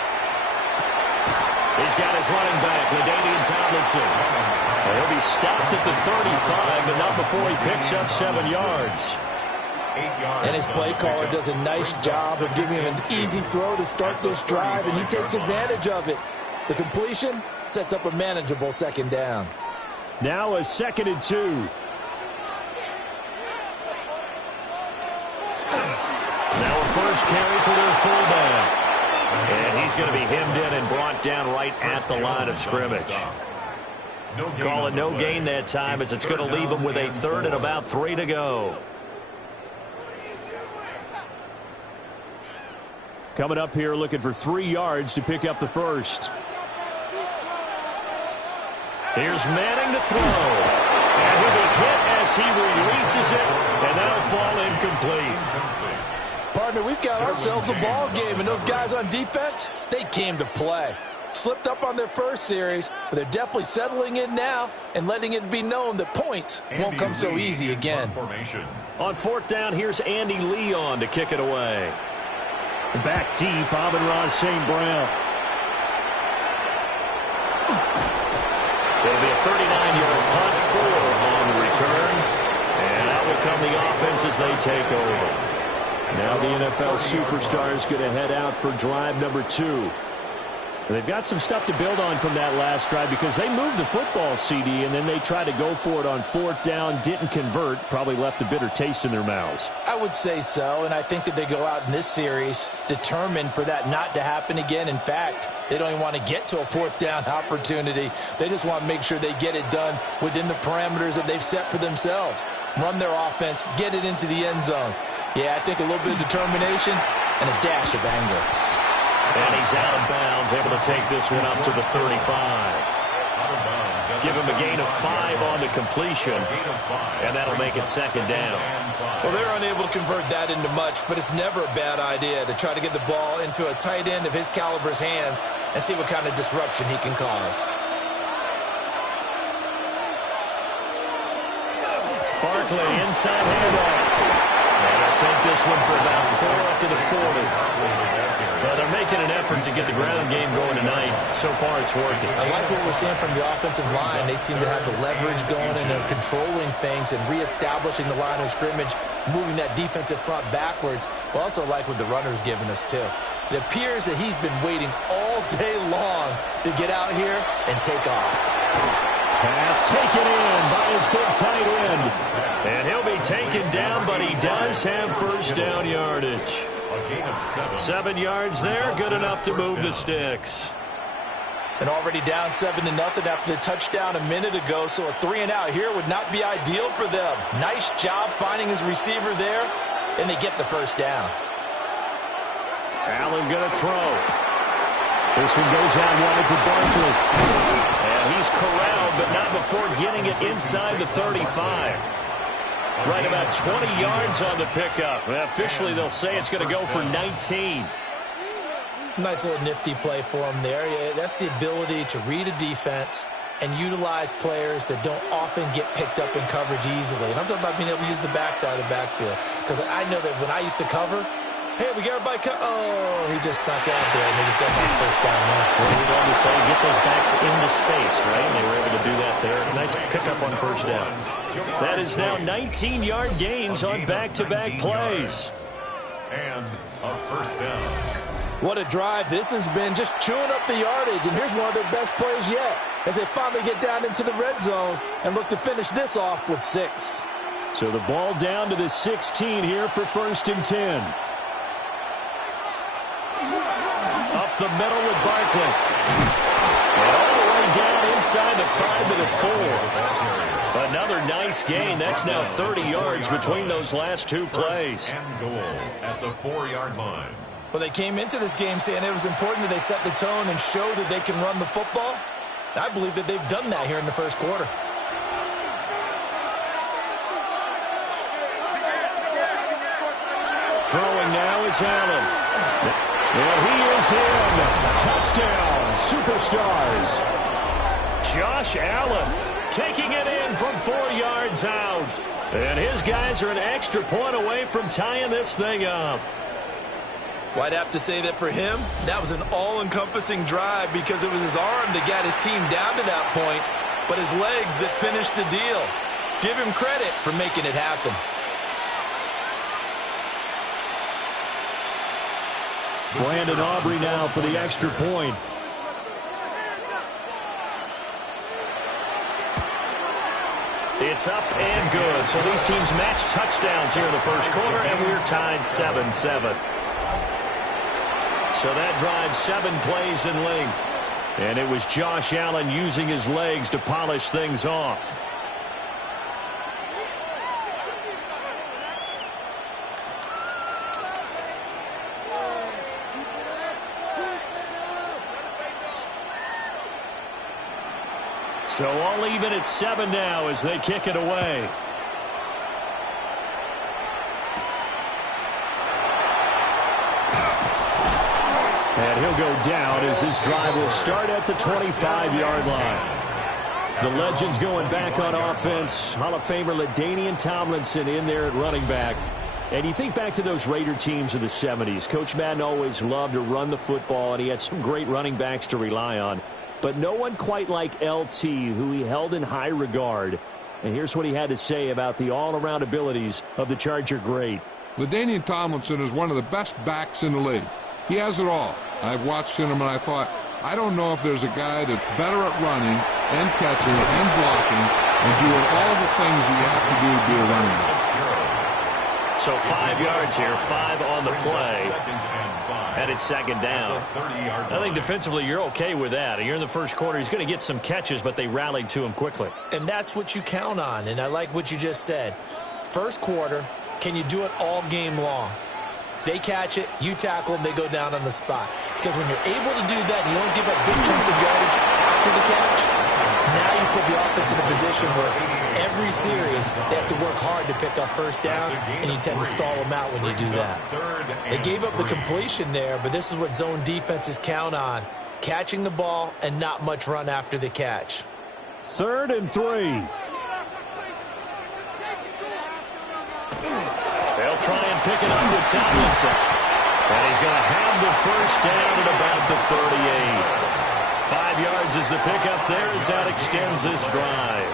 He's got his running back, LaDainian Tomlinson. He'll be stopped at the 35, but not before he picks up 7 yards. And his play caller does a nice job of giving him an easy throw to start this drive, and he takes advantage of it. The completion sets up a manageable 2nd down. Now a 2nd and 2. Now a first carry for their fullback. And he's going to be hemmed in and brought down right at the line of scrimmage. Call it no gain that time as it's going to leave him with a 3rd and about 3 to go. Coming up here looking for 3 yards to pick up the first. Here's Manning to throw. And he'll be hit as he releases it, and that'll fall incomplete. Partner, we've got ourselves a ball game, and those guys on defense, they came to play. Slipped up on their first series, but they're definitely settling in now and letting it be known that points won't come so easy again. On fourth down, here's Andy Leon to kick it away. Back deep, Amon-Ra St. Brown. It'll be a 39-yard punt, 4 on the return. And out will come the offense as they take over. Now the NFL superstars going to head out for drive number 2. They've got some stuff to build on from that last drive because they moved the football, CD, and then they tried to go for it on fourth down, didn't convert, probably left a bitter taste in their mouths. I would say so, and I think that they go out in this series determined for that not to happen again. In fact, they don't even want to get to a fourth down opportunity. They just want to make sure they get it done within the parameters that they've set for themselves. Run their offense, get it into the end zone. Yeah, I think a little bit of determination and a dash of anger. And he's out of bounds, able to take this one up to the 35. Give him a gain of 5 on the completion, and that'll make it second down. Well, they're unable to convert that into much, but it's never a bad idea to try to get the ball into a tight end of his caliber's hands and see what kind of disruption he can cause. Barkley, inside handoff. And they'll take this one for about 4 up to the 40. Well, they're making an effort to get the ground game going tonight. So far, it's working. I like what we're seeing from the offensive line. They seem to have the leverage going and they're controlling things and reestablishing the line of scrimmage, moving that defensive front backwards. But also like what the runner's giving us, too. It appears that he's been waiting all day long to get out here and take off. Pass taken in by his big tight end. And he'll be taken down, but he does have first down yardage. 7 yards there, good enough to move the sticks. And already down 7-0 after the touchdown a minute ago, so a 3-and-out here would not be ideal for them. Nice job finding his receiver there, and they get the first down. Allen going to throw. This one goes out wide for Barkley. And he's corralled, but not before getting it inside the 35. Right about 20 yards on the pickup. Officially, they'll say it's going to go for 19. Nice little nifty play for him there. Yeah, that's the ability to read a defense and utilize players that don't often get picked up in coverage easily. And I'm talking about being able to use the backside of the backfield. Because I know that when I used to cover, hey, we got everybody oh, he just snuck out there, and they just got a nice first down there. Well, we're going to say get those backs into space, right? And they were able to do that there. Nice pickup on first down. That is now 19-yard gains on back-to-back plays. And a first down. What a drive this has been, just chewing up the yardage. And here's one of their best plays yet as they finally get down into the red zone and look to finish this off with 6. So the ball down to the 16 here for 1st and 10. Up the middle with Barkley. And all the way down inside the 5 to the 4. Another nice gain. That's now 30 yards between those last 2 plays. And goal at the 4-yard line. Well, they came into this game saying it was important that they set the tone and show that they can run the football. And I believe that they've done that here in the first quarter. Throwing now is Allen. And he is in. Touchdown, Superstars. Josh Allen taking it in from 4 yards out. And his guys are an extra point away from tying this thing up. Well, I'd have to say that for him, that was an all-encompassing drive because it was his arm that got his team down to that point, but his legs that finished the deal. Give him credit for making it happen. Brandon Aubrey now for the extra point. It's up and good. So these teams match touchdowns here in the first quarter, and we're tied 7-7. So that drives 7 plays in length. And it was Josh Allen using his legs to polish things off. So all even at 7 now as they kick it away. And he'll go down as this drive will start at the 25-yard line. The Legends going back on offense. Hall of Famer LaDainian Tomlinson in there at running back. And you think back to those Raider teams of the 70s. Coach Madden always loved to run the football, and he had some great running backs to rely on. But no one quite like LT, who he held in high regard. And here's what he had to say about the all-around abilities of the Charger great. LaDainian Tomlinson is one of the best backs in the league. He has it all. I've watched him and I thought, I don't know if there's a guy that's better at running and catching and blocking and doing all the things you have to do to be a running back. So 5 yards here, 5 on the play. And it's second down. I think defensively you're okay with that. You're in the first quarter. He's going to get some catches, but they rallied to him quickly. And that's what you count on, and I like what you just said. First quarter, can you do it all game long? They catch it, you tackle them, they go down on the spot. Because when you're able to do that, you don't give up big chunks of yardage after the catch, now you put the offense in a position where every series they have to work hard to pick up first downs, and you tend to stall them out when you do that. They gave up the completion there, but this is what zone defenses count on. Catching the ball and not much run after the catch. 3rd and 3. They'll try and pick it up with Tomlinson. And he's going to have the first down at about the 38. 5 yards is the pickup there as that extends this drive.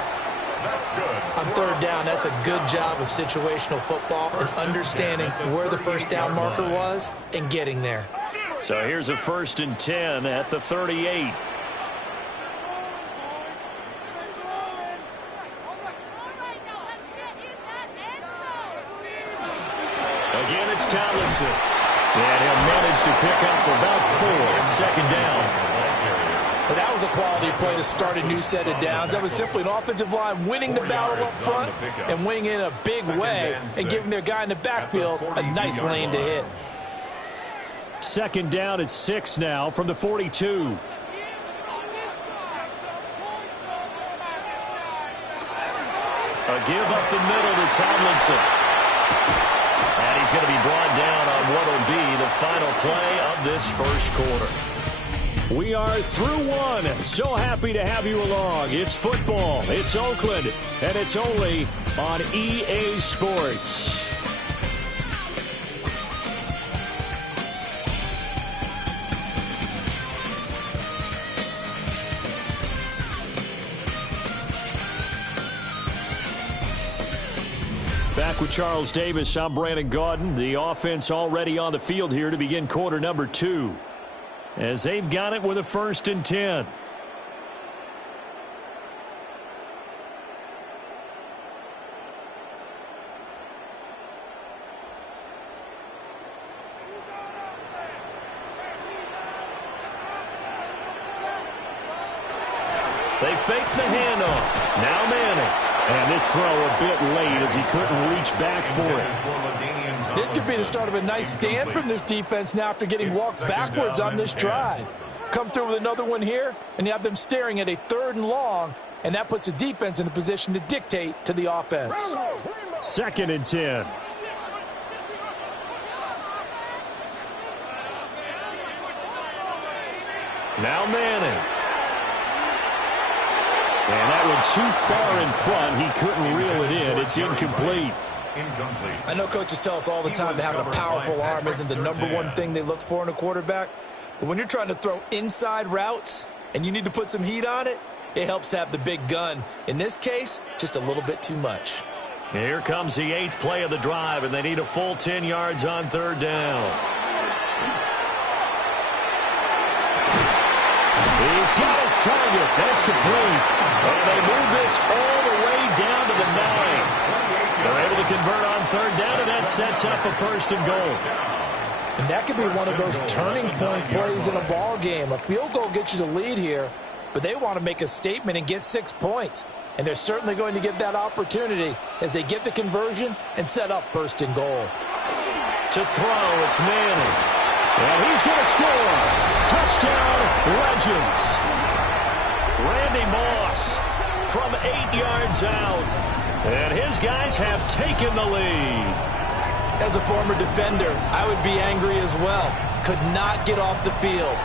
That's good. On 3rd down, that's a good job of situational football and understanding where the first down marker was and getting there. So here's a 1st and 10 at the 38. Again, it's Tomlinson. And he'll manage to pick up about 4. It's 2nd down. But that was a quality play to start a new set of downs. That was simply an offensive line winning the battle up front and winning in a big way and giving their guy in the backfield a nice lane to hit. 2nd down at 6 now from the 42. A give up the middle to Tomlinson. And he's going to be brought down on what will be the final play of this first quarter. We are through one. So happy to have you along. It's football. It's Oakland. And it's only on EA Sports. Back with Charles Davis, I'm Brandon Gaudin. The offense already on the field here to begin quarter number 2. As they've got it with a 1st and 10. They fake the handoff. Now Manning. And this throw a bit late as he couldn't reach back for it. This could be the start of a nice stand from this defense now after getting walked backwards on this drive. Come through with another one here, and you have them staring at a 3rd and long, and that puts the defense in a position to dictate to the offense. 2nd and 10. Now Manning. And that one too far in front. He couldn't reel it in. It's incomplete. I know coaches tell us all the time that having a powerful arm isn't the #1 thing they look for in a quarterback. But when you're trying to throw inside routes and you need to put some heat on it, it helps have the big gun. In this case, just a little bit too much. Here comes the 8th play of the drive, and they need a full 10 yards on 3rd down. He's got his target. That's complete. And they move this all the way down to the 9. They're able to convert on 3rd down, and that sets up a 1st and goal. And that could be one of those turning point plays in a ball game. A field goal gets you the lead here, but they want to make a statement and get 6 points. And they're certainly going to get that opportunity as they get the conversion and set up 1st and goal. To throw, it's Manning. And he's going to score. Touchdown, Legends. Randy Moss from 8 yards out. And his guys have taken the lead. As a former defender, I would be angry as well. could not get off the field.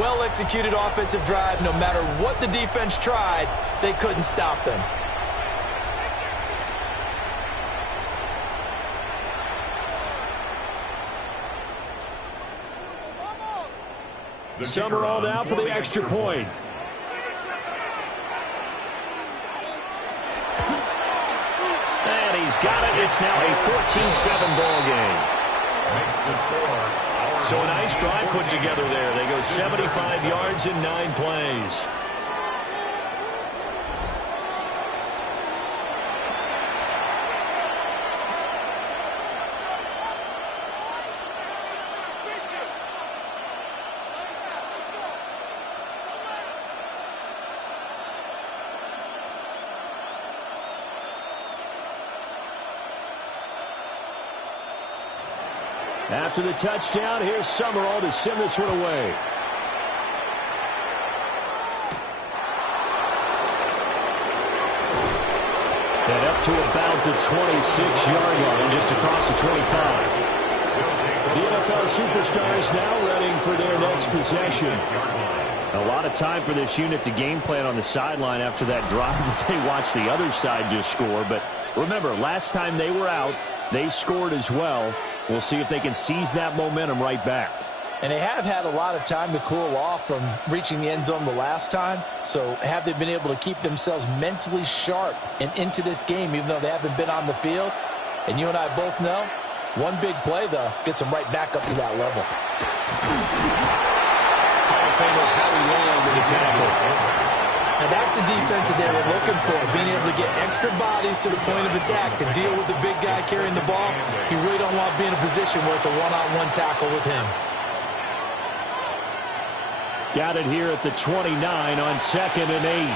Well-executed offensive drive. No matter what the defense tried, they couldn't stop them. Summerall now for the extra point. And he's got it. It's now a 14-7 ball game. Makes the score. So a nice drive put together there. They go 75 yards in 9 plays. After the touchdown, here's Summerall to send this one away. And up to about the 26-yard line, just across the 25. The NFL superstars now ready for their next possession. A lot of time for this unit to game plan on the sideline after that drive that they watched the other side just score. But remember, last time they were out, they scored as well. We'll see if they can seize that momentum right back. And they have had a lot of time to cool off from reaching the end zone the last time. So have they been able to keep themselves mentally sharp and into this game, even though they haven't been on the field? And you and I both know, one big play, though, gets them right back up to that level. Hall of Famer Howie Long with the tackle. And that's the defense that they were looking for, being able to get extra bodies to the point of attack to deal with the big guy carrying the ball. You really don't want to be in a position where it's a one-on-one tackle with him. Got it here at the 29 on 2nd and 8.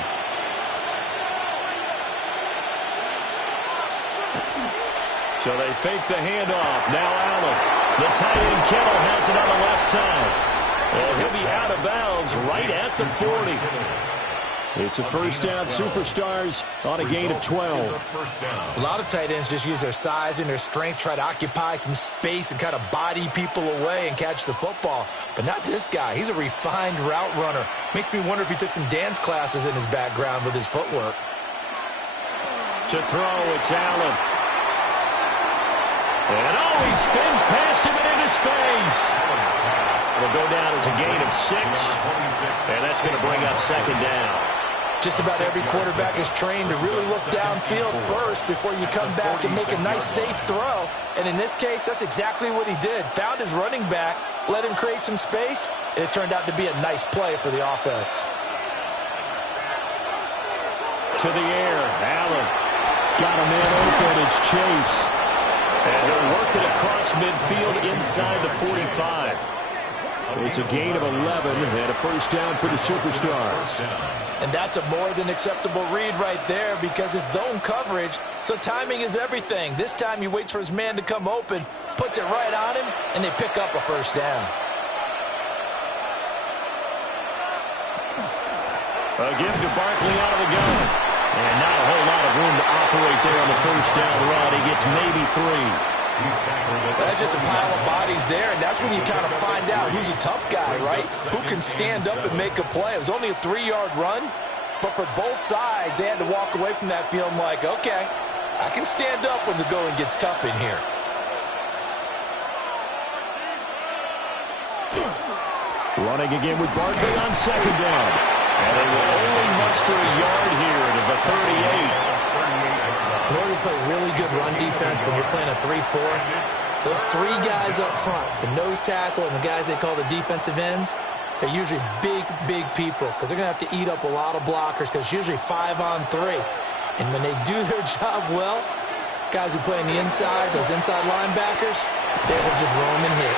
So they fake the handoff. Now Allen. The tight end Kittle has it on the left side. And he'll be out of bounds right at the 40. It's a first down. Superstars on a gain of 12. A lot of tight ends just use their size and their strength, try to occupy some space and kind of body people away and catch the football. But not this guy. He's a refined route runner. Makes me wonder if he took some dance classes in his background with his footwork. To throw, it's Allen. And he spins past him and into space. It'll go down as a gain of 6. And that's going to bring up 2nd down. Just about every quarterback is trained to really look downfield first before you come back and make a nice, safe throw. And in this case, that's exactly what he did. Found his running back, let him create some space, and it turned out to be a nice play for the offense. To the air, Allen. Got a man open, it's Chase. And he'll work it across midfield inside the 45. It's a gain of 11 and a first down for the Superstars. And that's a more than acceptable read right there because it's zone coverage, so timing is everything. This time he waits for his man to come open, puts it right on him, and they pick up a first down. A give to Barkley out of the gun. And not a whole lot of room to operate there on the first down run. He gets maybe 3. That's just a pile of bodies there, and that's when you kind of find out who's a tough guy, right? Who can stand up and make a play. It was only a 3-yard run, but for both sides, they had to walk away from that feeling like, okay, I can stand up when the going gets tough in here. Running again with Barkley on 2nd down. And they will only muster a yard here to the 38. In order to play really good run defense when you're playing a 3-4, those 3 guys up front, the nose tackle and the guys they call the defensive ends, they're usually big, big people because they're going to have to eat up a lot of blockers because it's usually 5-on-3. And when they do their job well, guys who play on the inside, those inside linebackers, they will just roam and hit.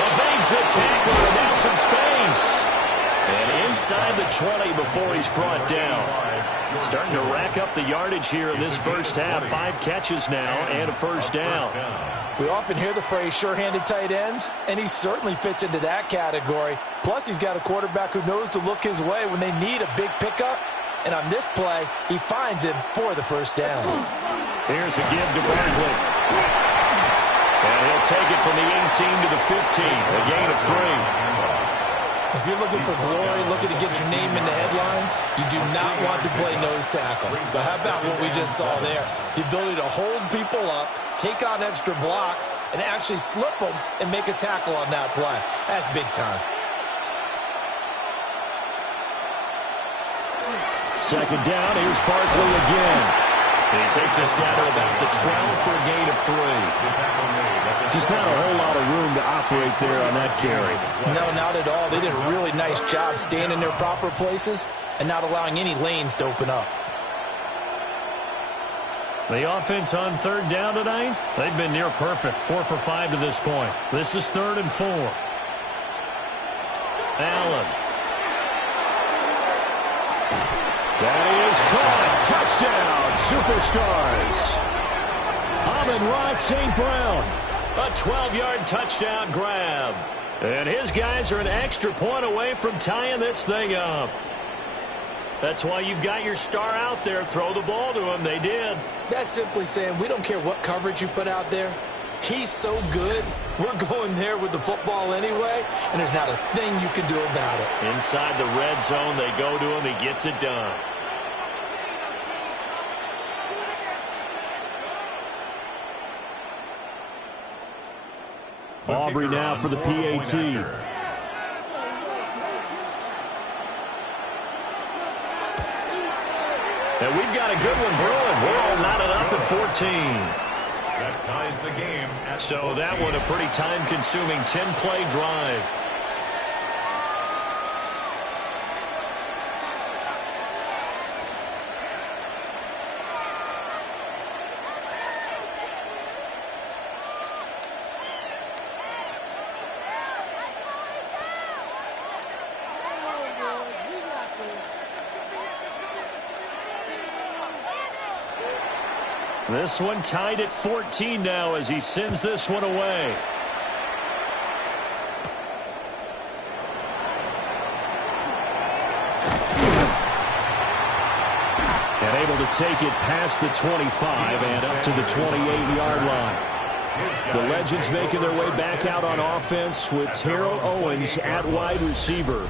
Evades the tackle and now some space. And inside the 20 before he's brought down. Starting to rack up the yardage here in this first half. 5 catches now and a first down. We often hear the phrase sure-handed tight ends, and he certainly fits into that category. Plus, he's got a quarterback who knows to look his way when they need a big pickup. And on this play, he finds him for the first down. Here's a give to Barkley. And he'll take it from the 18 to the 15, a gain of 3. If you're looking for glory, looking to get your name in the headlines, you do not want to play nose tackle. But how about what we just saw there? The ability to hold people up, take on extra blocks, and actually slip them and make a tackle on that play. That's big time. Second down, here's Barkley again. And he takes us down to about the 12 for a gain of 3. Just not a whole lot of room to operate there on that carry. No, not at all. They did a really nice job staying in their proper places and not allowing any lanes to open up. The offense on third down tonight, they've been near perfect. 4 for 5 to this point. This is 3rd and 4. Allen. That is caught. Touchdown, Superstars. Amon-Ra St. Brown. A 12-yard touchdown grab. And his guys are an extra point away from tying this thing up. That's why you've got your star out there. Throw the ball to him. They did. That's simply saying we don't care what coverage you put out there. He's so good. We're going there with the football anyway, and there's not a thing you can do about it. Inside the red zone, they go to him. He gets it done. Aubrey now for the PAT. And we've got a good one brewing. We're all knotted up at 14. That ties the game at So 14. that one a pretty time-consuming 10-play drive. This one tied at 14 now as he sends this one away. And able to take it past the 25 and up to the 28-yard line. The Legends making their way back out on offense with Terrell Owens at wide receiver.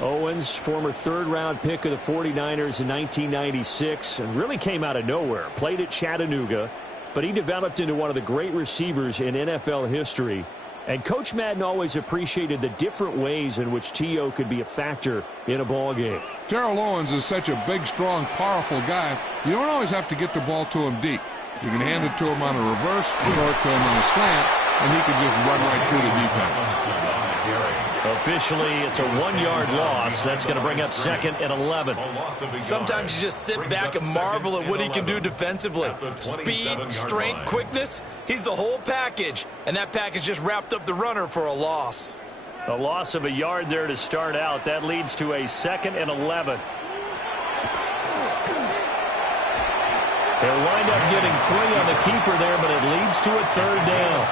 Owens, former third-round pick of the 49ers in 1996, and really came out of nowhere. Played at Chattanooga, but he developed into one of the great receivers in NFL history. And Coach Madden always appreciated the different ways in which T.O. could be a factor in a ball game. Terrell Owens is such a big, strong, powerful guy. You don't always have to get the ball to him deep. You can hand it to him on a reverse, throw it to him on a slant, and he can just run right through the defense. Officially, it's a 1-yard loss. That's going to bring up 2nd and 11. Sometimes you just sit back and marvel at what he can do defensively. Speed, strength, quickness, he's the whole package. And that package just wrapped up the runner for a loss. A loss of a yard there to start out. That leads to a 2nd and 11. They'll wind up getting 3 on the keeper there, but it leads to a 3rd down.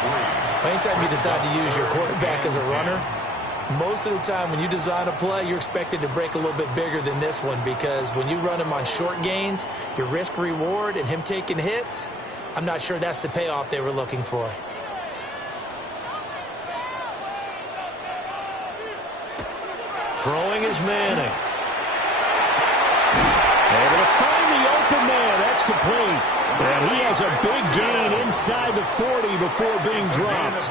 Anytime you decide to use your quarterback as a runner, most of the time when you design a play, you're expected to break a little bit bigger than this one, because when you run him on short gains, your risk-reward and him taking hits, I'm not sure that's the payoff they were looking for. Throwing is Manning. Able to find the open man. That's complete. And he has a big gain inside the 40 before being dropped.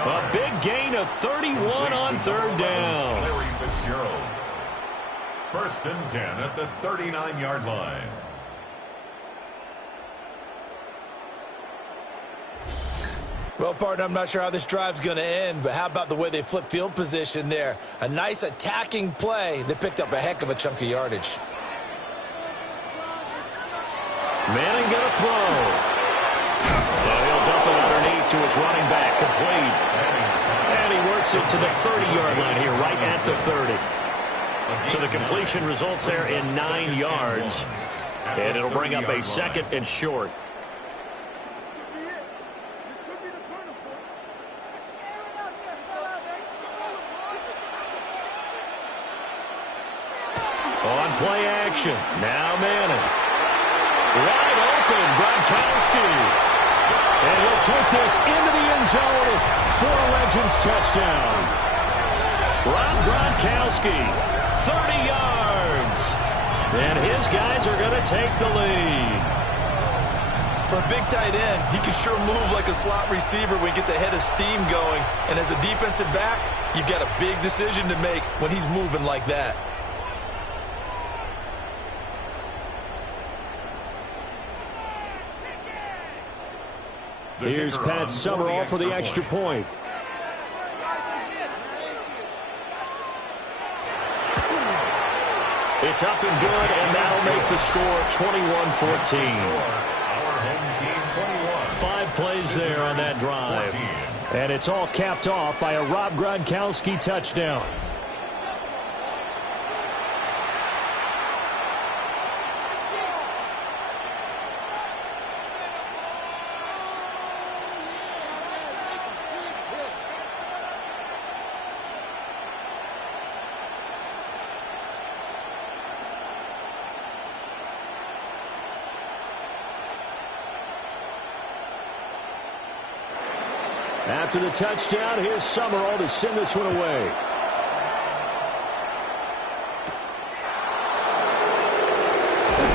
A big gain of 31 on 3rd down. Larry Fitzgerald. 1st and 10 at the 39-yard line. Well, partner, I'm not sure how this drive's going to end, but how about the way they flip field position there? A nice attacking play. They picked up a heck of a chunk of yardage. Manning going to throw. And he'll dump it underneath to his running back, complete. And he works it to the 30-yard line here, right at the 30. So the completion results there in 9 yards. And it'll bring up a 2nd and short. On play action. Now Manning. Wide open, Gronkowski. And he'll take this into the end zone for a Legends touchdown. Rob Gronkowski, 30 yards. And his guys are going to take the lead. For a big tight end, he can sure move like a slot receiver when he gets a head of steam going. And as a defensive back, you've got a big decision to make when he's moving like that. Here's Pat Summerall for the extra point. It's up and good, and that'll make the score 21-14. 5 plays there on that drive. And it's all capped off by a Rob Gronkowski touchdown. After the touchdown, here's Summerall to send this one away.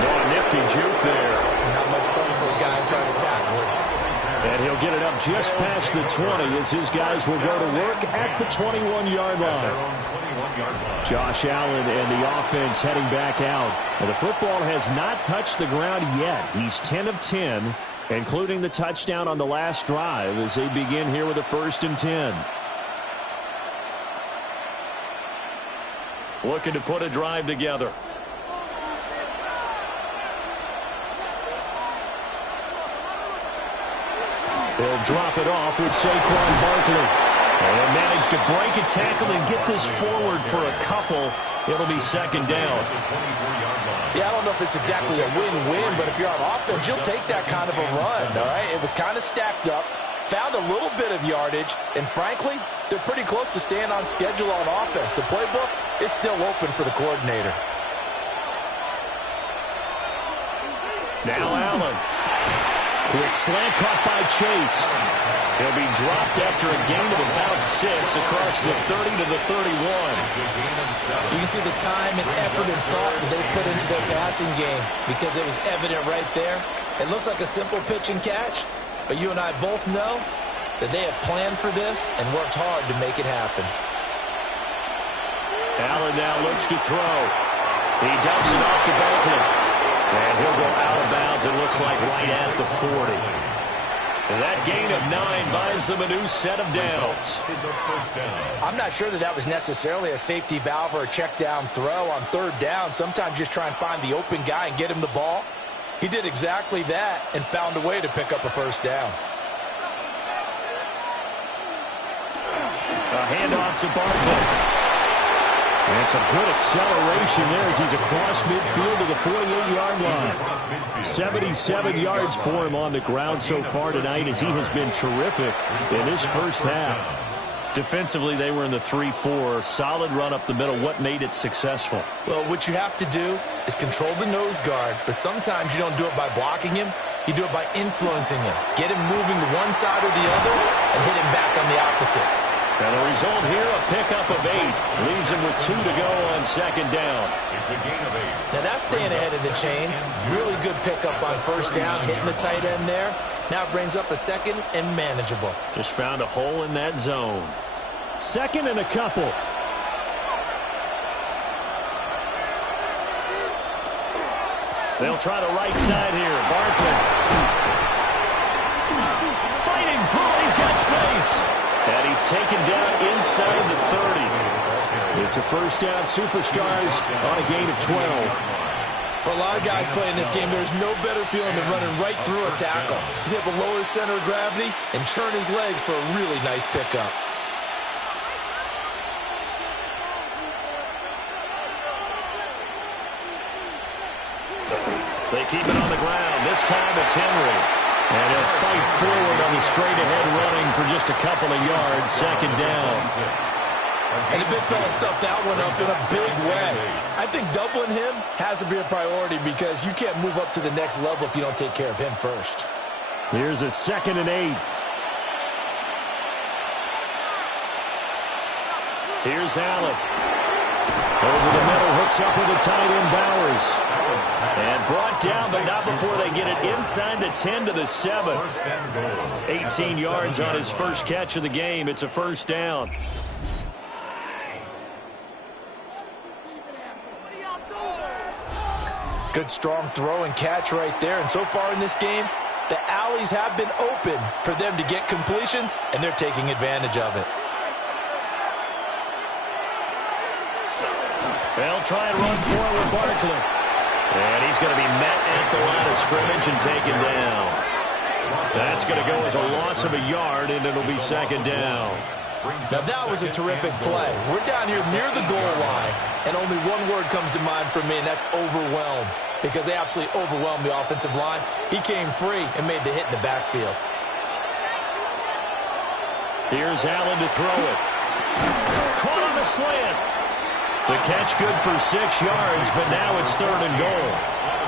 Oh, a nifty juke there. Not much fun for a guy trying to tackle it. And he'll get it up just past the 20 as his guys will go to work at the 21-yard line. Josh Allen and the offense heading back out. And the football has not touched the ground yet. He's 10 of 10. Including the touchdown on the last drive as they begin here with a 1st and 10. Looking to put a drive together. They'll drop it off with Saquon Barkley. And manage to break a tackle and get this forward for a couple. It'll be 2nd down. Yeah, I don't know if it's exactly a win-win, but if you're on offense, you'll take that kind of a run, all right? It was kind of stacked up, found a little bit of yardage, and frankly, they're pretty close to staying on schedule on offense. The playbook is still open for the coordinator. Now Allen. Quick slant caught by Chase. He'll be dropped after a gain of about 6 across the 30 to the 31. You can see the time and effort and thought that they put into their passing game because it was evident right there. It looks like a simple pitch and catch, but you and I both know that they have planned for this and worked hard to make it happen. Allen now looks to throw. He dumps it off to Barkley. And he'll go out of bounds, it looks like right at the 40. And that gain of 9 buys them a new set of downs. I'm not sure that that was necessarily a safety valve or a check down throw on 3rd down. Sometimes just try and find the open guy and get him the ball. He did exactly that and found a way to pick up a 1st down. A handoff to Barkley. And some good acceleration there as he's across midfield to the 48-yard line. 77 yards for him on the ground so far tonight as he has been terrific in this first half. Defensively, they were in the 3-4. Solid run up the middle. What made it successful? Well, what you have to do is control the nose guard, but sometimes you don't do it by blocking him. You do it by influencing him. Get him moving to one side or the other and hit him back on the opposite. And the result here, a pickup of 8. Leaves him with 2 to go on 2nd down. It's a gain of 8. Now that's staying ahead of the chains. Really good pickup on 1st down, hitting the tight end there. Now it brings up a 2nd and manageable. Just found a hole in that zone. 2nd and a couple. They'll try the right side here. Barkley. Fighting through. He's got space. And he's taken down inside the 30. It's a 1st down. Superstars on a gain of 12. For a lot of guys playing this game, there's no better feeling than running right through a tackle. He's able to lower his center of gravity and churn his legs for a really nice pickup. They keep it on the ground. This time it's Henry. And he'll fight forward on the straight-ahead running for just a couple of yards. 2nd down. And the big fella stuffed that one up in a big way. I think doubling him has to be a priority because you can't move up to the next level if you don't take care of him first. Here's a 2nd and 8. Here's Allen. Over the middle, hooks up with the tight end Bowers. And brought down, but not before they get it inside the 10 to the 7. 18 yards on his first catch of the game. It's a first down. Good strong throw and catch right there. And so far in this game, the alleys have been open for them to get completions, and they're taking advantage of it. They'll try and run forward Barkley. And he's going to be met at the line of scrimmage and taken down. That's going to go as a loss of a yard, and it'll be 2nd down. Now that was a terrific play. We're down here near the goal line, and only one word comes to mind for me, and that's overwhelmed, because they absolutely overwhelmed the offensive line. He came free and made the hit in the backfield. Here's Allen to throw it. Caught on the slant. The catch good for 6 yards, but now it's 3rd and goal.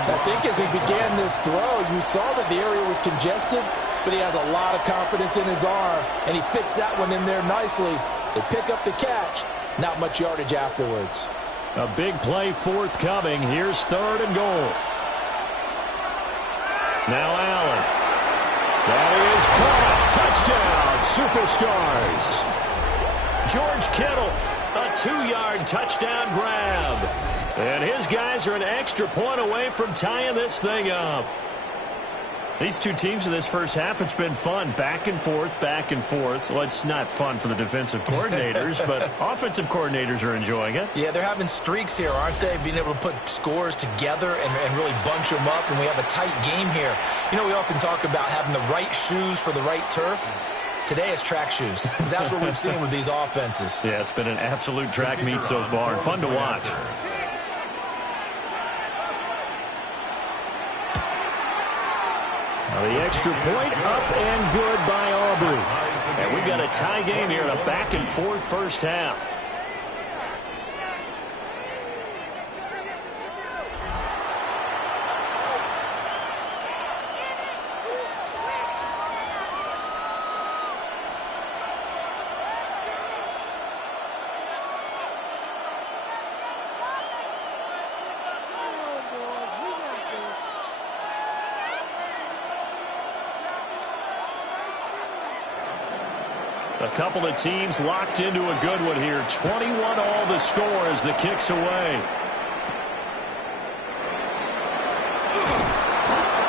I think as he began this throw, you saw that the area was congested, but he has a lot of confidence in his arm, and he fits that one in there nicely. They pick up the catch. Not much yardage afterwards. A big play forthcoming. Here's 3rd and goal. Now Allen. That is caught. Touchdown, Superstars. George Kittle, a 2-yard touchdown grab. And his guys are an extra point away from tying this thing up. These two teams in this first half, it's been fun. Back and forth, back and forth. Well, it's not fun for the defensive coordinators, but offensive coordinators are enjoying it. Yeah, they're having streaks here, aren't they? Being able to put scores together and really bunch them up, and we have a tight game here. You know, we often talk about having the right shoes for the right turf. Today it's track shoes. That's what we've seen with these offenses. Yeah, it's been an absolute track meet so far, and fun to watch. The extra point up and good by Aubrey. And we've got a tie game here in a back-and-forth first half. A couple of teams locked into a good one here. 21 all the score as the kick's away.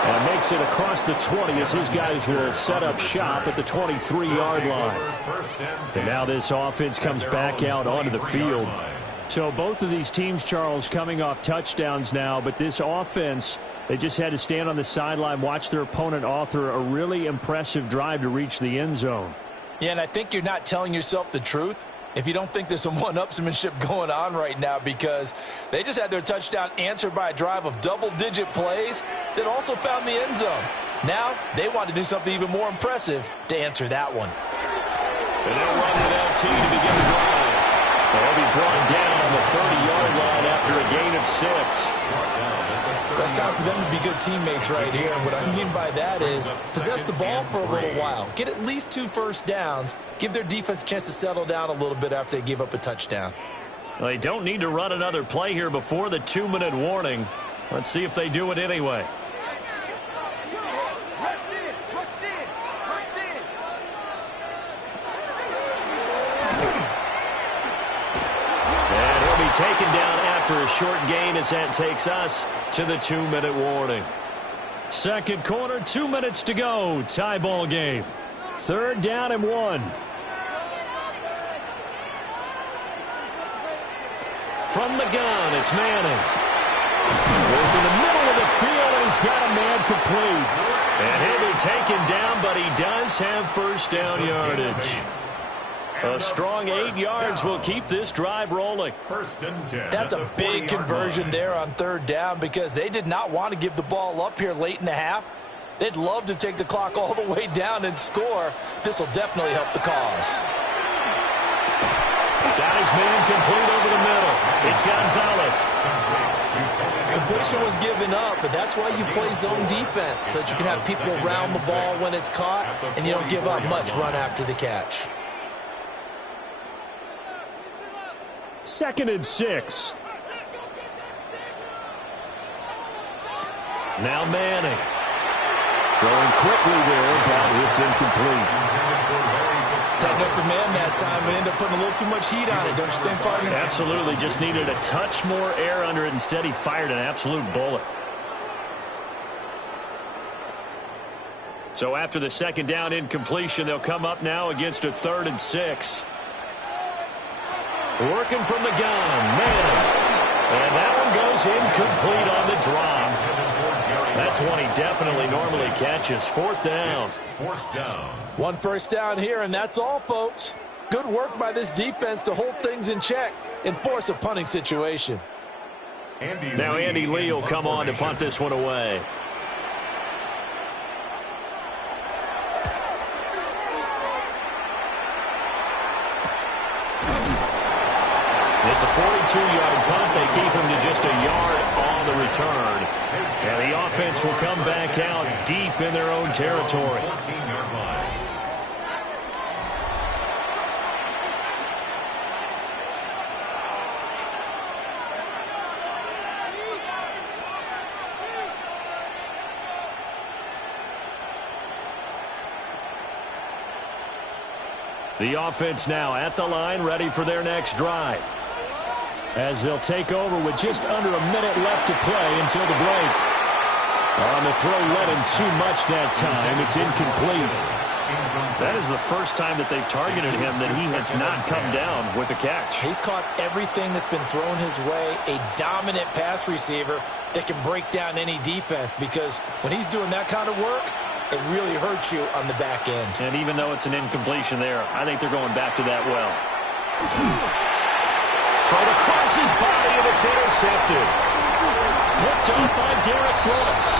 And makes it across the 20 as his guys will set up shop at the 23-yard line. And now this offense comes back out onto the field. So both of these teams, Charles, coming off touchdowns now, but this offense, they just had to stand on the sideline, watch their opponent author a really impressive drive to reach the end zone. Yeah, and I think you're not telling yourself the truth if you don't think there's some one-upsmanship going on right now, because they just had their touchdown answered by a drive of double-digit plays that also found the end zone. Now they want to do something even more impressive to answer that one. And they'll run with LT to begin the drive. They'll be brought down on the 30-yard line after a gain of 6. It's time for them to be good teammates right here. And what I mean by that is possess the ball for a little while. Get at least 2 first downs. Give their defense a chance to settle down a little bit after they give up a touchdown. They don't need to run another play here before the 2-minute warning. Let's see if they do it anyway. And he'll be taken down after a short gain as that takes us to the 2-minute warning. Second quarter, 2 minutes to go. Tie ball game. 3rd down and 1. From the gun, it's Manning. Goes in the middle of the field, and he's got a man complete. And he'll be taken down, but he does have first down yardage. A strong 8 yards will keep this drive rolling. First and 10. That's a big conversion there on 3rd down, because they did not want to give the ball up here late in the half. They'd love to take the clock all the way down and score. This will definitely help the cause. Got his man complete over the middle. It's Gonzalez. completion was given up, but that's why you play zone defense, so that you can have people around the ball when it's caught, and you don't give up much run after the catch. 2nd and 6. Now Manning. Throwing quickly there, but it's incomplete. That upper man that time, but ended up putting a little too much heat on it, don't you think, partner? Absolutely. Just needed a touch more air under it. Instead, he fired an absolute bullet. So after the 2nd down incompletion, they'll come up now against a 3rd and 6. Working from the gun, Manning. And that one goes incomplete on the drop. That's one he definitely normally catches. 4th down. 4th down. 1 first down here, and that's all, folks. Good work by this defense to hold things in check and force a punting situation. Now Andy Lee will come on to punt this one away. It's a 42-yard punt. They keep him to just a yard on the return. And the offense will come back out deep in their own territory. 14-yard line. The offense now at the line, ready for their next drive. As they'll take over with just under a minute left to play until the break. On the throw, led him too much that time. It's incomplete. That is the first time that they've targeted him that he has not come down with a catch. He's caught everything that's been thrown his way. A dominant pass receiver that can break down any defense, because when he's doing that kind of work, it really hurts you on the back end. And even though it's an incompletion there, I think they're going back to that well. Thrown across his body, and it's intercepted. Picked off by Derek Brooks.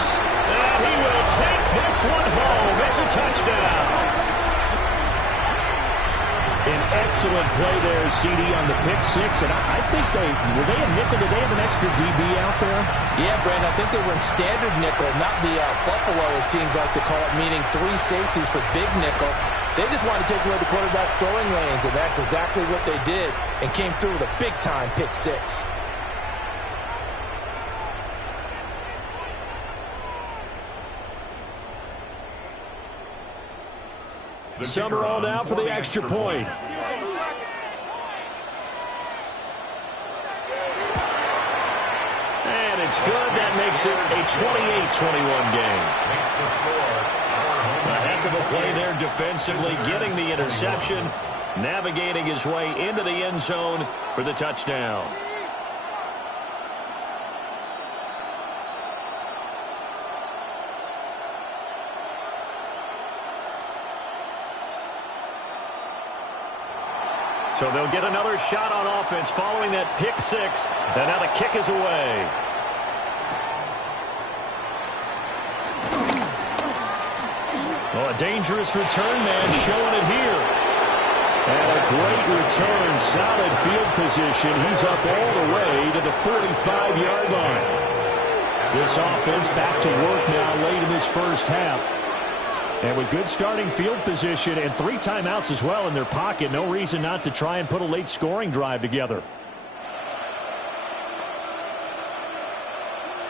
And he will take this one home. It's a touchdown. An excellent play there, CD, on the pick six. And I think were they in nickel? Did they have an extra DB out there? Yeah, Brandon, I think they were in standard nickel, not the Buffalo, as teams like to call it, meaning 3 safeties for big nickel. They just wanted to take away the quarterback's throwing lanes, and that's exactly what they did, and came through with a big-time pick six. Summerall now for the extra point. And it's good. That makes it a 28-21 game. A heck of a play there defensively, getting the interception, navigating his way into the end zone for the touchdown. So they'll get another shot on offense following that pick six. And now the kick is away. Oh, a dangerous return man showing it here. And a great return. Solid field position. He's up all the way to the 45-yard line. This offense back to work now late in this first half. And with good starting field position and 3 timeouts as well in their pocket, no reason not to try and put a late scoring drive together.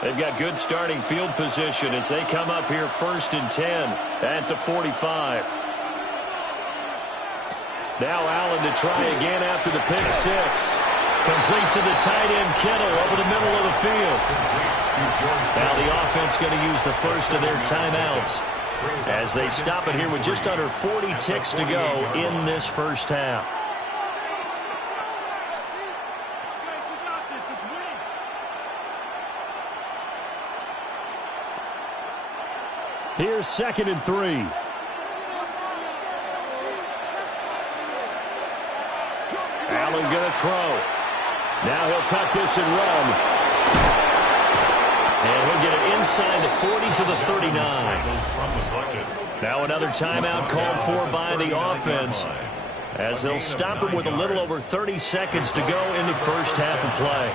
They've got good starting field position as they come up here 1st and 10 at the 45. Now Allen to try again after the pick six. Complete to the tight end Kittle over the middle of the field. Now the offense going to use the first of their timeouts as they stop it here with just under 40 ticks to go in this first half. Here's 2nd and 3. Allen going to throw. Now he'll tuck this and run. And he'll get it inside the 40 to the 39. Now another timeout called for by the offense as they'll stop him with a little over 30 seconds to go in the first half of play.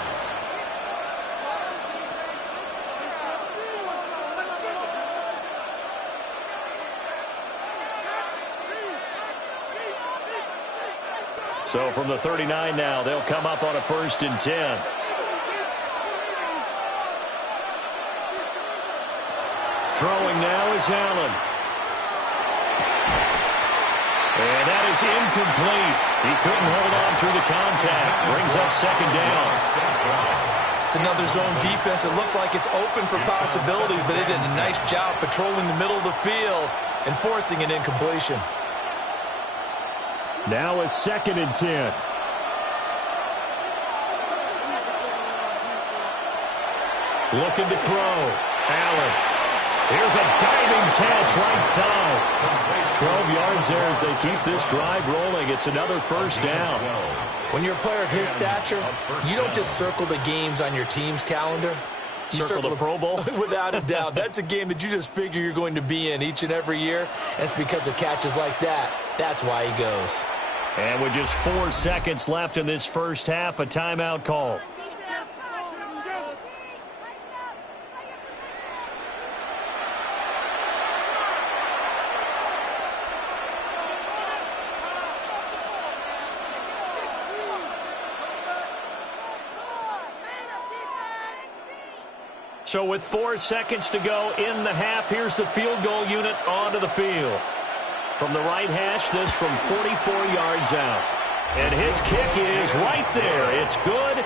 So from the 39 now, they'll come up on a 1st and 10. Throwing now is Allen. And that is incomplete. He couldn't hold on through the contact. Brings up 2nd down. It's another zone defense. It looks like it's open for possibilities, but it did a nice job patrolling the middle of the field and forcing an incompletion. Now a 2nd and 10. Looking to throw. Allen. Here's a diving catch right side. 12 yards there as they keep this drive rolling. It's another 1st down. When you're a player of his stature, you don't just circle the games on your team's calendar. You circle the Pro Bowl? Without a doubt. That's a game that you just figure you're going to be in each and every year. And it's because of catches like that. That's why he goes. And with just 4 seconds left in this first half, a timeout call. So with 4 seconds to go in the half, here's the field goal unit onto the field. From the right hash, this from 44 yards out. And his kick is right there. It's good,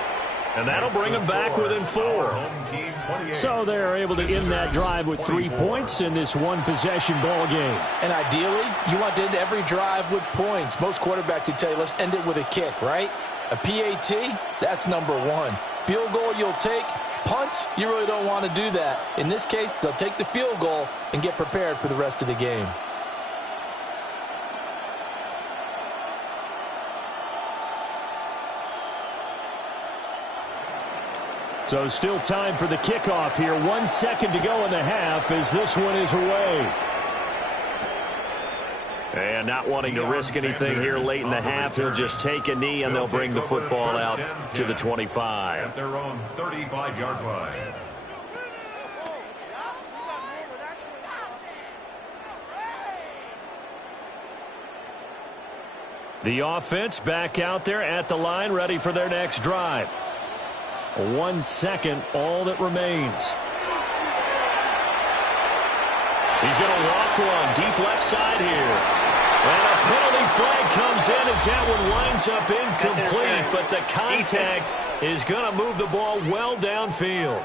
and that'll bring him back within 4. So they're able to end that drive with 3 points in this one-possession ball game. And ideally, you want to end every drive with points. Most quarterbacks would tell you, let's end it with a kick, right? A PAT, that's number 1. Field goal you'll take. Punts, you really don't want to do that. In this case, they'll take the field goal and get prepared for the rest of the game. So still time for the kickoff here. 1 second to go in the half as this one is away. And not wanting to risk anything here late in the half, he'll just take a knee and they'll bring the football out to the 25. At their own 35-yard line. The offense back out there at the line, ready for their next drive. 1 second, all that remains. He's going to loft one deep left side here. And a penalty flag comes in as that one winds up incomplete, but the contact is going to move the ball well downfield.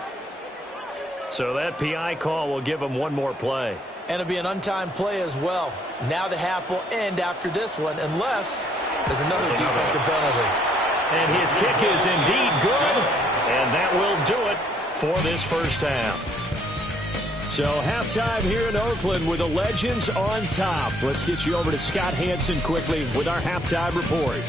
So that PI call will give him one more play. And it'll be an untimed play as well. Now the half will end after this one, unless there's another defensive penalty. And his kick is indeed good, and that will do it for this first half. So halftime here in Oakland with the Legends on top. Let's get you over to Scott Hansen quickly with our halftime report.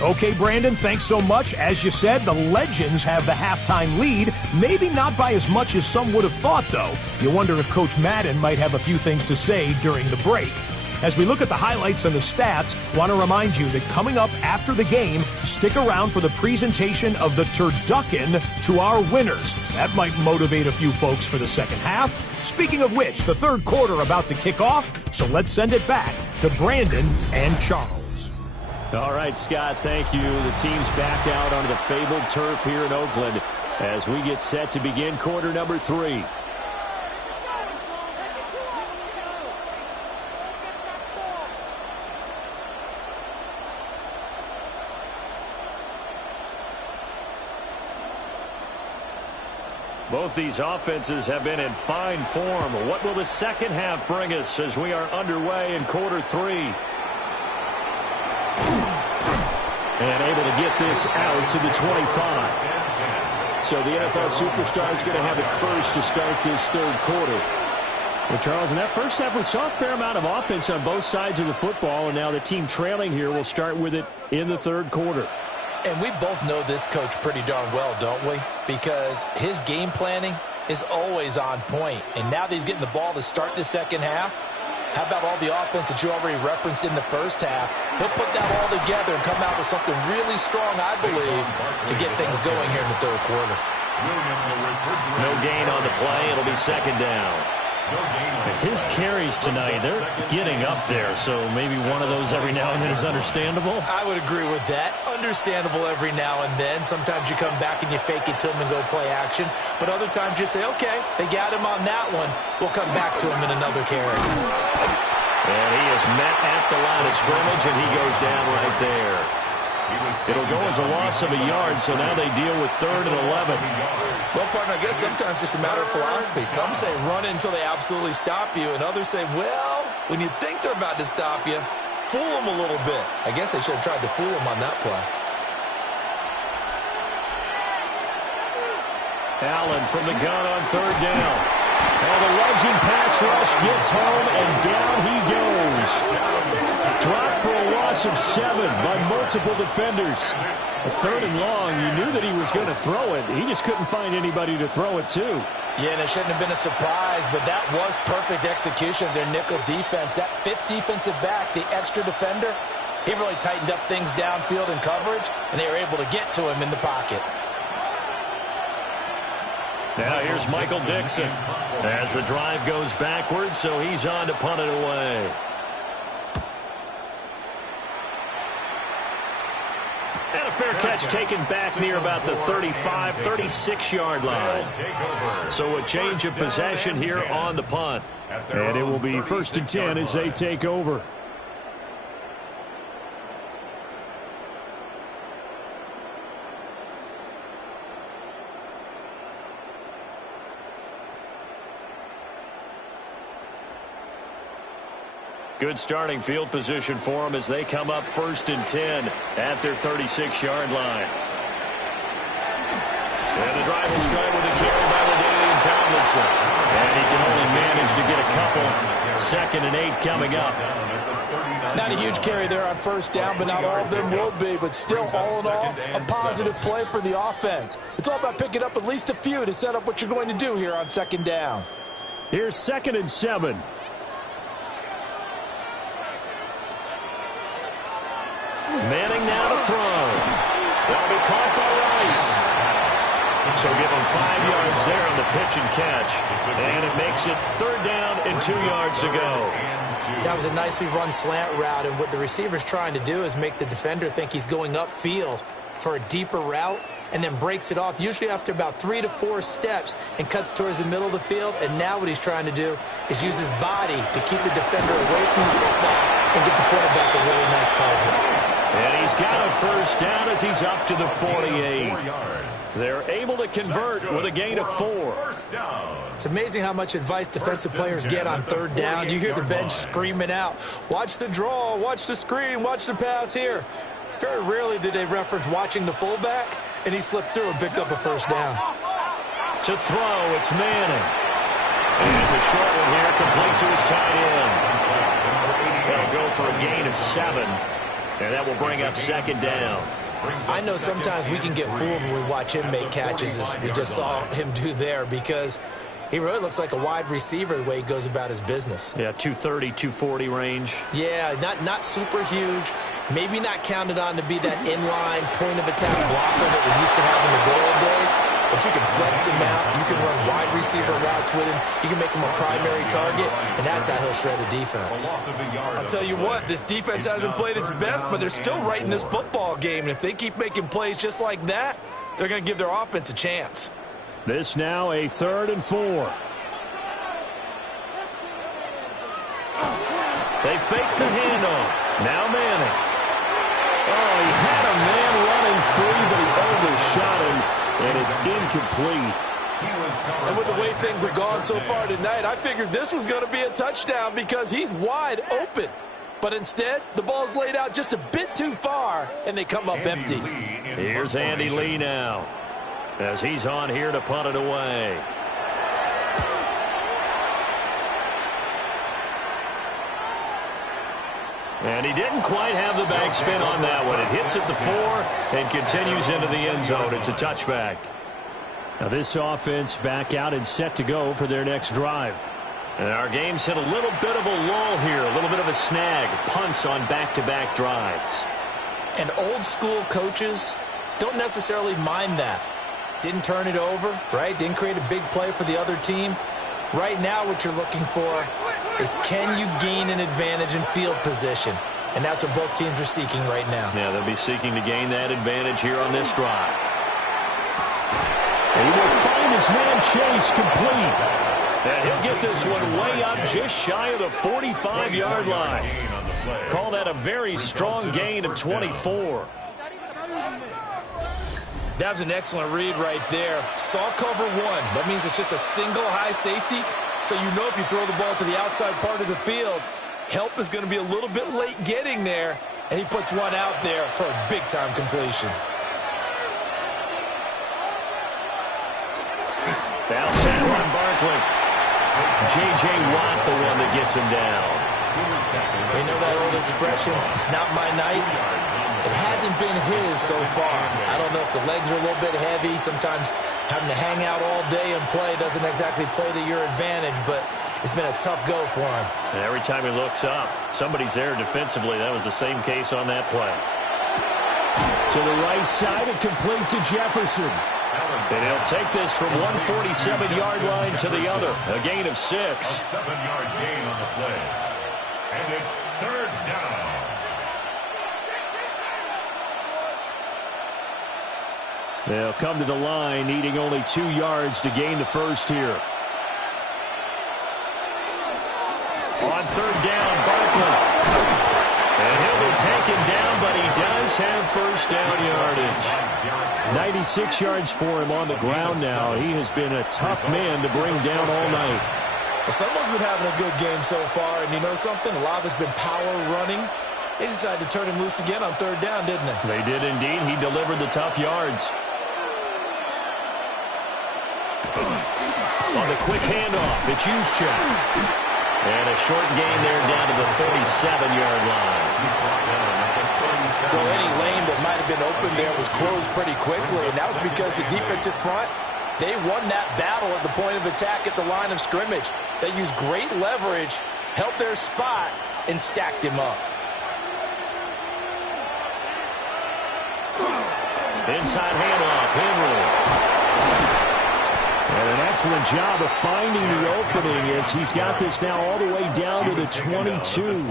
Okay, Brandon, thanks so much. As you said, the Legends have the halftime lead. Maybe not by as much as some would have thought, though. You wonder if Coach Madden might have a few things to say during the break. As we look at the highlights and the stats, want to remind you that coming up after the game, stick around for the presentation of the turducken to our winners. That might motivate a few folks for the second half. Speaking of which, the third quarter about to kick off, so let's send it back to Brandon and Charles. All right, Scott, thank you. The team's back out onto the fabled turf here in Oakland as we get set to begin quarter number 3. Both these offenses have been in fine form. What will the second half bring us as we are underway in quarter 3? And able to get this out to the 25. So the NFL superstar is going to have it first to start this third quarter. Well, Charles, in that first half, we saw a fair amount of offense on both sides of the football, and now the team trailing here will start with it in the third quarter. And we both know this coach pretty darn well, don't we? Because his game planning is always on point. And now that he's getting the ball to start the second half, how about all the offense that you already referenced in the first half? He'll put that all together and come out with something really strong, I believe, to get things going here in the third quarter. No gain on the play. It'll be second down. His carries tonight, they're getting up there, so maybe one of those every now and then is understandable. I would agree with that. Understandable every now and then. Sometimes you come back and you fake it to him and go play action. But other times you say, okay, they got him on that one. We'll come back to him in another carry. And he is met at the line of scrimmage, and he goes down right there. It'll go as a loss of a yard, so now they deal with 3rd and 11. Well, partner, I guess sometimes it's just a matter of philosophy. Some say run until they absolutely stop you, and others say, well, when you think they're about to stop you, fool them a little bit. I guess they should have tried to fool them on that play. Allen from the gun on 3rd down. And the legend pass rush gets home, and down he goes. Dropped for a loss of 7 by multiple defenders. A 3rd and long, you knew that he was going to throw it. He just couldn't find anybody to throw it to. Yeah, and it shouldn't have been a surprise, but that was perfect execution of their nickel defense. That 5th defensive back, the extra defender, he really tightened up things downfield in coverage, and they were able to get to him in the pocket. Now here's Michael Dixon as the drive goes backwards, so he's on to punt it away. And a fair catch taken back near about the 35, 36-yard line. So a change of possession here on the punt. And it will be 1st and 10 as they take over. Good starting field position for them as they come up 1st and 10 at their 36-yard line. And the drive will start with a carry by LaDainian Tomlinson. And he can only manage to get a couple. 2nd and 8 coming up. Not a huge carry there on 1st down, but not all of them will be. But still, all in all, a positive play for the offense. It's all about picking up at least a few to set up what you're going to do here on 2nd down. Here's 2nd and 7. Manning now to throw. That'll be caught by Rice. So give him 5 yards there on the pitch and catch. And it makes it 3rd down and 2 yards to go. That was a nicely run slant route, and what the receiver's trying to do is make the defender think he's going upfield for a deeper route, and then breaks it off, usually after about 3 to 4 steps, and cuts towards the middle of the field. And now what he's trying to do is use his body to keep the defender away from the football and get the quarterback a really nice target. And he's got a 1st down as he's up to the 48. They're able to convert with a gain of 4. It's amazing how much advice defensive players get on 3rd down. You hear the bench screaming out, watch the draw, watch the screen, watch the pass here. Very rarely did they reference watching the fullback, and he slipped through and picked up a 1st down. To throw, it's Manning. And it's a short one here, complete to his tight end. That'll go for a gain of 7. And that will bring up 2nd down. I know sometimes we can get fooled when we watch him make catches, as we just saw him do there, because he really looks like a wide receiver the way he goes about his business. Yeah, 230, 240 range. Yeah, not super huge. Maybe not counted on to be that inline point-of-attack blocker that we used to have in the good old days. But you can flex him out. You can run wide receiver routes with him. You can make him a primary target, and that's how he'll shred a defense. I'll tell you what, this defense hasn't played its best, but they're still right in this football game. And if they keep making plays just like that, they're going to give their offense a chance. This now a 3rd and 4. They fake the handoff. Now Manning. Oh, he had a man running free, but he overshot him, and it's incomplete. And with the way things have gone so far tonight, I figured this was going to be a touchdown because he's wide open. But instead, the ball's laid out just a bit too far, and they come up empty. Here's Andy Lee now, as he's on here to punt it away. And he didn't quite have the backspin on that one. It hits at the 4 and continues into the end zone. It's a touchback. Now this offense back out and set to go for their next drive. And our game's hit a little bit of a lull here, a little bit of a snag. Punts on back-to-back drives. And old school coaches don't necessarily mind that. Didn't turn it over, right? Didn't create a big play for the other team. Right now what you're looking for is can you gain an advantage in field position? And that's what both teams are seeking right now. Yeah, they'll be seeking to gain that advantage here on this drive. And he will find his man Chase complete. And he'll get this one way up just shy of the 45-yard line. Call that a very strong gain of 24. That was an excellent read right there. Saw cover one. That means it's just a single high safety. So you know if you throw the ball to the outside part of the field, help is going to be a little bit late getting there. And he puts one out there for a big-time completion. Bounce on Barkley. J.J. Watt, the one that gets him down. You know that old expression, it's not my night? It hasn't been his so far. I don't know if the legs are a little bit heavy. Sometimes having to hang out all day and play doesn't exactly play to your advantage, but it's been a tough go for him. And every time he looks up, somebody's there defensively. That was the same case on that play. To the right side and complete to Jefferson. And he'll take this from 147-yard line to the other. A gain of 6. A 7-yard gain on the play. And it's third down. They'll come to the line, needing only 2 yards to gain the first here. On third down, Barkley. And he'll be taken down, but he does have first down yardage. 96 yards for him on the ground now. He has been a tough man to bring down all night. Well, someone's been having a good game so far, and you know something? A lot of it's been power running. They decided to turn him loose again on third down, didn't they? They did indeed. He delivered the tough yards. On the quick handoff, it's Juszczyk. And a short gain there down to the 37-yard line. Well, any lane that might have been open there was closed pretty quickly, and that was because the defensive front, they won that battle at the point of attack at the line of scrimmage. They used great leverage, held their spot, and stacked him up. Inside handoff, Henry. And an excellent job of finding the opening as he's got this now all the way down to the 22.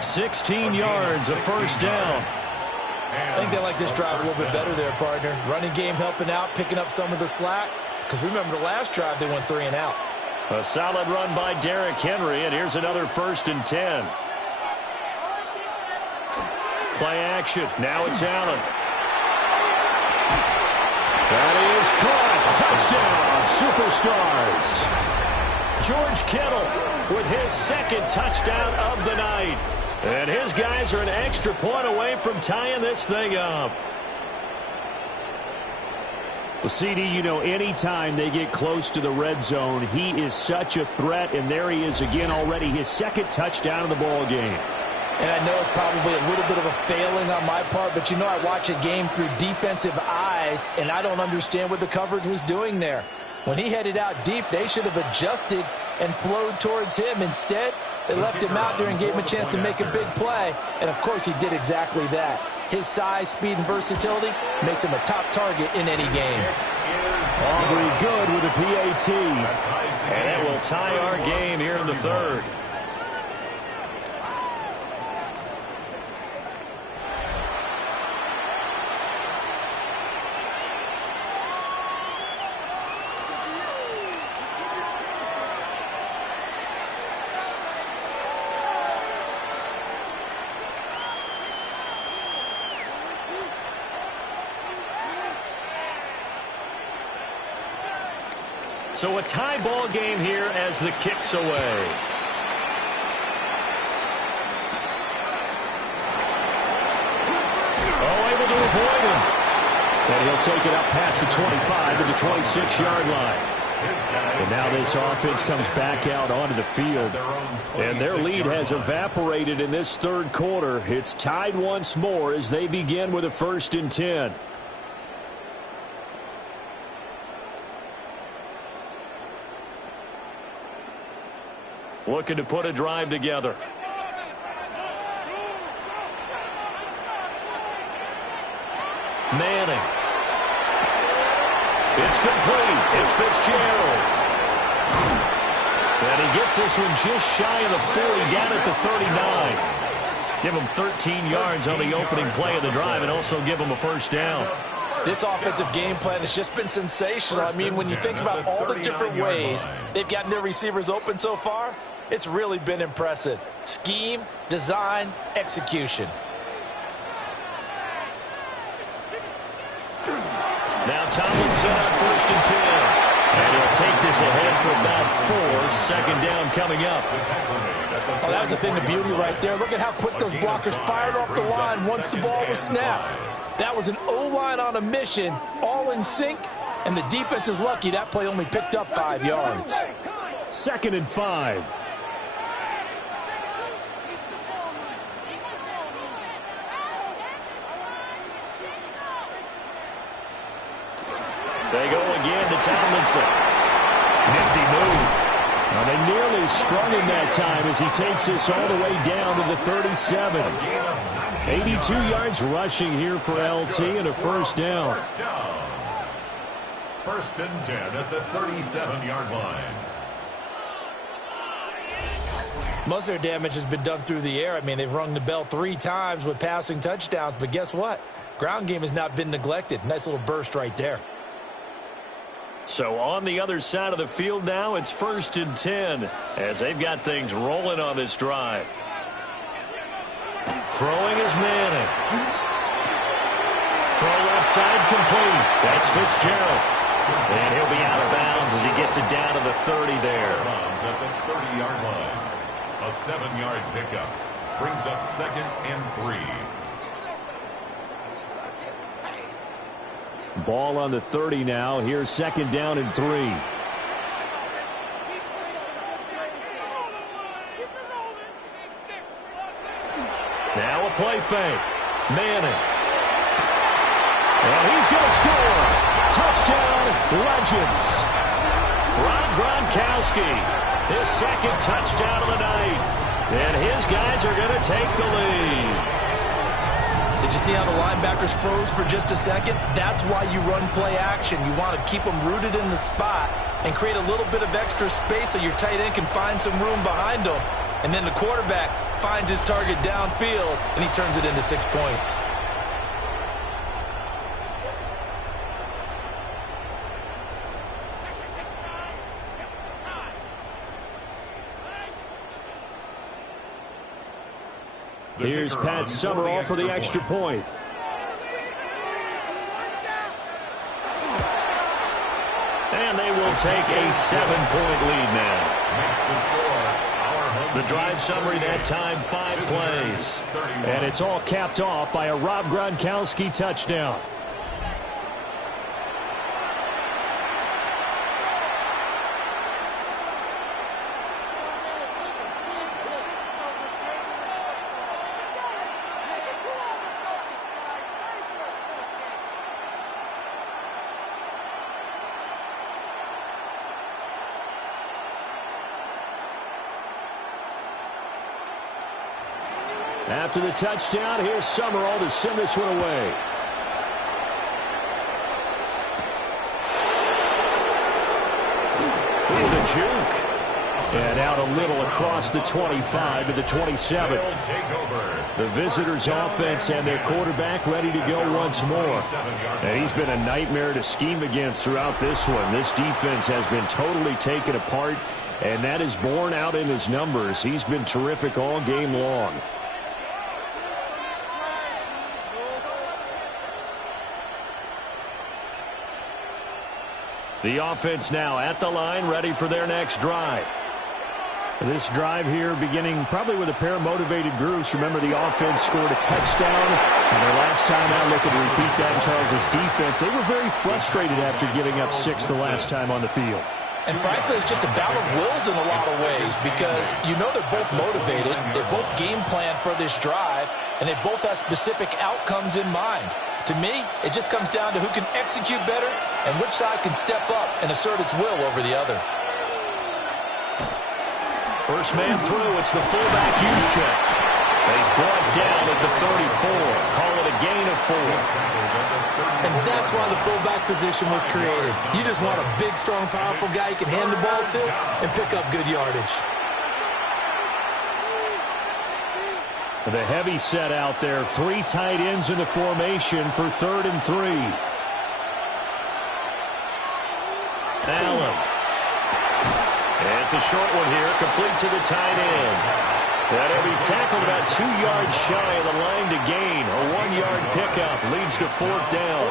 16 yards, a first down. I think they like this drive a little bit better there, partner. Running game helping out, picking up some of the slack. Because remember the last drive, they went 3 and out. A solid run by Derrick Henry, and here's another 1st and 10. Play action. Now it's Allen. That is caught. Touchdown, Superstars. George Kittle with his 2nd touchdown of the night. And his guys are an extra point away from tying this thing up. Well, CD, you know, anytime they get close to the red zone, he is such a threat. And there he is again already, his 2nd touchdown of the ball game. And I know it's probably a little bit of a failing on my part, but you know I watch a game through defensive eyes, and I don't understand what the coverage was doing there. When he headed out deep, they should have adjusted and flowed towards him. Instead, they left him out there and gave him a chance to make a big play. And, of course, he did exactly that. His size, speed, and versatility makes him a top target in any game. Aubrey good with a PAT. And it will tie our game here in the 3rd. So a tie ball game here as the kick's away. Oh, able to avoid him. And he'll take it up past the 25 to the 26-yard line. And now this offense comes back out onto the field. And their lead has evaporated in this 3rd quarter. It's tied once more as they begin with a 1st and 10. Looking to put a drive together. Manning. It's complete. It's Fitzgerald. And he gets this one just shy of the 40, down at the 39. Give him 13 yards on the opening play of the drive and also give him a first down. This offensive game plan has just been sensational. I mean, when you think about all the different ways they've gotten their receivers open so far, it's really been impressive. Scheme, design, execution. Now Tomlinson on 1st and 10. And he'll take this ahead for about 4. Second down coming up. Oh, that was a thing of beauty right there. Look at how quick those blockers fired off the line once the ball was snapped. That was an O-line on a mission, all in sync, and the defense is lucky that play only picked up 5 yards. 2nd and 5. They go again to Tomlinson. Nifty move. Well, they nearly sprung him that time as he takes this all the way down to the 37. 82 yards rushing here for LT and a first down. 1st and 10 at the 37-yard line. Most of their damage has been done through the air. I mean, they've rung the bell 3 times with passing touchdowns, but guess what? Ground game has not been neglected. Nice little burst right there. So on the other side of the field now, it's 1st and 10 as they've got things rolling on this drive. Throwing is Manning. Throw left side complete. That's Fitzgerald. And he'll be out of bounds as he gets it down to the 30 there. At the 30-yard line. A 7-yard pickup. Brings up 2nd and 3. Ball on the 30 now. Here's 2nd down and 3. Now a play fake. Manning. And he's going to score. Touchdown, Legends. Rob Gronkowski, his 2nd touchdown of the night. And his guys are going to take the lead. Did you see how the linebackers froze for just a second? That's why you run play action. You want to keep them rooted in the spot and create a little bit of extra space so your tight end can find some room behind him. And then the quarterback finds his target downfield, and he turns it into 6 points. Here's Pat Summerall for the extra point. And they will take a 7-point lead now. The drive summary that time, 5 plays. And it's all capped off by a Rob Gronkowski touchdown. After the touchdown, here's Summerall to send this one away. Ooh, the juke. And out a little across the 25 to the 27. The visitors' offense and their quarterback ready to go once more. And he's been a nightmare to scheme against throughout this one. This defense has been totally taken apart, and that is borne out in his numbers. He's been terrific all game long. The offense now at the line, ready for their next drive. This drive here beginning probably with a pair of motivated groups. Remember, the offense scored a touchdown. And their last time out, looking to repeat that in Charles' defense. They were very frustrated after giving up 6 the last time on the field. And frankly, it's just a battle of wills in a lot of ways because you know they're both motivated. They're both game planned for this drive, and they both have specific outcomes in mind. To me, it just comes down to who can execute better and which side can step up and assert its will over the other. First man through, it's the fullback use check. He's brought down at the 34. Call it a gain of 4. And that's why the fullback position was created. You just want a big, strong, powerful guy you can hand the ball to and pick up good yardage. The heavy set out there. 3 tight ends in the formation for 3rd and 3. Allen. And it's a short one here, complete to the tight end. That'll be tackled about 2 yards shy of the line to gain. A 1-yard pickup leads to 4th down.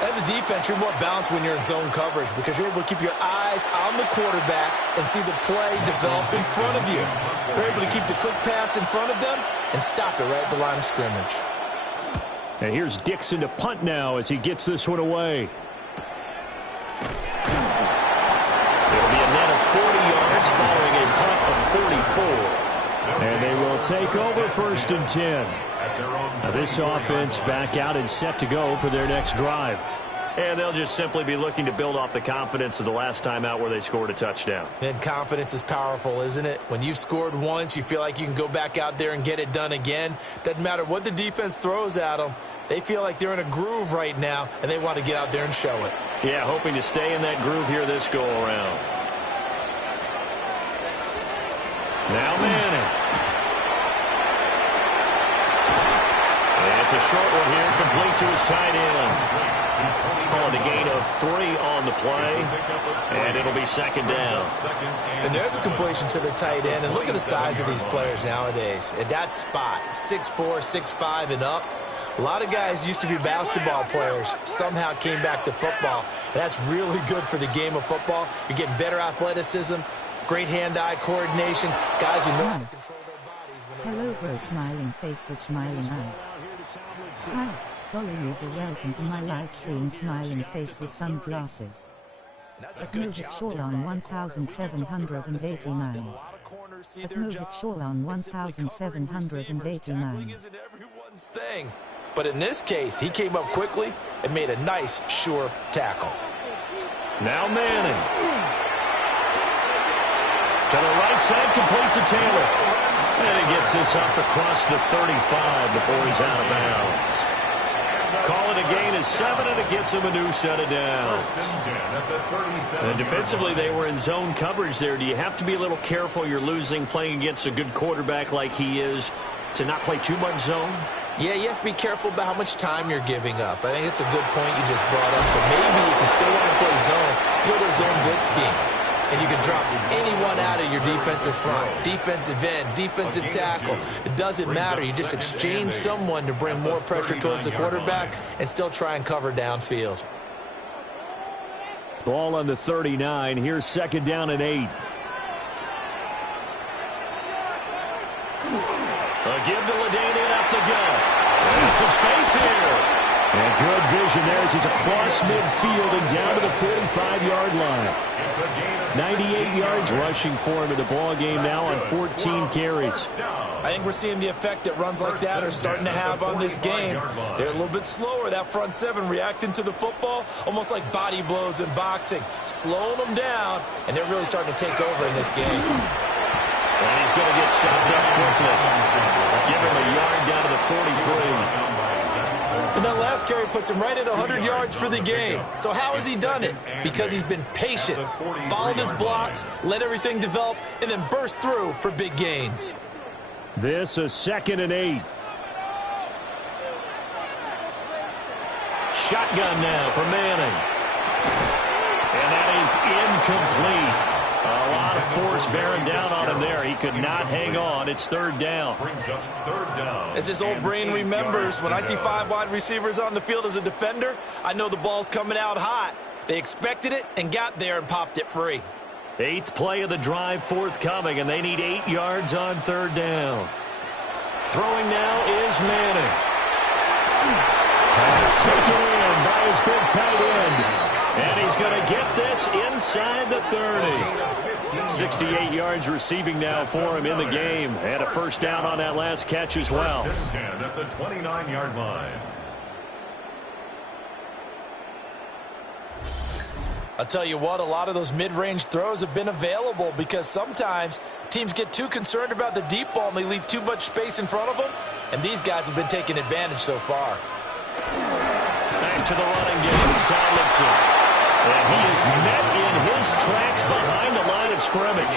As a defense, you're more balanced when you're in zone coverage because you're able to keep your eyes on the quarterback and see the play develop in front of you. You're able to keep the quick pass in front of them and stop it right at the line of scrimmage. And here's Dixon to punt now as he gets this one away. It'll be a net of 40 yards following a punt of 44. And they will take over 1st and 10. Now this offense back out and set to go for their next drive. And they'll just simply be looking to build off the confidence of the last time out where they scored a touchdown. And confidence is powerful, isn't it? When you've scored once, you feel like you can go back out there and get it done again. Doesn't matter what the defense throws at them. They feel like they're in a groove right now, and they want to get out there and show it. Yeah, hoping to stay in that groove here this go-around. Now Manning. And it's a short one here, complete to his tight end. On the gain of 3 on the play, and it'll be 2nd down. And there's a completion to the tight end, and look at the size of these players nowadays. At that spot, 6'4", 6'5", and up. A lot of guys used to be basketball players, somehow came back to football. And that's really good for the game of football. You're getting better athleticism, great hand-eye coordination, guys who know how to control their bodies. Hello, bro, smiling face with smiling eyes. Hi, dollar user, welcome to my live stream, smiling face with sunglasses. At Novik Shaw on 1789. At Novik Shaw on 1789. Thing. But in this case, he came up quickly and made a nice, sure tackle. Now Manning. To the right side, complete to Taylor. And he gets this up across the 35 before he's out of bounds. Call it a gain of 7, and it gets him a new set of downs. And defensively, they were in zone coverage there. Do you have to be a little careful? You're losing playing against a good quarterback like he is to not play too much zone? Yeah, you have to be careful about how much time you're giving up. I think it's a good point you just brought up. So maybe if you still want to play zone, you go to a zone blitz scheme. And you can drop anyone out of your defensive front, defensive end, defensive tackle. It doesn't matter. You just exchange someone to bring more pressure towards the quarterback and still try and cover downfield. Ball on the 39. Here's 2nd down and 8. A give to LaDainian up the gut. And some space here. And good vision there as he's across midfield and down to the 45-yard line. 98 yards rushing for him in the ball game now on 14 carries. I think we're seeing the effect that runs like that are starting to have on this game. They're a little bit slower, that front 7 reacting to the football, almost like body blows in boxing, slowing them down, and they're really starting to take over in this game. And he's going to get stopped up quickly. Give him a yard down to the 43. And that last carry puts him right at 100 yards for the game. So how has he done it? Because he's been patient, followed his blocks, let everything develop, and then burst through for big gains. This is 2nd and 8. Shotgun now for Manning. And that is incomplete. A lot of force bearing down on him there. He could not hang on. It's 3rd down. As his old brain remembers, when I see 5 wide receivers on the field as a defender, I know the ball's coming out hot. They expected it and got there and popped it free. 8th play of the drive forthcoming, and they need 8 yards on 3rd down. Throwing now is Manning. Pass taken in by his big tight end. And he's going to get this inside the 30. 68 yards receiving now for him in the game. And a 1st down on that last catch as well. 10 at the 29-yard line. I'll tell you what, a lot of those mid-range throws have been available because sometimes teams get too concerned about the deep ball and they leave too much space in front of them. and these guys have been taking advantage so far. Back to the running game. It's Tomlinson. And he is met in his tracks behind the line of scrimmage.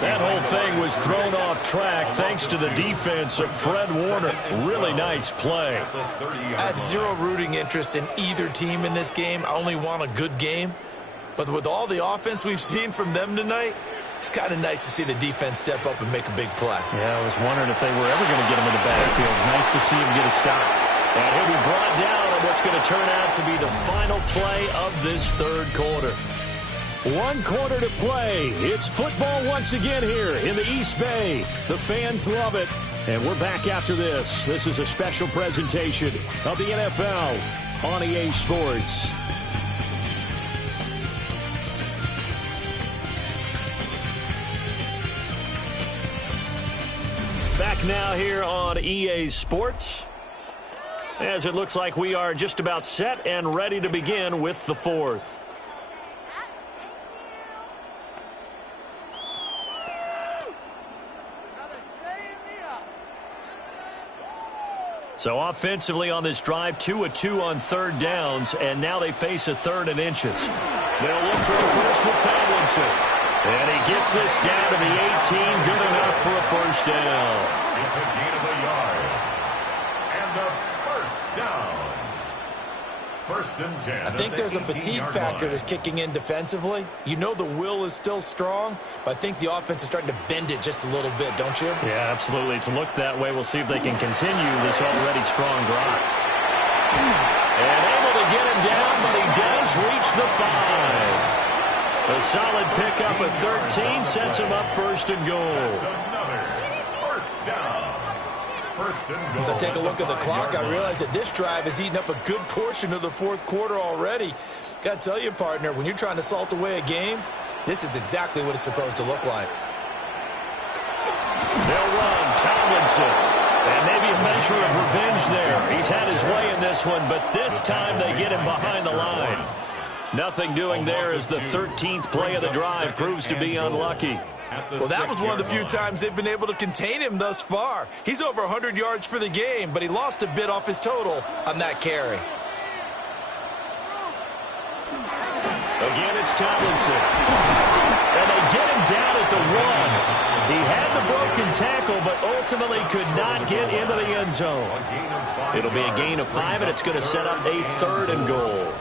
That whole thing was thrown off track thanks to the defense of Fred Warner. Really nice play. I have zero rooting interest in either team in this game. I only want a good game. But with all the offense we've seen from them tonight, it's kind of nice to see the defense step up and make a big play. Yeah, I was wondering if they were ever going to get him in the backfield. Nice to see him get a stop. And he'll be brought down on what's going to turn out to be the final play of this third quarter. 1 quarter to play. It's football once again here in the East Bay. The fans love it. And we're back after this. This is a special presentation of the NFL on EA Sports. Back now here on EA Sports, as it looks like we are just about set and ready to begin with the fourth. So offensively on this drive, 2 of 2 on third downs, and now they face a 3rd and inches. They'll look for a first with Tomlinson. And he gets this down to the 18, good enough for a first down. It's a gain of a yard. And a first down. 1st and 10. I think there's a fatigue factor that's kicking in defensively. You know the will is still strong, but I think the offense is starting to bend it just a little bit, don't you? Yeah, absolutely. It's looked that way. We'll see if they can continue this already strong drive. And able to get him down, but he does reach the 5. A solid pickup of 13 sets him up 1st and goal. That's another first down. 1st and goal. As I take a look at the clock, I realize that this drive has eaten up a good portion of the 4th quarter already. Got to tell you, partner, when you're trying to salt away a game, this is exactly what it's supposed to look like. They'll run Tomlinson. And maybe a measure of revenge there. He's had his way in this one, but this time they get him behind the line. Nothing doing there as the 13th play of the drive proves to be unlucky. Well, that was one of the few times they've been able to contain him thus far. He's over 100 yards for the game, but he lost a bit off his total on that carry. Again, it's Tomlinson. And they get him down at the 1. He had the broken tackle, but ultimately could not get into the end zone. It'll be a gain of 5, and it's going to set up a 3rd and goal.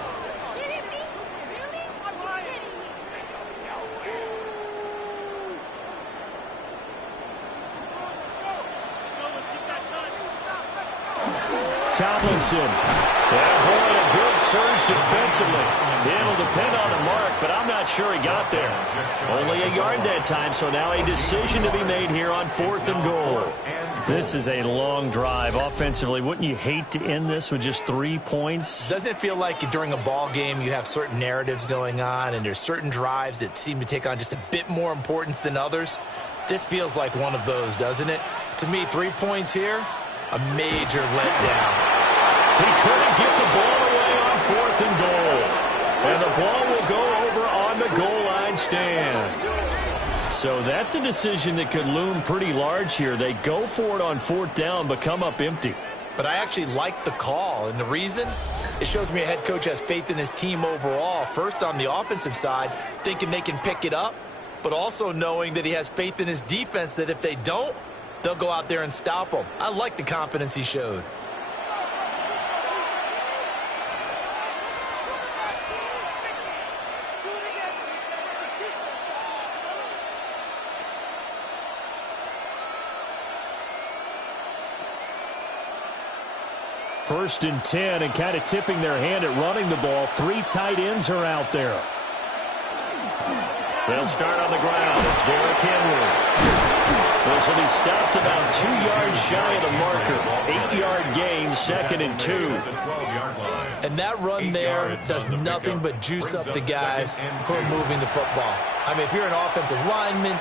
Tomlinson. Yeah, boy, a good surge defensively. It'll depend on the mark, but I'm not sure he got there. Only a yard that time, so now a decision to be made here on 4th and goal. This is a long drive. Offensively, wouldn't you hate to end this with just 3 points? Doesn't it feel like during a ball game you have certain narratives going on and there's certain drives that seem to take on just a bit more importance than others? This feels like one of those, doesn't it? To me, 3 points here, a major letdown. He couldn't get the ball away on 4th and goal. And the ball will go over on the goal line stand. So that's a decision that could loom pretty large here. They go for it on 4th down, but come up empty. But I actually like the call, and the reason? It shows me a head coach has faith in his team overall. First, on the offensive side, thinking they can pick it up, but also knowing that he has faith in his defense that if they don't, they'll go out there and stop them. I like the confidence he showed. First and 10, and kind of tipping their hand at running the ball. 3 tight ends are out there. They'll start on the ground. It's Derrick Henry. This will be stopped about 2 yards shy of the marker. 8-yard gain, 2nd and 2. And that run there does nothing but juice up the guys who are moving the football. I mean, if you're an offensive lineman,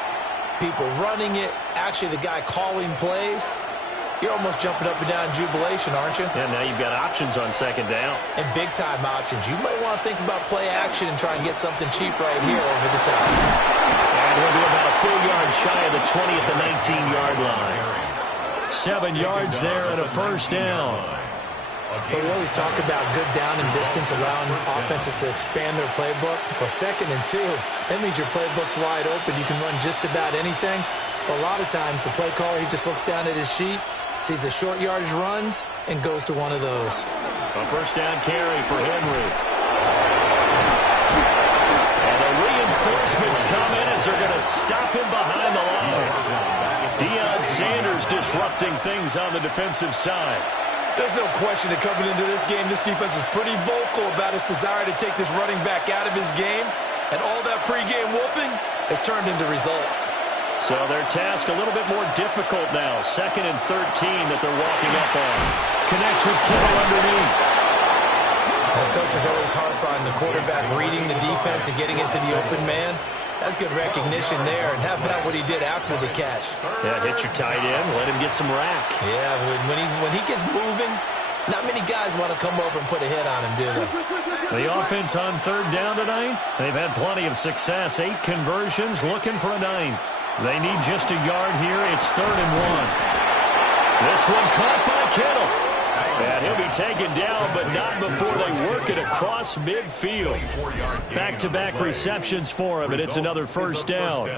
people running it, actually the guy calling plays, you're almost jumping up and down in jubilation, aren't you? Yeah, now you've got options on 2nd down. And big-time options. You might want to think about play action and try and get something cheap right here over the top. And we'll be about a full yard shy of the 20 at the 19-yard line. 7 yards there and a first down. But we always talk about good down and distance, allowing offenses to expand their playbook. Well, 2nd and 2, that means your playbook's wide open. You can run just about anything. But a lot of times, the play caller, he just looks down at his sheet, sees the short yardage runs, and goes to one of those. A first down carry for Henry. And the reinforcements come in as they're going to stop him behind the line. Deion Sanders disrupting things on the defensive side. There's no question that coming into this game, this defense is pretty vocal about its desire to take this running back out of his game. And all that pregame whooping has turned into results. So their task a little bit more difficult now. 2nd and 13 that they're walking up on. Connects with Kittle underneath. The coaches always harp on the quarterback reading the defense and getting into the open man. That's good recognition there. And how about what he did after the catch? Yeah, hit your tight end. Let him get some rack. Yeah, when he gets moving, not many guys want to come over and put a hit on him, do they? The offense on 3rd down tonight, they've had plenty of success. 8 conversions, looking for a 9th. They need just a yard here. It's 3rd and 1. This one caught by Kittle. And he'll be taken down, but not before they work it across midfield. Back-to-back receptions for him, and it's another first down.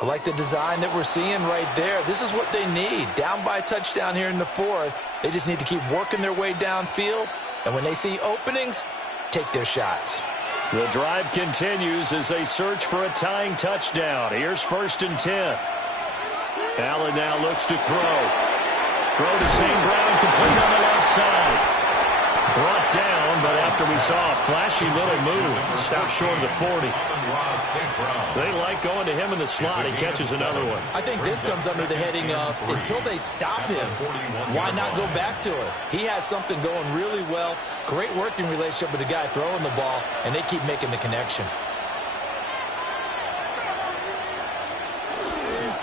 I like the design that we're seeing right there. This is what they need. Down by a touchdown here in the 4th. They just need to keep working their way downfield. And when they see openings, take their shots. The drive continues as they search for a tying touchdown. Here's 1st and 10. Allen now looks to throw. Throw to St. Brown, complete on the left side. Brought down, but after we saw a flashy little move, stopped short of the 40. They like going to him in the slot. He catches another one. I think this comes under the heading of, until they stop him, why not go back to it? He has something going really well. Great working relationship with the guy throwing the ball, and they keep making the connection.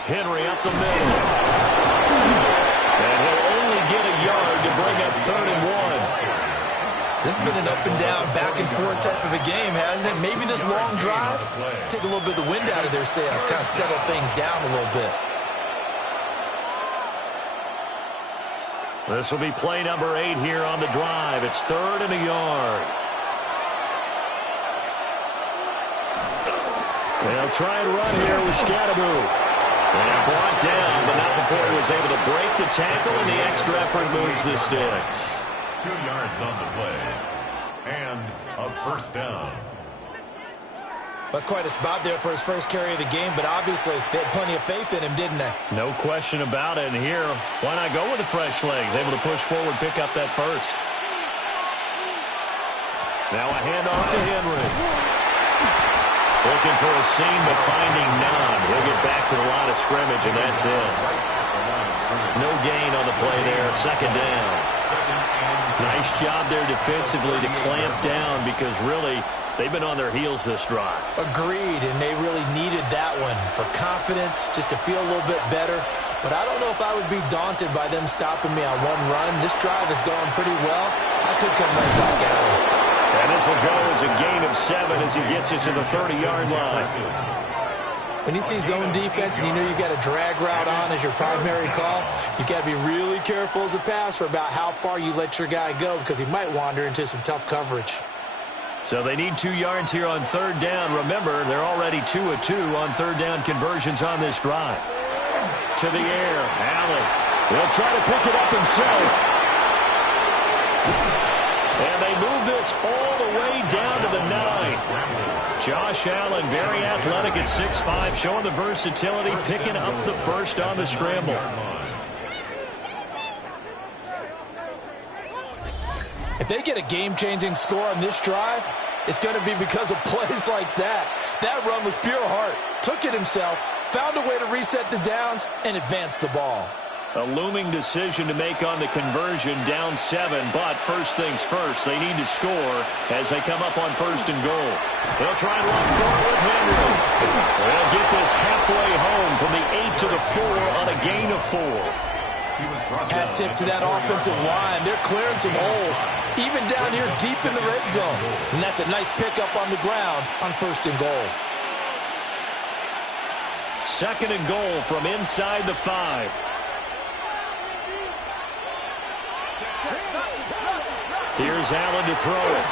Henry up the middle. And he'll only get a yard to bring up 3rd and 1. This has been an up-and-down, back-and-forth type of a game, hasn't it? Maybe this long drive, take a little bit of the wind out of their sails, kind of settle things down a little bit. This will be play number 8 here on the drive. It's 3rd and a yard. They'll try and run here with Scatteroo. And brought down, but not before he was able to break the tackle, and the extra effort moves the sticks. 2 yards on the play. And a first down. That's quite a spot there for his first carry of the game, but obviously they had plenty of faith in him, didn't they? No question about it. And here, why not go with the fresh legs? Able to push forward, pick up that first. Now a handoff to Henry. Looking for a seam, but finding none. He'll get back to the line of scrimmage, and that's it. No gain on the play there. 2nd down. Nice job there defensively to clamp down because really they've been on their heels this drive. Agreed, and they really needed that one for confidence, just to feel a little bit better. But I don't know if I would be daunted by them stopping me on one run. This drive is going pretty well. I could come right back at him. And this will go as a gain of 7 as he gets it to the 30-yard line. When you see zone defense and you know you've got a drag route on as your primary call, you've got to be really careful as a passer about how far you let your guy go because he might wander into some tough coverage. So they need 2 yards here on 3rd down. Remember, they're already 2 of 2 on 3rd down conversions on this drive. To the air, Allen will try to pick it up himself. And they move this all the way down to the 9. Josh Allen, very athletic at 6'5", showing the versatility, picking up the first on the scramble. If they get a game-changing score on this drive, it's going to be because of plays like that. That run was pure heart. Took it himself, found a way to reset the downs, and advance the ball. A looming decision to make on the conversion, down 7, but first things first, they need to score as they come up on 1st and goal. They'll try and run forward with Henry. They'll get this halfway home from the 8 to the 4 on a gain of 4. Hat tip to that offensive line. They're clearing some holes, even down here deep in the red zone. And that's a nice pickup on the ground on 1st and goal. 2nd and goal from inside the 5. Here's Allen to throw it.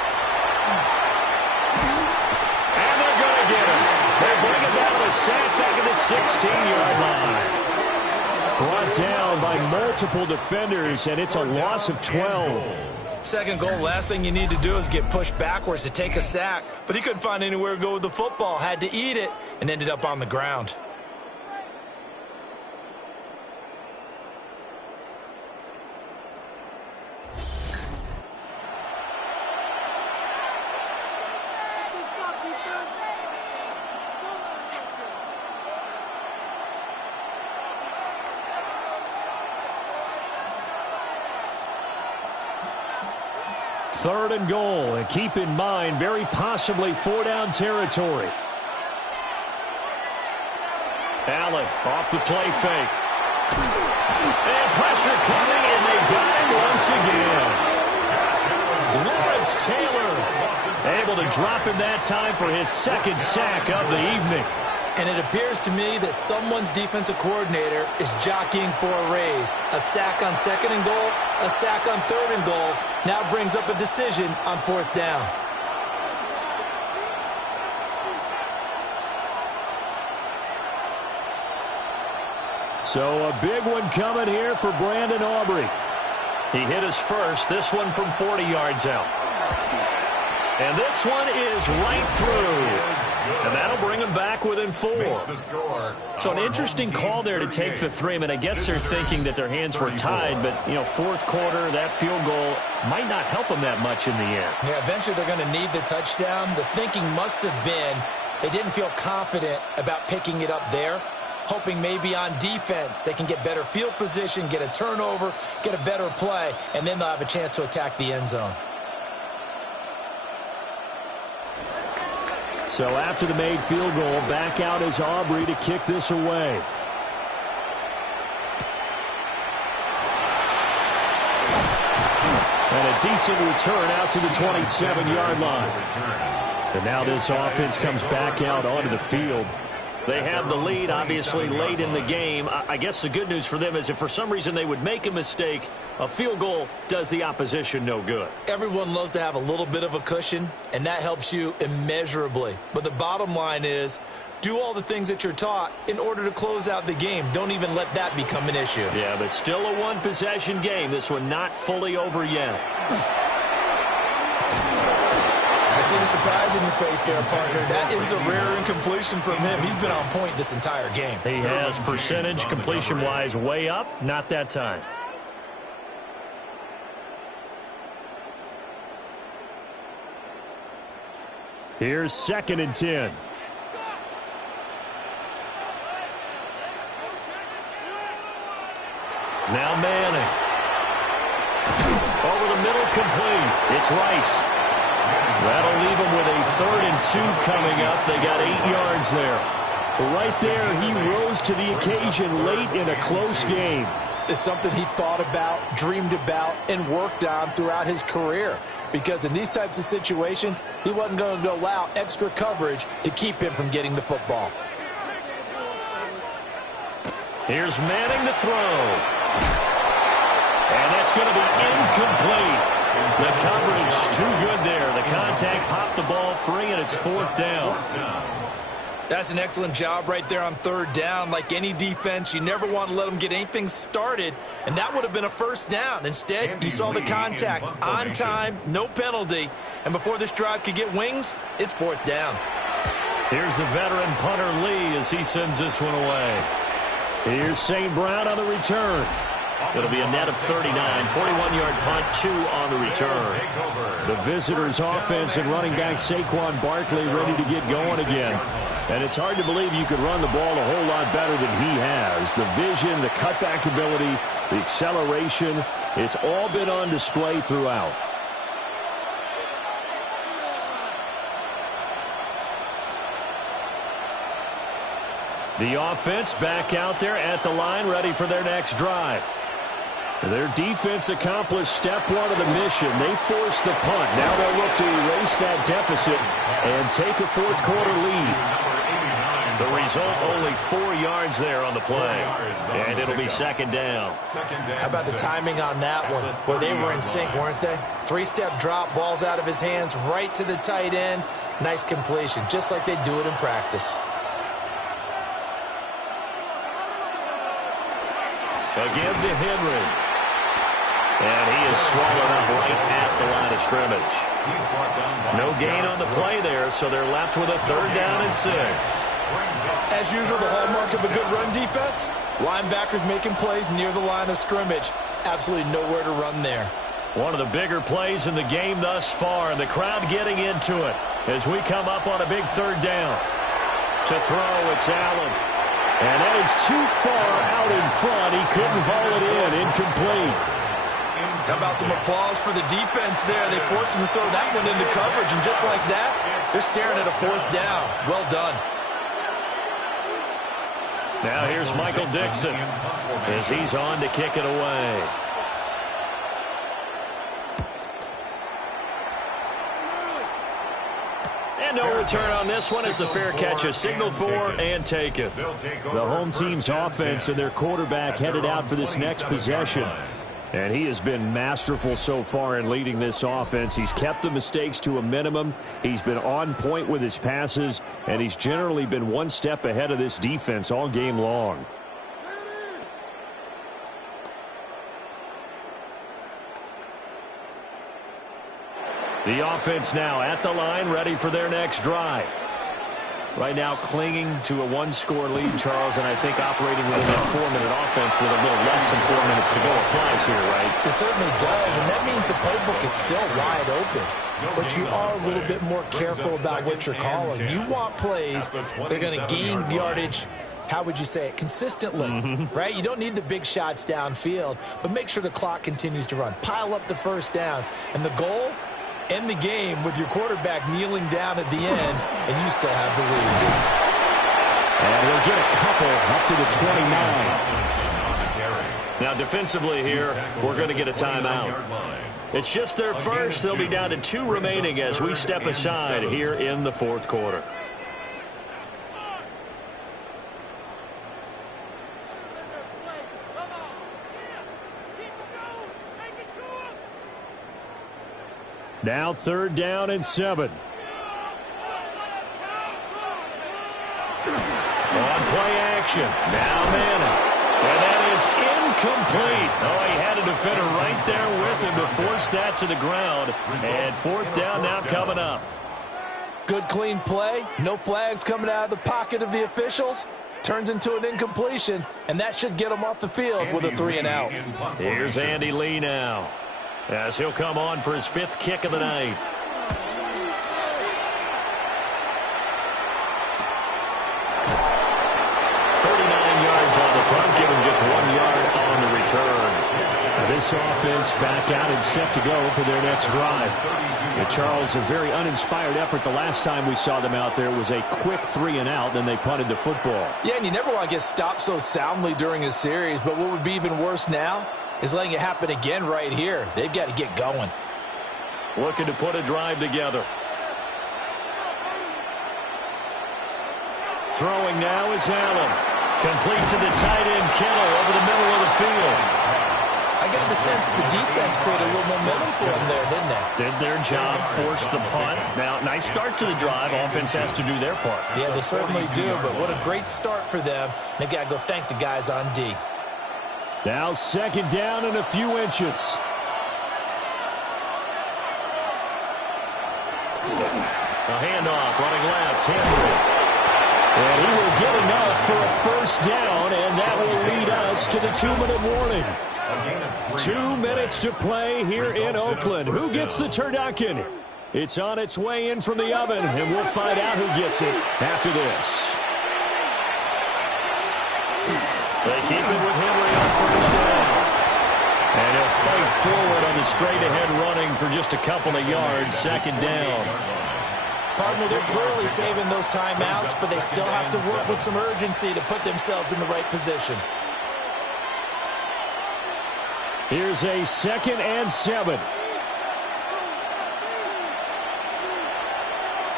And they're going to get him. They bring him down with a sack back at the 16-yard line. Brought down by multiple defenders, and it's a loss of 12. 2nd goal, last thing you need to do is get pushed backwards to take a sack. But he couldn't find anywhere to go with the football, had to eat it, and ended up on the ground. Third and goal, and keep in mind, very possibly 4-down territory. Allen off the play fake. And pressure coming, and they got him once again. Lawrence Taylor able to drop him that time for his 2nd sack of the evening. And it appears to me that someone's defensive coordinator is jockeying for a raise. A sack on 2nd and goal, a sack on 3rd and goal. Now brings up a decision on 4th down. So a big one coming here for Brandon Aubrey. He hit his first, this one from 40 yards out. And this one is right through. And that'll bring them back within 4. So an interesting call there to take the 3. I mean, I guess they're thinking that their hands were tied, but, you know, 4th quarter, that field goal might not help them that much in the end. Yeah, eventually they're going to need the touchdown. The thinking must have been they didn't feel confident about picking it up there, hoping maybe on defense they can get better field position, get a turnover, get a better play, and then they'll have a chance to attack the end zone. So after the made field goal, back out is Aubrey to kick this away. And a decent return out to the 27-yard line. And now this offense comes back out onto the field. They have the lead, obviously, late in the game. I guess the good news for them is if for some reason they would make a mistake, a field goal does the opposition no good. Everyone loves to have a little bit of a cushion, and that helps you immeasurably. But the bottom line is, do all the things that you're taught in order to close out the game. Don't even let that become an issue. Yeah, but still a one-possession game. This one not fully over yet. I see the surprise in your face there, partner. That is a rare incompletion from him. He's been on point this entire game. He has percentage completion-wise way up. Not that time. Here's 2nd and 10. Now Manning. Over the middle, complete. It's Rice. That'll leave them with a 3rd and 2 coming up. They got 8 yards there. Right there, he rose to the occasion late in a close game. It's something he thought about, dreamed about, and worked on throughout his career. Because in these types of situations, he wasn't going to allow extra coverage to keep him from getting the football. Here's Manning to throw. And that's going to be incomplete. The coverage too good there. The contact popped the ball free, and it's 4th down. That's an excellent job right there on 3rd down. Like any defense, you never want to let them get anything started, and that would have been a 1st down. Instead, you saw the contact on time, no penalty, and before this drive could get wings, it's 4th down. Here's the veteran punter Lee as he sends this one away. Here's St. Brown on the return. It'll be a net of 39, 41-yard punt, 2 on the return. The visitors' offense and running back Saquon Barkley ready to get going again. And it's hard to believe you could run the ball a whole lot better than he has. The vision, the cutback ability, the acceleration, it's all been on display throughout. The offense back out there at the line, ready for their next drive. Their defense accomplished step 1 of the mission. They forced the punt. Now they'll look to erase that deficit and take a 4th quarter lead. The result, only 4 yards there on the play. And it'll be second down. How about the timing on that one? Boy, they were in sync, weren't they? 3-step drop, ball's out of his hands, right to the tight end. Nice completion, just like they do it in practice. Again to Henry. And he is swallowed up right at the line of scrimmage. No gain on the play there, so they're left with a 3rd down and 6. As usual, the hallmark of a good run defense, linebackers making plays near the line of scrimmage. Absolutely nowhere to run there. One of the bigger plays in the game thus far, and the crowd getting into it as we come up on a big 3rd down. To throw, it's Allen. And that is too far out in front. He couldn't haul it in. Incomplete. How about some applause for the defense there? They forced him to throw that one into coverage, and just like that, they're staring at a 4th down. Well done. Now here's Michael Dixon as he's on to kick it away. And no return on this one as the fair catch is signaled for and taken. The home team's offense and their quarterback headed out for this next possession. And he has been masterful so far in leading this offense. He's kept the mistakes to a minimum. He's been on point with his passes, and he's generally been one step ahead of this defense all game long. The offense now at the line, ready for their next drive. Right now clinging to a 1-score lead, Charles, and I think operating within that 4-minute offense with a little less than 4 minutes to go applies here, right? It certainly does, and that means the playbook is still wide open. But you are a little bit more careful about what you're calling. You want plays that are going to gain yardage, how would you say it, consistently, right? You don't need the big shots downfield, but make sure the clock continues to run. Pile up the first downs, and the goal, end the game with your quarterback kneeling down at the end, and you still have the lead. And he'll get a couple up to the 29. Now defensively here, we're going to get a timeout. It's just their first. They'll be down to 2 remaining as we step aside here in the 4th quarter. Now 3rd down and 7. On play action. Now Manning. And that is incomplete. Oh, he had a defender right there with him to force that to the ground. And 4th down now coming up. Good clean play. No flags coming out of the pocket of the officials. Turns into an incompletion, and that should get him off the field with a 3-and-out. Here's Andy Lee now, as he'll come on for his 5th kick of the night. On the punt, give him just 1 yard on the return. This offense back out and set to go for their next drive. Charles, a very uninspired effort the last time we saw them out there was a quick 3-and-out, then they punted the football. Yeah, and you never want to get stopped so soundly during a series, but what would be even worse now is letting it happen again right here. They've got to get going. Looking to put a drive together. Throwing now is Allen. Complete to the tight end, Kittle, over the middle of the field. I got the sense that the defense created a little momentum for them there, didn't they? Did their job, forced the punt. Now, nice start to the drive. Offense has to do their part. Yeah, they certainly do, but what a great start for them. They've got to go thank the guys on D. Now 2nd down and a few inches. A handoff, running left, Henry. And he will get enough for a 1st down, and that will lead us to the 2-minute warning. 2 minutes to play here in Oakland. Who gets the turducken? It's on its way in from the oven, and we'll find out who gets it after this. They keep it with Henry on 1st down. And he'll fight forward on the straight-ahead running for just a couple of yards. 2nd down. Partner, they're clearly saving those timeouts, but they still have to work with some urgency to put themselves in the right position. Here's a 2nd and 7.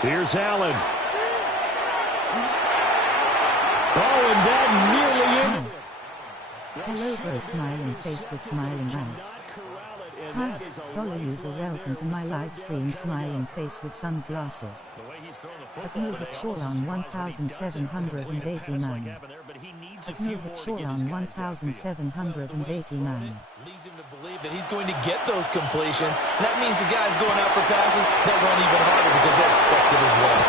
Here's Allen. that nearly in. Hello, bro, smiling face with smiling eyes. Hi, dollar user, welcome to my live stream, smiling face with sunglasses. At no hit short on 1,789. At no hit short on 1,789. Leads him to believe that he's going to get those completions. And that means the guys going out for passes that run even harder because they expect it as well.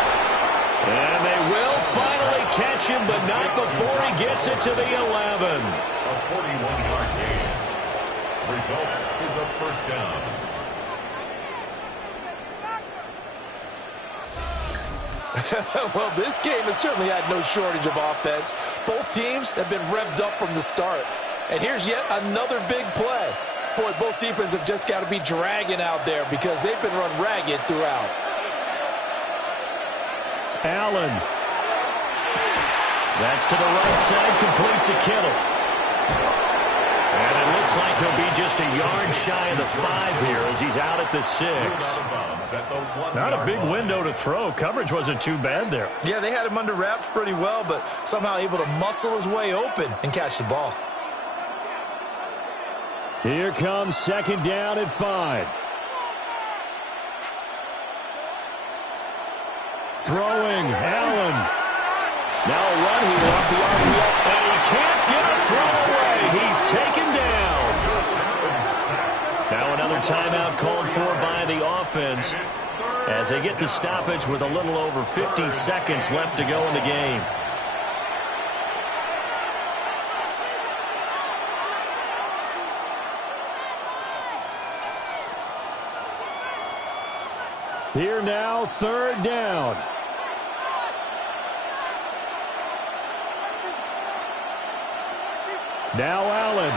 And they will finally catch him, but not before he gets it to the 11. A 41-yard gain. Result is a first down. Well, this game has certainly had no shortage of offense. Both teams have been revved up from the start. And here's yet another big play. Boy, both defenses have just got to be dragging out there because they've been run ragged throughout. Allen. That's to the right side, complete to Kittle. And it looks like he'll be just a yard shy of the 5 here as he's out at the 6. Not a big window to throw. Coverage wasn't too bad there. Yeah, they had him under wraps pretty well, but somehow able to muscle his way open and catch the ball. Here comes second down at 5. Throwing, Allen. Now a run here off the RPO, and he can't get a throw away. He's taken down. Now another timeout called for by the offense as they get the stoppage with a little over 50 seconds left to go in the game. Here now, third down. Now Allen.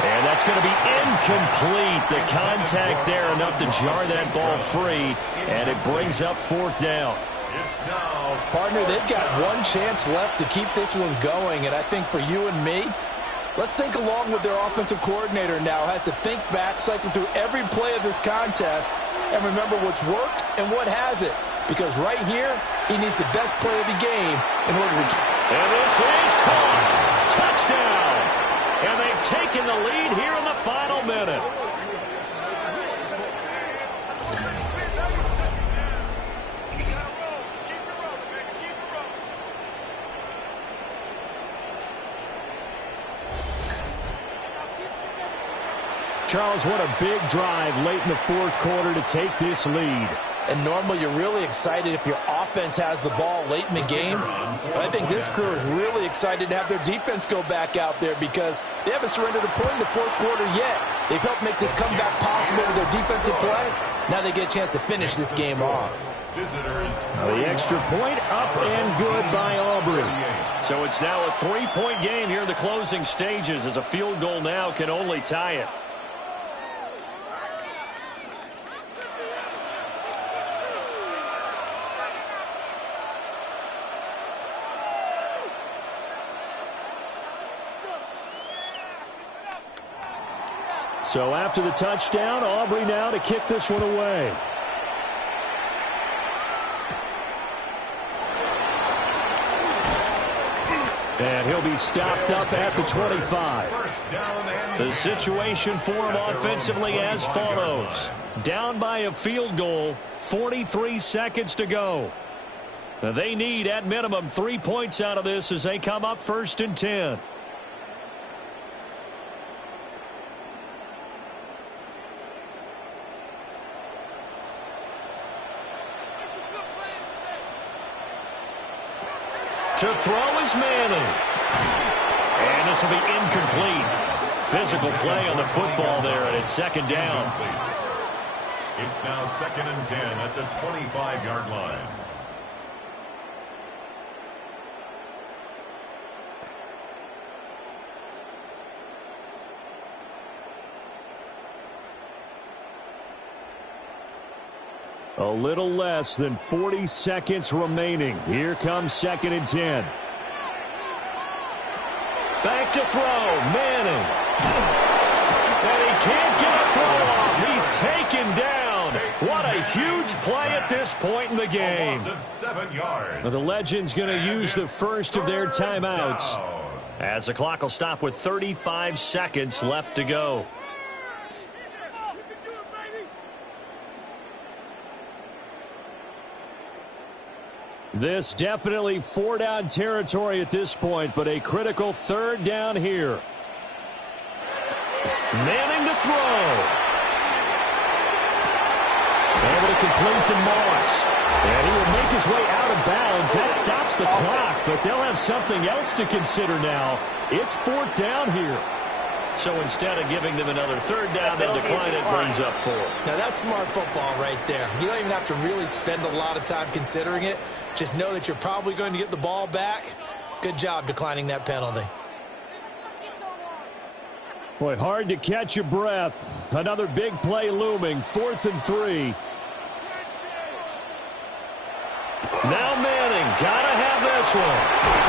And that's going to be incomplete. The contact there enough to jar that ball free, and it brings up fourth down. Partner, they've got one chance left to keep this one going, and I think for you and me, let's think along with their offensive coordinator now. Has to think back, cycle through every play of this contest, and remember what's worked and what hasn't. Because right here, he needs the best play of the game in order to... And this is caught. Touchdown. And they've taken the lead here in the final minute. Charles, what a big drive late in the fourth quarter to take this lead. And normally you're really excited if your offense has the ball late in the game. But I think this crew is really excited to have their defense go back out there because they haven't surrendered a point in the fourth quarter yet. They've helped make this comeback possible with their defensive play. Now they get a chance to finish this game off. The extra point up and good by Aubrey. So it's now a 3-point game here in the closing stages as a field goal now can only tie it. So after the touchdown, Aubrey now to kick this one away. And he'll be stopped up at the 25. The situation for him offensively as follows. Down by a field goal, 43 seconds to go. They need at minimum 3 points out of this as they come up 1st and 10. To throw is Manning. And this will be incomplete. Physical play on the football there, and it's second down. It's now 2nd and 10 at the 25-yard line. A little less than 40 seconds remaining. Here comes 2nd and 10. Back to throw. Manning. And he can't get a throw off. He's taken down. What a huge play at this point in the game. A loss of 7 yards. Well, the Legends going to use the first of their timeouts as the clock will stop with 35 seconds left to go. This definitely 4-down territory at this point, but a critical 3rd down here. Manning to throw. Able to complete to Moss. And he will make his way out of bounds. That stops the clock, but they'll have something else to consider now. It's 4th down here. So instead of giving them another 3rd down, they'll decline it, brings up 4. Now that's smart football right there. You don't even have to really spend a lot of time considering it. Just know that you're probably going to get the ball back. Good job declining that penalty. Boy, hard to catch your breath. Another big play looming. 4th and 3. Now Manning, gotta have this one.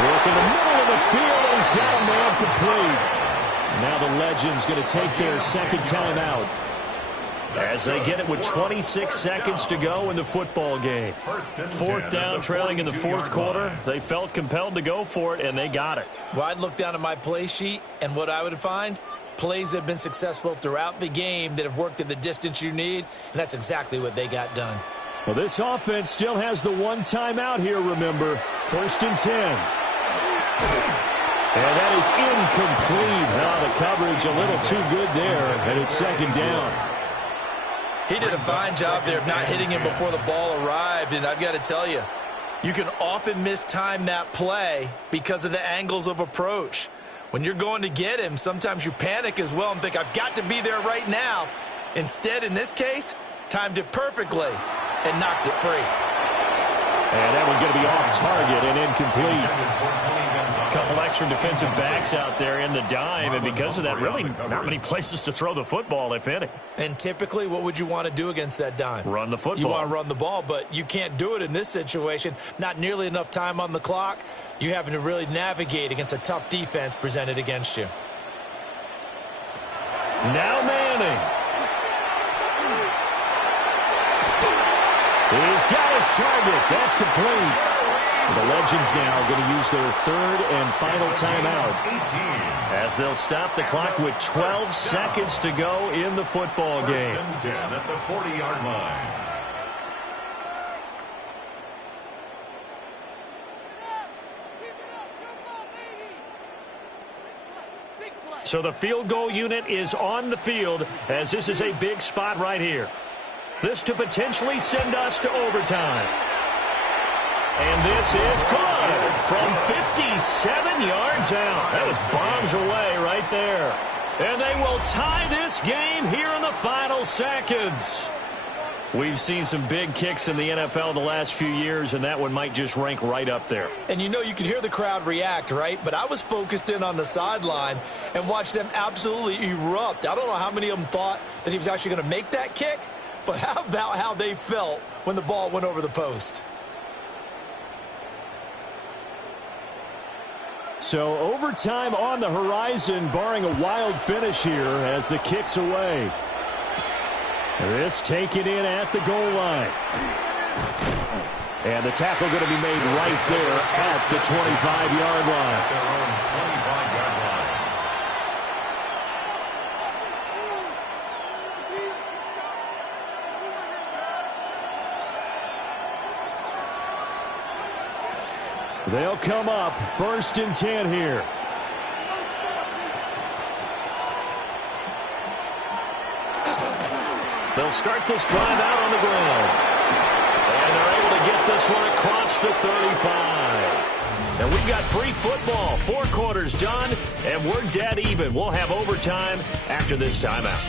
Work in the middle of the field, and he's got a man complete. Now the Legends going to take their 2nd timeout as they get it with 26 seconds to go in the football game. 4th down, trailing in the 4th quarter. They felt compelled to go for it, and they got it. Well, I'd look down at my play sheet, and what I would find, plays that have been successful throughout the game that have worked at the distance you need, and that's exactly what they got done. Well, this offense still has the 1 timeout here, remember. 1st and 10. And that is incomplete. Now the coverage a little too good there, and it's 2nd down. He did a fine job there of not hitting him before the ball arrived, and I've got to tell you, you can often mistime that play because of the angles of approach. When you're going to get him, sometimes you panic as well and think, I've got to be there right now. Instead, in this case, timed it perfectly and knocked it free. And that one's going to be off target and incomplete. Couple extra defensive backs out there in the dime, and because of that, really not many places to throw the football, if any. And typically, what would you want to do against that dime? Run the football. You want to run the ball, but you can't do it in this situation. Not nearly enough time on the clock. You having to really navigate against a tough defense presented against you. Now Manning. He's got his target. That's complete. The Legends now going to use their 3rd and final timeout as they'll stop the clock with 12 seconds to go in the football game. 1st and 10 at the 40-yard line. So the field goal unit is on the field as this is a big spot right here. This to potentially send us to overtime. And this is good from 57 yards out. That was bombs away right there. And they will tie this game here in the final seconds. We've seen some big kicks in the NFL the last few years, and that one might just rank right up there. And you know, you can hear the crowd react, right? But I was focused in on the sideline and watched them absolutely erupt. I don't know how many of them thought that he was actually going to make that kick, but how about how they felt when the ball went over the post? So overtime on the horizon, barring a wild finish here as the kick's away. This taken in at the goal line. And the tackle going to be made right there at the 25-yard line. They'll come up 1st and 10 here. They'll start this drive out on the ground. And they're able to get this one across the 35. And we've got free football. 4 quarters done, and we're dead even. We'll have overtime after this timeout.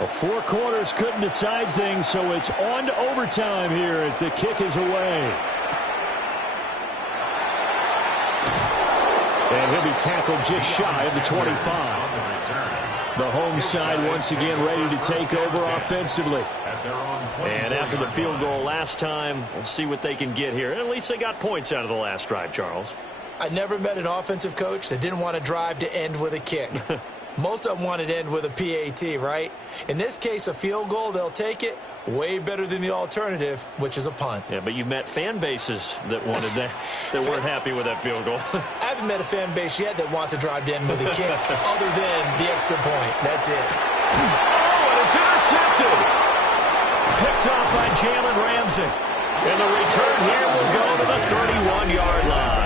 Well, 4 quarters couldn't decide things, so it's on to overtime here as the kick is away. And he'll be tackled just shy of the 25. The home side once again ready to take over offensively. And after the field goal last time, we'll see what they can get here. At least they got points out of the last drive, Charles. I never met an offensive coach that didn't want to drive to end with a kick. Most of them wanted to end with a PAT, right? In this case, a field goal, they'll take it. Way better than the alternative, which is a punt. Yeah, but you've met fan bases that wanted that, that weren't happy with that field goal. I haven't met a fan base yet that wants to drive to end with a kick, other than the extra point. That's it. Oh, and it's intercepted. Picked off by Jalen Ramsey. And the return here will go to the 31-yard line.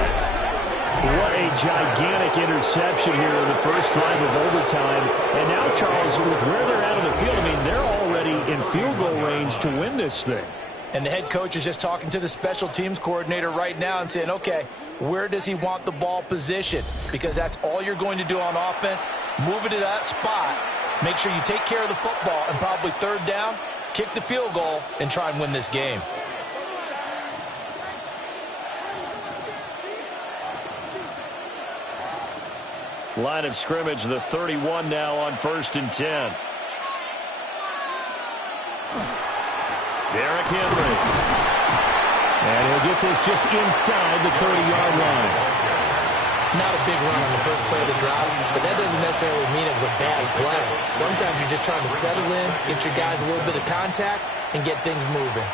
What a gigantic interception here in the first drive of overtime. And now, Charles, with where they're out of the field, I mean, they're already in field goal range to win this thing. And the head coach is just talking to the special teams coordinator right now and saying, okay, where does he want the ball positioned? Because that's all you're going to do on offense. Move it to that spot. Make sure you take care of the football and probably third down, kick the field goal, and try and win this game. Line of scrimmage, the 31 now on 1st and 10. Derrick Henry. And he'll get this just inside the 30-yard line. Not a big run on the first play of the drive, but that doesn't necessarily mean it was a bad play. Sometimes you're just trying to settle in, get your guys a little bit of contact, and get things moving.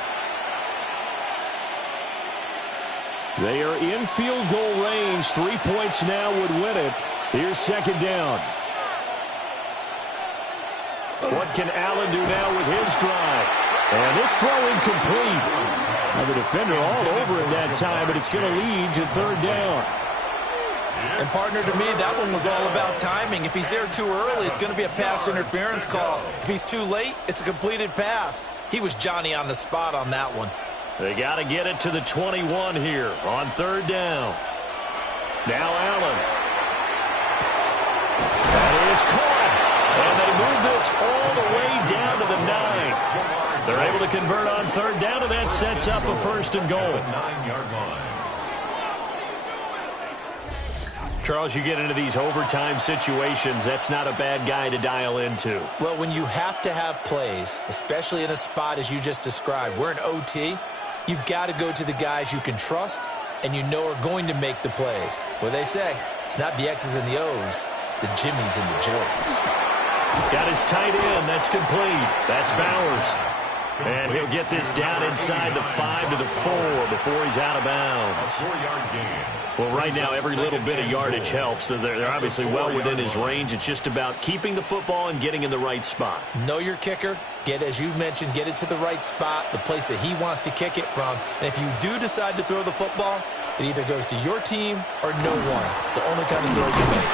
They are in field goal range. 3 points now would win it. Here's 2nd down. What can Allen do now with his drive? And this throw incomplete. Now the defender all over him that time, but it's going to lead to 3rd down. And partner, to me, that one was all about timing. If he's there too early, it's going to be a pass interference call. If he's too late, it's a completed pass. He was Johnny on the spot on that one. They got to get it to the 21 here on 3rd down. Now Allen. That is caught. And they move this all the way down to the 9. They're able to convert on 3rd down, and that sets up a 1st and goal. 9-yard line. Charles, you get into these overtime situations, that's not a bad guy to dial into. Well, when you have to have plays, especially in a spot as you just described, we're in OT, you've got to go to the guys you can trust and you know are going to make the plays. What they say, it's not the X's and the O's, it's the Jimmies and the Joes. Got his tight end. That's complete. That's Bowers. And he'll get this down inside the 5 to the 4 before he's out of bounds. A 4-yard gain. Well, right now, every little bit of yardage helps. So they're obviously well within his range. It's just about keeping the football and getting in the right spot. Know your kicker. Get, as you mentioned, get it to the right spot, the place that he wants to kick it from. And if you do decide to throw the football, it either goes to your team or no one. It's the only kind of throw you make.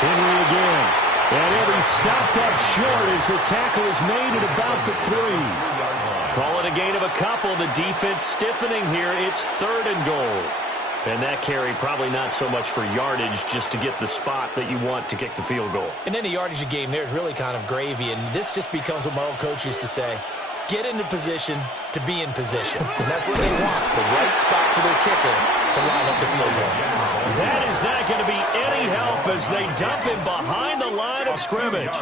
Henry again. And he'll be stopped up short as the tackle is made at about the 3. Call it a gain of a couple. The defense stiffening here. It's 3rd and goal. And that carry probably not so much for yardage, just to get the spot that you want to kick the field goal. In any yardage game, there's really kind of gravy. And this just becomes what my old coach used to say. Get into position to be in position. And that's what they want, the right spot for their kicker to line up the field goal. That is not going to be any help as they dump him behind the line of scrimmage.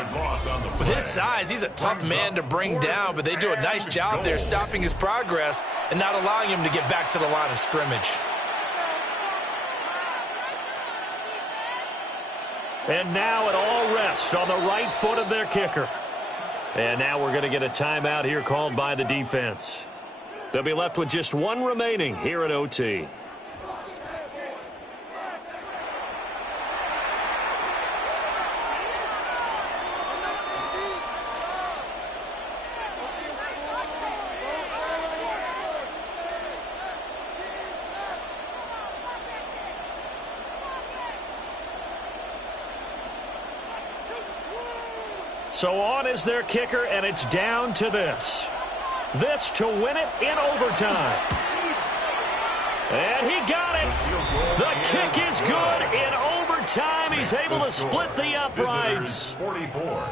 With his size, he's a tough man to bring down, but they do a nice job there stopping his progress and not allowing him to get back to the line of scrimmage. And now it all rests on the right foot of their kicker. And now we're going to get a timeout here called by the defense. They'll be left with just one remaining here at OT. So on is their kicker, and it's down to this. This to win it in overtime. And he got it. The kick is good in overtime. time, he's able to split the uprights.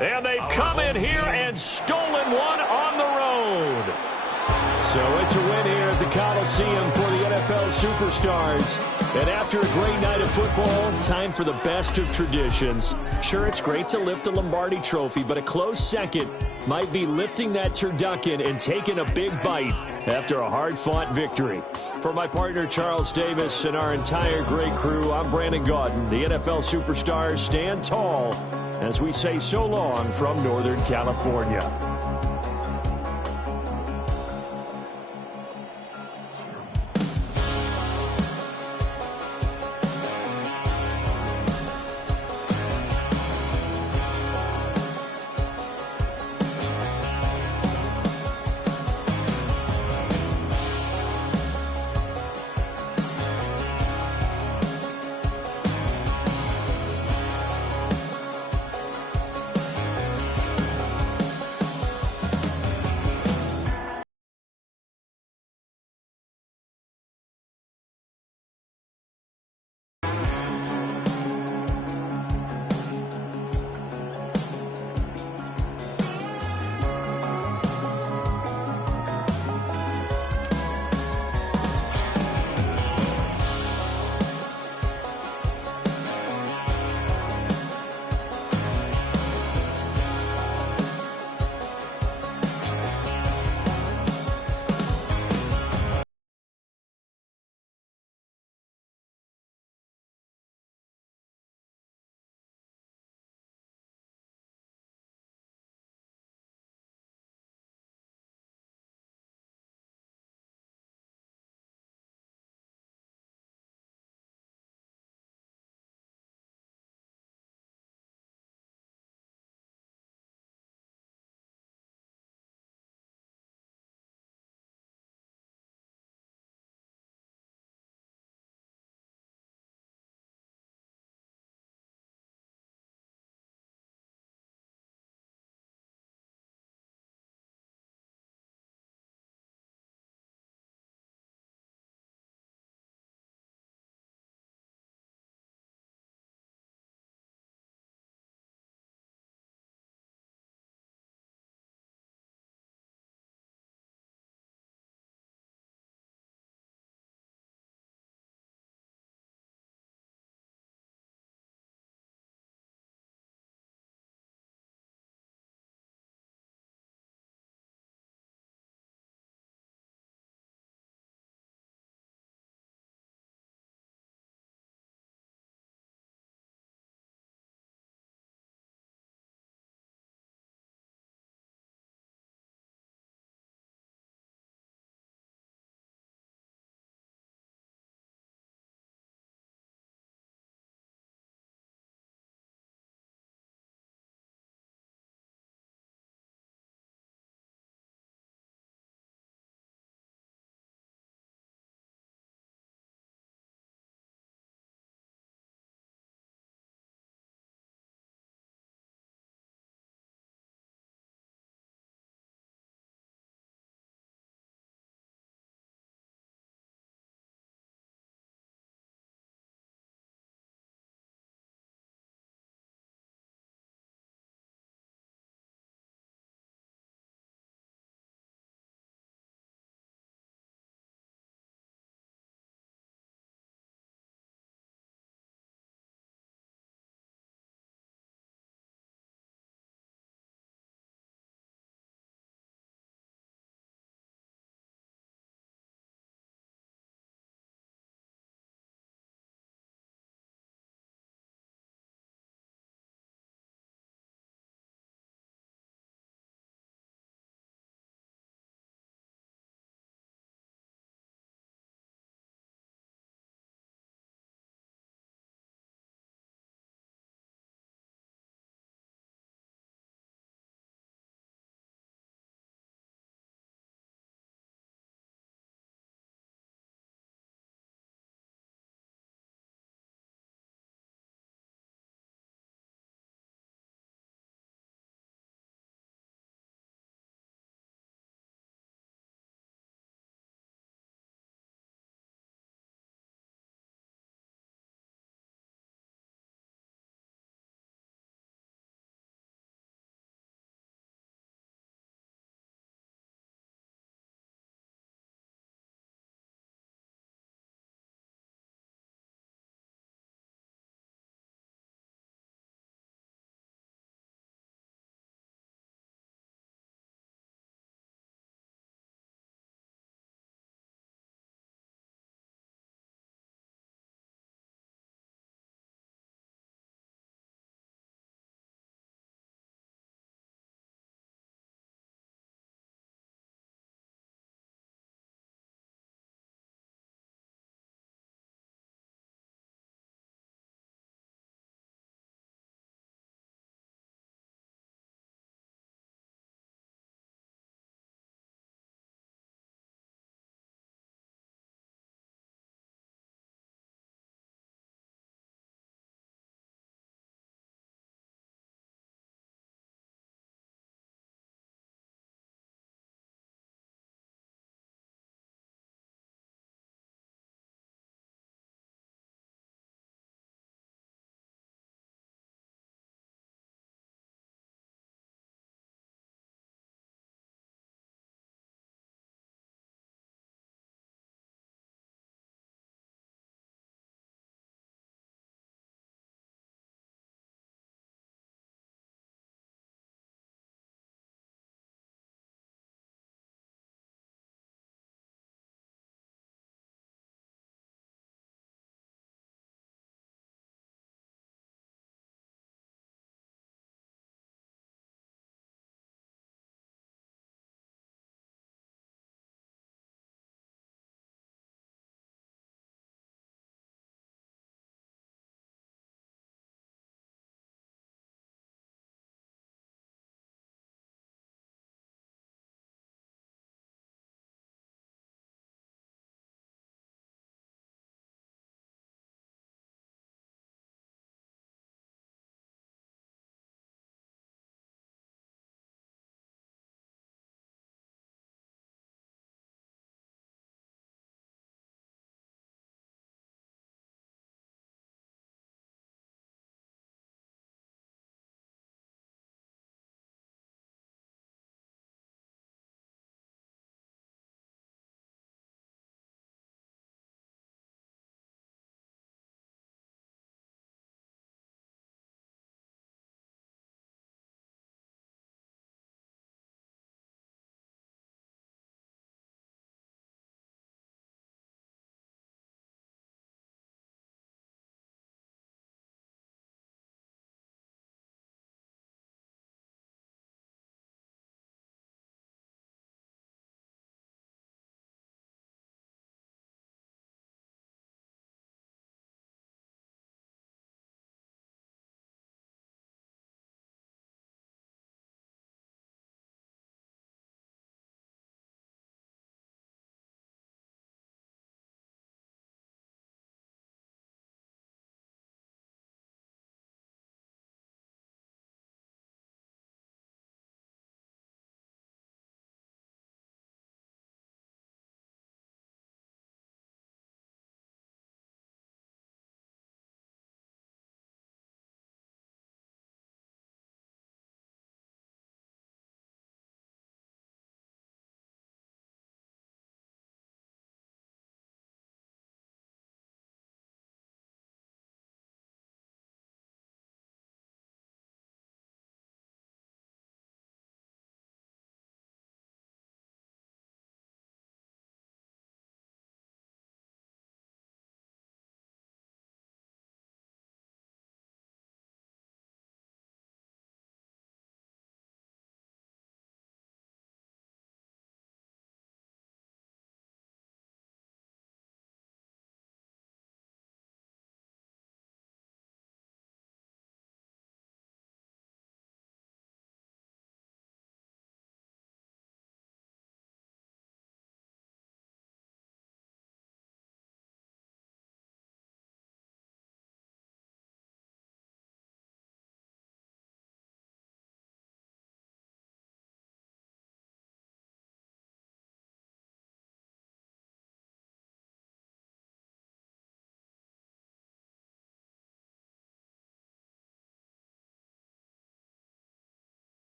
And they've come in here and stolen one on the road. So it's a win here at the Coliseum for the NFL Superstars. And after a great night of football, time for the best of traditions. Sure, it's great to lift a Lombardi trophy, but a close second might be lifting that turducken and taking a big bite after a hard-fought victory. For my partner Charles Davis and our entire great crew, I'm Brandon Gaudin. The NFL Superstars stand tall as we say so long from Northern California.